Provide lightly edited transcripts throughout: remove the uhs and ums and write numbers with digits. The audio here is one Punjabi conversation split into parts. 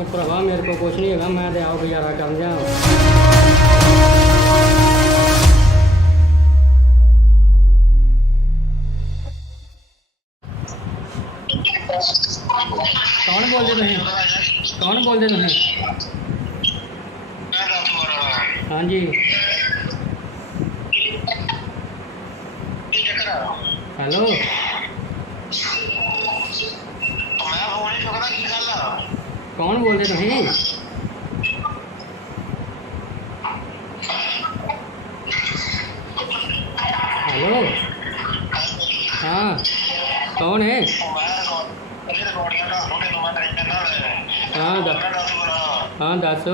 ਉਹ ਭਰਾਵਾ ਮੇਰੇ ਕੋਲ ਕੁਛ ਨਹੀਂ ਹੈਗਾ, ਮੈਂ ਤੇ ਆਪ ਗੁਜ਼ਾਰਾ ਕਰਨ ਜਾ। ਕੌਣ ਬੋਲਦੇ ਤੁਸੀਂ? ਕੌਣ ਬੋਲਦੇ ਤੁਸੀਂ? ਹਾਂਜੀ ਹੈਲੋ, ਕੌਣ ਬੋਲਦੇ ਤੁਸੀਂ? ਹੈਲੋ, ਹਾਂ ਕੌਣ ਹੈ? ਹਾਂ ਦੱਸ।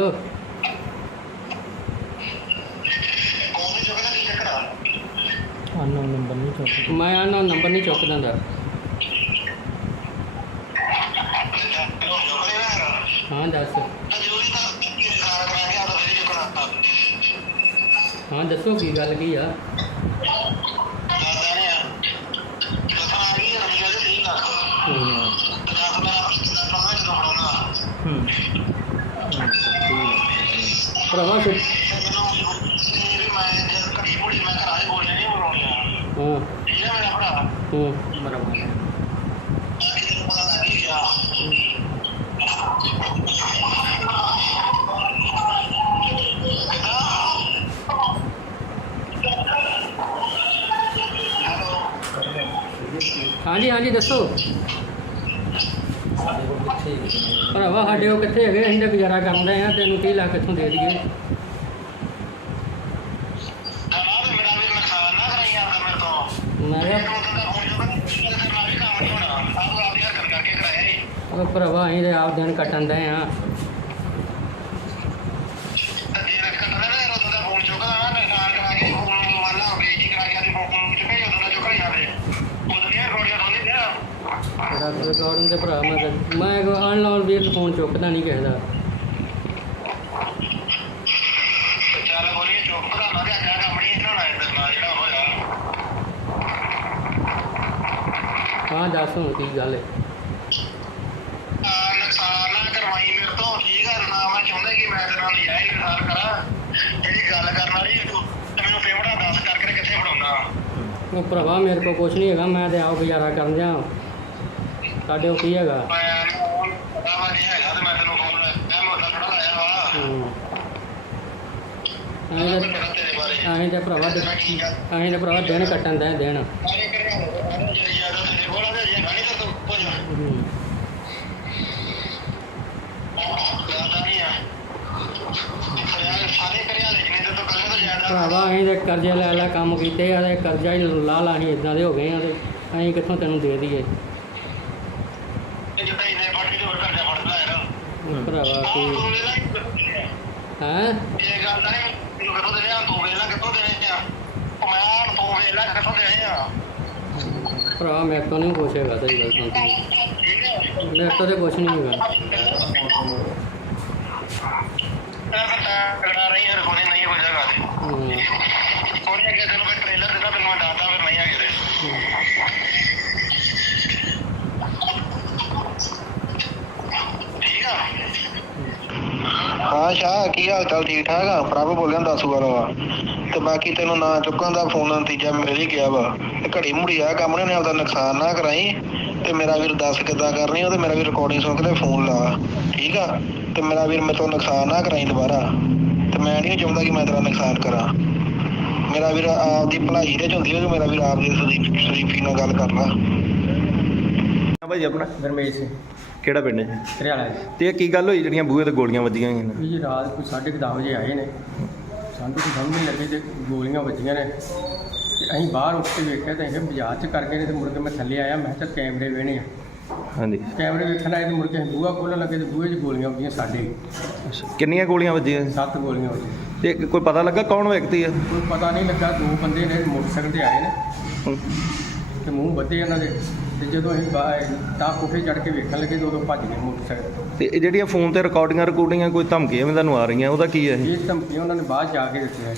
ਅਨਨੋਨ ਨੰਬਰ ਨਹੀਂ ਚੁੱਕਦਾ। ਮੈਂ ਅਨਨੋਨ ਨੰਬਰ ਨਹੀਂ ਚੁੱਕ ਦਿੰਦਾ। ਹਾਂ ਦੱਸ। ਹਾਂ ਦੱਸੋ ਕੀ ਗੱਲ ਕੀ ਆ? ਭਰਾਵਾ ਫਿਰ ਬਰਾਬਰ ਹਾਂਜੀ ਹਾਂਜੀ ਦੱਸੋ। ਭਰਾਵਾ ਸਾਡੇ ਉਹ ਕਿੱਥੇ ਹੈਗੇ? ਅਸੀਂ ਤਾਂ ਗੁਜ਼ਾਰਾ ਕਰਨ ਰਹੇ ਹਾਂ, ਤੈਨੂੰ 30 ਲੱਖ ਕਿੱਥੋਂ ਦੇ ਦਈਏ? ਉਹ ਭਰਾਵਾ ਅਸੀਂ ਤਾਂ ਆਪ ਦਿਨ ਕੱਟਣ ਦੇ ਹਾਂ। ਰਿਕਾਰਡਿੰਗ ਦੇ ਭਰਾ ਮੈਂ ਅਨਲਾਉਨ ਵੀਰ ਫੋਨ ਚੁੱਕਦਾ ਨਹੀਂ ਕਿਸੇ ਦਾ। ਹਾਂ ਦੱਸ ਹੁਣ ਕੀ ਗੱਲ ਹੈ? ਨੁਕਸਾਨ ਨਾ ਕਰਵਾਈ ਮੇਰੇ ਤੋਂ, ਠੀਕ ਹੈ ਨਾ? ਮੈਂ ਚਾਹੁੰਦਾ ਕਿ ਮੈਂ ਤੇਰੇ ਨਾਲ ਨਜਾਇਜ਼ ਨੁਕਸਾਨ ਕਰਾਂ। ਜਿਹੜੀ ਗੱਲ ਕਰਨ ਵਾਲੀ ਮੈਨੂੰ ਫੇਵੜਾ ਦੱਸ ਕਰਕੇ ਕਿੱਥੇ ਫੜਾਉਣਾ? ਉਹ ਭਰਾਵਾ ਮੇਰੇ ਕੋਲ ਕੁਛ ਨਹੀਂ ਹੈਗਾ, ਮੈਂ ਤੇ ਆਪ ਗੁਜ਼ਾਰਾ ਕਰਨ ਜਾ। ਸਾਡੇ ਉਹ ਕੀ ਹੈਗਾ? ਅਸੀਂ ਤਾਂ ਭਰਾਵਾ ਦਿਨ ਕੱਟਣ ਦੇ ਦਿਨ। ਭਰਾਵਾ ਅਸੀਂ ਤਾਂ ਕਰਜ਼ੇ ਲੈ ਲੈ ਕੰਮ ਕੀਤੇ ਆ, ਤੇ ਕਰਜ਼ਾ ਹੀ ਲਾ ਲਾ ਅਸੀਂ ਇੱਦਾਂ ਦੇ ਹੋ ਗਏ ਆ, ਤੇ ਅਸੀਂ ਕਿੱਥੋਂ ਤੈਨੂੰ ਦੇ ਦਈਏ? ਭਰਾਵਾ ਕੀ ਹੈਂ? ਭਰਾ ਮੇਰੇ ਤੋਂ ਨਹੀਂ ਕੁਛ ਹੈਗਾ, ਸਹੀ ਗੱਲ ਸੁਣ। ਮੇਰੇ ਤੋਂ ਤਾਂ ਕੁਛ ਨਹੀਂ ਹੈਗਾ। ਹਾਂ ਸ਼ਾਹ, ਕੀ ਹਾਲ ਚਾਲ? ਠੀਕ ਠਾਕ ਆ? ਪ੍ਰਭ ਬੋਲਿਆ ਦੱਸੂ ਵਾਲਾ ਵਾ। ਤੇ ਬਾਕੀ ਤੈਨੂੰ ਨਾ ਚੁੱਕਣ ਦਾ ਫੋਨ ਦਾ ਨਤੀਜਾ ਮਿਲ ਹੀ ਗਿਆ ਵਾ। ਘੜੀ ਮੁੜੀ ਆ ਕੰਮ ਨੇ ਆਪਦਾ ਨੁਕਸਾਨ ਨਾ ਕਰਾਈ। ਤੇ ਮੇਰਾ ਵੀਰ ਦੱਸ ਕਿੱਦਾਂ ਕਰਨੀ ਉਹ, ਤੇ ਮੇਰਾ ਵੀਰ ਰਿਕਾਰਡਿੰਗ ਸੁਣ ਕੇ ਫੋਨ ਲਾ, ਠੀਕ ਆ? ਤੇ ਮੇਰਾ ਵੀਰ ਮੇਰੇ ਤੋਂ ਨੁਕਸਾਨ ਨਾ ਕਰਾਈ ਦੁਬਾਰਾ। ਤੇ ਮੈਂ ਨਹੀਂ ਚਾਹੁੰਦਾ ਕਿ ਮੈਂ ਤੇਰਾ ਨੁਕਸਾਨ ਕਰਾਂ। ਮੇਰਾ ਵੀਰ ਆਪਦੀ ਭਲਾਈ ਦੇ ਚ ਹੁੰਦੀ ਹੈ ਕਿ ਮੇਰਾ ਵੀਰ ਆਪਦੀ ਸ਼ਰੀਫੀ ਨਾਲ ਗੱਲ ਕਰ ਲਾ। ਭਾਜੀ ਆਪਣਾ ਗਰਮੇਸ਼ ਸਿੰਘ, ਕਿਹੜਾ ਪਿੰਡ ਹੈ? ਹਰਿਆਣਾ। ਤੇ ਇਹ ਕੀ ਗੱਲ ਹੋਈ ਜਿਹੜੀਆਂ ਬੂਹੇ ਤੇ ਗੋਲੀਆਂ ਵੱਜੀਆਂ ਹੋਈਆਂ ਨੇ? ਜੀ ਰਾਤ ਕੋਈ 10:30 ਵਜੇ ਆਏ ਨੇ, ਸਾਨੂੰ ਕੋਈ ਸਮਝ ਨਹੀਂ ਲੱਗੀ ਤੇ ਗੋਲੀਆਂ ਵੱਜੀਆਂ ਨੇ। ਤੇ ਅਸੀਂ ਬਾਹਰ ਉੱਠ ਕੇ ਵੇਖਿਆ ਤਾਂ ਇਹ ਬਾਜ਼ਾਰ 'ਚ ਕਰ ਗਏ ਨੇ। ਤੇ ਮੁੜ ਕੇ ਮੈਂ ਥੱਲੇ ਆਇਆ, ਮੈਂ ਕਿਹਾ ਕੈਮਰੇ ਵੇਹਣੇ ਆ। ਹਾਂਜੀ, ਕੈਮਰੇ ਵੇਖਣ ਆਏ ਤੇ ਮੁੜ ਕੇ ਅਸੀਂ ਬੂਹਾ ਖੋਲ੍ਹਣ ਲੱਗੇ ਤੇ ਬੂਹੇ 'ਚ ਗੋਲੀਆਂ ਵੱਜੀਆਂ ਸਾਡੇ। ਕਿੰਨੀਆਂ ਗੋਲੀਆਂ ਵੱਜੀਆਂ? 7 ਗੋਲੀਆਂ ਵੱਜੀਆਂ। ਤੇ ਕੋਈ ਪਤਾ ਲੱਗਾ ਕੌਣ ਵਿਅਕਤੀ ਹੈ? ਕੋਈ ਪਤਾ ਨਹੀਂ ਲੱਗਾ। 2 ਬੰਦੇ ਨੇ ਮੋਟਰਸਾਈਕਲ 'ਤੇ ਆਏ ਨੇ ਤੇ ਮੂੰਹ ਵੱਧੇ ਉਹਨਾਂ ਦੇ। ਤੇ ਜਦੋਂ ਅਸੀਂ ਤਾਂ ਕੋਠੇ ਚੜ੍ਹ ਕੇ ਵੇਖਣ ਲੱਗੇ ਤੇ ਉਦੋਂ ਭੱਜ ਗਏ ਮੋਟਰਸਾਈਕਲ। ਤੇ ਇਹ ਜਿਹੜੀਆਂ ਫੋਨ ਤੇ ਰਿਕਾਰਡਿੰਗਾਂ ਕੋਈ ਧਮਕੀਆਂ ਵੀ ਤੁਹਾਨੂੰ ਆ ਰਹੀਆਂ, ਉਹਦਾ ਕੀ ਹੈ? ਇਹ ਧਮਕੀਆਂ ਉਹਨਾਂ ਨੇ ਬਾਅਦ ਜਾ ਕੇ ਦਿੱਤੀਆਂ।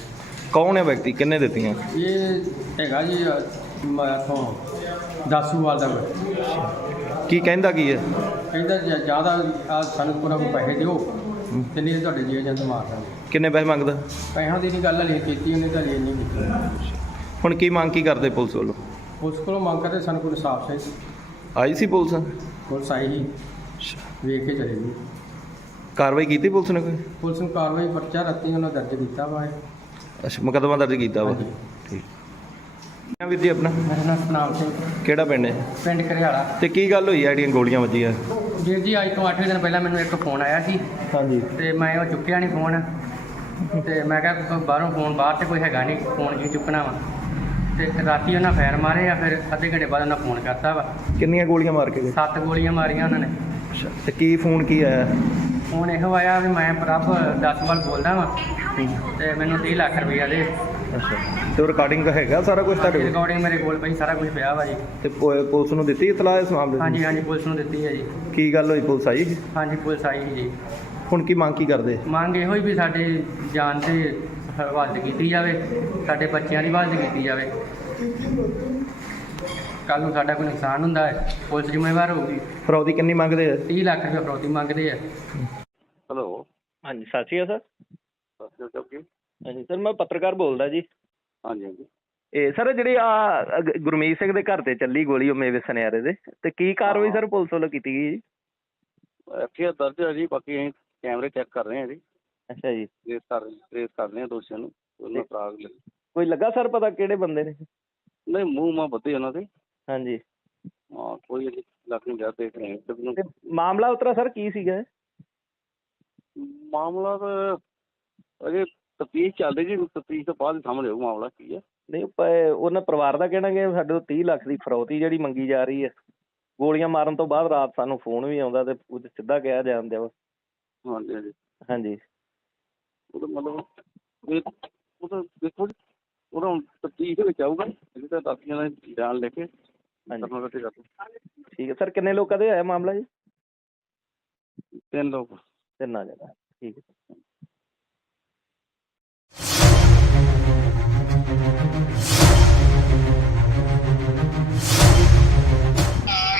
ਕੌਣ ਹੈ ਵਿਅਕਤੀ? ਕਿੰਨੇ ਦਿੱਤੀਆਂ? ਇਹ ਹੈਗਾ ਜੀ ਇੱਥੋਂ ਦਾਸੂਵਾਲ ਦਾ। ਕੀ ਕਹਿੰਦਾ ਕੀ ਹੈ? ਕਹਿੰਦਾ ਜ਼ਿਆਦਾ ਆ ਸਾਨੂੰ ਕੋਈ ਪੈਸੇ ਦਿਓ ਤੇ ਨਹੀਂ ਤੁਹਾਡੇ ਜੀ ਏਜੰਟ ਮਾਰ ਦਾਂਗੇ। ਕਿੰਨੇ ਪੈਸੇ ਮੰਗਦਾ? ਪੈਸਿਆਂ ਦੀ ਨਹੀਂ ਗੱਲ ਹਲੇ ਕੀਤੀ ਉਹਨੇ ਤਾਂ ਹਲੇ ਨਹੀਂ ਕੀਤੀ। ਹੁਣ ਕੀ ਮੰਗ ਕੀ ਕਰਦੇ ਪੁਲਿਸ ਵੱਲੋਂ? ਪੁਲਿਸ ਕੋਲੋਂ ਮੰਗ ਕਰਦੇ ਸਾਨੂੰ ਕੋਈ ਇਨਸਾਫ ਚਾਹੀਦਾ। ਆਈ ਸੀ ਪੁਲਿਸ? ਪੁਲਿਸ ਆਈ ਸੀ, ਵੇਖ ਕੇ ਚਲੇ ਗਈ। ਕਾਰਵਾਈ ਕੀਤੀ ਪੁਲਿਸ ਨੇ ਕੋਈ? ਪੁਲਿਸ ਨੂੰ ਕਾਰਵਾਈ ਪਰਚਾ ਰਾਤੀ ਉਹਨਾਂ ਦਰਜ ਕੀਤਾ ਵਾ ਇਹ। ਅੱਛਾ, ਮੁਕੱਦਮਾ ਦਰਜ ਕੀਤਾ ਵਾ। ਹਾਂਜੀ। ਠੀਕ। ਕਿਆ ਵੀਰ ਜੀ ਆਪਣਾ? ਮੇਰਾ ਨਾਮ ਸਤਨਾਮ ਸਿੰਘ, ਕਿਹੜਾ ਪਿੰਡ ਹੈ? ਪਿੰਡ ਘਰਿਆਲਾ। ਤੇ ਕੀ ਗੱਲ ਹੋਈ ਆ ਜਿਹੜੀਆਂ ਗੋਲੀਆਂ ਵੱਜੀਆਂ? ਵੀਰ ਜੀ ਅੱਜ ਤੋਂ 8 ਦਿਨ ਪਹਿਲਾਂ ਮੈਨੂੰ ਇੱਕ ਫੋਨ ਆਇਆ ਸੀ ਹਾਂਜੀ। ਤੇ ਮੈਂ ਉਹ ਚੁੱਕਿਆ ਨਹੀਂ ਫੋਨ, ਤੇ ਮੈਂ ਕਿਹਾ ਬਾਹਰੋਂ ਫੋਨ ਬਾਹਰ ਤੇ ਕੋਈ ਹੈਗਾ ਨਹੀਂ, ਫੋਨ ਕੀ ਚੁੱਕਣਾ ਵਾ। ਤੇ ਰਾਤੀ ਉਹਨਾਂ ਫਾਇਰ ਮਾਰੇ ਆ, ਫਿਰ ਅੱਧੇ ਘੰਟੇ ਬਾਅਦ ਉਹਨਾਂ ਫੋਨ ਕਰਤਾ ਵਾ। ਕਿੰਨੀਆਂ ਗੋਲੀਆਂ ਮਾਰ ਕੇ ਗਏ? 7 ਗੋਲੀਆਂ ਮਾਰੀਆਂ ਉਹਨਾਂ ਨੇ। ਅੱਛਾ, ਤੇ ਕੀ ਫੋਨ ਕੀ ਆਇਆ? ਫੋਨ ਇਹੋ ਆਇਆ ਵੀ ਮੈਂ ਪ੍ਰਭ ਦਸਵਾਲ ਬੋਲਦਾ ਵਾਂ ਤੇ ਮੈਨੂੰ 30 ਲੱਖ ਰੁਪਈਆ ਦੇ। ਅੱਛਾ, ਤੇ ਰਿਕਾਰਡਿੰਗ ਹੈਗਾ ਸਾਰਾ ਕੁਝ ਤੁਹਾਡੇ ਕੋਲ? ਰਿਕਾਰਡਿੰਗ ਮੇਰੇ ਕੋਲ ਪਈ, ਸਾਰਾ ਕੁਝ ਪਿਆ ਵਾ ਜੀ। ਤੇ ਪੁਲਿਸ ਨੂੰ ਦਿੱਤੀ ਇਤਲਾਹ ਇਸ ਮਾਮਲੇ ਦੀ? ਹਾਂਜੀ ਹਾਂਜੀ, ਪੁਲਿਸ ਨੂੰ ਦਿੱਤੀ ਹੈ ਜੀ। ਕੀ ਗੱਲ ਹੋਈ, ਪੁਲਿਸ ਆਈ? ਹਾਂਜੀ, ਪੁਲਿਸ ਆਈ ਸੀ ਜੀ। ਹੁਣ ਕੀ ਮੰਗ ਕੀ ਕਰਦੇ? ਮੰਗ ਇਹੋ ਹੀ ਵੀ ਸਾਡੇ ਜਾਨ ਤੇ ਹਿਫਾਜ਼ਤ ਕੀਤੀ ਜਾਵੇ, ਸਾਡੇ ਬੱਚਿਆਂ ਦੀ ਹਿਫਾਜ਼ਤ ਕੀਤੀ ਜਾਵੇ। ਕੱਲ੍ਹ ਨੂੰ ਸਾਡਾ ਕੋਈ ਨੁਕਸਾਨ ਹੁੰਦਾ ਹੈ, ਪੁਲਿਸ ਜ਼ਿੰਮੇਵਾਰ ਹੋਊਗੀ। ਫਰੌਦੀ ਕਿੰਨੀ ਮੰਗਦੇ ਆ? 30 ਲੱਖ ਰੁਪਏ ਫਰੌਤੀ ਮੰਗਦੇ ਆ। ਹੈਲੋ, ਹਾਂਜੀ, ਸਤਿ ਸ਼੍ਰੀ ਅਕਾਲ ਸਰ। ਸਤਿ ਸ਼੍ਰੀ ਅਕਾਲ। ਹਾਂਜੀ ਸਰ, ਮੈਂ ਪੱਤਰਕਾਰ ਬੋਲਦਾ ਜੀ। ਹਾਂਜੀ ਹਾਂਜੀ। ਇਹ ਸਰ ਜਿਹੜੀ ਆ ਗੁਰਮੀਤ ਸਿੰਘ ਦੇ ਘਰ ਤੇ ਚੱਲੀ ਗੋਲੀ, ਉਹ ਮੇਵੇ ਸੁਨਿਆਰੇ ਦੇ, ਤੇ ਕੀ ਕਾਰਵਾਈ ਸਰ ਪੁਲਿਸ ਵੱਲੋਂ ਕੀਤੀ ਗਈ ਜੀ? ਐਫਆਈਆਰ ਦਰਜ ਹੈ ਜੀ, ਬਾਕੀ ਅਸੀਂ ਕੈਮਰੇ ਚੈੱਕ ਕਰ ਰਹੇ ਹਾਂ ਜੀ। ਅੱਛਾ ਜੀ। ਟ੍ਰੇਸ ਕਰ ਰਹੇ ਹਾਂ ਦੋਸ਼ੀਆਂ ਨੂੰ। ਉਹਨਾਂ ਫਰਾਗ ਕੋਈ ਲੱਗਾ ਸਰ ਪਤਾ ਕਿਹੜੇ ਬੰਦੇ ਨੇ? ਨਹੀਂ, ਮੂੰਹ ਮਾਂ ਬੱਧੇ ਉਹਨਾਂ ਦੇ। ਹਾਂਜੀ। ਹਾਂ, ਕੋਈ ਅਜੇ ਲੱਗ ਨਹੀਂ ਰਿਹਾ, ਦੇਖ ਰਹੇ ਹਾਂ। ਤੇ ਮਾਮਲਾ ਉਤਰਾ ਸਰ ਕੀ ਸੀਗਾ? ਮਾਮਲਾ ਤਾਂ ਅਜੇ ਤਫਤੀਸ਼ ਚੱਲ ਰਹੀ ਜੀ, ਤਫਤੀਸ਼ ਤੋਂ ਬਾਅਦ ਸਾਹਮਣੇ ਆਊ ਮਾਮਲਾ ਕੀ ਹੈ। ਨਹੀਂ, ਉਹਨਾਂ ਪਰਿਵਾਰ ਦਾ ਕਹਿਣਾ ਕਿ ਸਾਡੇ ਤੋਂ 30 ਲੱਖ ਦੀ ਫਰੌਤੀ ਜਿਹੜੀ ਮੰਗੀ ਜਾ ਰਹੀ ਹੈ। ਗੋਲੀਆਂ ਮਾਰਨ ਤੋਂ ਬਾਅਦ ਰਾਤ ਸਾਨੂੰ ਫੋਨ ਵੀ ਆਉਂਦਾ ਤੇ ਉਹ ਸਿੱਧਾ ਕਿਹਾ ਜਾਂਦਾ ਵਾ। ਹਾਂਜੀ ਹਾਂਜੀ। ਹਾਂਜੀ। ਉਹਦਾ ਮਤਲਬ ਉਹ ਤਾਂ ਦੇਖੋ ਜੀ, ਉਹਦਾ ਹੁਣ ਤਫਤੀਸ਼ ਦੇ ਵਿੱਚ ਆਊਗਾ। ਇਹ ਤਾਂ ਦਾਤੀਆਂ ਦਾ ਬਿਆਨ ਲੈ ਕੇ ਠੀਕ ਹੈ ਸਰ। ਕਿੰਨੇ ਲੋਕਾਂ ਦੇ ਹੋਇਆ ਮਾਮਲਾ ਜੀ? 3 ਲੋਕ। 3 ਆ ਜਾਣਾ। ਠੀਕ ਹੈ।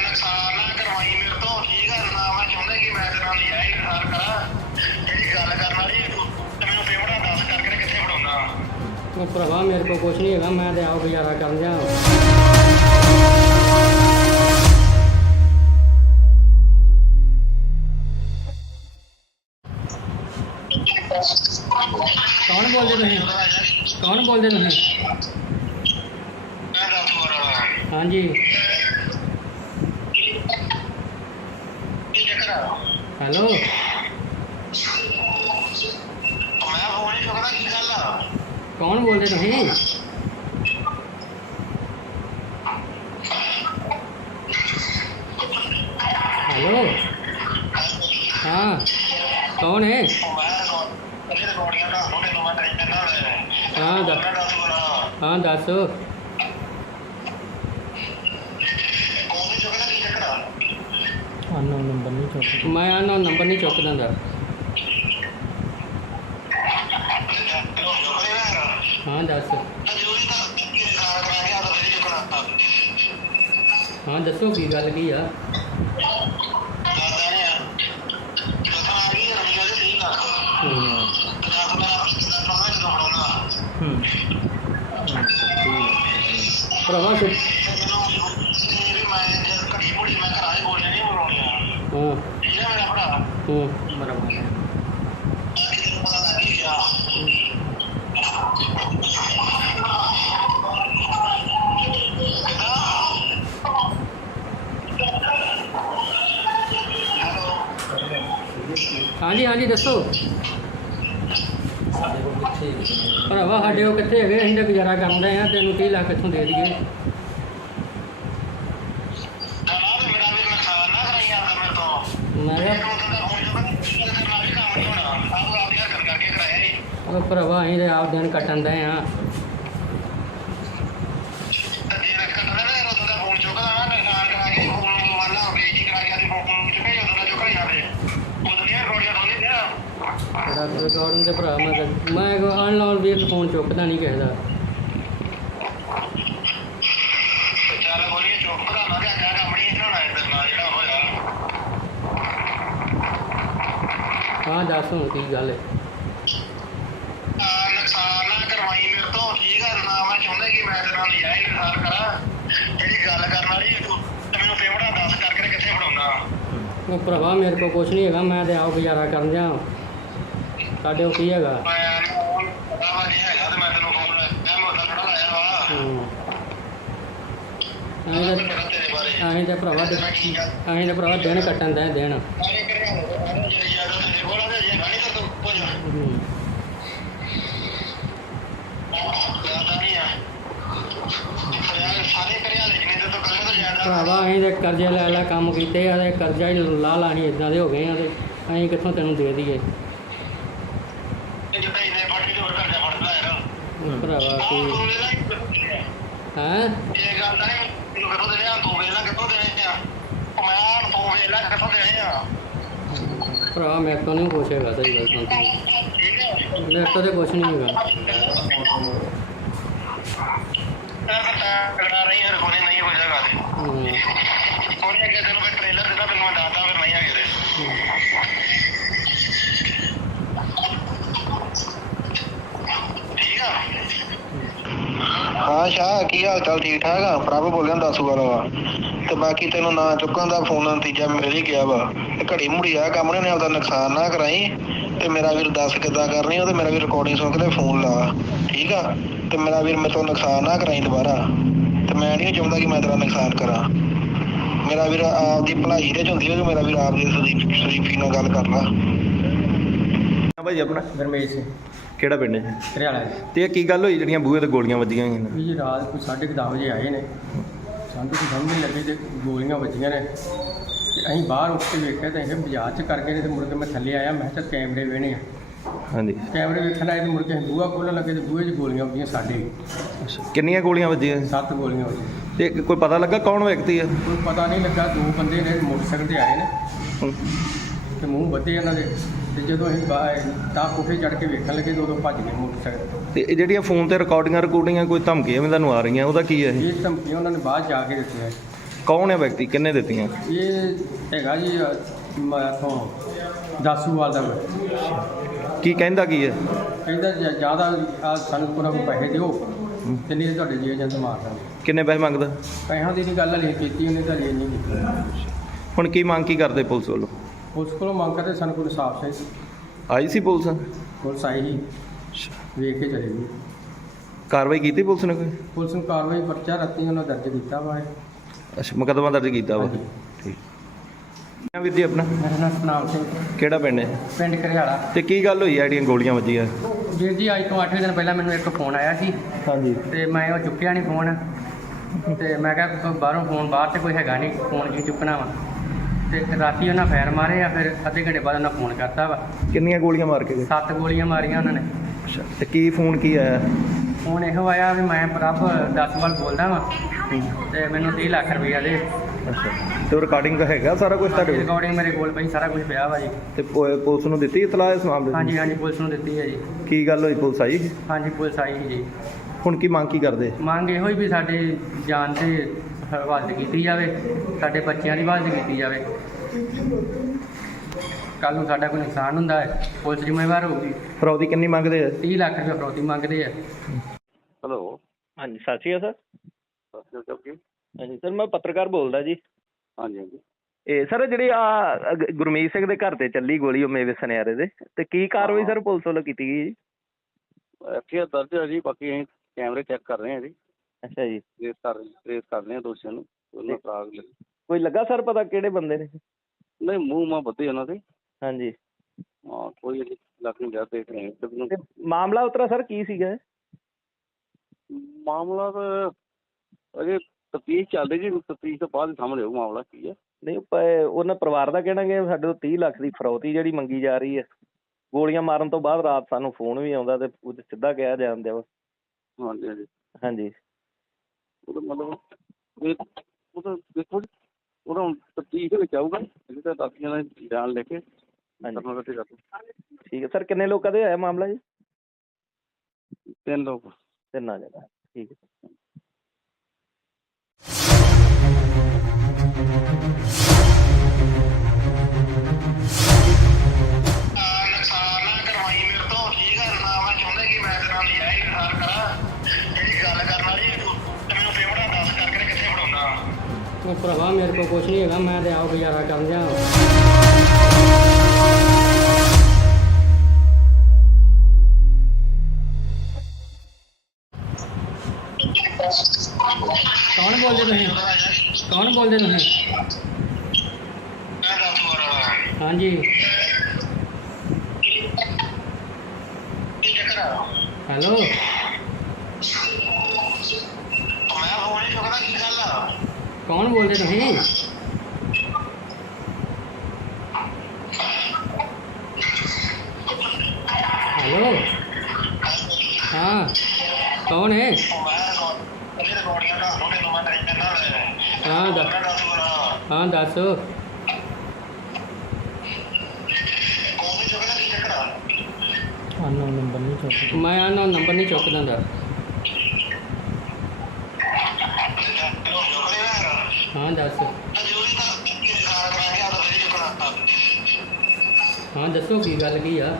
ਨੁਕਸਾਨ ਨਾ ਕਰਵਾਈ ਮੇਰੇ ਤੋਂ, ਠੀਕ ਹੈ ਨਾ। ਮੈਂ ਚਾਹੁੰਦਾ ਕਿ ਮੈਂ ਤੇਰੇ ਨਾਲ ਯਾਰ ਇਨਸਾਰ ਕਰਾਂ। ਜਿਹੜੀ ਗੱਲ ਕਰਨ ਵਾਲੀ ਤੇ ਮੈਨੂੰ ਪੇਮੈਂਟ ਦੱਸ ਕਰਕੇ ਕਿੱਥੇ ਫੜਾਉਣਾ। ਉਹ ਭਰਾਵਾ ਮੇਰੇ ਕੋਲ ਕੁਛ ਨਹੀਂ ਹੈਗਾ, ਮੈਂ ਤੇ ਆਪ ਗੁਜ਼ਾਰਾ ਕਰਨ ਦਿਆਂ। ਕੌਣ ਬੋਲਦੇ ਤੁਸੀਂ? ਕੌਣ ਬੋਲਦੇ ਤੁਸੀਂ? ਮੈਂ ਦੱਸ ਵਾਰ ਹਾਂਜੀ। ਕੀ ਚੱਕਰ ਆ? ਹੈਲੋ। ਮੈਂ ਫੋਨ ਹੀ ਚੁੱਕਦਾ, ਕੀ ਗੱਲ ਆ? ਕੌਣ ਬੋਲਦੇ ਤੁਸੀਂ? ਹੈਲੋ। ਹਾਂ, ਕੌਣ ਹੈ? ਰਿਕਾਰਡਿੰਗਾਂ ਦੱਸ ਦੋ ਤੈਨੂੰ, ਮੈਂ ਟੈਨਸ਼ਨ ਨਾ ਲੈ। ਹਾਂ ਦੱਸ। ਮੈਂ ਦੱਸ ਵਾਰ ਹਾਂ ਦੱਸ। ਫੋਨ ਹੀ ਚੁੱਕਦਾ, ਕੀ ਚੱਕਰ ਆ? ਅਨਨੋਨ ਨੰਬਰ ਨਹੀਂ ਚੁੱਕਦਾ। ਮੈਂ ਅਨਨੋਨ ਨੰਬਰ ਨਹੀਂ ਚੁੱਕਦਾ ਹੁੰਦਾ। ਹਾਂ ਦੱਸ। ਹਾਂ ਦੱਸੋ ਕੀ ਗੱਲ ਕੀ ਆ? ਭਰਾਵਾ ਹਾਂ। ਬਰਾਬਰ। ਹਾਂਜੀ ਹਾਂਜੀ ਦੱਸੋ। ਭਰਾਵਾ ਸਾਡੇ ਉਹ ਕਿੱਥੇ ਹੈਗੇ? ਅਸੀਂ ਤਾਂ ਗੁਜ਼ਾਰਾ ਕਰਨ ਰਹੇ ਹਾਂ, ਤੈਨੂੰ 30 ਲੱਖ ਇੱਥੋਂ ਦੇ ਦਈਏ। ਮੈਂ ਕਿਹਾ ਉਹ ਭਰਾਵਾ ਅਸੀਂ ਤਾਂ ਆਪ ਦਿਨ ਕੱਟਣ ਦੇ ਹਾਂ। ਰਿਕਾਰਡਿੰਗ ਦੇ ਭਰਾ ਮੈਂ ਅਨਲਾਉਨ ਵੀ ਫੋਨ ਚੁੱਕਦਾ ਨਹੀਂ ਕਿਸੇ ਦਾ। ਹਾਂ ਦੱਸ ਹੁਣ ਕੀ ਗੱਲ ਹੈ। ਨੁਕਸਾਨ ਨਾ ਕਰਵਾਈ ਮੇਰੇ ਤੋਂ, ਠੀਕ ਆ ਨਾ? ਮੈਂ ਚਾਹੁੰਦਾ ਕਿ ਮੈਂ ਤੇਰੇ ਨਾਲ ਨਜਾਇਜ਼ ਨੁਕਸਾਨ ਕਰਾਂ। ਜਿਹੜੀ ਗੱਲ ਕਰਨ ਵਾਲੀ ਤੂੰ ਤੇ ਮੈਨੂੰ ਪੇਮੈਂਟਾਂ ਦੱਸ ਕਰਕੇ ਕਿੱਥੇ ਫੜਾਉਣਾ? ਉਹ ਭਰਾਵਾ ਮੇਰੇ ਕੋਲ ਕੁਛ ਨਹੀਂ ਹੈਗਾ, ਮੈਂ ਤੇ ਆਪ ਗੁਜ਼ਾਰਾ ਕਰਨ ਜਾ। ਸਾਡੇ ਕੋਲ ਕੀ ਹੈਗਾ? ਮੈਂ ਪਤਾ ਵਾ ਜੀ ਹੈਗਾ ਤੇ ਮੈਂ ਤੈਨੂੰ ਫੋਨ ਮੈਂ ਮੋਟਾ ਥੋੜਾ ਲਾਇਆ ਵਾ। ਤੇਰੇ ਬਾਰੇ ਅਸੀਂ ਤੇ ਭਰਾਵਾ ਦਿਨ ਕੱਟਣ ਦੇ ਦਿਨ। ਸਾਰੇ ਘਰਿਆਲੇ ਦੇ ਬਾਰੇ ਜਿਹੜੀ ਯਾਦ ਤੇਰੇ ਕੋਲ ਆ ਤੇ ਜੇ ਗਾਣੀ ਤਾਂ ਤੂੰ ਪੁੱਛ ਜ਼ਿਆਦਾ ਨਹੀਂ ਆ ਯਾਰ, ਸਾਰੇ ਘਰਿਆਲੇ ਜਿੰਨੇ ਤੇ ਤੂੰ ਕੱਲੇ ਤੋਂ ਜ਼ਿਆਦਾ ਭਰਾਵਾ ਅਸੀਂ ਤੇ ਕਰਜ਼ੇ ਲੈ ਕੰਮ ਕੀਤੇ ਆ ਤੇ ਕਰਜ਼ਾ ਹੀ ਲਾ ਅਸੀਂ ਇਦਾਂ ਦੇ ਹੋ ਗਏ ਆ ਤੇ ਅਸੀਂ ਕਿੱਥੋਂ ਤੈਨੂੰ ਦੇ ਦਈਏ ਜਿੱਦਾਂ ਇੰਨੇ ਫੜ ਕੇ ਹੋਰ ਕਰਜ਼ਾ ਫੜਦਾ ਯਾਰ। ਭਰਾਵਾ ਤੂੰ ਕੀ ਵੇਲਾ ਹੈਂ? ਇਹ ਗੱਲ ਨਹੀਂ ਮੈਨੂੰ ਕਿੱਥੋਂ ਦੇਣੇ ਆ? ਤੂੰ ਵੇਲਾ ਕਿੱਥੋਂ ਦੇਣੇ ਆ? ਮੈਂ ਤੂੰ ਵੇਲਾ ਕਿੱਥੋਂ ਦੇਣੇ ਆ? ਭਰਾ ਮੇਰੇ ਤੋਂ ਨਹੀਂ ਕੁਛ ਹੈਗਾ, ਸਹੀ ਗੱਲ ਸੁਣ। ਮੇਰੇ ਤੋਂ ਤੇ ਕੁਛ ਨਹੀਂ ਹੈਗਾ। ਕਰਨਾ ਰਹੀ ਹਰ ਕੋਨੇ ਨਹੀਂ ਹੋ ਜਾਏਗਾ ਤੇ ਕੋਨੇ ਅੱਗੇ ਤੈਨੂੰ ਮੈਂ ਟ੍ਰੇਲਰ ਦਿੱਤਾ, ਤੈਨੂੰ ਮੈਂ ਦੱਸਦਾ ਫਿਰ ਨਹੀਂ ਹੈਗੇ ਠੀਕ ਆ। ਹਾਂ ਸ਼ਾਹ, ਕੀ ਹਾਲ ਚਾਲ? ਠੀਕ ਠਾਕ ਆ? ਪ੍ਰਭ ਬੋਲਿਆ ਦੱਸੂ ਵਾਲਾ ਵਾ। ਤੇ ਬਾਕੀ ਤੈਨੂੰ ਨਾ ਚੁੱਕਣ ਦਾ ਫੋਨ ਨਤੀਜਾ ਮਿਲ ਹੀ ਗਿਆ ਵਾ। ਤੇ ਘੜੀ ਮੁੜੀ ਆ ਕੰਮ ਨੇ ਆਪਦਾ ਨੁਕਸਾਨ ਨਾ ਕਰਾਈ। ਤੇ ਮੇਰਾ ਵੀਰ ਦੱਸ ਕਿੱਦਾਂ ਕਰਨੀ ਉਹ, ਤੇ ਮੇਰਾ ਵੀਰ ਰਿਕਾਰਡਿੰਗ ਸੁਣ ਕੇ ਤੇ ਫੋਨ ਲਾ, ਠੀਕ ਆ? ਤੇ ਮੇਰਾ ਵੀਰ ਮੇਰੇ ਤੋਂ ਨੁਕਸਾਨ ਨਾ ਕਰਾਈ ਦੁਬਾਰਾ। ਤੇ ਮੈਂ ਨਹੀਂ ਚਾਹੁੰਦਾ ਕਿ ਮੈਂ ਤੇਰਾ ਨੁਕਸਾਨ ਕਰਾਂ। ਮੇਰਾ ਵੀਰ ਆਪਦੀ ਭਲਾਈ ਦੇ ਚ ਹੁੰਦੀ ਹੈ ਕਿ ਮੇਰਾ ਵੀਰ ਆਪਦੀ ਸ਼ਰੀਫੀ ਨਾਲ ਗੱਲ ਕਰ ਲਾ। ਭਾਈ ਆਪਣਾ ਗਰਮੇਸ਼ ਸਿੰਘ ਕਿਹੜਾ ਪਿੰਡ ਹੈ? ਘਰਿਆਲਾ ਤੇ ਇਹ ਕੀ ਗੱਲ ਹੋਈ ਜਿਹੜੀਆਂ ਬੂਹੇ ਤੇ ਗੋਲੀਆਂ ਵੱਜੀਆਂ ਹੋਈਆਂ ਨੇ? ਵੀ ਜੀ ਰਾਤ ਕੋਈ 10:30 ਵਜੇ ਆਏ ਨੇ, ਸਾਨੂੰ ਤਾਂ ਸਮਝ ਨਹੀਂ ਲੱਗੀ ਤੇ ਗੋਲੀਆਂ ਵੱਜੀਆਂ ਨੇ। ਤੇ ਅਸੀਂ ਬਾਹਰ ਉੱਠ ਕੇ ਵੇਖਿਆ ਤਾਂ ਇਹ ਬਾਜ਼ਾਰ 'ਚ ਕਰ ਗਏ ਨੇ। ਤੇ ਮੁੜ ਕੇ ਮੈਂ ਥੱਲੇ ਆਇਆ, ਮੈਂ ਕਿਹਾ ਕੈਮਰੇ ਵੇਣੇ ਆ। ਹਾਂਜੀ। ਕੈਮਰੇ ਵੇਖਣ ਆਏ ਤੇ ਮੁੜ ਕੇ ਅਸੀਂ ਬੂਹਾ ਖੋਲ੍ਹਣ ਲੱਗੇ ਤੇ ਬੂਹੇ 'ਚ ਗੋਲੀਆਂ ਵੱਜੀਆਂ ਸਾਡੇ। ਅੱਛਾ, ਕਿੰਨੀਆਂ ਗੋਲੀਆਂ ਵੱਜੀਆਂ? 7 ਗੋਲੀਆਂ ਵੱਜੀਆਂ। ਤੇ ਕੋਈ ਪਤਾ ਲੱਗਾ ਕੌਣ ਵਿਅਕਤੀ ਹੈ? ਕੋਈ ਪਤਾ ਨਹੀਂ ਲੱਗਾ। 2 ਬੰਦੇ ਨੇ ਮੋਟਰਸਾਈਕਲ 'ਤੇ ਆਏ ਨੇ ਹੂੰ। ਤੇ ਮੂੰਹ ਬੱਧੇ ਇਹਨਾਂ ਦੇ। ਤੇ ਜਦੋਂ ਅਸੀਂ ਤਾਂ ਕੋਠੇ ਚੜ੍ਹ ਕੇ ਵੇਖਣ ਲੱਗੇ ਤੇ ਉਦੋਂ ਭੱਜ ਗਏ ਮੋਟਰਸਾਈਕਲ। ਤੇ ਇਹ ਜਿਹੜੀਆਂ ਫੋਨ ਤੇ ਰਿਕਾਰਡਿੰਗਾਂ ਕੋਈ ਧਮਕੀਆਂ ਵੀ ਤੁਹਾਨੂੰ ਆ ਰਹੀਆਂ, ਉਹਦਾ ਕੀ ਹੈ? ਇਹ ਧਮਕੀਆਂ ਉਹਨਾਂ ਨੇ ਬਾਅਦ ਜਾ ਕੇ ਦਿੱਤੀਆਂ। ਕੌਣ ਹੈ ਵਿਅਕਤੀ, ਕਿੰਨੇ ਦਿੱਤੀਆਂ? ਇਹ ਹੈਗਾ ਜੀ ਇੱਥੋਂ ਦਾਸੂਵਾਲ ਦਾ। ਕੀ ਕਹਿੰਦਾ ਕੀ ਹੈ? ਕਹਿੰਦਾ ਜ਼ਿਆਦਾ ਸਾਨੂੰ ਕੋਈ ਨਾ ਕੋਈ ਪੈਸੇ ਦਿਓ ਤੇ ਨਹੀਂ ਤੁਹਾਡੇ ਜੀ ਏਜੰਟ ਮਾਰ ਦਾਂਗੇ। ਕਿੰਨੇ ਪੈਸੇ ਮੰਗਦਾ? ਪੈਸਿਆਂ ਦੀ ਨਹੀਂ ਗੱਲ ਹਲੇ ਕੀਤੀ ਉਹਨੇ, ਤਾਂ ਹਲੇ ਨਹੀਂ ਕੀਤੀ। ਹੁਣ ਕੀ ਮੰਗ ਕੀ ਕਰਦੇ ਪੁਲਿਸ ਵੱਲੋਂ? ਪੁਲਿਸ ਕੋਲੋਂ ਮੰਗ ਕਰਦੇ ਸਾਨੂੰ ਕੋਈ ਇਨਸਾਫ ਚਾਹੀਦਾ। ਆਈ ਸੀ ਪੁਲਿਸ? ਪੁਲਿਸ ਆਈ ਸੀ, ਵੇਖ ਕੇ ਚਲੇ ਗਈ। ਕਾਰਵਾਈ ਕੀਤੀ ਪੁਲਿਸ ਨੇ ਕੋਈ? ਪੁਲਿਸ ਨੂੰ ਕਾਰਵਾਈ ਪਰਚਾ ਰਾਤੀ ਉਹਨਾਂ ਦਰਜ ਕੀਤਾ ਵਾ। ਅੱਛਾ, ਮੁਕੱਦਮਾ ਦਰਜ ਕੀਤਾ ਵਾ। ਹਾਂਜੀ। ਠੀਕ। ਕੀ ਵੀਰ ਜੀ ਆਪਣਾ? ਮੇਰਾ ਨਾਮ ਸਤਨਾਮ ਸਿੰਘ, ਕਿਹੜਾ ਪਿੰਡ ਹੈ? ਪਿੰਡ ਘਰਿਆਲਾ। ਤੇ ਕੀ ਗੱਲ ਹੋਈ ਹੈ ਜਿਹੜੀਆਂ ਗੋਲੀਆਂ ਵੱਜੀਆਂ? ਵੀਰ ਜੀ ਅੱਜ ਤੋਂ 8 ਦਿਨ ਪਹਿਲਾਂ ਮੈਨੂੰ ਇੱਕ ਫੋਨ ਆਇਆ ਸੀ ਹਾਂਜੀ। ਤੇ ਮੈਂ ਉਹ ਚੁੱਕਿਆ ਨਹੀਂ ਫੋਨ। ਤੇ ਮੈਂ ਕਿਹਾ ਕੋਈ ਬਾਹਰੋਂ ਫੋਨ, ਬਾਹਰ 'ਤੇ ਕੋਈ ਹੈਗਾ ਨਹੀਂ, ਫੋਨ ਕੀ ਚੁੱਕਣਾ ਵਾ। ਤੇ ਰਾਤੀ ਉਹਨਾਂ ਫਾਇਰ ਮਾਰੇ ਆ, ਫਿਰ ਅੱਧੇ ਘੰਟੇ ਬਾਅਦ ਉਹਨਾਂ ਫੋਨ ਕਰਤਾ ਵਾ। ਕਿੰਨੀਆਂ ਗੋਲੀਆਂ ਮਾਰ ਕੇ ਗਏ? 7 ਗੋਲੀਆਂ ਮਾਰੀਆਂ ਉਹਨਾਂ ਨੇ। ਅੱਛਾ, ਤੇ ਕੀ ਫੋਨ ਕੀ ਆਇਆ? ਫੋਨ ਇਹੋ ਆਇਆ ਵੀ ਮੈਂ ਪ੍ਰਭ ਦਾਸੂਵਾਲ ਬੋਲਦਾ ਵਾਂ ਤੇ ਮੈਨੂੰ 30 ਲੱਖ ਰੁਪਈਆ ਦੇ। ਅੱਛਾ, ਤੇ ਉਹ ਰਿਕਾਰਡਿੰਗ ਹੈਗਾ ਸਾਰਾ ਕੁਝ ਤੁਹਾਡੇ ਕੋਲ? ਰਿਕਾਰਡਿੰਗ ਮੇਰੇ ਕੋਲ ਪਈ, ਸਾਰਾ ਕੁਝ ਪਿਆ ਵਾ ਜੀ। ਤੇ ਪੁਲਿਸ ਨੂੰ ਦਿੱਤੀ ਇਤਲਾਹ ਇਸ ਮਾਮਲੇ ਦੀ? ਹਾਂਜੀ ਹਾਂਜੀ, ਪੁਲਿਸ ਨੂੰ ਦਿੱਤੀ ਹੈ ਜੀ। ਕੀ ਗੱਲ ਹੋਈ, ਪੁਲਿਸ ਆਈ? ਹਾਂਜੀ, ਪੁਲਿਸ ਆਈ ਸੀ ਜੀ। ਹੁਣ ਕੀ ਮੰਗ ਕੀ ਕਰਦੇ? ਮੰਗ ਇਹੋ ਹੀ ਵੀ ਸਾਡੇ ਜਾਨ ਤੇ ਹਿਫਾਜ਼ਤ ਕੀਤੀ ਜਾਵੇ, ਸਾਡੇ ਬੱਚਿਆਂ ਦੀ ਹਿਫਾਜ਼ਤ ਕੀਤੀ ਜਾਵੇ। ਕੱਲ੍ਹ ਨੂੰ ਸਾਡਾ ਕੋਈ ਨੁਕਸਾਨ ਹੁੰਦਾ ਹੈ, ਪੁਲਿਸ ਜ਼ਿੰਮੇਵਾਰ ਹੋਊਗੀ। ਫਰੌਦੀ ਕਿੰਨੀ ਮੰਗਦੇ ਆ? 30 ਲੱਖ ਰੁਪਏ ਫਰੌਤੀ ਮੰਗਦੇ ਆ। ਹੈਲੋ। ਹਾਂਜੀ, ਸਤਿ ਸ਼੍ਰੀ ਅਕਾਲ ਸਰ। ਸਤਿ ਸ਼੍ਰੀ ਅਕਾਲ। ਹਾਂਜੀ ਸਰ, ਮੈਂ ਪੱਤਰਕਾਰ ਬੋਲਦਾ ਜੀ। ਹਾਂਜੀ ਹਾਂਜੀ। ਇਹ ਸਰ ਜਿਹੜੀ ਗੁਰਮੀਤ ਸਿੰਘ ਦੇ ਘਰ ਤੇ ਚੱਲੀ ਗੋਲੀ ਉਹ ਮੇਵੇ ਸੁਨਿਆਰੇ ਦੇ, ਤੇ ਕੀ ਕਾਰਵਾਈ ਸਰ ਪੁਲਿਸ ਵੱਲੋਂ ਕੀਤੀ ਗਈ ਜੀ? ਐਫਆਈਆਰ ਦਰਜ ਹੈ ਜੀ, ਬਾਕੀ ਅਸੀਂ ਕੈਮਰੇ ਚੈੱਕ ਕਰ ਰਹੇ ਹਾਂ ਜੀ। ਅੱਛਾ ਜੀ। ਟ੍ਰੇਸ ਕਰ ਰਹੇ ਹਾਂ ਦੋਸ਼ੀਆਂ ਨੂੰ। ਉਹਨਾਂ ਫਰਾਗ ਕੋਈ ਲੱਗਾ ਸਰ ਪਤਾ ਕਿਹੜੇ ਬੰਦੇ ਨੇ? ਨਹੀਂ, ਮੂੰਹ ਮਾਂ ਬੱਧੇ ਉਹਨਾਂ ਦੇ। ਹਾਂਜੀ। ਹਾਂ, ਕੋਈ ਲੱਗ ਨਹੀਂ ਰਿਹਾ, ਦੇਖ ਰਹੇ ਹਾਂ। ਤੇ ਮਾਮਲਾ ਉਤਰਾ ਸਰ ਕੀ ਸੀਗਾ? ਮਾਮਲਾ ਤਾਂ ਅਜੇ ਤਫਤੀਸ਼ ਚੱਲ ਰਹੀ ਜੀ, ਤਫਤੀਸ਼ ਤੋਂ ਬਾਅਦ ਸਾਹਮਣੇ ਆਊ ਮਾਮਲਾ ਕੀ ਹੈ। ਨਹੀਂ, ਉਹਨਾਂ ਪਰਿਵਾਰ ਦਾ ਕਹਿਣਾ ਕਿ ਸਾਡੇ ਤੋਂ 30 ਲੱਖ ਦੀ ਫਰੌਤੀ ਜਿਹੜੀ ਮੰਗੀ ਜਾ ਰਹੀ ਹੈ। ਗੋਲੀਆਂ ਮਾਰਨ ਤੋਂ ਬਾਅਦ ਰਾਤ ਸਾਨੂੰ ਫੋਨ ਵੀ ਆਉਂਦਾ ਤੇ ਉਹ ਸਿੱਧਾ ਕਿਹਾ ਜਾਂਦੇ ਵਾ। ਹਾਂਜੀ ਹਾਂਜੀ। ਹਾਂਜੀ। ਉਹਦਾ ਮਤਲਬ ਉਹ ਤਾਂ ਦੇਖੋ ਜੀ, ਉਹਦਾ ਹੁਣ ਤਫਤੀਸ਼ ਦੇ ਵਿੱਚ ਆਊਗਾ। ਅਸੀਂ ਤਾਂ ਦਾਤੀਆਂ ਦਾ ਬਿਆਨ ਲੈ ਕੇ ਠੀਕ ਹੈ ਸਰ। ਕਿੰਨੇ ਲੋਕਾਂ ਦੇ ਹੋਇਆ ਮਾਮਲਾ ਜੀ? 3 ਲੋਕ। 3 ਜਗ੍ਹਾ। ਠੀਕ ਹੈ। ਭਰਾਵਾ ਮੇਰੇ ਕੋਲ ਕੁਛ ਨਹੀਂ ਹੈਗਾ, ਮੈਂ ਤੇ ਆਪ ਗੁਜ਼ਾਰਾ ਕਰਨ ਦਿਆਂ। ਕੌਣ ਬੋਲਦੇ ਤੁਸੀਂ? ਕੌਣ ਬੋਲਦੇ ਤੁਸੀਂ? ਹਾਂਜੀ ਹੈਲੋ, ਕੌਣ ਬੋਲਦੇ ਤੁਸੀਂ? ਹੈਲੋ, ਹਾਂ ਕੌਣ ਹੈ? ਹਾਂ ਦੱਸ। ਅਨਨੋਨ ਨੰਬਰ ਨਹੀਂ ਚੁੱਕਦਾ। ਮੈਂ ਅਨਨੋਨ ਨੰਬਰ ਨਹੀਂ ਚੁੱਕਦਾ ਦਾ। ਹਾਂ ਦੱਸ। ਹਾਂ ਦੱਸੋ ਕੀ ਗੱਲ ਕੀ ਆ?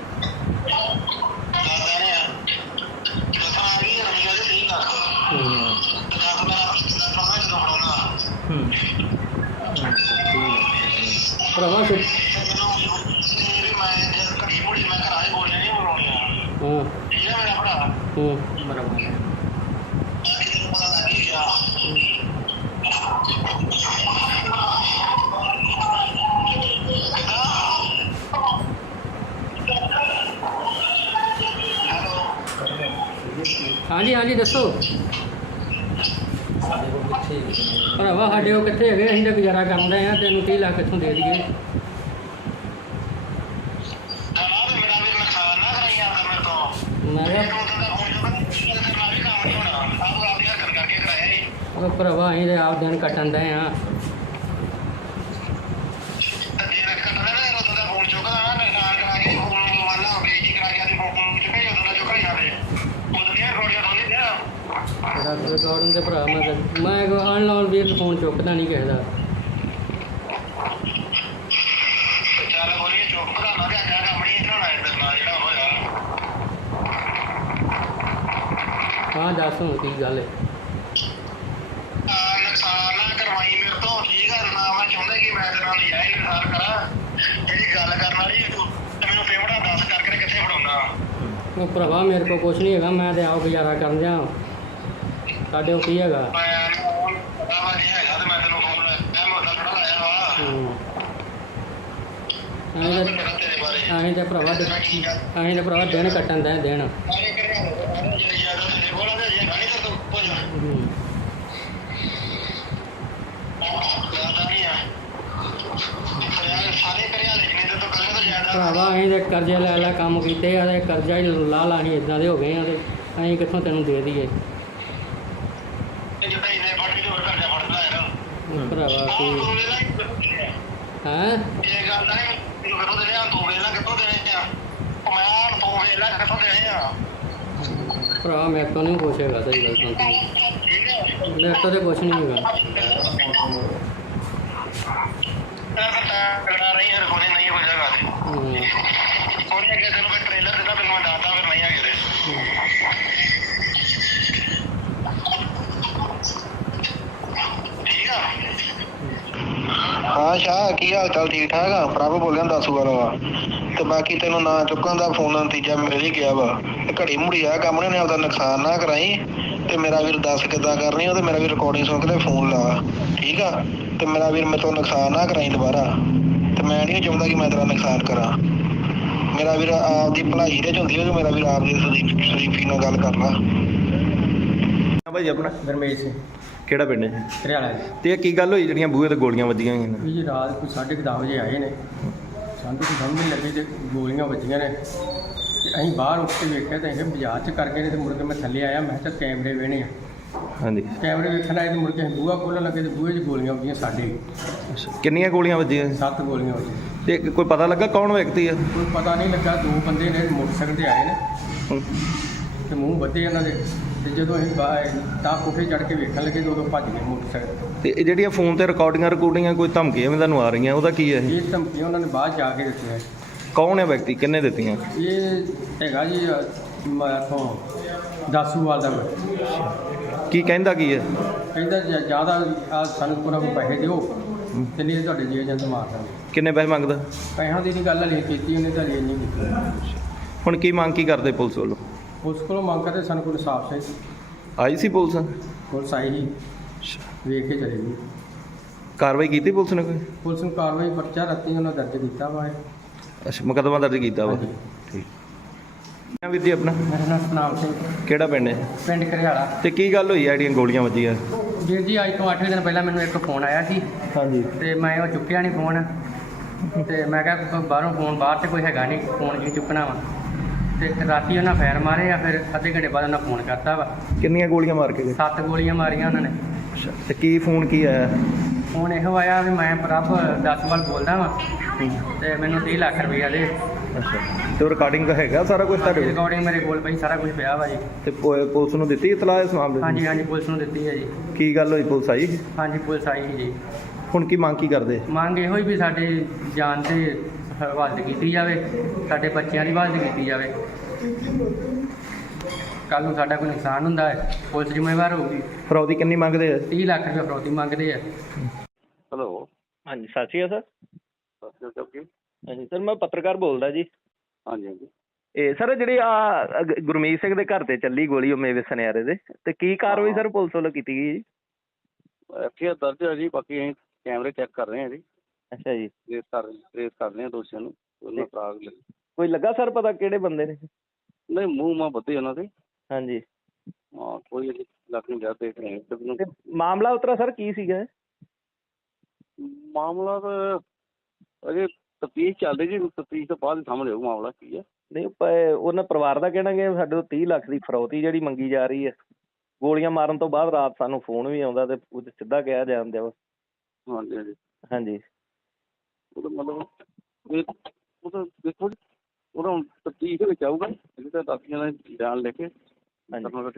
ਭਰਾਵਾ ਹਾਂ ਹਾਂਜੀ ਹਾਂਜੀ ਦੱਸੋ। ਭਰਾਵਾ ਸਾਡੇ ਉਹ ਕਿੱਥੇ ਹੈਗੇ? ਅਸੀਂ ਤਾਂ ਗੁਜ਼ਾਰਾ ਕਰਨ ਰਹੇ ਹਾਂ। ਤੈਨੂੰ 30 ਲੱਖ ਕਿੱਥੋਂ ਦੇ ਦਈਏ? ਮੈਂ ਕਿਹਾ ਉਹ ਭਰਾਵਾ ਅਸੀਂ ਤਾਂ ਆਪ ਦਿਨ ਕੱਟਣ ਦੇ ਹਾਂ। ਰਿਕਾਰਡਿੰਗ ਦੇ ਭਰਾ ਮੈਂ ਅਨਲਾਉਨ ਵੀਰ ਫੋਨ ਚੁੱਕਦਾ ਨਹੀਂ ਕਿਸੇ ਦਾ। ਹਾਂ ਦੱਸ ਹੁਣ ਕੀ ਗੱਲ ਹੈ? ਨੁਕਸਾਨ ਨਾ ਕਰਵਾਈ ਮੇਰੇ ਤੋਂ, ਠੀਕ ਆ ਨਾ? ਮੈਂ ਚਾਹੁੰਦਾ ਕਿ ਮੈਂ ਤੇਰੇ ਨਾਲ ਯਾਰ ਨੁਕਸਾਨ ਕਰਾਂ। ਜਿਹੜੀ ਗੱਲ ਕਰਨ ਵਾਲੀ ਤੂੰ ਮੈਨੂੰ ਪੇਮੈਂਟ ਦੱਸ ਕਰਕੇ ਕਿੱਥੇ ਫੜਾਉਣਾ? ਉਹ ਭਰਾਵਾ ਮੇਰੇ ਕੋਲ ਕੁਛ ਨਹੀਂ ਹੈਗਾ, ਮੈਂ ਤੇ ਆਪ ਗੁਜ਼ਾਰਾ ਕਰਨ ਦਿਆਂ। ਸਾਡੇ ਕੋਲ ਕੀ ਹੈਗਾ? ਅਸੀਂ ਤਾਂ ਭਰਾਵਾ ਦਿਨ ਕੱਟਣ ਦੇ ਦਿਨ। ਭਰਾਵਾ ਅਸੀਂ ਤੇ ਕਰਜ਼ੇ ਲੈ ਲੈ ਕੰਮ ਕੀਤੇ ਆ ਤੇ ਕਰਜ਼ਾ ਹੀ ਲਾ ਲਾ ਅਸੀਂ ਇੱਦਾਂ ਦੇ ਹੋ ਗਏ ਆ ਤੇ ਅਸੀਂ ਕਿੱਥੋਂ ਤੈਨੂੰ ਦੇ ਦਈਏ? ਭਰਾਵਾ ਕੀ ਹੈਂ? ਭਰਾ ਮੇਰੇ ਤੋਂ ਨਹੀਂ ਕੁਛ ਹੈਗਾ। ਸਹੀ ਗੱਲ ਤਾਂ ਮੇਰੇ ਤੋਂ ਤਾਂ ਕੁਛ ਨਹੀਂ ਹੈਗਾ। ਹਾਂ ਸ਼ਾਹ, ਕੀ ਹਾਲ ਚਾਲ? ਠੀਕ ਠਾਕ ਆ? ਪ੍ਰਭ ਬੋਲਿਆ ਦੱਸੂ ਵਾਲਾ। ਤੇ ਬਾਕੀ ਤੈਨੂੰ ਨਾ ਚੁੱਕਣ ਦਾ ਫੋਨ ਦਾ ਨਤੀਜਾ ਮਿਲ ਹੀ ਗਿਆ ਵਾ। ਘੜੀ ਮੁੜੀ ਆ ਕੰਮ ਨੇ ਆਪਦਾ ਨੁਕਸਾਨ ਨਾ ਕਰਾਈ। ਤੇ ਮੇਰਾ ਵੀਰ ਦੱਸ ਕਿੱਦਾਂ ਕਰਨੀ ਉਹ? ਤੇ ਮੇਰਾ ਵੀਰ ਰਿਕਾਰਡਿੰਗ ਸੁਣ ਕੇ ਤੇ ਫੋਨ ਲਾ, ਠੀਕ ਆ? ਤੇ ਮੇਰਾ ਵੀਰ ਮੇਰੇ ਤੋਂ ਨੁਕਸਾਨ ਨਾ ਕਰਾਈ ਦੁਬਾਰਾ। ਤੇ ਮੈਂ ਨਹੀਂ ਚਾਹੁੰਦਾ ਕਿ ਮੈਂ ਤੇਰਾ ਨੁਕਸਾਨ ਕਰਾਂ। ਮੇਰਾ ਵੀਰ ਆਪਦੀ ਭਲਾਈ ਦੇ ਚ ਹੁੰਦੀ ਹੈ। ਮੇਰਾ ਵੀਰ ਆਪਦੀ ਸ਼ਰੀਫੀ ਨਾਲ ਗੱਲ ਕਰ ਲਾ। ਭਾਈ ਆਪਣਾ ਗਰਮੇਸ਼ ਸਿੰਘ ਕਿਹੜਾ ਪਿੰਡ ਹੈ? ਘਰਿਆਲਾ ਤੇ ਇਹ ਕੀ ਗੱਲ ਹੋਈ ਜਿਹੜੀਆਂ ਬੂਹੇ ਤੇ ਗੋਲੀਆਂ ਵੱਜੀਆਂ ਹੋਈਆਂ ਨੇ? ਜੀ ਰਾਤ ਕੋਈ 10:30 ਵਜੇ ਆਏ ਨੇ। ਸਾਨੂੰ ਤਾਂ ਸਮਝ ਨਹੀਂ ਲੱਗੀ ਤੇ ਗੋਲੀਆਂ ਵੱਜੀਆਂ ਨੇ ਤੇ ਅਸੀਂ ਬਾਹਰ ਉੱਠ ਕੇ ਵੇਖਿਆ ਤਾਂ ਇਹ ਬਾਜ਼ਾਰ 'ਚ ਕਰ ਗਏ ਨੇ। ਤੇ ਮੁੜ ਕੇ ਮੈਂ ਥੱਲੇ ਆਇਆ, ਮੈਂ ਕਿਹਾ ਕੈਮਰੇ ਵੇਣੇ ਆ। ਹਾਂਜੀ। ਕੈਮਰੇ ਵੇਖਣ ਆਏ ਤੇ ਮੁੜ ਕੇ ਅਸੀਂ ਬੂਹਾ ਖੋਲ੍ਹਣ ਲੱਗੇ ਤੇ ਬੂਹੇ 'ਚ ਗੋਲੀਆਂ ਵੱਜੀਆਂ ਸਾਡੇ। ਕਿੰਨੀਆਂ ਗੋਲੀਆਂ ਵੱਜੀਆਂ? 7 ਗੋਲੀਆਂ ਵੱਜੀਆਂ। ਤੇ ਕੋਈ ਪਤਾ ਲੱਗਾ ਕੌਣ ਵਿਅਕਤੀ ਆ? ਕੋਈ ਪਤਾ ਨਹੀਂ ਲੱਗਾ। 2 ਬੰਦੇ ਨੇ ਮੋਟਰਸਾਈਕਲ 'ਤੇ ਆਏ ਨੇ ਹੂੰ। ਤੇ ਮੂੰਹ ਵੱਧੇ ਇਹਨਾਂ ਦੇ। ਤੇ ਜਦੋਂ ਅਸੀਂ ਤਾਂ ਕੋਠੇ ਚੜ੍ਹ ਕੇ ਵੇਖਣ ਲੱਗੇ ਤੇ ਉਦੋਂ ਭੱਜ ਗਏ ਮੋਟਰਸਾਈਕਲ। ਤੇ ਇਹ ਜਿਹੜੀਆਂ ਫੋਨ ਤੇ ਰਿਕਾਰਡਿੰਗਾਂ ਕੋਈ ਧਮਕੀਆਂ ਵੀ ਤੁਹਾਨੂੰ ਆ ਰਹੀਆਂ, ਉਹਦਾ ਕੀ ਹੈ ਇਹ? ਇਹ ਧਮਕੀਆਂ ਉਹਨਾਂ ਨੇ ਬਾਅਦ 'ਚ ਆ ਕੇ ਦਿੱਤੀਆਂ। ਕੌਣ ਹੈ ਵਿਅਕਤੀ? ਕਿੰਨੇ ਦਿੱਤੀਆਂ? ਇਹ ਹੈਗਾ ਜੀ ਮੈਂ ਇੱਥੋਂ ਦਾਸੂਵਾਲ ਦਾ ਕੀ ਕਹਿੰਦਾ ਕੀ ਹੈ? ਕਹਿੰਦਾ ਜ਼ਿਆਦਾ ਆ ਸਾਨੂੰ ਕੋਈ ਪੈਸੇ ਦਿਓ ਤੇ ਨਹੀਂ ਤੁਹਾਡੇ ਜੀ ਏਜੰਟ ਮਾਰ ਦਾਂਗੇ। ਕਿੰਨੇ ਪੈਸੇ ਮੰਗਦਾ? ਪੈਸਿਆਂ ਦੀ ਨਹੀਂ ਗੱਲ ਹਲੇ ਕੀਤੀ ਉਹਨੇ ਤਾਂ ਹਲੇ ਨਹੀਂ ਕੀਤੀ। ਹੁਣ ਕੀ ਮੰਗ ਕੀ ਕਰਦੇ ਪੁਲਿਸ ਵੱਲੋਂ? ਪੁਲਿਸ ਕੋਲੋਂ ਮੰਗ ਕਰਦੇ ਸਾਨੂੰ ਕੋਈ ਇਨਸਾਫ ਚਾਹੀਦਾ। ਆਈ ਸੀ ਪੁਲਿਸ? ਪੁਲਿਸ ਆਈ ਸੀ, ਵੇਖ ਕੇ ਚਲੇ ਗਈ। ਕਾਰਵਾਈ ਕੀਤੀ ਪੁਲਿਸ ਨੇ ਕੋਈ? ਪੁਲਿਸ ਨੂੰ ਕਾਰਵਾਈ ਪਰਚਾ ਰਾਤੀ ਉਹਨਾਂ ਦਰਜ ਕੀਤਾ ਵਾ। ਅੱਛਾ, ਮੁਕੱਦਮਾ ਦਰਜ ਕੀਤਾ ਵਾ। ਹਾਂਜੀ। ਠੀਕ। ਕਿਆ ਵੀਰ ਜੀ ਆਪਣਾ? ਮੇਰਾ ਨਾਮ ਸਤਨਾਮ ਸਿੰਘ, ਕਿਹੜਾ ਪਿੰਡ ਹੈ? ਪਿੰਡ ਘਰਿਆਲਾ। ਤੇ ਕੀ ਗੱਲ ਹੋਈ ਆ ਜਿਹੜੀਆਂ ਗੋਲੀਆਂ ਵੱਜੀਆਂ? ਵੀਰ ਜੀ ਅੱਜ ਤੋਂ 8 ਦਿਨ ਪਹਿਲਾਂ ਮੈਨੂੰ ਇੱਕ ਫੋਨ ਆਇਆ ਸੀ ਹਾਂਜੀ। ਤੇ ਮੈਂ ਉਹ ਚੁੱਕਿਆ ਨਹੀਂ ਫੋਨ ਤੇ ਮੈਂ ਕਿਹਾ ਬਾਹਰੋਂ ਫੋਨ ਬਾਹਰ ਤੇ ਕੋਈ ਹੈਗਾ ਨਹੀਂ, ਫੋਨ ਕੀ ਚੁੱਕਣਾ ਵਾ। ਤੇ ਰਾਤੀ ਉਹਨਾਂ ਫਾਇਰ ਮਾਰੇ ਆ, ਫਿਰ ਅੱਧੇ ਘੰਟੇ ਬਾਅਦ ਉਹਨਾਂ ਫੋਨ ਕਰਤਾ ਵਾ। ਕਿੰਨੀਆਂ ਗੋਲੀਆਂ ਮਾਰ ਕੇ ਗਏ? 7 ਗੋਲੀਆਂ ਮਾਰੀਆਂ ਉਹਨਾਂ ਨੇ। ਅੱਛਾ, ਤੇ ਕੀ ਫੋਨ ਕੀ ਆਇਆ? ਫੋਨ ਇਹੋ ਆਇਆ ਵੀ ਮੈਂ ਪ੍ਰਭ ਦਸਵਾਲ ਬੋਲਦਾ ਵਾਂ ਤੇ ਮੈਨੂੰ 30 ਲੱਖ ਰੁਪਈਆ ਦੇ। ਅੱਛਾ, ਤੇ ਉਹ ਰਿਕਾਰਡਿੰਗ ਦਾ ਹੈਗਾ ਸਾਰਾ ਕੁਝ ਤੁਹਾਡੇ ਕੋਲ? ਰਿਕਾਰਡਿੰਗ ਮੇਰੇ ਕੋਲ ਪਈ, ਸਾਰਾ ਕੁਝ ਪਿਆ ਵਾ ਜੀ। ਤੇ ਪੁਲਿਸ ਨੂੰ ਦਿੱਤੀ ਇਤਲਾਹ ਇਸ ਮਾਮਲੇ ਦੀ? ਹਾਂਜੀ ਹਾਂਜੀ, ਪੁਲਿਸ ਨੂੰ ਦਿੱਤੀ ਹੈ ਜੀ। ਕੀ ਗੱਲ ਹੋਈ, ਪੁਲਿਸ ਆਈ? ਹਾਂਜੀ, ਪੁਲਿਸ ਆਈ ਸੀ ਜੀ। ਹੁਣ ਕੀ ਮੰਗ ਕੀ ਕਰਦੇ? ਮੰਗ ਇਹੋ ਹੀ ਵੀ ਸਾਡੇ ਜਾਨ ਤੇ ਹਿਫਾਜ਼ਤ ਕੀਤੀ ਜਾਵੇ, ਸਾਡੇ ਬੱਚਿਆਂ ਦੀ ਹਿਫਾਜ਼ਤ ਕੀਤੀ ਜਾਵੇ। ਕੱਲ੍ਹ ਨੂੰ ਸਾਡਾ ਕੋਈ ਨੁਕਸਾਨ ਹੁੰਦਾ ਹੈ, ਪੁਲਿਸ ਜ਼ਿੰਮੇਵਾਰ ਹੋਊਗੀ। ਫਰੌਦੀ ਕਿੰਨੀ ਮੰਗਦੇ ਆ? 30 ਲੱਖ ਰੁਪਏ ਫਰੌਤੀ ਮੰਗਦੇ ਆ। ਹੈਲੋ, ਹਾਂਜੀ, ਸਤਿ ਸ਼੍ਰੀ ਅਕਾਲ ਸਰ। ਸਤਿ ਸ਼੍ਰੀ ਅਕਾਲ। ਹਾਂਜੀ ਸਰ, ਮੈਂ ਪੱਤਰਕਾਰ ਬੋਲਦਾ ਜੀ। ਹਾਂਜੀ ਹਾਂਜੀ। ਇਹ ਸਰ ਜਿਹੜੀ ਆ ਗੁਰਮੀਤ ਸਿੰਘ ਦੇ ਘਰ ਤੇ ਚੱਲੀ ਗੋਲੀ, ਉਹ ਮੇਵੇ ਸੁਨਿਆਰੇ ਦੇ, ਤੇ ਕੀ ਕਾਰਵਾਈ ਸਰ ਪੁਲਿਸ ਵੱਲੋਂ ਕੀਤੀ ਗਈ ਜੀ? ਐਫਆਈਆਰ ਦਰਜ ਹੈ ਜੀ, ਬਾਕੀ ਅਸੀਂ ਕੈਮਰੇ ਚੈੱਕ ਕਰ ਰਹੇ ਹਾਂ ਜੀ। ਅੱਛਾ ਜੀ। ਟ੍ਰੇਸ ਕਰ ਰਹੇ ਹਾਂ ਦੋਸ਼ੀਆਂ ਨੂੰ। ਉਹਨਾਂ ਫਰਾਗ ਕੋਈ ਲੱਗਾ ਸਰ ਪਤਾ ਕਿਹੜੇ ਬੰਦੇ ਨੇ? ਨਹੀਂ, ਮੂੰਹ ਮਾਂ ਬੱਧੇ ਉਹਨਾਂ ਦੇ। ਹਾਂਜੀ। ਹਾਂ, ਕੋਈ ਅਜੇ ਲੱਗ ਨਹੀਂ ਰਿਹਾ, ਦੇਖ ਰਹੇ ਹਾਂ। ਤੇ ਮਾਮਲਾ ਉਤਰਾ ਸਰ ਕੀ ਸੀਗਾ? ਮਾਮਲਾ ਤਾਂ ਅਜੇ ਤਫਤੀਸ਼ ਚੱਲ ਰਹੀ ਜੀ, ਤਫਤੀਸ਼ ਤੋਂ ਬਾਅਦ ਹੀ ਸਾਹਮਣੇ ਆਊ ਮਾਮਲਾ ਕੀ ਹੈ। ਨਹੀਂ, ਉਹਨਾਂ ਪਰਿਵਾਰ ਦਾ ਕਹਿਣਾ ਕਿ ਸਾਡੇ ਤੋਂ 30 ਲੱਖ ਦੀ ਫਰੌਤੀ ਜਿਹੜੀ ਮੰਗੀ ਜਾ ਰਹੀ ਹੈ। ਗੋਲੀਆਂ ਮਾਰਨ ਤੋਂ ਬਾਅਦ ਰਾਤ ਸਾਨੂੰ ਫੋਨ ਵੀ ਆਉਂਦਾ ਤੇ ਉਹ ਸਿੱਧਾ ਕਿਹਾ ਜਾਂਦਾ ਵਾ। ਹਾਂਜੀ ਹਾਂਜੀ। ਹਾਂਜੀ। ਉਹਦਾ ਮਤਲਬ ਉਹ ਤਾਂ ਦੇਖੋ ਜੀ, ਉਹਦਾ ਹੁਣ ਤਫਤੀਸ਼ ਦੇ ਵਿੱਚ ਆਊਗਾ। ਇਹ ਤਾਂ ਦਾਸੀਆਂ ਦਾ ਬਿਆਨ ਲੈ ਕੇ ਕਰਨਾ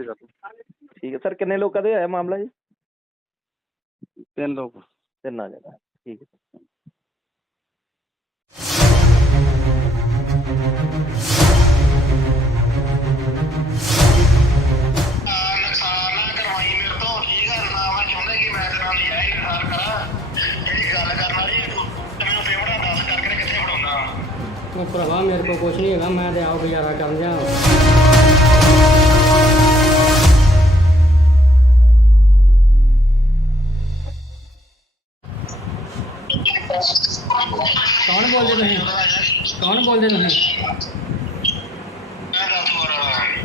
ਠੀਕ ਹੈ ਸਰ। ਕਿੰਨੇ ਲੋਕਾਂ ਦੇ ਹੋਇਆ ਮਾਮਲਾ ਜੀ? 3 ਲੋਕ। 3 ਜਗ੍ਹਾ। ਠੀਕ ਹੈ। ਨੁਕਸਾਨ ਨਾ ਕਰਵਾਈ ਮੇਰੇ ਤੋਂ, ਠੀਕ ਹੈ ਨਾ? ਮੈਂ ਚਾਹੁੰਦਾ ਕਿ ਮੈਂ ਤੇਰੇ ਨਾਲ ਨਜਾਇਜ਼ ਇਨਸਾਰ ਕਰਾਂ। ਜਿਹੜੀ ਗੱਲ ਕਰਨ ਵਾਲੀ ਤੇ ਮੈਨੂੰ ਪੇਮੈਂਟ ਦੱਸ ਕਰਕੇ ਕਿੱਥੇ ਫੜਾਉਣਾ? ਉਹ ਭਰਾਵਾ ਮੇਰੇ ਕੋਲ ਕੁਛ ਨਹੀਂ ਹੈਗਾ, ਮੈਂ ਤੇ ਆਓ ਗੁਜ਼ਾਰਾ ਕਰਨ ਜਾ। ਕੌਣ ਬੋਲਦੇ ਤੁਸੀਂ? ਕੌਣ ਬੋਲਦੇ ਤੁਸੀਂ?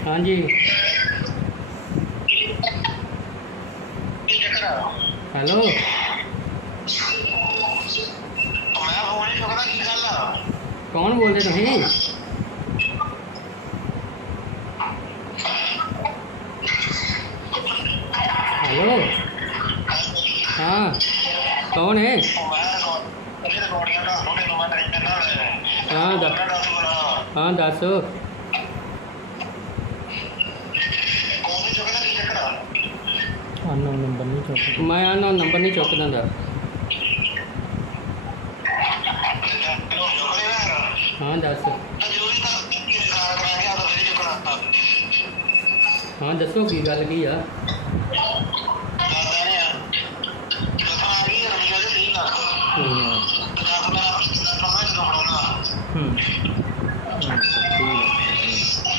ਹਾਂਜੀ। ਹੈਲੋ। ਮੈਂ ਫੋਨ ਹੀ ਚੁੱਕਦਾ, ਕੀ ਗੱਲ ਆ? ਕੌਣ ਬੋਲਦੇ ਤੁਸੀਂ? ਹੈਲੋ। ਹਾਂ, ਕੌਣ ਹੈ? ਹਾਂ ਦੱਸ। ਅਨਨੋਨ ਨੰਬਰ ਨਹੀਂ ਚੁੱਕਦਾ। ਮੈਂ ਅਨਨੋਨ ਨੰਬਰ ਨਹੀਂ ਚੁੱਕਦਾ ਹੁੰਦਾ। ਹਾਂ ਦੱਸ। ਹਾਂ ਦੱਸੋ, ਕੀ ਗੱਲ ਕੀ ਆ?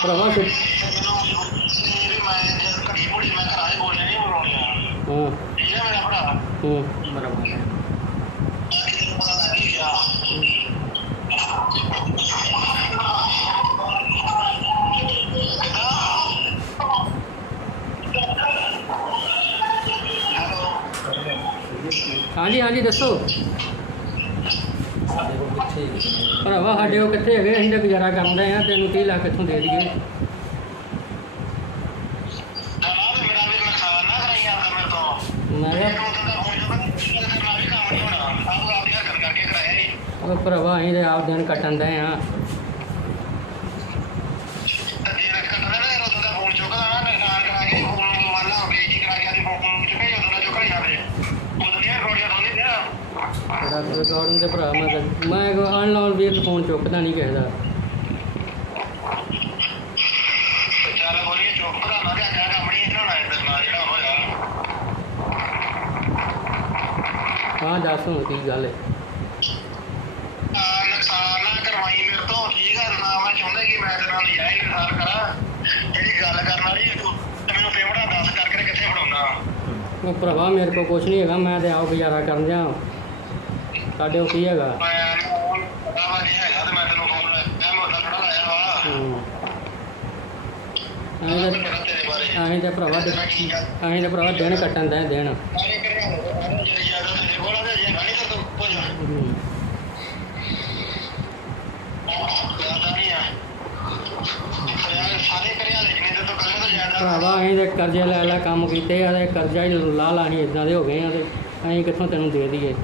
ਭਰਾਵਾ ਫਿਰ ਬਰਾਬਰ। ਹਾਂਜੀ ਹਾਂਜੀ ਦੱਸੋ। ਭਰਾਵਾ ਸਾਡੇ ਉਹ ਕਿੱਥੇ ਹੈਗੇ? ਅਸੀਂ ਤਾਂ ਗੁਜ਼ਾਰਾ ਕਰਨ ਰਹੇ ਹਾਂ, ਤੈਨੂੰ 30 ਲੱਖ ਇੱਥੋਂ ਦੇ ਦਈਏ। ਉਹ ਭਰਾਵਾ ਅਸੀਂ ਤਾਂ ਆਪ ਦਿਨ ਕੱਟਣ ਦੇ ਹਾਂ। ਰਿਕਾਰਡਿੰਗ ਦੇ ਭਰਾ ਮੈਂ ਅਨਲਾਉਨ ਵੀ ਫੋਨ ਚੁੱਕਦਾ ਨਹੀਂ ਕਿਸੇ ਦਾ। ਝੋਨਾ ਤੇ ਆਖਿਆ ਕੰਮ ਨਹੀਂ ਝੋਨਾ ਇੱਧਰ ਨਾਲ ਜਿਹੜਾ ਹੋਇਆ ਹਾਂ ਦੱਸ ਹੁਣ ਕੀ ਗੱਲ ਹੈ। ਨੁਕਸਾਨ ਨਾ ਕਰਵਾਈ ਮੇਰੇ ਤੋਂ ਠੀਕ ਆ ਨਾ ਮੈਂ ਚਾਹੁੰਦਾ ਕਿ ਮੈਂ ਤੇਰੇ ਨਾਲ ਨਜਾਇਜ਼ ਨੁਕਸਾਨ ਕਰਾਂ ਜਿਹੜੀ ਗੱਲ ਕਰਨ ਵਾਲੀ ਤੂੰ ਮੈਨੂੰ ਪੇਮੈਂਟ ਦੱਸ ਕਰਕੇ ਕਿੱਥੇ ਫੜਾਉਣਾ ਉਹ ਭਰਾਵਾ ਮੇਰੇ ਕੋਲ ਕੁਛ ਨਹੀਂ ਹੈਗਾ, ਮੈਂ ਤੇ ਆਓ ਗੁਜ਼ਾਰਾ ਕਰਨ ਜਾ। ਸਾਡੇ ਕੋਲ ਕੀ ਹੈਗਾ? ਮੈਂ ਪਤਾ ਵਾ ਨਹੀਂ ਹੈਗਾ ਤੇ ਮੈਂ ਤੈਨੂੰ ਫੋਨ ਮੈਂ ਮੋਟਾ ਥੋੜਾ ਲਾਇਆ ਵਾ ਅਸੀਂ ਤਾਂ ਭਰਾਵਾ ਦਿਨ ਕੱਟਣ ਦਾ ਦਿਨ। ਭਰਾਵਾ ਅਸੀਂ ਤੇ ਕਰਜ਼ੇ ਲੈ ਕੰਮ ਕੀਤੇ ਆ ਤੇ ਕਰਜ਼ਾ ਹੀ ਲਾ ਅਸੀਂ ਇੱਦਾਂ ਦੇ ਹੋ ਗਏ ਆ ਤੇ ਅਸੀਂ ਕਿੱਥੋਂ ਤੈਨੂੰ ਦੇ ਦਈਏ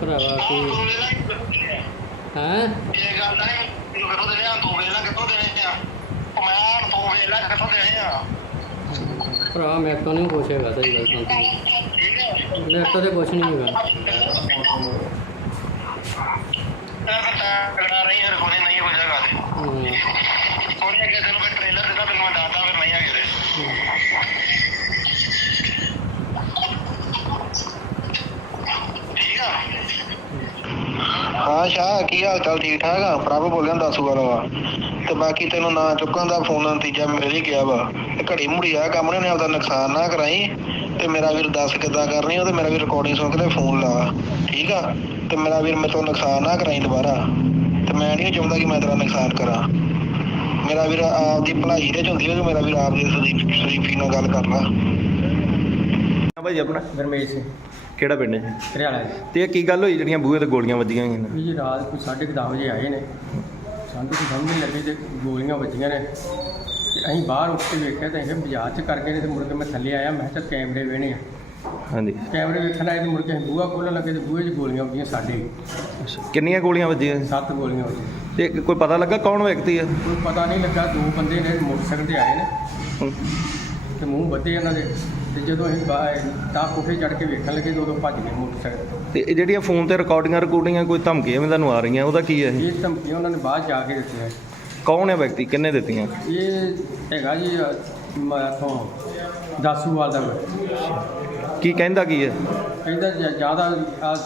ਭਰਾਵਾ ਕੀ ਹੈਂ? ਭਰਾ ਮੇਰੇ ਤੋਂ ਨਹੀਂ ਕੁਛ ਹੈਗਾ, ਸਹੀ ਗੱਲ ਸੁਣ। ਮੇਰੇ ਤੋਂ ਤੇ ਕੁਛ ਨਹੀਂ ਹੈਗਾ। ਹਾਂ ਸ਼ਾਹ ਕੀ ਹਾਲ ਚਾਲ? ਠੀਕ ਠਾਕ ਆ? ਪ੍ਰਭ ਬੋਲਿਆ ਦੱਸੂ ਵਾਲਾ ਵਾ ਤੇ ਬਾਕੀ ਤੈਨੂੰ ਨਾ ਚੁੱਕਣ ਦਾ ਫੋਨ ਦਾ ਨਤੀਜਾ ਮੇਰੇ ਹੀ ਗਿਆ ਵਾ। ਤੇ ਘੜੀ ਮੁੜੀ ਆ ਕੰਮ ਨੇ ਆਪਦਾ ਨੁਕਸਾਨ ਨਾ ਕਰਾਈ ਤੇ ਮੇਰਾ ਵੀਰ ਦੱਸ ਕਿੱਦਾਂ ਕਰਨੀ ਉਹ ਤੇ ਮੇਰਾ ਵੀਰ ਰਿਕਾਰਡਿੰਗ ਸੁਣ ਕੇ ਤੇ ਫੋਨ ਲਾ, ਠੀਕ ਆ? ਤੇ ਮੇਰਾ ਵੀਰ ਮੇਰੇ ਤੋਂ ਨੁਕਸਾਨ ਨਾ ਕਰਾਈ ਦੁਬਾਰਾ, ਤੇ ਮੈਂ ਨਹੀਂ ਚਾਹੁੰਦਾ ਕਿ ਮੈਂ ਤੇਰਾ ਨੁਕਸਾਨ ਕਰਾਂ। ਮੇਰਾ ਵੀਰ ਆਪਦੀ ਭਲਾਈ ਦੇ ਚ ਹੁੰਦੀ ਹੈ, ਮੇਰਾ ਵੀਰ ਆਪਦੀ ਸ਼ਰੀਫੀ ਨਾਲ ਗੱਲ ਕਰ ਲਾ। ਭਾਈ ਆਪਣਾ ਗਰਮੇਸ਼ ਸਿੰਘ ਕਿਹੜਾ ਪਿੰਡ ਹੈ ਹਰਿਆਣਾ ਦੇ। ਤੇ ਇਹ ਕੀ ਗੱਲ ਹੋਈ ਜਿਹੜੀਆਂ ਬੂਹੇ ਤੇ ਗੋਲੀਆਂ ਵੱਜੀਆਂ ਹੋਈਆਂ ਨੇ? ਵੀ ਜੀ ਰਾਤ ਕੋਈ 10:30 ਵਜੇ ਆਏ ਨੇ, ਸਾਨੂੰ ਤਾਂ ਸਮਝ ਨਹੀਂ ਲੱਗੀ ਤੇ ਗੋਲੀਆਂ ਵੱਜੀਆਂ ਨੇ ਤੇ ਅਸੀਂ ਬਾਹਰ ਉੱਠ ਕੇ ਵੇਖਿਆ ਤਾਂ ਇਹ ਬਾਜ਼ਾਰ 'ਚ ਕਰ ਗਏ ਨੇ ਤੇ ਮੁੜ ਕੇ ਮੈਂ ਥੱਲੇ ਆਇਆ। ਮੈਂ ਕਿਹਾ ਕੈਮਰੇ ਵੇਣੇ ਆ, ਹਾਂਜੀ। ਕੈਮਰੇ ਵੇਖਣ ਆਏ ਤੇ ਮੁੜ ਕੇ ਅਸੀਂ ਬੂਹਾ ਖੋਲ੍ਹਣ ਲੱਗੇ ਤੇ ਬੂਹੇ 'ਚ ਗੋਲੀਆਂ ਵੱਜੀਆਂ ਸਾਡੇ। ਕਿੰਨੀਆਂ ਗੋਲੀਆਂ ਵੱਜੀਆਂ? 7 ਗੋਲੀਆਂ ਵੱਜੀਆਂ। ਤੇ ਕੋਈ ਪਤਾ ਲੱਗਾ ਕੌਣ ਵਿਅਕਤੀ ਹੈ? ਕੋਈ ਪਤਾ ਨਹੀਂ ਲੱਗਾ। 2 ਬੰਦੇ ਨੇ ਮੋਟਰਸਾਈਕਲ ਤੇ ਆਏ ਨੇ ਹੂੰ। ਤੇ ਮੂੰਹ ਵੱਧੇ ਇਹਨਾਂ ਦੇ ਤੇ ਜਦੋਂ ਅਸੀਂ ਤਾਂ ਕੋਠੇ ਚੜ੍ਹ ਕੇ ਵੇਖਣ ਲੱਗੇ ਤਾਂ ਉਦੋਂ ਭੱਜ ਗਏ ਮੋਟਰਸਾਈਕਲ। ਤੇ ਇਹ ਜਿਹੜੀਆਂ ਫੋਨ ਤੇ ਰਿਕਾਰਡਿੰਗਾਂ ਕੋਈ ਧਮਕੀਆਂ ਵੀ ਤੁਹਾਨੂੰ ਆ ਰਹੀਆਂ, ਉਹਦਾ ਕੀ ਹੈ ਇਹ? ਇਹ ਧਮਕੀਆਂ ਉਹਨਾਂ ਨੇ ਬਾਅਦ ਜਾ ਕੇ ਦਿੱਤੀਆਂ। ਕੌਣ ਹੈ ਵਿਅਕਤੀ, ਕਿੰਨੇ ਦਿੱਤੀਆਂ? ਇਹ ਹੈਗਾ ਜੀ ਮੈਥੋਂ ਦਾਸੂਵਾਲ ਦਾ। ਕੀ ਕਹਿੰਦਾ ਕੀ ਹੈ? ਕਹਿੰਦਾ ਜ਼ਿਆਦਾ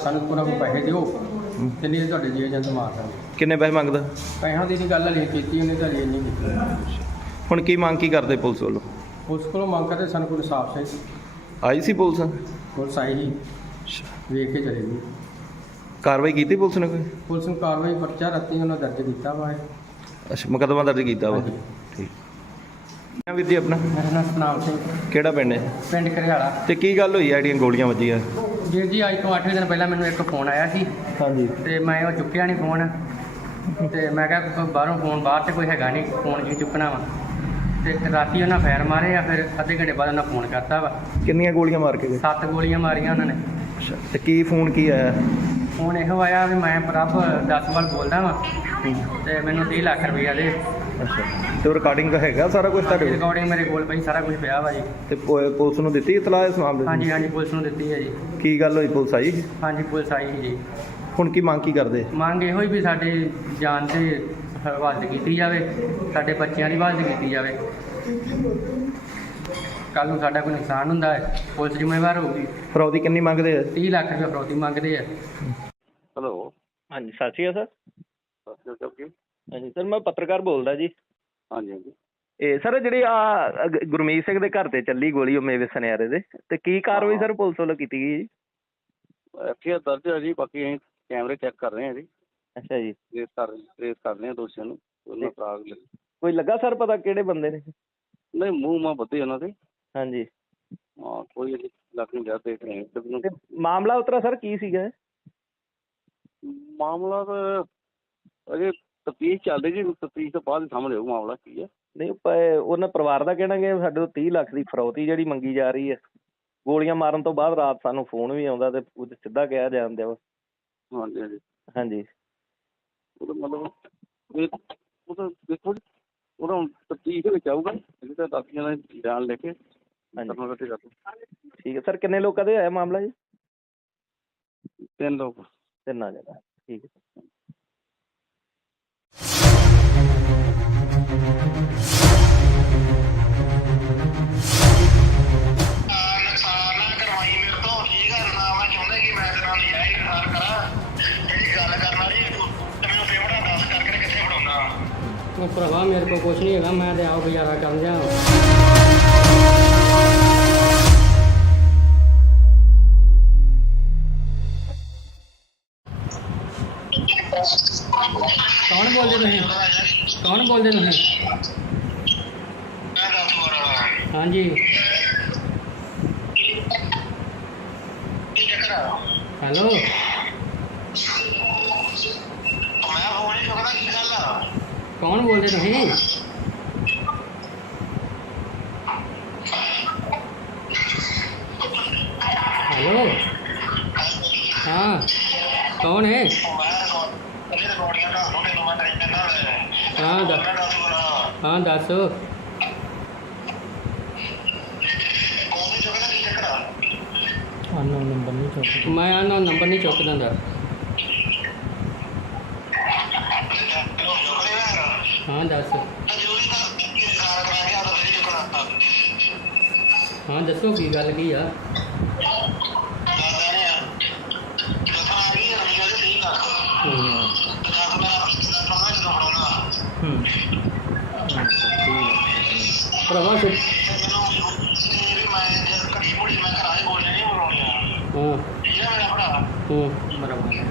ਸਾਨੂੰ ਕੋਈ ਪੈਸੇ ਦਿਓ ਤੇ ਨਹੀਂ ਤੁਹਾਡੇ ਜੀ ਏਜੰਟ ਮਾਰ ਦਾਂਗੇ। ਕਿੰਨੇ ਪੈਸੇ ਮੰਗਦਾ? ਪੈਸਿਆਂ ਦੀ ਨਹੀਂ ਗੱਲ ਹਲੇ ਕੀਤੀ ਉਹਨੇ, ਤਾਂ ਹਲੇ ਨਹੀਂ ਕੀਤੀ। ਹੁਣ ਕੀ ਮੰਗ ਕੀ ਕਰਦੇ ਪੁਲਿਸ ਵੱਲੋਂ? ਪੁਲਿਸ ਕੋਲੋਂ ਮੰਗ ਕਰਦੇ ਸਾਨੂੰ ਕੋਈ ਇਨਸਾਫ ਚਾਹੀਦਾ। ਆਈ ਸੀ ਪੁਲਿਸ? ਪੁਲਿਸ ਆਈ ਜੀ, ਵੇਖ ਕੇ ਚਲੇ ਗਈ। ਕਾਰਵਾਈ ਕੀਤੀ ਪੁਲਿਸ ਨੇ ਕੋਈ? ਪੁਲਿਸ ਨੂੰ ਕਾਰਵਾਈ ਪਰਚਾ ਰਾਤੀ ਉਹਨਾਂ ਦਰਜ ਕੀਤਾ ਵਾ। ਅੱਛਾ, ਮੁਕੱਦਮਾ ਦਰਜ ਕੀਤਾ ਵਾ। ਹਾਂਜੀ। ਠੀਕ। ਕਿਆ ਵੀਰ ਜੀ ਆਪਣਾ? ਮੇਰਾ ਨਾਮ ਸਤਨਾਮ ਸਿੰਘ, ਕਿਹੜਾ ਪਿੰਡ ਹੈ? ਪਿੰਡ ਘਰਿਆਲਾ। ਤੇ ਕੀ ਗੱਲ ਹੋਈ ਆ ਜਿਹੜੀਆਂ ਗੋਲੀਆਂ ਵੱਜੀਆਂ? ਵੀਰ ਜੀ ਅੱਜ ਤੋਂ 8 ਦਿਨ ਪਹਿਲਾਂ ਮੈਨੂੰ ਇੱਕ ਫੋਨ ਆਇਆ ਸੀ ਹਾਂਜੀ। ਤੇ ਮੈਂ ਉਹ ਚੁੱਕਿਆ ਨਹੀਂ ਫੋਨ ਤੇ ਮੈਂ ਕਿਹਾ ਬਾਹਰੋਂ ਫੋਨ ਬਾਹਰ 'ਚ ਕੋਈ ਹੈਗਾ ਨਹੀਂ, ਫੋਨ ਕੀ ਚੁੱਕਣਾ ਵਾ। ਤੇ ਰਾਤੀ ਉਹਨਾਂ ਫਾਇਰ ਮਾਰੇ ਆ, ਫਿਰ ਅੱਧੇ ਘੰਟੇ ਬਾਅਦ ਉਹਨਾਂ ਫੋਨ ਕਰਤਾ ਵਾ। ਕਿੰਨੀਆਂ ਗੋਲੀਆਂ ਮਾਰ ਕੇ ਗਏ? 7 ਗੋਲੀਆਂ ਮਾਰੀਆਂ ਉਹਨਾਂ ਨੇ। ਅੱਛਾ, ਤੇ ਕੀ ਫੋਨ ਕੀ ਆਇਆ? ਫੋਨ ਇਹੋ ਆਇਆ ਵੀ ਮੈਂ ਪ੍ਰਭ ਦਸਵਾਲ ਬੋਲਦਾ ਵਾਂ ਤੇ ਮੈਨੂੰ 30 ਲੱਖ ਰੁਪਈਆ ਦੇ। ਅੱਛਾ, ਤੇ ਉਹ ਰਿਕਾਰਡਿੰਗ ਹੈਗਾ ਸਾਰਾ ਕੁਝ ਤੁਹਾਡੇ ਕੋਲ? ਰਿਕਾਰਡਿੰਗ ਮੇਰੇ ਕੋਲ ਪਈ, ਸਾਰਾ ਕੁਝ ਪਿਆ ਵਾ ਜੀ। ਤੇ ਪੁਲਿਸ ਨੂੰ ਦਿੱਤੀ ਇਤਲਾਹ ਇਸ ਮਾਮਲੇ ਦੀ? ਹਾਂਜੀ ਹਾਂਜੀ, ਪੁਲਿਸ ਨੂੰ ਦਿੱਤੀ ਹੈ ਜੀ। ਕੀ ਗੱਲ ਹੋਈ, ਪੁਲਿਸ ਆਈ? ਹਾਂਜੀ, ਪੁਲਿਸ ਆਈ ਸੀ ਜੀ। ਹੁਣ ਕੀ ਮੰਗ ਕੀ ਕਰਦੇ? ਮੰਗ ਇਹੋ ਹੀ ਵੀ ਸਾਡੇ ਜਾਨ ਤੇ ਹਿਫਾਜ਼ਤ ਕੀਤੀ ਜਾਵੇ, ਸਾਡੇ ਬੱਚਿਆਂ ਦੀ ਹਿਫਾਜ਼ਤ ਕੀਤੀ ਜਾਵੇ। ਕੱਲ੍ਹ ਨੂੰ ਸਾਡਾ ਕੋਈ ਨੁਕਸਾਨ ਹੁੰਦਾ ਹੈ, ਪੁਲਿਸ ਜ਼ਿੰਮੇਵਾਰ ਹੋਊਗੀ। ਫਰੌਦੀ ਕਿੰਨੀ ਮੰਗਦੇ ਆ? 30 ਲੱਖ ਰੁਪਏ ਫਰੌਤੀ ਮੰਗਦੇ ਆ। ਹੈਲੋ, ਹਾਂਜੀ, ਸਤਿ ਸ਼੍ਰੀ ਅਕਾਲ ਸਰ। ਸਤਿ ਸ਼੍ਰੀ ਅਕਾਲ। ਹਾਂਜੀ ਸਰ, ਮੈਂ ਪੱਤਰਕਾਰ ਬੋਲਦਾ ਜੀ। ਹਾਂਜੀ ਹਾਂਜੀ। ਇਹ ਸਰ ਜਿਹੜੀ ਗੁਰਮੀਤ ਸਿੰਘ ਦੇ ਘਰ ਤੇ ਚੱਲੀ ਗੋਲੀ, ਉਹ ਮੇਵੇ ਸੁਨਿਆਰੇ ਦੇ, ਤੇ ਕੀ ਕਾਰਵਾਈ ਸਰ ਪੁਲਿਸ ਵੱਲੋਂ ਕੀਤੀ ਗਈ ਜੀ? ਐਫਆਈਆਰ ਦਰਜ ਹੈ ਜੀ, ਬਾਕੀ ਅਸੀਂ ਕੈਮਰੇ ਚੈੱਕ ਕਰ ਰਹੇ ਹਾਂ ਜੀ। ਅੱਛਾ ਜੀ। ਟ੍ਰੇਸ ਕਰ ਰਹੇ ਹਾਂ ਦੋਸ਼ੀਆਂ ਨੂੰ। ਉਹਨਾਂ ਕੋਈ ਲੱਗਾ ਸਰ ਪਤਾ ਕਿਹੜੇ ਬੰਦੇ ਨੇ? ਨਹੀਂ, ਮੂੰਹ ਮਾਂ ਬੱਧੇ ਉਹਨਾਂ ਦੇ। ਹਾਂਜੀ। ਹਾਂ, ਕੋਈ ਲੱਗ ਨਹੀਂ ਜਾ ਦੇਖ ਰਹੇ ਹਾਂ। ਤੇ ਮਾਮਲਾ ਉਤਰਾ ਸਰ ਕੀ ਸੀਗਾ? ਮਾਮਲਾ ਤਾਂ ਅਜੇ ਤਫਤੀਸ਼ ਚੱਲ ਰਹੀ ਜੀ, ਤਫਤੀਸ਼ ਤੋਂ ਬਾਅਦ ਹੀ ਸਾਹਮਣੇ ਆਊ ਮਾਮਲਾ ਕੀ ਹੈ। ਨਹੀਂ, ਉਹਨਾਂ ਪਰਿਵਾਰ ਦਾ ਕਹਿਣਾ ਕਿ ਸਾਡੇ ਤੋਂ 30 ਲੱਖ ਦੀ ਫਰੌਤੀ ਜਿਹੜੀ ਮੰਗੀ ਜਾ ਰਹੀ ਹੈ। ਗੋਲੀਆਂ ਮਾਰਨ ਤੋਂ ਬਾਅਦ ਰਾਤ ਸਾਨੂੰ ਫੋਨ ਵੀ ਆਉਂਦਾ ਤੇ ਸਿੱਧਾ ਕਿਹਾ ਜਾਂਦਾ ਵਾ। ਹਾਂਜੀ ਹਾਂਜੀ। ਹਾਂਜੀ। ਉਹ ਤਾਂ ਮਤਲਬ ਉਹ ਤਾਂ ਦੇਖੋ ਜੀ, ਉਹਦਾ ਤਫਤੀਸ਼ ਦੇ ਵਿੱਚ ਆਊਗਾ। ਇਹ ਤਾਂ ਦੱਸ ਜਣਾ ਬਿਆਨ ਲੈ ਕੇ ਠੀਕ ਹੈ ਸਰ। ਕਿੰਨੇ ਲੋਕਾਂ ਦੇ ਹੋਇਆ ਮਾਮਲਾ ਜੀ? 3 ਲੋਕ। 3 ਜਗ੍ਹਾ। ਠੀਕ ਹੈ। ਉਹ ਭਰਾਵਾ ਮੇਰੇ ਕੋਲ ਕੁਛ ਨਹੀਂ ਹੈਗਾ, ਮੈਂ ਤੇ ਆਪ ਗੁਜ਼ਾਰਾ ਕਰਨ ਦਿਆਂ। ਕੌਣ ਬੋਲਦੇ ਤੁਸੀਂ? ਕੌਣ ਬੋਲਦੇ ਤੁਸੀਂ? ਹਾਂਜੀ ਹੈਲੋ, ਕੌਣ ਬੋਲਦੇ ਤੁਸੀਂ? ਹੈਲੋ, ਹਾਂ ਕੌਣ ਹੈ? ਹਾਂ ਦੱਸ। ਅਨਨੋਨ ਨੰਬਰ ਨਹੀਂ ਚੁੱਕਦਾ। ਮੈਂ ਅਨਨੋਨ ਨੰਬਰ ਨਹੀਂ ਚੁੱਕਦਾ ਹੁੰਦਾ। ਹਾਂ ਦੱਸ। ਹਾਂ ਦੱਸੋ ਕੀ ਗੱਲ ਕੀ ਆ? ਭਰਾਵਾ ਫਿਰ ਬਰਾਬਰ ਹੈ।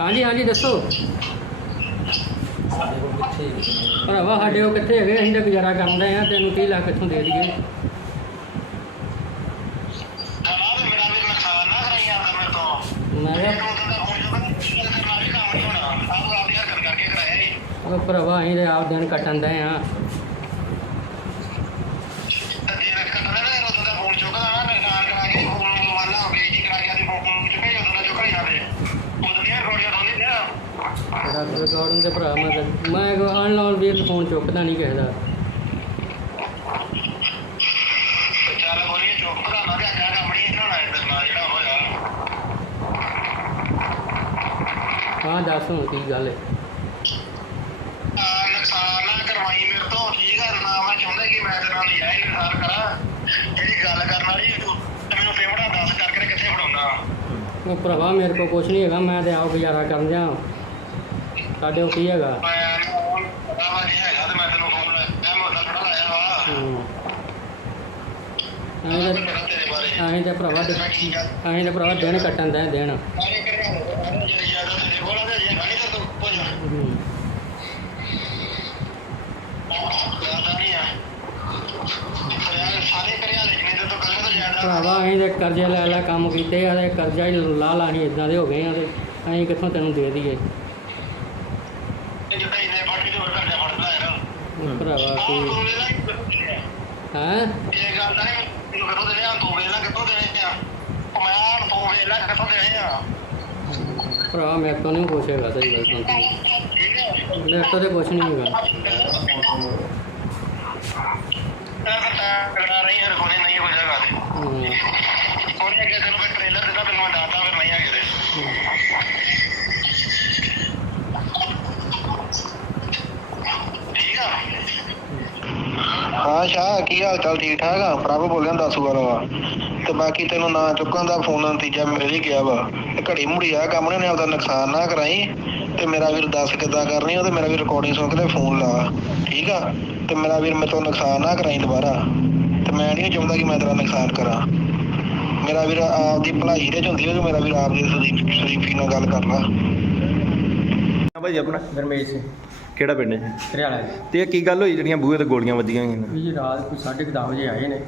ਹਾਂਜੀ ਹਾਂਜੀ ਦੱਸੋ। ਭਰਾਵਾ ਸਾਡੇ ਉਹ ਕਿੱਥੇ ਹੈਗੇ? ਅਸੀਂ ਤਾਂ ਗੁਜ਼ਾਰਾ ਕਰਨ ਦੇ ਆ। ਤੈਨੂੰ 30 ਲੱਖ ਕਿੱਥੋਂ ਦੇ ਦਈਏ? ਮੈਂ ਕਿਹਾ ਉਹ ਭਰਾਵਾ ਅਸੀਂ ਤੇ ਆਪ ਦਿਨ ਕੱਟਣ ਦੇ ਆ। ਰਿਕਾਰਡਿੰਗ ਦੇ ਭਰਾ ਮੈਂ ਅਨਲਾਈਨ ਵੀ ਫੋਨ ਚੁੱਕਦਾ ਨਹੀਂ ਕਿਸੇ ਦਾ। ਹਾਂ ਦੱਸ ਹੁਣ ਕੀ ਗੱਲ ਹੈ? ਨੁਕਸਾਨ ਨਾ ਕਰਵਾਈ ਮੇਰੇ ਤੋਂ, ਠੀਕ ਹੈ ਨਾ? ਮੈਂ ਚਾਹੁੰਦਾ ਕਿ ਮੈਂ ਤੇਰੇ ਨਾਲ ਨਜਾਇਜ਼ ਨੁਕਸਾਨ ਕਰਾਂ। ਜਿਹੜੀ ਗੱਲ ਕਰਨ ਵਾਲੀ ਤੇ ਮੈਨੂੰ ਪੇਮੈਂਟਾਂ ਦੱਸ ਕਰਕੇ ਕਿੱਥੇ ਫੜਾਉਣਾ? ਉਹ ਭਰਾਵਾ ਮੇਰੇ ਕੋਲ ਕੁਛ ਨਹੀਂ ਹੈਗਾ, ਮੈਂ ਤੇ ਆਪ ਗੁਜ਼ਾਰਾ ਕਰਨ ਦਿਆਂ। ਸਾਡੇ ਉਹ ਕੀ ਹੈਗਾ? ਪਤਾ ਵਾ ਜੀ ਹੈਗਾ ਤੇ ਮੈਂ ਤੈਨੂੰ ਫੋਨ ਮੈਂ ਮੋਟਾ ਥੋੜਾ ਲਾਇਆ ਵਾ। ਅਸੀਂ ਤੇ ਭਰਾਵਾ ਦਿਨ ਕੱਟਣ ਦੇ ਦਿਨ। ਭਰਾਵਾ ਅਸੀਂ ਤੇ ਕਰਜ਼ੇ ਲੈ ਲੈ ਕੰਮ ਕੀਤੇ ਆ ਤੇ ਕਰਜ਼ਾ ਹੀ ਲਾ ਲਾ ਅਸੀਂ ਇੱਦਾਂ ਦੇ ਹੋ ਗਏ ਆ ਤੇ ਅਸੀਂ ਕਿੱਥੋਂ ਤੈਨੂੰ ਦੇ ਦਈਏ? ਭਰਾਵਾ ਕੀ ਹੈਂ? ਭਰਾ ਮੇਰੇ ਤੋਂ ਨਹੀਂ ਕੁਛ ਹੈਗਾ। ਸਹੀ ਗੱਲ ਸੁਣ, ਮੇਰੇ ਤੋਂ ਤੇ ਕੁਛ ਨਹੀਂ ਹੈਗਾ। ਹਾਂ ਸ਼ਾਹ, ਕੀ ਹਾਲ ਚਾਲ? ਠੀਕ ਠਾਕ ਆ? ਪ੍ਰਭ ਬੋਲਿਆ ਦੱਸੂ ਵਾਲਾ ਵਾ। ਤੇ ਬਾਕੀ ਤੈਨੂੰ ਨਾ ਚੁੱਕਣ ਦਾ ਫੋਨ ਨਤੀਜਾ ਮਿਲ ਹੀ ਗਿਆ ਵਾ। ਇਹ ਘੜੀ ਮੁੜੀ ਆ ਕੰਮ ਨੇ, ਆਪਦਾ ਨੁਕਸਾਨ ਨਾ ਕਰਾਈ। ਤੇ ਮੇਰਾ ਵੀਰ ਦੱਸ ਕਿੱਦਾਂ ਕਰਨੀ ਉਹ, ਤੇ ਮੇਰਾ ਵੀਰ ਰਿਕਾਰਡਿੰਗ ਸੁਣ ਕੇ ਤੇ ਫੋਨ ਲਾ, ਠੀਕ ਆ? ਤੇ ਮੇਰਾ ਵੀਰ ਮੇਰੇ ਤੋਂ ਨੁਕਸਾਨ ਨਾ ਕਰਾਈ ਦੁਬਾਰਾ। ਤੇ ਮੈਂ ਨਹੀਂ ਚਾਹੁੰਦਾ ਕਿ ਮੈਂ ਤੇਰਾ ਨੁਕਸਾਨ ਕਰਾਂ। ਮੇਰਾ ਵੀਰ ਆਪਦੀ ਭਲਾਈ ਦੇ ਚ ਹੁੰਦੀ ਹੈ ਕਿ ਮੇਰਾ ਵੀਰ ਆਪਦੀ ਸ਼ਰੀਫੀ ਨਾਲ ਗੱਲ ਕਰ ਲਾ। ਭਾਈ ਆਪਣਾ ਗਰਮੇਸ਼ ਸਿੰਘ ਕਿਹੜਾ ਪਿੰਡ ਹੈ? ਹਰਿਆਣਾ ਦੇ। ਤੇ ਇਹ ਕੀ ਗੱਲ ਹੋਈ ਜਿਹੜੀਆਂ ਬੂਹੇ ਤੇ ਗੋਲੀਆਂ ਵੱਜੀਆਂ ਹੋਈਆਂ ਨੇ? ਵੀ ਜੀ ਰਾਤ ਕੋਈ 10:30 ਵਜੇ ਆਏ ਨੇ,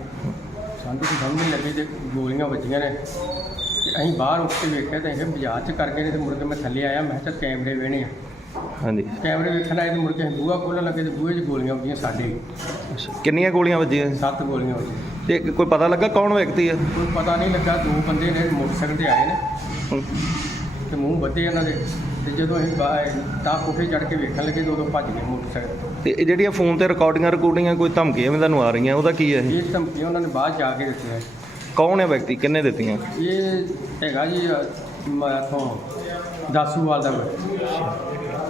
ਸਾਨੂੰ ਕੋਈ ਸਮਝ ਨਹੀਂ ਲੱਗੀ ਤੇ ਗੋਲੀਆਂ ਵੱਜੀਆਂ ਨੇ। ਤੇ ਅਸੀਂ ਬਾਹਰ ਉੱਠ ਕੇ ਵੇਖਿਆ ਤਾਂ ਇਹ ਬਾਜ਼ਾਰ 'ਚ ਕਰ ਗਏ ਨੇ। ਤੇ ਮੁੜ ਕੇ ਮੈਂ ਥੱਲੇ ਆਇਆ, ਮੈਂ ਕਿਹਾ ਕੈਮਰੇ ਵੇਹਣੇ ਆ। ਹਾਂਜੀ। ਕੈਮਰੇ ਵੇਖਣ ਆਏ ਤੇ ਮੁੜ ਕੇ ਅਸੀਂ ਬੂਹਾ ਖੋਲ੍ਹਣ ਲੱਗੇ ਤੇ ਬੂਹੇ 'ਚ ਗੋਲੀਆਂ ਵੱਜੀਆਂ ਸਾਡੇ। ਅੱਛਾ, ਕਿੰਨੀਆਂ ਗੋਲੀਆਂ ਵੱਜੀਆਂ? 7 ਗੋਲੀਆਂ ਵੱਜੀਆਂ। ਤੇ ਕੋਈ ਪਤਾ ਲੱਗਾ ਕੌਣ ਵਿਅਕਤੀ ਹੈ? ਕੋਈ ਪਤਾ ਨਹੀਂ ਲੱਗਾ। 2 ਬੰਦੇ ਨੇ ਮੋਟਰਸਾਈਕਲ ਤੇ ਆਏ ਨੇ ਹੂੰ। ਤੇ ਮੂੰਹ ਵੱਧੇ ਇਹਨਾਂ ਦੇ। ਤੇ ਜਦੋਂ ਅਸੀਂ ਤਾਂ ਕੋਠੇ ਚੜ੍ਹ ਕੇ ਵੇਖਣ ਲੱਗੇ ਤੇ ਉਦੋਂ ਭੱਜ ਗਏ ਮੋਟਰਸਾਈਕਲ। ਤੇ ਇਹ ਜਿਹੜੀਆਂ ਫੋਨ ਤੇ ਰਿਕਾਰਡਿੰਗਾਂ ਕੋਈ ਧਮਕੀਆਂ ਵੀ ਤੁਹਾਨੂੰ ਆ ਰਹੀਆਂ, ਉਹਦਾ ਕੀ ਹੈ ਇਹ? ਇਹ ਧਮਕੀਆਂ ਉਹਨਾਂ ਨੇ ਬਾਅਦ ਜਾ ਕੇ ਦਿੱਤੀਆਂ। ਕੌਣ ਹੈ ਵਿਅਕਤੀ? ਕਿੰਨੇ ਦਿੱਤੀਆਂ? ਇਹ ਹੈਗਾ ਜੀ ਮੈਂ ਇੱਥੋਂ ਦਾਸੂਵਾਲ ਦਾ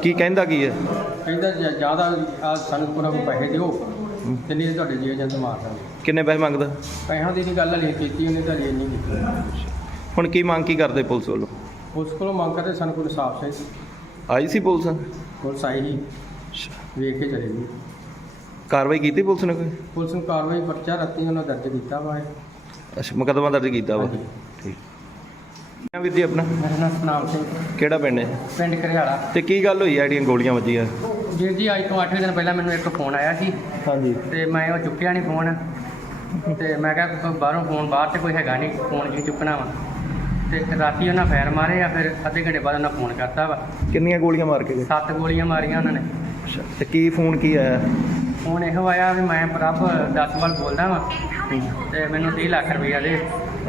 ਕੀ ਕਹਿੰਦਾ ਕੀ ਹੈ? ਕਹਿੰਦਾ ਜ਼ਿਆਦਾ ਆ ਸਾਨੂੰ ਪੂਰਾ ਕੋਈ ਪੈਸੇ ਦਿਓ ਤੇ ਨਹੀਂ ਤੁਹਾਡੇ ਜੀ ਏਜੰਟ ਮਾਰ ਦਾਂਗੇ। ਕਿੰਨੇ ਪੈਸੇ ਮੰਗਦਾ? ਪੈਸਿਆਂ ਦੀ ਨਹੀਂ ਗੱਲ ਹਲੇ ਕੀਤੀ, ਉਹਨੇ ਤਾਂ ਹਲੇ ਨਹੀਂ ਕੀਤੀ। ਹੁਣ ਕੀ ਮੰਗ ਕੀ ਕਰਦੇ ਪੁਲਿਸ ਵੱਲੋਂ? ਉਸ ਕੋਲੋਂ ਮੰਗ ਕਰਦੇ ਸਾਨੂੰ ਕੋਈ ਇਨਸਾਫ ਚਾਹੀਦਾ। ਆਈ ਸੀ ਪੁਲਿਸ? ਪੁਲਿਸ ਆਈ ਸੀ, ਵੇਖ ਕੇ ਚਲੇ ਗਈ। ਕਾਰਵਾਈ ਕੀਤੀ ਪੁਲਿਸ ਨੇ ਕੋਈ? ਪੁਲਿਸ ਨੂੰ ਕਾਰਵਾਈ ਪਰਚਾ ਰਾਤੀ ਉਹਨਾਂ ਦਰਜ ਕੀਤਾ ਵਾ ਇਹ। ਅੱਛਾ, ਮੁਕੱਦਮਾ ਦਰਜ ਕੀਤਾ ਵਾ। ਹਾਂਜੀ। ਠੀਕ। ਕੀ ਵੀਰ ਜੀ ਆਪਣਾ? ਮੇਰਾ ਨਾਮ ਸਤਨਾਮ ਸਿੰਘ, ਕਿਹੜਾ ਪਿੰਡ ਹੈ? ਪਿੰਡ ਘਰਿਆਲਾ। ਤੇ ਕੀ ਗੱਲ ਹੋਈ ਆ ਜਿਹੜੀਆਂ ਗੋਲੀਆਂ ਵੱਜੀਆਂ? ਵੀਰ ਜੀ ਅੱਜ ਤੋਂ 8 ਦਿਨ ਪਹਿਲਾਂ ਮੈਨੂੰ ਇੱਕ ਫੋਨ ਆਇਆ ਸੀ ਹਾਂਜੀ। ਤੇ ਮੈਂ ਉਹ ਚੁੱਕਿਆ ਨਹੀਂ ਫੋਨ, ਤੇ ਮੈਂ ਕਿਹਾ ਬਾਹਰੋਂ ਫੋਨ ਬਾਹਰ ਤੇ ਕੋਈ ਹੈਗਾ ਨਹੀਂ, ਫੋਨ ਕੀ ਚੁੱਕਣਾ ਵਾ। ਤੇ ਰਾਤੀ ਉਹਨਾਂ ਫਾਇਰ ਮਾਰੇ ਆ, ਫਿਰ ਅੱਧੇ ਘੰਟੇ ਬਾਅਦ ਉਹਨਾਂ ਫੋਨ ਕਰਤਾ ਵਾ। ਕਿੰਨੀਆਂ ਗੋਲੀਆਂ ਮਾਰ ਕੇ ਗਏ? 7 ਗੋਲੀਆਂ ਮਾਰੀਆਂ ਉਹਨਾਂ ਨੇ। ਅੱਛਾ, ਤੇ ਕੀ ਫੋਨ ਕੀ ਆਇਆ? ਫੋਨ ਇਹੋ ਆਇਆ ਵੀ ਮੈਂ ਪ੍ਰਭ ਦਸਵਾਲ ਬੋਲਦਾ ਵਾਂ ਤੇ ਮੈਨੂੰ 30 ਲੱਖ ਰੁਪਈਆ ਦੇ।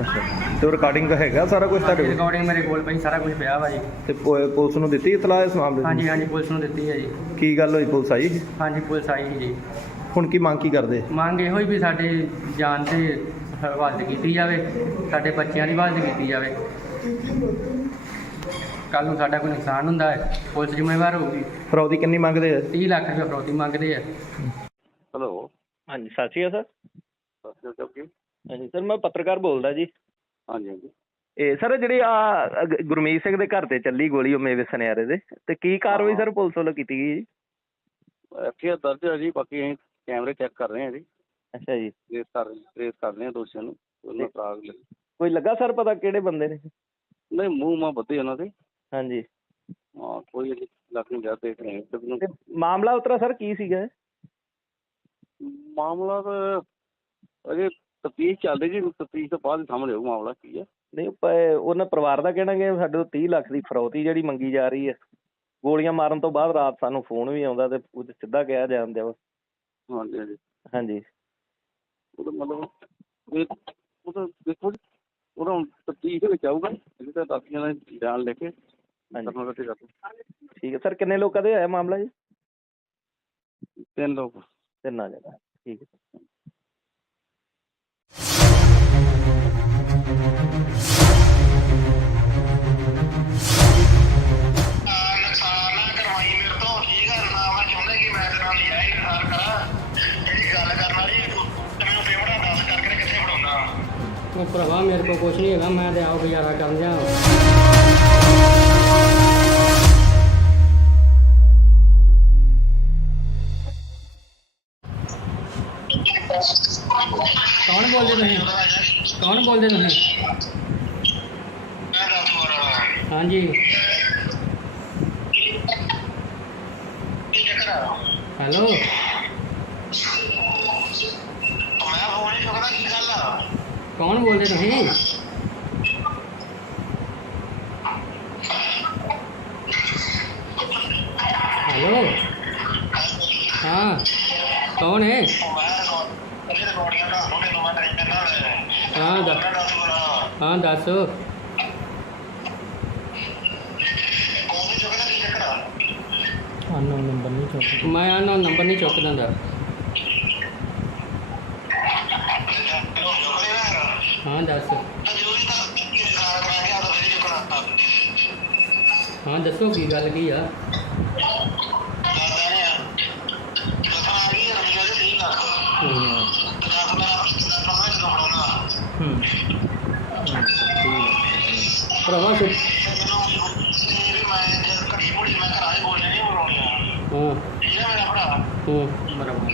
ਅੱਛਾ, ਤੇ ਰਿਕਾਰਡਿੰਗ ਹੈਗਾ ਸਾਰਾ ਕੁਝ ਤੁਹਾਡੇ ਕੋਲ? ਰਿਕਾਰਡਿੰਗ ਮੇਰੇ ਕੋਲ ਪਈ, ਸਾਰਾ ਕੁਝ ਪਿਆ ਵਾ ਜੀ। ਤੇ ਪੁਲਿਸ ਨੂੰ ਦਿੱਤੀ ਇਤਲਾਹ ਇਸ ਮਾਮਲੇ ਦੀ? ਹਾਂਜੀ ਹਾਂਜੀ, ਪੁਲਿਸ ਨੂੰ ਦਿੱਤੀ ਹੈ ਜੀ। ਕੀ ਗੱਲ ਹੋਈ, ਪੁਲਿਸ ਆਈ? ਹਾਂਜੀ, ਪੁਲਿਸ ਆਈ ਸੀ ਜੀ। ਹੁਣ ਕੀ ਮੰਗ ਕੀ ਕਰਦੇ? ਮੰਗ ਇਹੋ ਹੀ ਵੀ ਸਾਡੇ ਜਾਨ ਤੇ ਹਿਫਾਜ਼ਤ ਕੀਤੀ ਜਾਵੇ, ਸਾਡੇ ਬੱਚਿਆਂ ਦੀ ਹਿਫਾਜ਼ਤ ਕੀਤੀ ਜਾਵੇ। ਕੱਲ੍ਹ ਨੂੰ ਸਾਡਾ ਕੋਈ ਨੁਕਸਾਨ ਹੁੰਦਾ ਹੈ, ਪੁਲਿਸ ਜ਼ਿੰਮੇਵਾਰ ਹੋਊਗੀ। ਫਰੌਦੀ ਕਿੰਨੀ ਮੰਗਦੇ ਆ? 30 ਲੱਖ ਰੁਪਏ ਫਰੌਤੀ ਮੰਗਦੇ ਆ। ਹੈਲੋ, ਹਾਂਜੀ, ਸਤਿ ਸ਼੍ਰੀ ਅਕਾਲ ਸਰ। ਸਤਿ ਸ਼੍ਰੀ ਅਕਾਲ। ਹਾਂਜੀ ਸਰ, ਮੈਂ ਪੱਤਰਕਾਰ ਬੋਲਦਾ ਜੀ। ਹਾਂਜੀ ਹਾਂਜੀ। ਇਹ ਸਰ ਜਿਹੜੀ ਗੁਰਮੀਤ ਸਿੰਘ ਦੇ ਘਰ ਤੇ ਚੱਲੀ ਗੋਲੀ, ਉਹ ਮੇਵੇ ਸੁਨਿਆਰੇ ਦੇ, ਤੇ ਕੀ ਕਾਰਵਾਈ ਸਰ ਪੁਲਿਸ ਵੱਲੋਂ ਕੀਤੀ ਗਈ ਜੀ? ਐਫਆਈਆਰ ਦਰਜ ਹੈ ਜੀ, ਬਾਕੀ ਅਸੀਂ ਕੈਮਰੇ ਚੈੱਕ ਕਰ ਰਹੇ ਹਾਂ ਜੀ। ਅੱਛਾ ਜੀ। ਟ੍ਰੇਸ ਕਰ ਰਹੇ ਹਾਂ ਦੋਸ਼ੀਆਂ ਨੂੰ। ਉਹਨਾਂ ਫਰਾਗ ਕੋਈ ਲੱਗਾ ਸਰ ਪਤਾ ਕਿਹੜੇ ਬੰਦੇ ਨੇ? ਨਹੀਂ, ਮੂੰਹ ਮਾਂ ਬੱਧੇ ਉਹਨਾਂ ਦੇ। ਹਾਂਜੀ। ਹਾਂ, ਕੋਈ ਲੱਗ ਨਹੀਂ ਜਾ ਦੇਖ ਰਹੇ ਹਾਂ। ਤੇ ਮਾਮਲਾ ਉਤਰਾ ਸਰ ਕੀ ਸੀਗਾ? ਮਾਮਲਾ ਤਾਂ ਅਜੇ ਤਫਤੀਸ਼ ਚੱਲ ਰਹੀ ਜੀ, ਤਫਤੀਸ਼ ਤੋਂ ਬਾਅਦ ਸਾਹਮਣੇ ਆਊ ਮਾਮਲਾ ਕੀ ਹੈ। ਨਹੀਂ, ਉਹਨਾਂ ਪਰਿਵਾਰ ਦਾ ਕਹਿਣਾ ਕਿ ਸਾਡੇ ਤੋਂ 30 ਲੱਖ ਦੀ ਫਰੌਤੀ ਜਿਹੜੀ ਮੰਗੀ ਜਾ ਰਹੀ ਹੈ। ਗੋਲੀਆਂ ਮਾਰਨ ਤੋਂ ਬਾਅਦ ਰਾਤ ਸਾਨੂੰ ਫੋਨ ਵੀ ਆਉਂਦਾ ਤੇ ਉਹ ਸਿੱਧਾ ਕਿਹਾ ਜਾਂਦਾ ਵਾ। ਹਾਂਜੀ ਹਾਂਜੀ। ਹਾਂਜੀ। ਉਹਦਾ ਮਤਲਬ ਉਹ ਤਾਂ ਦੇਖੋ ਜੀ, ਉਹਦਾ ਤਫਤੀਸ਼ ਦੇ ਵਿੱਚ ਆਊਗਾ। ਇਹ ਤਾਂ ਦਾਖੀਆਂ ਦਾ ਬਿਆਨ ਲੈ ਕੇ ਕਰਨਾ ਬੈਠੇ ਕਰ। ਠੀਕ ਹੈ ਸਰ, ਕਿੰਨੇ ਲੋਕਾਂ ਦੇ ਹੋਇਆ ਮਾਮਲਾ ਜੀ? 3 ਲੋਕ। 3 ਜਗ੍ਹਾ। ਠੀਕ ਹੈ। ਨੁਕਸਾਨ ਨਾ ਕਰਵਾਈ ਮੇਰੇ ਤੋਂ, ਠੀਕ ਆ ਨਾ? ਮੈਂ ਚਾਹੁੰਦਾ ਕਿ ਮੈਂ ਤੇਰੇ ਨਾਲ ਨਜਾਇਜ਼ ਨੁਕਸਾਨ ਕਰਾਂ। ਜਿਹੜੀ ਗੱਲ ਕਰਨ ਵਾਲੀ ਤੇ ਮੈਨੂੰ ਪੇਮੈਂਟ ਦੱਸ ਕਰਕੇ ਕਿੱਥੇ ਫੜਾਉਣਾ? ਉਹ ਭਰਾਵਾ ਮੇਰੇ ਕੋਲ ਕੁਛ ਨਹੀਂ ਹੈਗਾ, ਮੈਂ ਤੇ ਆਪ ਗੁਜ਼ਾਰਾ ਕਰਨ ਦਿਆਂ। ਕੌਣ ਬੋਲਦੇ ਤੁਸੀਂ? ਕੌਣ ਬੋਲਦੇ ਤੁਸੀਂ? ਮੈਂ ਦੱਸ ਵਾਰ ਹਾਂਜੀ। ਕੀ ਚੱਕਰ ਆ? ਹੈਲੋ, ਮੈਂ ਫੋਨ ਨਹੀਂ ਚੁੱਕਦਾ, ਕੀ ਗੱਲ ਆ? ਕੌਣ ਬੋਲਦੇ ਤੁਸੀਂ? ਹੈਲੋ, ਹਾਂ, ਕੌਣ ਹੈ? ਮੈਂ ਰਿਕਾਰਡਿੰਗਾਂ ਦਾ ਤੁਹਾਡੇ ਨੂੰ ਮੈਂ ਟੈਨਸ਼ਨ ਨਾ ਲੈ। ਹਾਂ ਦੱਸ। ਹਾਂ ਦੱਸ। ਫੋਨ ਨਹੀਂ ਚੁੱਕਦਾ, ਕੀ ਚੱਕਰ ਆ? ਅਨਨੋਨ ਨੰਬਰ ਨਹੀਂ ਚੁੱਕਦਾ। ਮੈਂ ਅਨਨੋਨ ਨੰਬਰ ਨਹੀਂ ਚੁੱਕ ਦਿੰਦਾ। ਹਾਂ ਦੱਸ। ਜ਼ਰੂਰੀ ਤਾਂ ਰਿਕਾਰਡ ਕਰਾ ਕੇ ਆਦਾ ਨਹੀਂ ਚੁੱਕਣਾ। ਹਾਂ ਦੱਸੋ, ਕੀ ਗੱਲ ਕੀ ਆ? ਭਰਾਵਾ ਫਿਰ ਬਰਾਬਰ।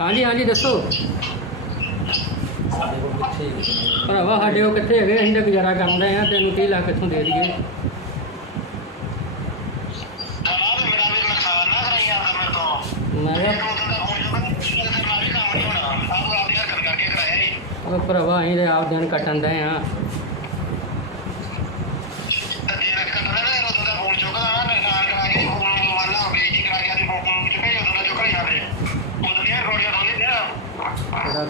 ਹਾਂਜੀ ਹਾਂਜੀ ਦੱਸੋ। ਭਰਾਵਾ ਸਾਡੇ ਉਹ ਕਿੱਥੇ ਹੈਗੇ? ਅਸੀਂ ਤਾਂ ਗੁਜ਼ਾਰਾ ਕਰਨ ਰਹੇ ਹਾਂ, ਤੈਨੂੰ 30 ਲੱਖ ਇੱਥੋਂ ਦੇ ਦਈਏ। ਮੈਂ ਕਿਹਾ ਉਹ ਭਰਾਵਾ ਅਸੀਂ ਤਾਂ ਆਪ ਦਿਨ ਕੱਟਣ ਦੇ ਹਾਂ।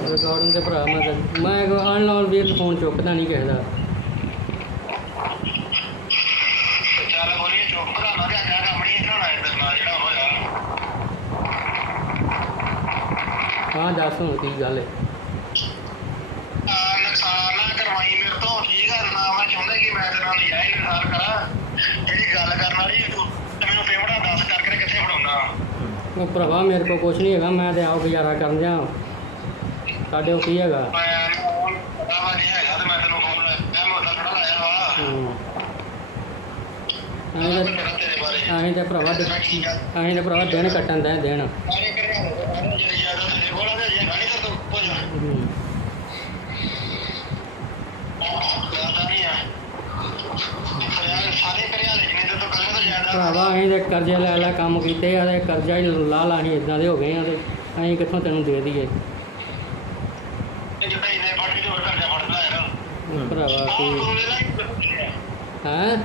ਰਿਕਾਰਡਿੰਗ ਦੇ ਭਰਾ ਮੈਂ ਅਨਲਾਈਨ ਵੀਰ ਫੋਨ ਚੁੱਕਦਾ ਨਹੀਂ ਕਿਸੇ ਦਾ। ਦੱਸ ਹੁਣ ਕੀ ਗੱਲ ਹੈ। ਨੁਕਸਾਨ ਨਾ ਕਰਵਾਈ ਮੇਰੇ ਤੋਂ, ਠੀਕ ਆ ਨਾ। ਮੈਂ ਚਾਹੁੰਦਾ ਕਿ ਮੈਂ ਤੇਰੇ ਨਾਲ ਨਜਾਇਜ਼ ਨੁਕਸਾਨ ਕਰਾਂ। ਜਿਹੜੀ ਗੱਲ ਕਰਨ ਵਾਲੀ ਤੂੰ ਤੇ ਮੈਨੂੰ ਪੇਮੈਂਟ ਦੱਸ ਕਰਕੇ ਕਿੱਥੇ ਫੜਾਉਣਾ। ਉਹ ਭਰਾਵਾ ਮੇਰੇ ਕੋਲ ਕੁਛ ਨਹੀਂ ਹੈਗਾ, ਮੈਂ ਤੇ ਆਪ ਗੁਜ਼ਾਰਾ ਕਰਨ ਜਾ। ਸਾਡੇ ਕੋਲ ਕੀ ਹੈਗਾ। ਮੈਂ ਪਤਾ ਵਾ ਨਹੀਂ ਹੈਗਾ ਤੇ ਮੈਂ ਤੈਨੂੰ ਫੋਨ ਮੈਂ ਮੋਟਾ ਥੋੜਾ ਲਾਇਆ ਵਾ। ਅਸੀਂ ਤੇ ਭਰਾਵਾ ਦਿਨ ਕੱਟਣ ਦੇ ਦਿਨ। ਭਰਾਵਾ ਅਸੀਂ ਤੇ ਕਰਜ਼ੇ ਲੈ ਕੰਮ ਕੀਤੇ ਆ ਤੇ ਕਰਜ਼ਾ ਹੀ ਲਾ ਲਾ ਅਸੀਂ ਇਦਾਂ ਦੇ ਹੋ ਗਏ ਆ ਤੇ ਅਸੀਂ ਕਿੱਥੋਂ ਤੈਨੂੰ ਦੇ ਦਈਏ। ਭਰਾਵਾ ਕੀ ਹੈਂ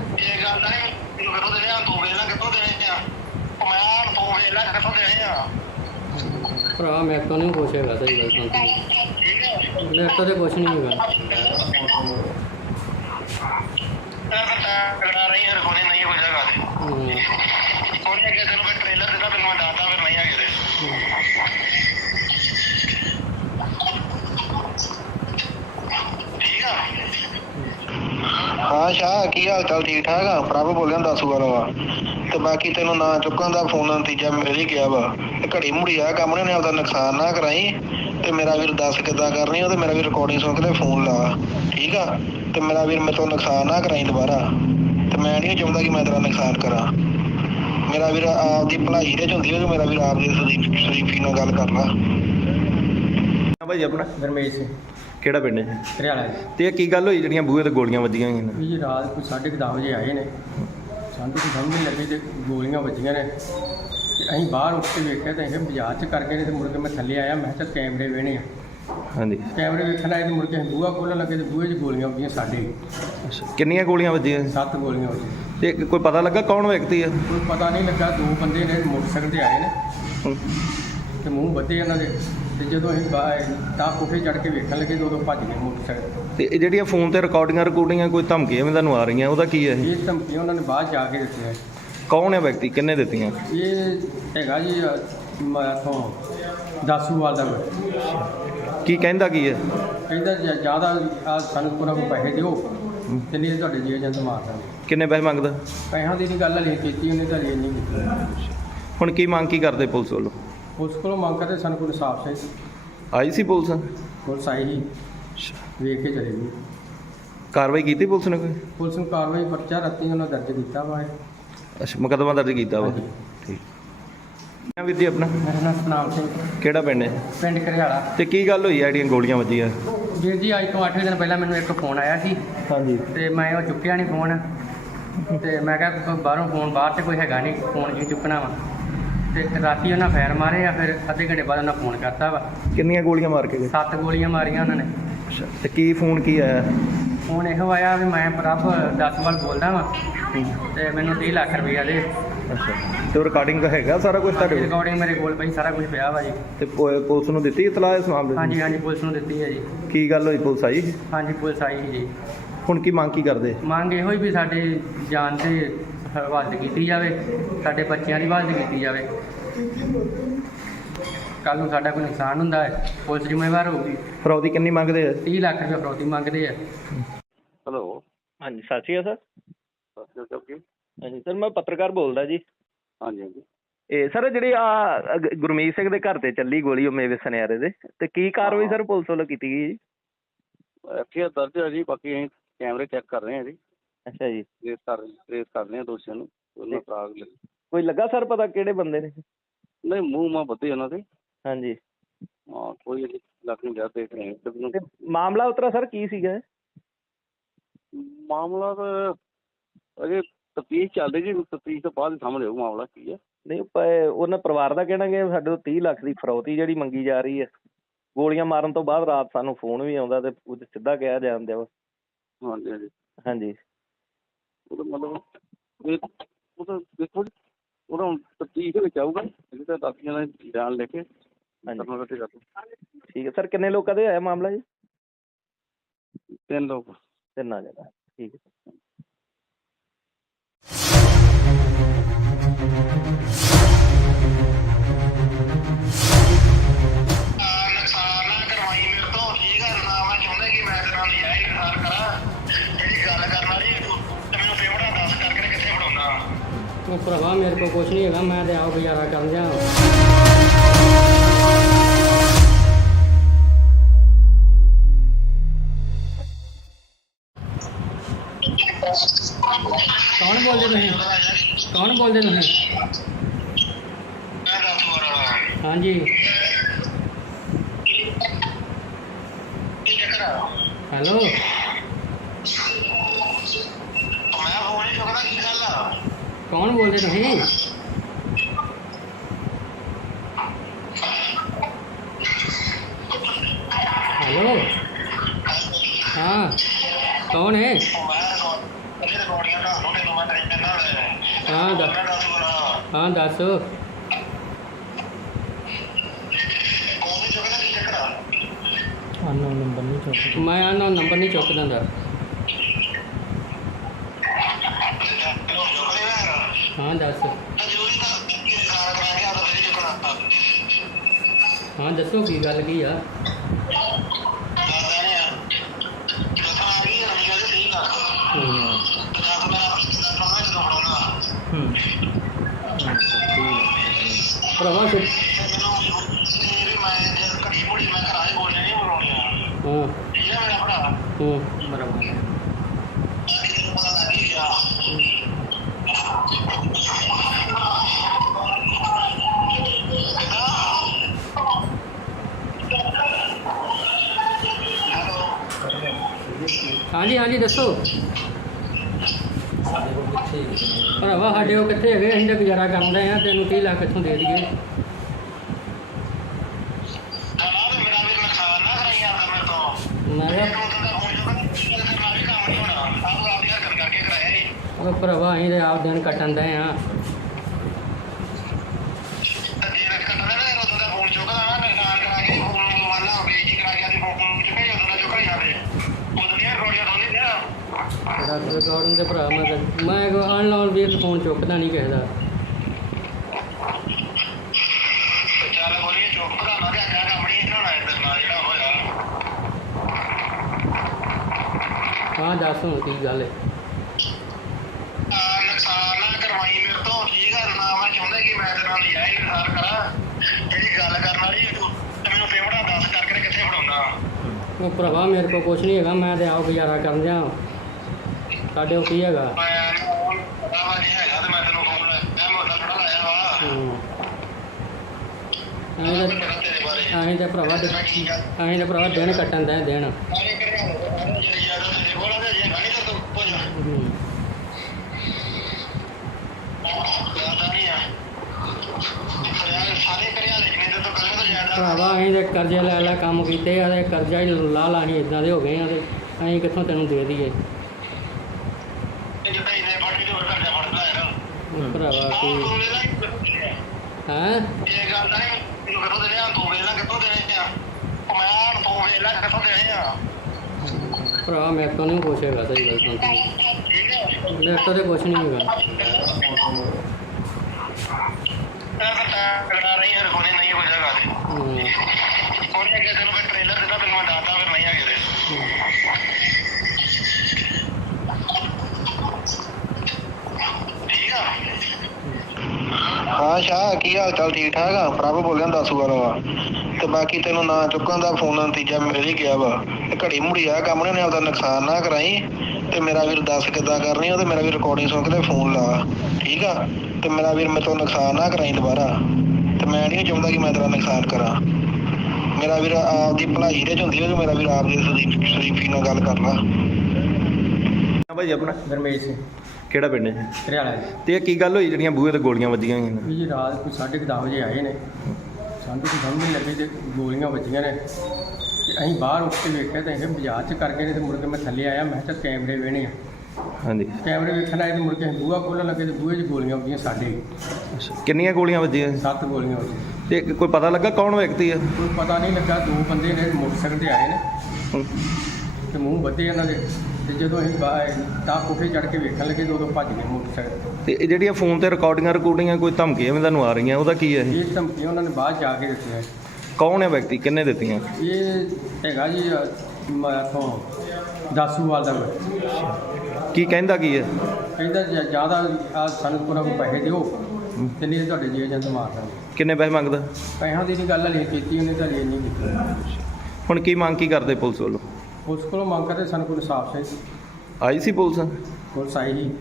ਭਰਾ ਮੇਰੇ ਤੋਂ ਨਹੀਂ ਕੁਛ ਹੈਗਾ। ਸਹੀ ਗੱਲ ਸੁਣ, ਮੇਰੇ ਤੋਂ ਤੇ ਕੁਛ ਨਹੀਂ ਹੈਗਾ। ਹਾਂ ਸ਼ਾਹ, ਕੀ ਹਾਲ ਚਾਲ? ਠੀਕ ਠਾਕ ਆ? ਪ੍ਰਭ ਬੋਲਿਆ ਦਾਸੂ ਵਾਲਾ ਵਾ। ਤੇ ਬਾਕੀ ਤੈਨੂੰ ਨਾ ਚੁੱਕਣ ਦਾ ਫੋਨ ਨਤੀਜਾ ਮਿਲ ਹੀ ਗਿਆ ਵਾ। ਤੇ ਘੜੀ ਮੁੜੀ ਆ ਕੰਮ ਨੇ ਆਪਦਾ ਨੁਕਸਾਨ ਨਾ ਕਰਾਈ। ਤੇ ਮੇਰਾ ਵੀਰ ਦੱਸ ਕਿੱਦਾਂ ਕਰਨੀ ਉਹ, ਤੇ ਮੇਰਾ ਵੀਰ ਰਿਕਾਰਡਿੰਗ ਸੁਣ ਕੇ ਤੇ ਫੋਨ ਲਾ, ਠੀਕ ਆ। ਤੇ ਮੇਰਾ ਵੀਰ ਮੇਰੇ ਤੋਂ ਨੁਕਸਾਨ ਨਾ ਕਰਾਈ ਦੁਬਾਰਾ। ਤੇ ਮੈਂ ਨਹੀਂ ਚਾਹੁੰਦਾ ਕਿ ਮੈਂ ਤੇਰਾ ਨੁਕਸਾਨ ਕਰਾਂ। ਮੇਰਾ ਵੀਰ ਆਪਦੀ ਭਲਾਈ ਦੇ ਚ ਹੁੰਦੀ ਹੈ ਕਿ ਮੇਰਾ ਵੀਰ ਆਪਦੀ ਸ਼ਰੀਫੀ ਨਾਲ ਗੱਲ ਕਰ ਲਾ। ਭਾਈ ਆਪਣਾ ਗਰਮੇਸ਼ ਸਿੰਘ ਕਿਹੜਾ ਪਿੰਡ ਹੈ ਹਰਿਆਣਾ ਜੀ। ਤੇ ਇਹ ਕੀ ਗੱਲ ਹੋਈ ਜਿਹੜੀਆਂ ਬੂਹੇ ਤੇ ਗੋਲੀਆਂ ਵੱਜੀਆਂ ਹੋਈਆਂ ਨੇ? ਇਹ ਜੀ ਰਾਤ ਕੋਈ 10:30 ਵਜੇ ਆਏ ਨੇ, ਸਾਨੂੰ ਤਾਂ ਸਮਝ ਨਹੀਂ ਲੱਗੀ ਤੇ ਗੋਲੀਆਂ ਵੱਜੀਆਂ ਨੇ। ਤੇ ਅਸੀਂ ਬਾਹਰ ਉੱਠ ਕੇ ਵੇਖਿਆ ਤਾਂ ਇਹ ਬਾਜ਼ਾਰ 'ਚ ਕਰ ਗਏ ਨੇ। ਤੇ ਮੁੜ ਕੇ ਮੈਂ ਥੱਲੇ ਆਇਆ, ਮੈਂ ਕਿਹਾ ਕੈਮਰੇ ਵੇਹਣੇ ਆ। ਹਾਂਜੀ। ਕੈਮਰੇ ਵੇਖਣ ਆਏ ਤੇ ਮੁੜ ਕੇ ਅਸੀਂ ਬੂਹਾ ਖੋਲ੍ਹਣ ਲੱਗੇ ਤੇ ਬੂਹੇ 'ਚ ਗੋਲੀਆਂ ਵੱਜੀਆਂ ਸਾਡੇ। ਅੱਛਾ, ਕਿੰਨੀਆਂ ਗੋਲੀਆਂ ਵੱਜੀਆਂ? 7 ਗੋਲੀਆਂ ਵੱਜੀਆਂ। ਤੇ ਕੋਈ ਪਤਾ ਲੱਗਾ ਕੌਣ ਵਿਅਕਤੀ ਹੈ? ਕੋਈ ਪਤਾ ਨਹੀਂ ਲੱਗਾ। 2 ਬੰਦੇ ਨੇ ਮੋਟਰਸਾਈਕਲ 'ਤੇ ਆਏ ਨੇ ਤੇ ਮੂੰਹ ਬੱਧੇ ਇਹਨਾਂ ਦੇ। ਤੇ ਜਦੋਂ ਅਸੀਂ ਤਾਂ ਕੋਠੇ ਚੜ੍ਹ ਕੇ ਵੇਖਣ ਲੱਗੇ ਤੇ ਉਦੋਂ ਭੱਜ ਗਏ ਮੋਟਰਸਾਈਕਲ। ਤੇ ਇਹ ਜਿਹੜੀਆਂ ਫੋਨ ਤੇ ਰਿਕਾਰਡਿੰਗਾਂ ਕੋਈ ਧਮਕੀਆਂ ਵੀ ਤੁਹਾਨੂੰ ਆ ਰਹੀਆਂ, ਉਹਦਾ ਕੀ ਹੈ? ਇਹ ਧਮਕੀਆਂ ਉਹਨਾਂ ਨੇ ਬਾਅਦ ਜਾ ਕੇ ਦਿੱਤੀਆਂ। ਕੌਣ ਹੈ ਵਿਅਕਤੀ, ਕਿੰਨੇ ਦਿੱਤੀਆਂ? ਇਹ ਹੈਗਾ ਜੀ ਇੱਥੋਂ ਦਾਸੂਵਾਲ ਦਾ। ਕੀ ਕਹਿੰਦਾ ਕੀ ਹੈ? ਕਹਿੰਦਾ ਜ਼ਿਆਦਾ ਸਾਨੂੰ ਕੋਈ ਨਾ ਕੋਈ ਪੈਸੇ ਦਿਓ ਤੇ ਨਹੀਂ ਤੁਹਾਡੇ ਜੀ ਏਜੰਟ ਮਾਰ ਦਾਂਗੇ। ਕਿੰਨੇ ਪੈਸੇ ਮੰਗਦਾ? ਪੈਸਿਆਂ ਦੀ ਨਹੀਂ ਗੱਲ ਹਲੇ ਕੀਤੀ ਉਹਨੇ, ਤਾਂ ਹਲੇ ਨਹੀਂ ਕੀਤੀ। ਹੁਣ ਕੀ ਮੰਗ ਕੀ ਕਰਦੇ ਪੁਲਿਸ ਵੱਲੋਂ? ਉਸ ਕੋਲੋਂ ਮੰਗ ਕਰਦੇ ਸਾਨੂੰ ਕੋਈ ਇਨਸਾਫ ਚਾਹੀਦਾ। ਆਈ ਸੀ ਪੁਲਿਸ? ਪੁਲਿਸ ਆਈ ਸੀ, ਵੇਖ ਕੇ ਚਲੇ ਗਈ। ਕਾਰਵਾਈ ਕੀਤੀ ਪੁਲਿਸ ਨੇ ਕੋਈ? ਪੁਲਿਸ ਨੂੰ ਕਾਰਵਾਈ ਪਰਚਾ ਰਾਤੀ ਉਹਨਾਂ ਦਰਜ ਕੀਤਾ ਵਾ। ਅੱਛਾ, ਮੁਕੱਦਮਾ ਦਰਜ ਕੀਤਾ ਵਾ। ਹਾਂਜੀ। ਠੀਕ। ਵੀਰ ਜੀ ਆਪਣਾ ਮੇਰਾ ਨਾਮ ਸਤਨਾਮ ਸਿੰਘ, ਕਿਹੜਾ ਪਿੰਡ ਹੈ? ਪਿੰਡ ਘਰਿਆਲਾ। ਤੇ ਕੀ ਗੱਲ ਹੋਈ ਆ ਜਿਹੜੀਆਂ ਗੋਲੀਆਂ ਵੱਜੀਆਂ? ਵੀਰ ਜੀ ਅੱਜ ਤੋਂ 8 ਦਿਨ ਪਹਿਲਾਂ ਮੈਨੂੰ ਇੱਕ ਫੋਨ ਆਇਆ ਸੀ ਹਾਂਜੀ। ਤੇ ਮੈਂ ਉਹ ਚੁੱਕਿਆ ਨਹੀਂ ਫੋਨ। ਤੇ ਮੈਂ ਕਿਹਾ ਬਾਹਰੋਂ ਫੋਨ, ਬਾਹਰ 'ਤੇ ਕੋਈ ਹੈਗਾ ਨਹੀਂ, ਫੋਨ ਕੀ ਚੁੱਕਣਾ ਵਾ। ਤੇ ਰਾਤੀ ਉਹਨਾਂ ਫਾਇਰ ਮਾਰੇ ਆ, ਫਿਰ ਅੱਧੇ ਘੰਟੇ ਬਾਅਦ ਉਹਨਾਂ ਫੋਨ ਕਰਤਾ ਵਾ। ਕਿੰਨੀਆਂ ਗੋਲੀਆਂ ਮਾਰ ਕੇ ਗਏ? 7 ਗੋਲੀਆਂ ਮਾਰੀਆਂ ਉਹਨਾਂ ਨੇ। ਅੱਛਾ, ਤੇ ਕੀ ਫੋਨ ਕੀ ਆਇਆ? ਫੋਨ ਇਹੋ ਆਇਆ ਵੀ ਮੈਂ ਪ੍ਰਭ ਦਾਸੂਵਾਲ ਬੋਲਦਾ ਵਾਂ ਤੇ ਮੈਨੂੰ 30 ਲੱਖ ਰੁਪਈਆ ਦੇ। ਅੱਛਾ, ਤੇ ਰਿਕਾਰਡਿੰਗ ਹੈਗਾ ਸਾਰਾ ਕੁਝ ਤੁਹਾਡੇ ਕੋਲ? ਰਿਕਾਰਡਿੰਗ ਮੇਰੇ ਕੋਲ ਪਈ, ਸਾਰਾ ਕੁਝ ਪਿਆ ਵਾ ਜੀ। ਤੇ ਪੁਲਿਸ ਨੂੰ ਦਿੱਤੀ ਇਤਲਾਹ ਇਸ ਮਾਮਲੇ ਦੀ? ਹਾਂਜੀ ਹਾਂਜੀ, ਪੁਲਿਸ ਨੂੰ ਦਿੱਤੀ ਹੈ ਜੀ। ਕੀ ਗੱਲ ਹੋਈ, ਪੁਲਿਸ ਆਈ? ਹਾਂਜੀ, ਪੁਲਿਸ ਆਈ ਸੀ ਜੀ। ਹੁਣ ਕੀ ਮੰਗ ਕੀ ਕਰਦੇ? ਮੰਗ ਇਹੋ ਹੀ ਵੀ ਸਾਡੇ ਜਾਨ ਤੇ ਹਿਫਾਜ਼ਤ ਕੀਤੀ ਜਾਵੇ, ਸਾਡੇ ਬੱਚਿਆਂ ਦੀ ਹਿਫਾਜ਼ਤ ਕੀਤੀ ਜਾਵੇ। ਕੱਲ੍ਹ ਨੂੰ ਸਾਡਾ ਕੋਈ ਨੁਕਸਾਨ ਹੁੰਦਾ ਹੈ, ਪੁਲਿਸ ਜ਼ਿੰਮੇਵਾਰ ਹੋਊਗੀ। ਫਰੌਦੀ ਕਿੰਨੀ ਮੰਗਦੇ ਆ? 30 ਲੱਖ ਰੁਪਏ ਫਰੌਤੀ ਮੰਗਦੇ ਆ। ਹੈਲੋ, ਹਾਂਜੀ, ਸਤਿ ਸ਼੍ਰੀ ਅਕਾਲ ਸਰ। ਸਤਿ ਸ਼੍ਰੀ ਅਕਾਲ। ਹਾਂਜੀ ਸਰ, ਮੈਂ ਪੱਤਰਕਾਰ ਬੋਲਦਾ ਜੀ। ਹਾਂਜੀ ਹਾਂਜੀ। ਇਹ ਸਰ ਜਿਹੜੀ ਗੁਰਮੀਤ ਸਿੰਘ ਦੇ ਘਰ ਤੇ ਚੱਲੀ ਗੋਲੀ ਉਹ ਮੇਵੇ ਸੁਨਿਆਰੇ ਦੇ, ਤੇ ਕੀ ਕਾਰਵਾਈ ਸਰ ਪੁਲਿਸ ਵੱਲੋਂ ਕੀਤੀ ਗਈ ਜੀ? ਐਫਆਈਆਰ ਦਰਜ ਹੈ ਜੀ, ਬਾਕੀ ਅਸੀਂ ਕੈਮਰੇ ਚੈੱਕ ਕਰ ਰਹੇ ਹਾਂ ਜੀ। ਅੱਛਾ ਜੀ। ਟ੍ਰੇਸ ਕਰ ਰਹੇ ਹਾਂ ਦੋਸ਼ੀਆਂ ਨੂੰ। ਉਹਨਾਂ ਫਰਾਗ ਕੋਈ ਲੱਗਾ ਸਰ ਪਤਾ ਕਿਹੜੇ ਬੰਦੇ ਨੇ? ਨਹੀਂ, ਮੂੰਹ ਮਾਂ ਬੱਧੇ ਉਹਨਾਂ ਦੇ। ਹਾਂਜੀ। ਹਾਂ, ਕੋਈ ਲੱਗ ਨਹੀਂ ਰਿਹਾ, ਦੇਖ ਰਹੇ ਹਾਂ। ਤੇ ਮਾਮਲਾ ਉਤਰਾ ਸਰ ਕੀ ਸੀਗਾ? ਮਾਮਲਾ ਤਾਂ ਅਜੇ ਤਫਤੀਸ਼ ਚੱਲ ਰਹੀ ਜੀ, ਤਫਤੀਸ਼ ਤੋਂ ਬਾਅਦ ਸਾਹਮਣੇ ਆਊ ਮਾਮਲਾ ਕੀ ਹੈ। ਨਹੀਂ, ਉਹਨਾਂ ਪਰਿਵਾਰ ਦਾ ਕਹਿਣਾ ਕਿ ਸਾਡੇ ਤੋਂ 30 ਲੱਖ ਦੀ ਫਰੌਤੀ ਜਿਹੜੀ ਮੰਗੀ ਜਾ ਰਹੀ ਹੈ। ਗੋਲੀਆਂ ਮਾਰਨ ਤੋਂ ਬਾਅਦ ਰਾਤ ਸਾਨੂੰ ਫੋਨ ਵੀ ਆਉਂਦਾ ਤੇ ਉਹ ਸਿੱਧਾ ਕਿਹਾ ਜਾਂਦੇ ਵਾ। ਹਾਂਜੀ ਹਾਂਜੀ ਹਾਂਜੀ। ਉਹਦਾ ਮਤਲਬ ਉਹ ਤਾਂ ਦੇਖੋ ਜੀ, ਉਹਦਾ ਤਫਤੀਸ਼ ਦੇ ਵਿੱਚ ਆਊਗਾ। ਇਹ ਤਾਂ ਦਾਖੀਆਂ ਦਾ ਬਿਆਨ ਲੈ ਕੇ ਠੀਕ ਹੈ ਸਰ। ਕਿੰਨੇ ਲੋਕਾਂ ਦੇ ਹੋਇਆ ਮਾਮਲਾ ਜੀ? 3 ਲੋਕ। 3 ਜਗ੍ਹਾ। ਠੀਕ ਹੈ। ਨੁਕਸਾਨ ਉਹ ਭਰਾਵਾ ਮੇਰੇ ਕੋਲ ਕੁਛ ਨਹੀਂ ਹੈਗਾ, ਮੈਂ ਤੇ ਆਪ ਗੁਜ਼ਾਰਾ ਕਰਨ ਜਾ। ਕੌਣ ਬੋਲਦੇ ਤੁਸੀਂ? ਕੌਣ ਬੋਲਦੇ ਤੁਸੀਂ? ਹਾਂਜੀ ਹੈਲੋ, ਕੌਣ ਬੋਲਦੇ ਤੁਸੀਂ? ਹੈਲੋ, ਹਾਂ ਕੌਣ ਹੈ? ਹਾਂ ਦੱਸ। ਅਨਨੋਨ ਨੰਬਰ ਨਹੀਂ ਚੁੱਕਦਾ। ਮੈਂ ਅਨਨੋਨ ਨੰਬਰ ਨਹੀਂ ਚੁੱਕਦਾ ਦਾ। ਹਾਂ ਦੱਸ। ਹਾਂ ਦੱਸੋ ਕੀ ਗੱਲ ਕੀ ਆ? ਭਰਾਵਾ ਹਾਂ ਬਰਾਬਰ ਹਾਂਜੀ ਹਾਂਜੀ ਦੱਸੋ। ਭਰਾਵਾ ਸਾਡੇ ਉਹ ਕਿੱਥੇ ਹੈਗੇ? ਅਸੀਂ ਤਾਂ ਗੁਜ਼ਾਰਾ ਕਰਨ ਰਹੇ ਆ। ਤੈਨੂੰ 30 ਲੱਖ ਕਿੱਥੋਂ ਦੇ ਦਈਏ? ਮੈਂ ਕਿਹਾ ਉਹ ਭਰਾਵਾ ਅਸੀਂ ਤਾਂ ਆਪ ਦਿਨ ਕੱਟਣ ਦੇ ਆ। ਰਿਕਾਰਡਿੰਗ ਦੇ ਭਰਾ ਮੈਂ ਅਨਲਾਈਨ ਵੀ ਫੋਨ ਚੁੱਕਦਾ ਨਹੀਂ ਕਿਸੇ ਦਾ। ਹਾਂ ਦੱਸ ਹੁਣ ਕੀ ਗੱਲ ਹੈ? ਨੁਕਸਾਨ ਨਾ ਕਰਵਾਈ ਮੇਰੇ ਤੋਂ, ਠੀਕ ਆ ਨਾ? ਮੈਂ ਚਾਹੁੰਦਾ ਕਿ ਮੈਂ ਤੇਰੇ ਨਾਲ ਨਜਾਇਜ਼ ਨੁਕਸਾਨ ਕਰਾਂ। ਜਿਹੜੀ ਗੱਲ ਕਰਨ ਵਾਲੀ ਤੇ ਮੈਨੂੰ ਪੇਮੈਂਟਾਂ ਦੱਸ ਕਰਕੇ ਕਿੱਥੇ ਫੜਾਉਣਾ? ਉਹ ਭਰਾਵਾ ਮੇਰੇ ਕੋਲ ਕੁਛ ਨਹੀਂ ਹੈਗਾ, ਮੈਂ ਤੇ ਆਪ ਗੁਜ਼ਾਰਾ ਕਰਨ ਜਾ। ਸਾਡੇ ਉਹ ਕੀ ਹੈਗਾ? ਪਤਾ ਵਾ ਜੀ ਹੈਗਾ ਤੇ ਮੈਂ ਤੈਨੂੰ ਫੋਨ ਮੈਂ ਮੁੱਦਾ ਥੋੜਾ ਲਾਇਆ ਵਾ। ਅਸੀਂ ਤਾਂ ਭਰਾਵਾ ਦਿਨ ਕੱਟਣ ਦੇ ਦਿਨ। ਭਰਾਵਾ ਅਸੀਂ ਤੇ ਕਰਜ਼ੇ ਲੈ ਲੈ ਕੰਮ ਕੀਤੇ ਆ ਤੇ ਕਰਜ਼ਾ ਹੀ ਲਾ ਲਾ ਅਸੀਂ ਇੱਦਾਂ ਦੇ ਹੋ ਗਏ ਆ ਤੇ ਅਸੀਂ ਕਿੱਥੋਂ ਤੈਨੂੰ ਦੇ ਦਈਏ? ਭਰਾਵਾ ਕੋਈ ਹੈਂ? ਇਹ ਗੱਲ ਤਾਂ ਨਹੀਂ ਮੈਨੂੰ ਕਿੱਥੋਂ ਦੇਣੇ ਆ? ਤੂੰ ਵੇਲਾ ਕਿੱਥੋਂ ਦੇਣੇ ਆ? ਮੈਂ ਤੂੰ ਵੇਲਾ ਕਿੱਥੋਂ ਦੇਣੇ ਆ? ਭਰਾ ਮੇਰੇ ਤੋਂ ਨਹੀਂ ਕੁਛ ਹੈਗਾ। ਸਹੀ ਗੱਲ ਸੁਣ, ਮੇਰੇ ਤੋਂ ਤੇ ਕੁਛ ਨਹੀਂ ਹੈਗਾ। ਨਹੀਂ ਹਰ ਕੋਨੇ ਨਹੀਂ ਹੋ ਜਾਏਗਾ ਉਹਨੇ ਅੱਗੇ ਤੈਨੂੰ ਮੈਂ ਟ੍ਰੇਲਰ ਦਿੱਤਾ, ਤੈਨੂੰ ਮੈਂ ਦੱਸਦਾ ਫਿਰ ਨਹੀਂ ਹੈਗੇ ਠੀਕ ਆ। ਹਾਂ ਸ਼ਾਹ ਕੀ ਹਾਲ ਚਾਲ? ਠੀਕ ਠਾਕ ਆ? ਪ੍ਰਭ ਬੋਲਿਆ ਦਾਸੂ ਵਾਲਾ ਵਾ। ਤੇ ਬਾਕੀ ਤੈਨੂੰ ਨਾ ਚੁੱਕਣ ਦਾ ਫੋਨ ਨਤੀਜਾ ਮਿਲ ਹੀ ਗਿਆ ਵਾ। ਘੜੀ ਮੁੜੀ ਆ ਕੰਮ ਨੇ ਆਪਦਾ ਨੁਕਸਾਨ ਨਾ ਕਰਾਈ। ਤੇ ਮੇਰਾ ਵੀਰ ਦੱਸ ਕਿੱਦਾਂ ਕਰਨੀ ਉਹ? ਤੇ ਮੇਰਾ ਵੀਰ ਰਿਕਾਰਡਿੰਗ ਸੁਣ ਕੇ ਤੇ ਫੋਨ ਲਾ, ਠੀਕ ਆ? ਤੇ ਮੇਰਾ ਵੀਰ ਮੇਰੇ ਤੋਂ ਨੁਕਸਾਨ ਨਾ ਕਰਾਈ ਦੁਬਾਰਾ। ਤੇ ਮੈਂ ਨਹੀਂ ਚਾਹੁੰਦਾ ਕਿ ਮੈਂ ਤੇਰਾ ਨੁਕਸਾਨ ਕਰਾਂ। ਮੇਰਾ ਵੀਰ ਆਪਦੀ ਭਲਾਈ ਦੇ ਚ ਹੁੰਦੀ ਹੈ। ਮੇਰਾ ਵੀਰ ਆਪਦੀ ਸ਼ਰੀਫੀ ਨਾਲ ਗੱਲ ਕਰ ਲਾ। ਭਾਈ ਆਪਣਾ ਗਰਮੇਸ਼ ਸਿੰਘ ਕਿਹੜਾ ਪਿੰਡ ਹੈ? ਹਰਿਆਣਾ ਜੀ। ਤੇ ਇਹ ਕੀ ਗੱਲ ਹੋਈ ਜਿਹੜੀਆਂ ਬੂਹੇ ਤੇ ਗੋਲੀਆਂ ਵੱਜੀਆਂ ਹੋਈਆਂ? ਇਹ ਜੀ ਰਾਤ ਕੋਈ 10:30 ਵਜੇ ਆਏ ਨੇ। ਸਾਨੂੰ ਤਾਂ ਸਮਝ ਨਹੀਂ ਲੱਗੀ ਤੇ ਗੋਲੀਆਂ ਵੱਜੀਆਂ ਨੇ। ਤੇ ਅਸੀਂ ਬਾਹਰ ਉੱਠ ਕੇ ਵੇਖਿਆ ਤਾਂ ਇਹ ਬਾਜ਼ਾਰ 'ਚ ਕਰ ਗਏ ਨੇ। ਤੇ ਮੁੜ ਕੇ ਮੈਂ ਥੱਲੇ ਆਇਆ, ਮੈਂ ਕਿਹਾ ਕੈਮਰੇ ਵੇਣੇ ਆ। ਹਾਂਜੀ। ਕੈਮਰੇ ਵੇਖਣ ਆਏ ਤੇ ਮੁੜ ਕੇ ਅਸੀਂ ਬੂਹਾ ਖੋਲ੍ਹਣ ਲੱਗੇ ਤੇ ਬੂਹੇ 'ਚ ਗੋਲੀਆਂ ਵੱਜੀਆਂ ਸਾਡੇ। ਕਿੰਨੀਆਂ ਗੋਲੀਆਂ ਵੱਜੀਆਂ? 7 ਗੋਲੀਆਂ ਵੱਜੀਆਂ। ਤੇ ਕੋਈ ਪਤਾ ਲੱਗਾ ਕੌਣ ਵਿਅਕਤੀ ਹੈ? ਕੋਈ ਪਤਾ ਨਹੀਂ ਲੱਗਾ। 2 ਬੰਦੇ ਨੇ ਮੋਟਰਸਾਈਕਲ ਤੇ ਆਏ ਨੇ ਤੇ ਮੂੰਹ ਬੱਧੇ ਇਹਨਾਂ ਦੇ। ਤੇ ਜਦੋਂ ਅਸੀਂ ਤਾਂ ਕੋਠੇ ਚੜ੍ਹ ਕੇ ਵੇਖਣ ਲੱਗੇ ਤੇ ਉਦੋਂ ਭੱਜ ਗਏ ਮੋਟਰਸਾਈਕਲ। ਤੇ ਇਹ ਜਿਹੜੀਆਂ ਫੋਨ ਤੇ ਰਿਕਾਰਡਿੰਗਾਂ ਕੋਈ ਧਮਕੀਆਂ ਵੀ ਤੁਹਾਨੂੰ ਆ ਰਹੀਆਂ, ਉਹਦਾ ਕੀ ਹੈ? ਇਹ ਧਮਕੀਆਂ ਉਹਨਾਂ ਨੇ ਬਾਅਦ ਜਾ ਕੇ ਦਿੱਤੀਆਂ। ਕੌਣ ਹੈ ਵਿਅਕਤੀ? ਕਿੰਨੇ ਦਿੱਤੀਆਂ? ਇਹ ਹੈਗਾ ਜੀ ਇੱਥੋਂ ਦਾਸੂਵਾਲ ਦਾ। ਕੀ ਕਹਿੰਦਾ ਕੀ ਹੈ? ਕਹਿੰਦਾ ਜਿਆਦਾ ਆ ਸਾਨੂੰ ਕੋਈ ਪੈਸੇ ਦਿਓ ਤੇ ਨਹੀਂ ਤੁਹਾਡੇ ਜੀ ਏਜੰਟ ਮਾਰ ਦਾਂਗੇ। ਕਿੰਨੇ ਪੈਸੇ ਮੰਗਦਾ? ਪੈਸਿਆਂ ਦੀ ਨਹੀਂ ਗੱਲ ਹਲੇ ਕੀਤੀ ਉਹਨੇ, ਤਾਂ ਹਲੇ ਨਹੀਂ ਕੀਤੀ। ਹੁਣ ਕੀ ਮੰਗ ਕੀ ਕਰਦੇ ਪੁਲਿਸ ਵੱਲੋਂ? ਉਸ ਕੋਲੋਂ ਮੰਗ ਕਰਦੇ ਸਾਨੂੰ ਕੋਈ ਇਨਸਾਫ ਚਾਹੀਦਾ। ਆਈ ਸੀ ਪੁਲਿਸ? ਪੁਲਿਸ ਆਈ ਸੀ,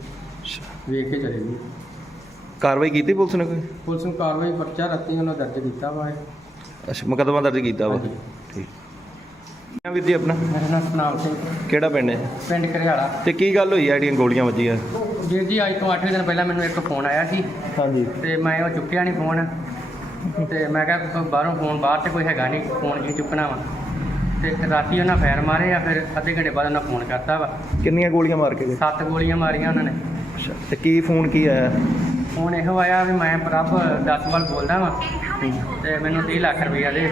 ਵੇਖ ਕੇ ਚਲੇ ਗਈ। ਕਾਰਵਾਈ ਕੀਤੀ ਪੁਲਿਸ ਨੇ ਕੋਈ? ਪੁਲਿਸ ਨੂੰ ਕਾਰਵਾਈ ਪਰਚਾ ਰਾਤੀ ਉਹਨਾਂ ਦਰਜ ਕੀਤਾ ਵਾ। ਅੱਛਾ, ਮੁਕੱਦਮਾ ਦਰਜ ਕੀਤਾ ਵਾ। ਹਾਂਜੀ। ਠੀਕ ਹੈ ਵੀਰ ਜੀ। ਆਪਣਾ ਮੇਰਾ ਨਾਮ ਸਤਨਾਮ ਸਿੰਘ, ਕਿਹੜਾ ਪਿੰਡ ਹੈ ਪਿੰਡ ਘਰਿਆਲਾ। ਤੇ ਕੀ ਗੱਲ ਹੋਈ ਆ ਜਿਹੜੀਆਂ ਗੋਲੀਆਂ ਵੱਜੀਆਂ? ਵੀਰ ਜੀ ਅੱਜ ਤੋਂ 8 ਦਿਨ ਪਹਿਲਾਂ ਮੈਨੂੰ ਇੱਕ ਫੋਨ ਆਇਆ ਸੀ ਹਾਂਜੀ। ਤੇ ਮੈਂ ਉਹ ਚੁੱਕਿਆ ਨਹੀਂ ਫੋਨ, ਤੇ ਮੈਂ ਕਿਹਾ ਬਾਹਰੋਂ ਫੋਨ ਬਾਹਰ ਤੇ ਕੋਈ ਹੈਗਾ ਨਹੀਂ, ਫੋਨ ਕੀ ਚੁੱਕਣਾ ਵਾ। ਤੇ ਰਾਤੀ ਉਹਨਾਂ ਫਾਇਰ ਮਾਰੇ ਆ, ਫਿਰ ਅੱਧੇ ਘੰਟੇ ਬਾਅਦ ਉਹਨਾਂ ਫੋਨ ਕਰਤਾ ਵਾ। ਕਿੰਨੀਆਂ ਗੋਲੀਆਂ ਮਾਰ ਕੇ ਗਏ? 7 ਗੋਲੀਆਂ ਮਾਰੀਆਂ ਉਹਨਾਂ ਨੇ। ਅੱਛਾ, ਤੇ ਕੀ ਫੋਨ ਕੀ ਆਇਆ? ਫੋਨ ਇਹੋ ਆਇਆ ਵੀ ਮੈਂ ਪ੍ਰਭ ਦਸਵਾਲ ਬੋਲਦਾ ਵਾਂ ਤੇ ਮੈਨੂੰ 30 ਲੱਖ ਰੁਪਈਆ ਦੇ।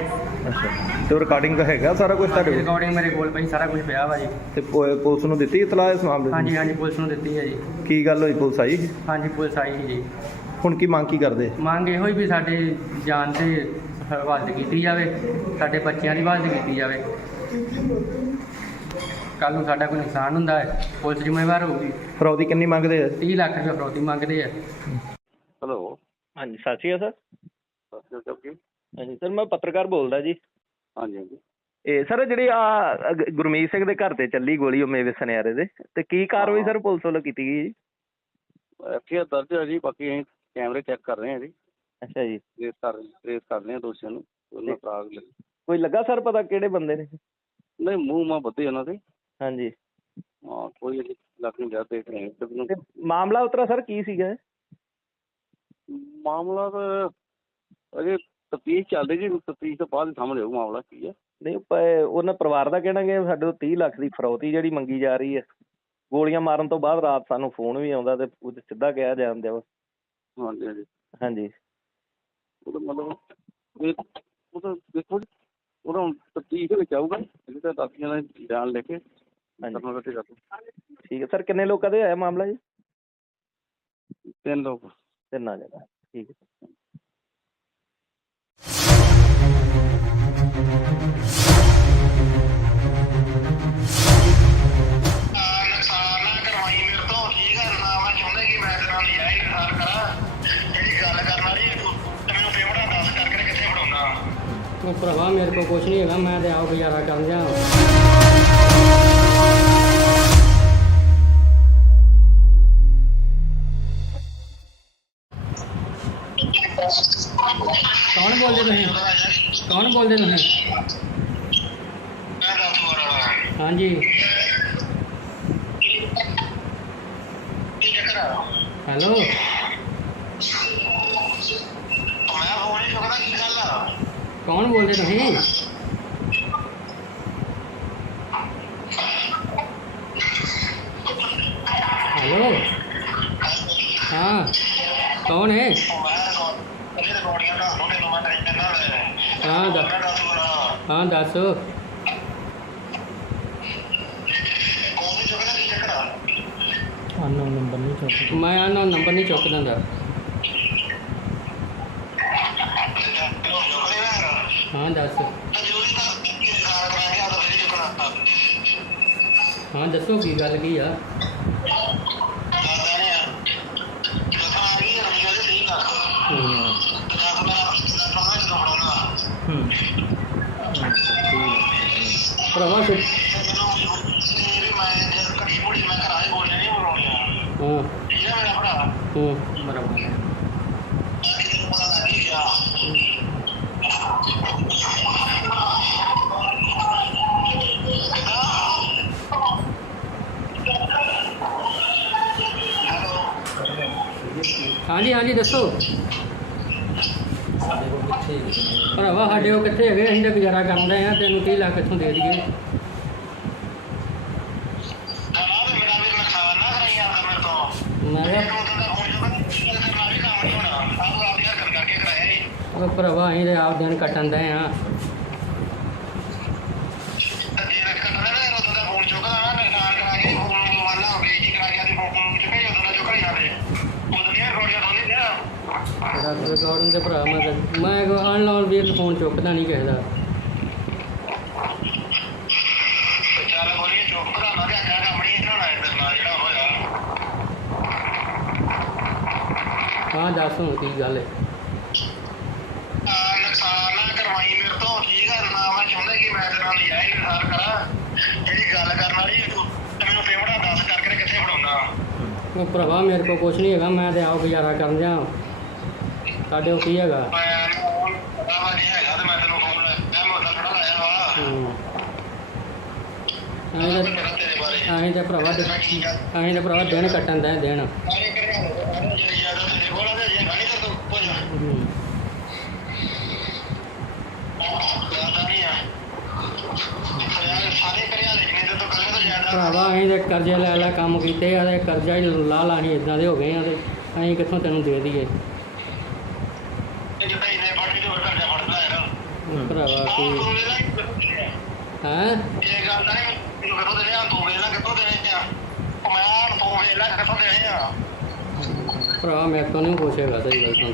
ਅੱਛਾ, ਤੇ ਰਿਕਾਰਡਿੰਗ ਹੈਗਾ ਸਾਰਾ ਕੁਝ ਤੁਹਾਡੇ ਕੋਲ? ਰਿਕਾਰਡਿੰਗ ਮੇਰੇ ਕੋਲ ਪਈ, ਸਾਰਾ ਕੁਝ ਪਿਆ ਵਾ ਜੀ। ਤੇ ਪੁਲਿਸ ਨੂੰ ਦਿੱਤੀ ਇਤਲਾਹ ਇਸ ਮਾਮਲੇ ਦੀ? ਹਾਂਜੀ ਹਾਂਜੀ, ਪੁਲਿਸ ਨੂੰ ਦਿੱਤੀ ਹੈ ਜੀ। ਕੀ ਗੱਲ ਹੋਈ, ਪੁਲਿਸ ਆਈ? ਹਾਂਜੀ, ਪੁਲਿਸ ਆਈ ਸੀ ਜੀ। ਹੁਣ ਕੀ ਮੰਗ ਕੀ ਕਰਦੇ? ਮੰਗ ਇਹੋ ਹੀ ਵੀ ਸਾਡੇ ਜਾਨ ਤੇ ਹਿਫਾਜ਼ਤ ਕੀਤੀ ਜਾਵੇ, ਸਾਡੇ ਬੱਚਿਆਂ ਦੀ ਹਿਫਾਜ਼ਤ ਕੀਤੀ ਜਾਵੇ। ਕੱਲ ਨੂੰ ਸਾਡਾ ਕੋਈ ਨੁਕਸਾਨ ਹੁੰਦਾ ਹੈ, ਪੁਲਿਸ ਜ਼ਿੰਮੇਵਾਰ ਹੋਊਗੀ। ਫਰੌਦੀ ਕਿੰਨੀ ਮੰਗਦੇ ਆ? 30 ਲੱਖ ਰੁਪਏ ਫਰੌਤੀ ਮੰਗਦੇ ਆ। ਹੈਲੋ, ਹਾਂਜੀ, ਸਤਿ ਸ਼੍ਰੀ ਅਕਾਲ ਸਰ। ਸਤਿ ਸ਼੍ਰੀ ਅਕਾਲ। ਹਾਂਜੀ ਸਰ, ਮੈਂ ਪੱਤਰਕਾਰ ਬੋਲਦਾ ਜੀ। ਹਾਂਜੀ ਹਾਂਜੀ। ਇਹ ਸਰ ਜਿਹੜੀ ਗੁਰਮੀਤ ਸਿੰਘ ਦੇ ਘਰ ਤੇ ਚੱਲੀ ਗੋਲੀ ਉਹ ਮੇਵੇ ਸੁਨਿਆਰੇ ਦੇ, ਤੇ ਕੀ ਕਾਰਵਾਈ ਸਰ ਪੁਲਿਸ ਵੱਲੋਂ ਕੀਤੀ ਗਈ ਜੀ? ਐਫਆਈਆਰ ਦਰਜ ਹੈ ਜੀ, ਬਾਕੀ ਅਸੀਂ ਕੈਮਰੇ ਚੈੱਕ ਕਰ ਰਹੇ ਹਾਂ ਜੀ। ਅੱਛਾ ਜੀ। ਟ੍ਰੇਸ ਕਰ ਰਹੇ ਹਾਂ ਦੋਸ਼ੀਆਂ ਨੂੰ। ਉਹਨਾਂ ਫਰਾਗ ਕੋਈ ਲੱਗਾ ਸਰ ਪਤਾ ਕਿਹੜੇ ਬੰਦੇ ਨੇ? ਨਹੀਂ, ਮੂੰਹ ਮਾਂ ਬੱਧੇ ਉਹਨਾਂ ਦੇ। ਹਾਂਜੀ। ਹਾਂ, ਕੋਈ ਅਜੇ ਲੱਗ ਨਹੀਂ ਰਿਹਾ, ਦੇਖ ਰਹੇ ਹਾਂ। ਤੇ ਮਾਮਲਾ ਉਤਰਾ ਸਰ ਕੀ ਸੀਗਾ? ਮਾਮਲਾ ਤਾਂ ਅਜੇ ਤਫਤੀਸ਼ ਚੱਲ ਰਹੀ ਜੀ, ਤਫਤੀਸ਼ ਤੋਂ ਬਾਅਦ ਸਾਹਮਣੇ ਆਊ ਮਾਮਲਾ ਕੀ ਹੈ। ਨਹੀਂ, ਉਹਨਾਂ ਪਰਿਵਾਰ ਦਾ ਕਹਿਣਾ ਕਿ ਸਾਡੇ ਤੋਂ 30 ਲੱਖ ਦੀ ਫਰੌਤੀ ਜਿਹੜੀ ਮੰਗੀ ਜਾ ਰਹੀ ਹੈ। ਗੋਲੀਆਂ ਮਾਰਨ ਤੋਂ ਬਾਅਦ ਰਾਤ ਸਾਨੂੰ ਫੋਨ ਵੀ ਆਉਂਦਾ ਤੇ ਉਹ ਸਿੱਧਾ ਕਿਹਾ ਜਾਂਦੇ ਵਾ। ਹਾਂਜੀ ਹਾਂਜੀ। ਹਾਂਜੀ। ਉਹਦਾ ਮਤਲਬ ਉਹ ਤਾਂ ਦੇਖੋ ਜੀ, ਉਹਦਾ ਹੁਣ ਤਫਤੀਸ਼ ਦੇ ਵਿੱਚ ਆਊਗਾ। ਇਹ ਤਾਂ ਦਾਖੀਆਂ ਦਾ ਬਿਆਨ ਲੈ ਕੇ ਕਰਨਾ ਠੀਕ ਹੈ ਸਰ। ਕਿੰਨੇ ਲੋਕਾਂ ਦੇ ਹੋਇਆ ਮਾਮਲਾ ਜੀ? 3 ਲੋਕ। 3 ਜਗ੍ਹਾ। ਠੀਕ ਹੈ। ਨੁਕਸਾਨ ਨਾ ਕਰਵਾਈ ਮੇਰੇ ਤੋਂ, ਠੀਕ ਹੈ ਨਾ। ਮੈਂ ਚਾਹੁੰਦਾ ਕਿ ਮੈਂ ਤੇਰੇ ਨਾਲ ਲਿਆ ਹੀ ਨੁਕਸਾਨ ਕਰਾਂ। ਜਿਹੜੀ ਗੱਲ ਕਰਨ ਵਾਲੀ ਤੇ ਮੈਨੂੰ ਪੇਮੈਂਟ ਦੱਸ ਕਰਕੇ ਕਿੱਥੇ ਫੜਾਉਣਾ। ਉਹ ਭਰਾਵਾ ਮੇਰੇ ਕੋਲ ਕੁਛ ਨਹੀਂ ਹੈਗਾ, ਮੈਂ ਤੇ ਆਪ ਗੁਜ਼ਾਰਾ ਕਰਨ ਜਾ। ਕੌਣ ਬੋਲਦੇ ਤੁਸੀਂ? ਕੌਣ ਬੋਲਦੇ ਤੁਸੀਂ? ਮੈਂ ਦੱਸ ਵਾਰ ਹਾਂਜੀ। ਕੀ ਚੱਕਰ ਆ? ਹੈਲੋ। ਮੈਂ ਫੋਨ ਹੀ ਚੁੱਕਦਾ, ਕੀ ਗੱਲ ਆ? ਕੌਣ ਬੋਲਦੇ ਤੁਸੀਂ? ਹੈਲੋ। ਹਾਂ, ਕੌਣ ਹੈ? ਰਿਕਾਰਡਿੰਗਾਂ ਦਾ ਤੁਹਾਡੇ ਨੂੰ ਮੈਂ ਟੈਨਸ਼ਨ ਨਾ ਲੈ। ਹਾਂ ਮੈਂ ਦੱਸ ਵਾਰ ਹਾਂ ਦੱਸ। ਫੋਨ ਹੀ ਚੁੱਕਦਾ, ਕੀ ਚੱਕਰ ਆ? ਅਨਨੋਨ ਨੰਬਰ ਨਹੀਂ ਚੁੱਕਦਾ। ਮੈਂ ਅਨਨੋਨ ਨੰਬਰ ਨਹੀਂ ਚੁੱਕਦਾ ਹੁੰਦਾ। ਹਾਂ ਦੱਸ। ਹਾਂ ਦੱਸੋ ਕੀ ਗੱਲ ਕੀ ਆ? ਭਰਾਵਾ ਹਾਂ। ਬਰਾਬਰ। ਹਾਂਜੀ ਹਾਂਜੀ ਦੱਸੋ। ਭਰਾਵਾ ਸਾਡੇ ਉਹ ਕਿੱਥੇ ਹੈਗੇ? ਅਸੀਂ ਤਾਂ ਗੁਜ਼ਾਰਾ ਕਰਨ ਰਹੇ ਹਾਂ, ਤੈਨੂੰ 30 ਲੱਖ ਇੱਥੋਂ ਦੇ ਦਈਏ। ਮੈਂ ਕਿਹਾ ਉਹ ਭਰਾਵਾ ਅਸੀਂ ਤਾਂ ਆਪ ਦਿਨ ਕੱਟਣ ਦੇ ਹਾਂ। ਰਿਕਾਰਡਿੰਗ ਦੇ ਭਰਾ ਮੈਂ ਅਨਲਾਉਨ ਵੀਰ ਫੋਨ ਚੁੱਕਦਾ ਨਹੀਂ ਕਿਸੇ ਦਾ। ਚੱਲ ਬੋਲੀਏ ਚੁੱਪ ਦਾ ਨਾ, ਕੰਮ ਨਹੀਂ ਹੋਣਾ ਇਹਦੇ ਨਾਲ ਜਿਹੜਾ ਹੋਇਆ। ਹਾਂ ਦੱਸ ਹੁਣ ਕੀ ਗੱਲ ਹੈ। ਨੁਕਸਾਨ ਨਾ ਕਰਵਾਈ ਮੇਰੇ ਤੋਂ, ਠੀਕ ਆ ਨਾ? ਮੈਂ ਚਾਹੁੰਦਾ ਕਿ ਮੈਂ ਤੇਰਾ ਨਜਾਇਜ਼ ਨੁਕਸਾਨ ਕਰਾਂ। ਜਿਹੜੀ ਗੱਲ ਕਰਨ ਵਾਲੀ ਤੂੰ ਤੇ ਮੈਨੂੰ ਪੇਮੈਂਟ ਦੱਸ ਕਰਕੇ ਕਿੱਥੇ ਫੜਾਉਣਾ? ਉਹ ਭਰਾਵਾ ਮੇਰੇ ਕੋਲ ਕੁਛ ਨਹੀਂ ਹੈਗਾ, ਮੈਂ ਤੇ ਆਪ ਗੁਜ਼ਾਰਾ ਕਰਨ ਜਾ। ਸਾਡੇ ਕੋਲ ਕੀ ਹੈਗਾ? ਮੈਂ ਪਤਾ ਵਾ ਨਹੀਂ ਹੈਗਾ ਤੇ ਮੈਂ ਤੈਨੂੰ ਫੋਨ ਮੈਂ ਮੋਟਾ ਖੜਾ ਲਾਇਆ ਵਾ। ਤੇਰੇ ਬਾਰੇ ਅਸੀਂ ਤੇ ਭਰਾਵਾ ਦਿਨ ਕੱਟਣ ਦਾ ਦਿਨ। ਸਾਰੇ ਘਰਿਆਲੇ ਦੇ ਬਾਰੇ ਜਿਹੜੀ ਜ਼ਿਆਦਾ ਤੇਰੇ ਕੋਲ ਆ ਤੇ ਜੇ ਨਹੀਂ ਤੇ ਤੂੰ ਕੁਝ ਜ਼ਿਆਦਾ ਨਹੀਂ ਆ। ਸਾਰੇ ਘਰਿਆਲੇ ਜਿੰਨੇ ਤੇ ਤੂੰ ਕੱਲੇ ਤੋਂ ਜ਼ਿਆਦਾ ਭਰਾਵਾ ਅਸੀਂ ਤੇ ਕਰਜ਼ੇ ਲੈ ਕੰਮ ਕੀਤੇ ਆ ਤੇ ਕਰਜ਼ਾ ਹੀ ਲਾ ਅਸੀਂ ਇਦਾਂ ਦੇ ਹੋ ਗਏ ਆ ਤੇ ਅਸੀਂ ਕਿੱਥੋਂ ਤੈਨੂੰ ਦੇ ਦਈਏ? ਜਿੱਦਾਂ ਇਹਨੇ ਫੜ ਕੇ ਹੋਰ ਕਰਜ਼ਾ ਫੜਦਾ ਯਾਰ। ਭਰਾਵਾ ਕੀ ਹੈਂ? ਇਹ ਗੱਲ ਨਹੀਂ ਮੈਨੂੰ ਕਿੱਥੋਂ ਦੇਣੇ ਆ? ਤੂੰ ਵੇਖ ਲੈ ਕਿੱਥੋਂ ਦੇਣੇ ਆ? ਮੈਂ ਤੂੰ ਵੇਖ ਲੈ ਕਿੱਥੋਂ ਦੇਣੇ ਆ? ਭਰਾ ਮੇਰੇ ਤੋਂ ਨਹੀਂ ਕੁਛ ਹੈਗਾ, ਸਹੀ ਗੱਲ ਸੁਣ।